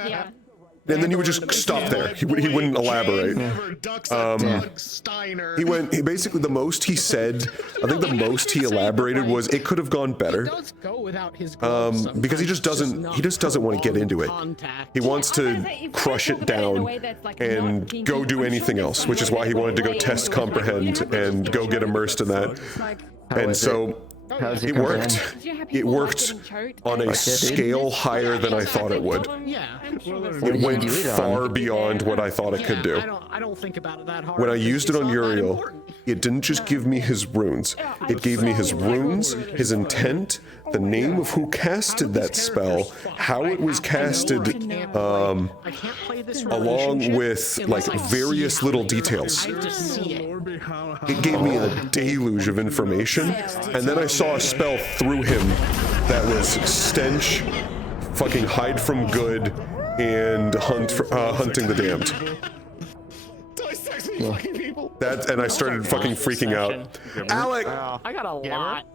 And then he would just stop there. He wouldn't elaborate. He basically, the most he said, I think the most he elaborated was, it could have gone better. Because he just doesn't want to get into it. He wants to crush it down and go do anything else, which is why he wanted to go test comprehend and go get immersed in that. And so it worked. It worked on a scale higher than I thought it would. It went far beyond what I thought it could do. I don't think about it that hard. When I used it on Uriel, it didn't just give me his runes. It gave me his runes, his intent, the name of who casted that spell, how it was casted, along with like various little details. It gave me a deluge of information, and then I saw a spell through him that was stench, fucking hide from good, and hunting the damned. That, and I started fucking freaking out. Alec! I got a lot.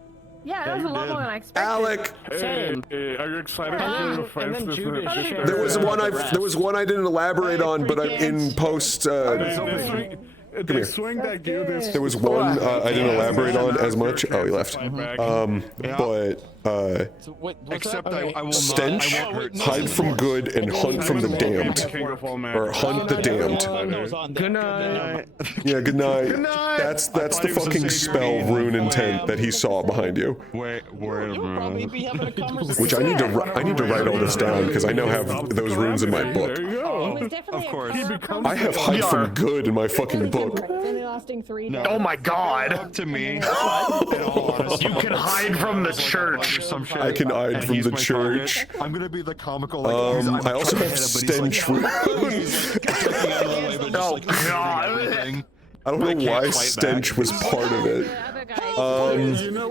Yeah, that was a lot more than I expected. Alec! Same. Are you excited for your friends? There was one I didn't elaborate on, but in post. Come here. There was one I didn't elaborate on as much. Oh, he left. But Except I will stench, not. I won't hurt hide from good, and hunt from the damned. Or hunt the damned. Good night. Yeah, good night. That's the fucking spell rune intent that he saw behind you. Wait a minute. Which I need to write all this down because I now have those runes in my book. Of course. I have hide from good in my fucking book. No. Oh my god! Up to me. You can hide from the church. I can hide from the church. I'm gonna be the comical. I also have stench rune. Oh god! I don't know why stench was part of it.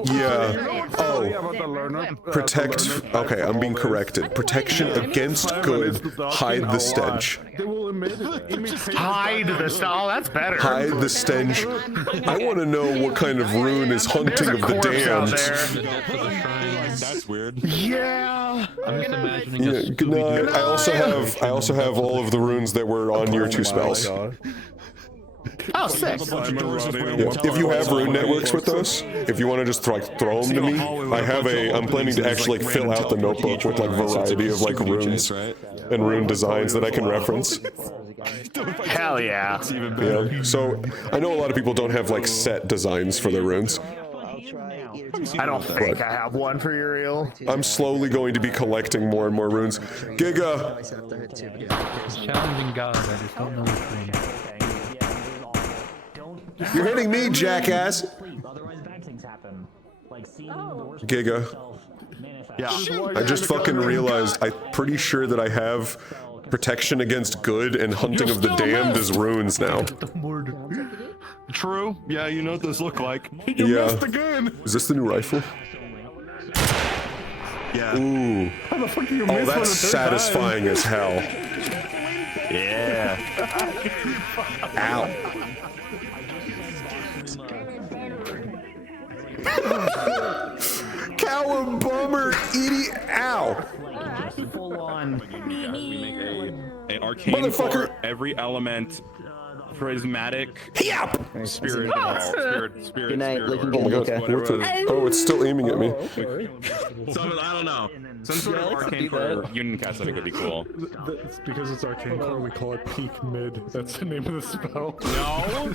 Yeah. Oh. Protect. Okay, I'm being corrected. Protection against good. Hide the stench. Hide the stench. Oh, that's better. Hide the stench. I want to know what kind of rune is hunting of the damned. That's weird. Yeah. I'm just imagining. Yeah. Good night. I also have all of the runes that were on your two spells. Oh, sick. Yeah. If you have rune networks with those, if you want to just throw them to me, I'm planning to actually fill out the notebook with like variety of like runes and rune designs that I can reference. Hell yeah. Yeah. So I know a lot of people don't have like set designs for their runes. I don't think I have one for Uriel. I'm slowly going to be collecting more and more runes. Giga! Challenging God, I just don't know which one. You're hitting me, jackass! Giga. Yeah. I just fucking realized, I'm pretty sure that I have protection against good and hunting of the damned as runes now. True. Yeah, you know what those look like. You missed again. Is this the new rifle? Yeah. Ooh. How the fuck do you Oh, miss that's satisfying as hell. Yeah. Ow. Cowabummer, idiot! Ow! Full on. An arcane Motherfucker. for every element. Prismatic. Spirit. Spirit. Good night, looking Oh my god, oh, it's still aiming at me. So, I don't know. Some sort of arcane for Union Cast I think would be cool. It's because it's arcane core, we call it peak mid. That's the name of the spell. No.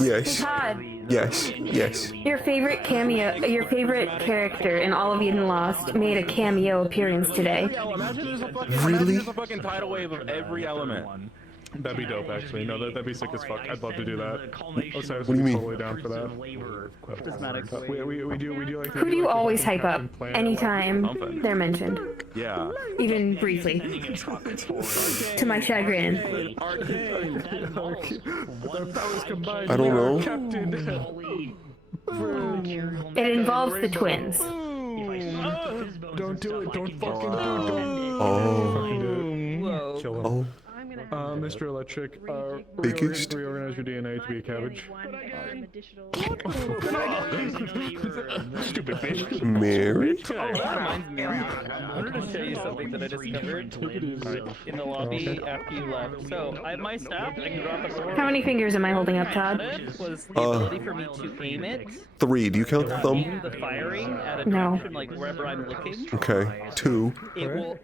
Yes. Todd, Yes. Yes. your favorite character in all of Eden Lost made a cameo appearance today. Imagine Really? there's a fucking tidal wave of every element. That'd be dope, actually. No, that'd be sick as fuck. I'd love to do that. What do you mean? Totally down for that. We do like. Who do you always hype up anytime they're mentioned? Yeah. Even briefly. To my chagrin. I don't know. It involves the twins. Don't do it. Don't fucking do it. Oh. Kill him. Oh. Mr. Electric, Biggest? reorganize your DNA to be a cabbage. Stupid fish. Mary? I wanted to show you something that I discovered in the lobby after you left. So, I have my staff, I can drop a sword. How many fingers am I holding up, Todd? Was the ability for me to aim it, 3. Do you count the thumb? aim the firing at a No. direction, like wherever I'm looking. Okay. 2. It will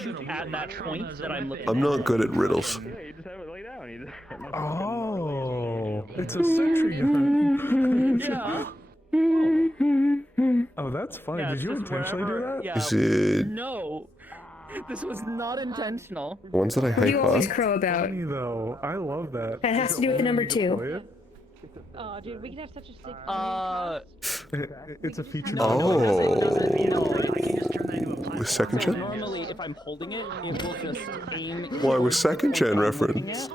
shoot at that point that I'm looking I'm not good at riddles. Oh, it's a sentry gun. Yeah. Oh, that's funny. Yeah, Did you it's just intentionally do wherever- that? Yeah. Is it No. This was not intentional. ones that I What do you hype always up? crow about? Funny though. I love that. That has to do with the number 2. Oh, dude, we could have such a sick. It's a feature. Oh. With second gen? Normally, if I'm holding it, it will just aim. Why with second gen reference?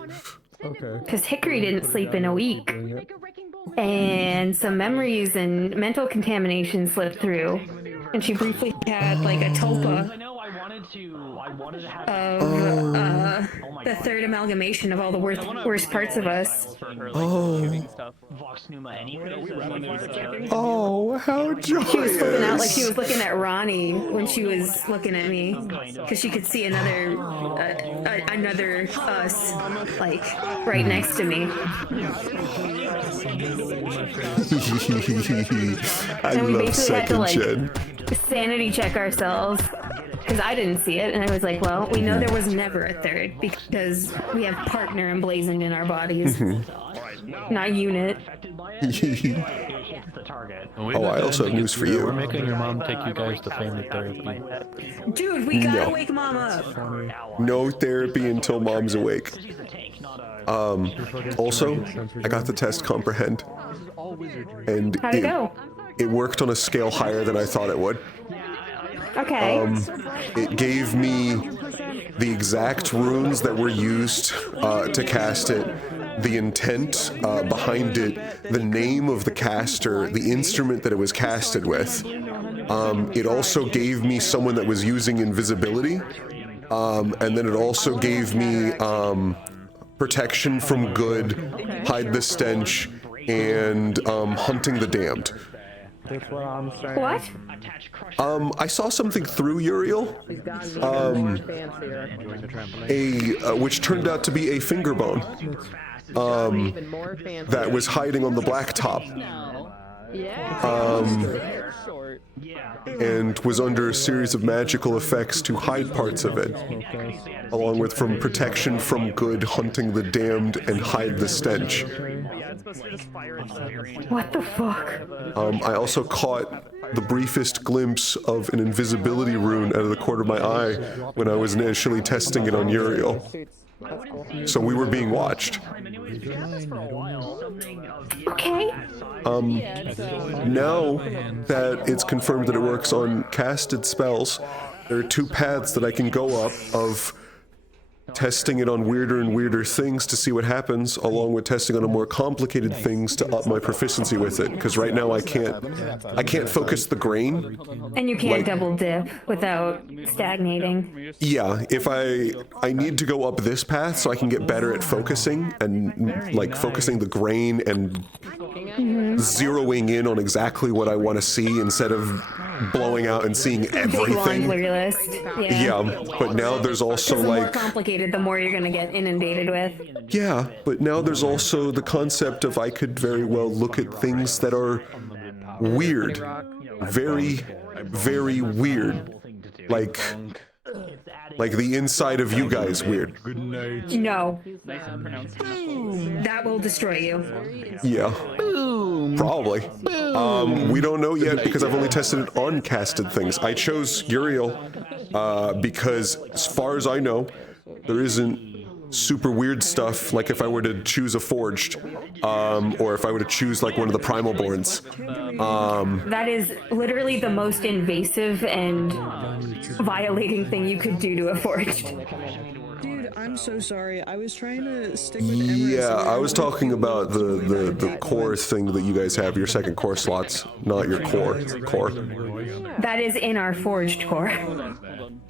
Okay. Because Hickory didn't sleep in a week. And some memories and mental contamination slipped through. And she briefly had like a tulpa I know I wanted to have of the third amalgamation of all the worst parts of us. Oh. Oh, how joyous! She was flipping out like she was looking at Ronnie when she was looking at me, because she could see another us, like, right next to me. I And we love basically had to, second like, gen. sanity check ourselves, because I didn't see it, and I was like, well, we know there was never a third, because we have partner emblazoned in our bodies, not unit. Oh, I also have news for you. We're making your mom take you guys to family therapy. Dude, we gotta No. wake mom up. No therapy until mom's awake. Also, I got the test comprehend, and How'd it go? it worked on a scale higher than I thought it would. Okay. It gave me the exact runes that were used to cast it, the intent behind it, the name of the caster, the instrument that it was casted with. It also gave me someone that was using invisibility, and then it also gave me protection from good, hide the stench, and hunting the damned. What? I saw something through Uriel, which turned out to be a finger bone, that was hiding on the blacktop, and was under a series of magical effects to hide parts of it, along with from protection from good, hunting the damned, and hide the stench. What the fuck? I also caught the briefest glimpse of an invisibility rune out of the corner of my eye when I was initially testing it on Uriel. So we were being watched. Okay. Now that it's confirmed that it works on casted spells, there are two paths that I can go up of testing it on weirder and weirder things to see what happens, along with testing on a more complicated things to up my proficiency with it. Because right now I can't focus the grain. And you can't Like- double dip without stagnating. Yeah, if I need to go up this path so I can get better at focusing and like focusing the grain and zeroing in on exactly what I want to see instead of blowing out and seeing Big everything. laundry list. Yeah, but now there's also The more like complicated, the more you're gonna get inundated with. yeah, but now there's also the concept of I could very well look at things that are weird, very, very weird, like the inside of you guys weird. No. That will destroy you. Yeah. Probably. We don't know yet because I've only tested it on casted things. I chose Uriel because, as far as I know, there isn't super weird stuff like if I were to choose a forged, or if I were to choose like one of the primal borns. That is literally the most invasive and violating thing you could do to a forged. Dude, I'm so sorry. I was trying to stick with Yeah, I was talking about the core thing that you guys have, your second core slots, not your core. That is in our forged core.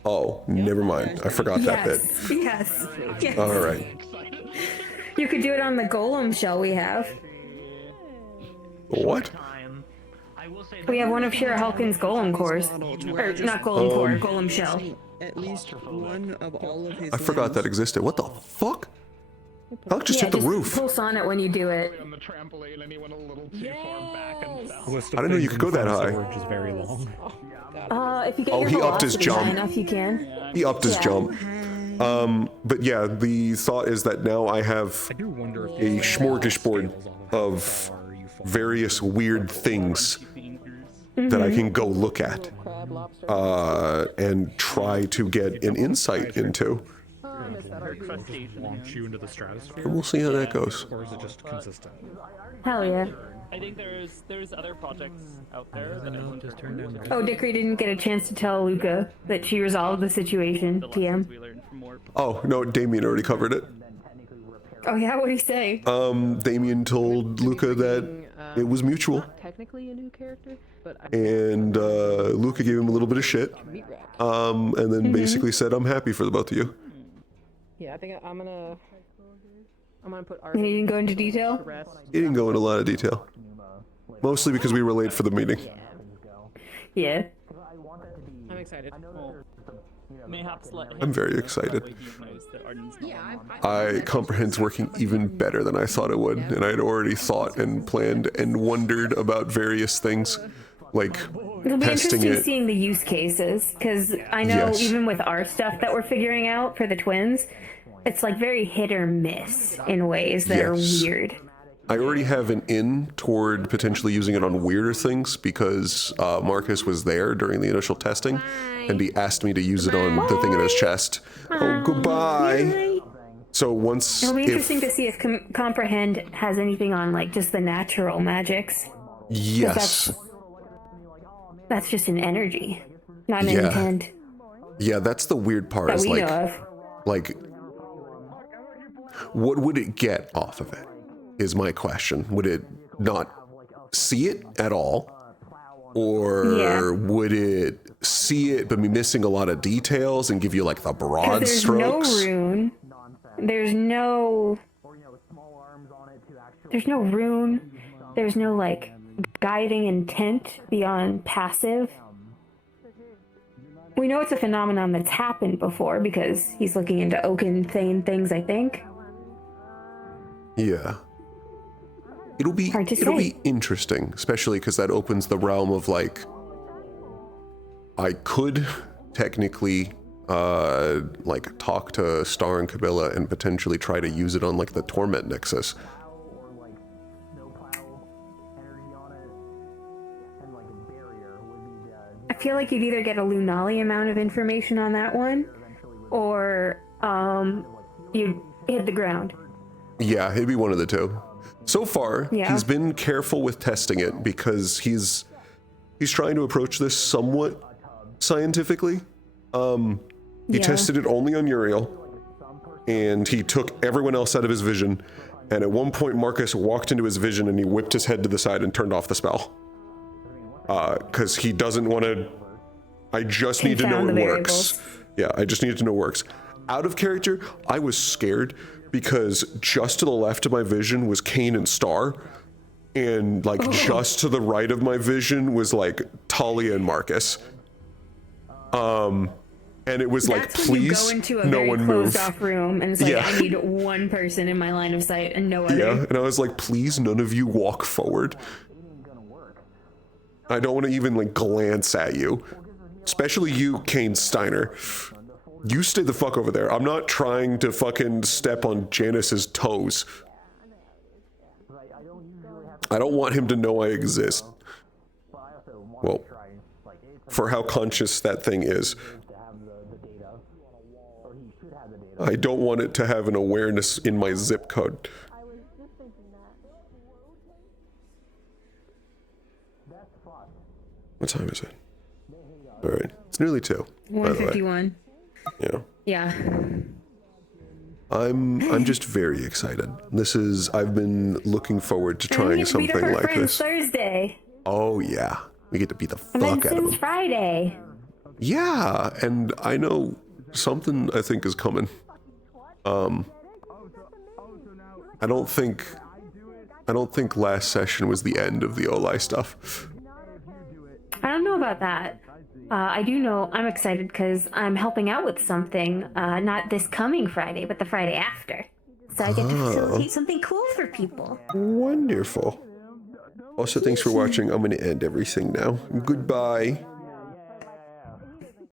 Oh, never mind. I forgot that bit. Yes. Yes. All right. You could do it on the golem shell we have. What? We have one of Shira Halkin's golem cores. Or not golem core, golem shell. At least one of all of his I forgot that existed. What the fuck? I'll just hit the roof. Pulse on it when you do it. I didn't know you could go that high. Is very long. If you get Oh, your he upped his velocity high jump. enough, you can. He upped his Yeah. jump. But yeah, the thought is that now I have a smorgasbord of various weird things that I can go look at and try to get an insight into. Launch you into the stratosphere. And we'll see how that goes. Or is it just consistent? Hell yeah. I think there's other projects out there that I think Oh, Dickory didn't get a chance to tell Luca that she resolved the situation, TM. Oh, no, Damien already covered it. Oh yeah, what'd he say? Damien told Luca that it was mutual. Technically a new character, but And Luca gave him a little bit of shit. And then basically said, I'm happy for the both of you. Yeah, I think I'm gonna put You didn't go into detail? He didn't go into a lot of detail. Mostly because we were late for the meeting. Yeah. I'm excited. Mayhaps let him I'm very excited. Yeah, Comprehend's working even better than I thought it would, and I had already thought and planned and wondered about various things, like It'll be testing interesting it. seeing the use cases, because I know Yes. even with our stuff that we're figuring out for the twins, it's like very hit or miss in ways that are Yes. weird. I already have an in toward potentially using it on weirder things because Marcus was there during the initial testing, and he asked me to use it on the thing in his chest. Oh, goodbye. So once It'll be if interesting to see if Comprehend has anything on like just the natural magics. 'Cause yes, That's just an energy, not an Yeah. intent. yeah, that's the weird part. That Is we like, know of. like, what would it get off of it? Is my question. Would it not see it at all? Or Yeah. would it see it but be missing a lot of details and give you like the 'Cause broad there's strokes? no rune. There's no rune. There's no like guiding intent beyond passive. We know it's a phenomenon that's happened before because he's looking into Oaken Thane things, I think. Yeah. It'll be interesting, especially because that opens the realm of like I could technically like talk to Star and Kabila and potentially try to use it on like the Torment Nexus. I feel like you'd either get a Lunali amount of information on that one, or you'd hit the ground. Yeah, it'd be one of the two. So far, Yeah. he's been careful with testing it because he's trying to approach this somewhat scientifically. He tested it only on Uriel, and he took everyone else out of his vision. And at one point, Marcus walked into his vision and he whipped his head to the side and turned off the spell. Because he doesn't want to. I just need to know Confound it the works. variables. Yeah, I just needed to know it works. Out of character, I was scared because just to the left of my vision was Kane and Star, and like just to the right of my vision was like Talia and Marcus. And it was like, That's when you please, go into a no very one move. closed off room, and it's like, Yeah. I need one person in my line of sight and no other. Yeah, and I was like, please, none of you walk forward. I don't want to even like glance at you, especially you, Kane Steiner. You stay the fuck over there. I'm not trying to fucking step on Janice's toes. I don't want him to know I exist. Well, for how conscious that thing is. I don't want it to have an awareness in my zip code. What time is it? All right, it's nearly 2. by the way. 151. Yeah. Yeah. I'm just very excited. I've been looking forward to trying We get to meet something up our like friends this. Thursday. Oh yeah, we get to beat the And then fuck out of since them. Friday. Yeah, and I know something I think is coming. I don't think last session was the end of the Oli stuff. I don't know about that. I do know I'm excited because I'm helping out with something, not this coming Friday, but the Friday after. So I get to facilitate something cool for people. Wonderful. Also, thanks for watching. I'm going to end everything now. Goodbye.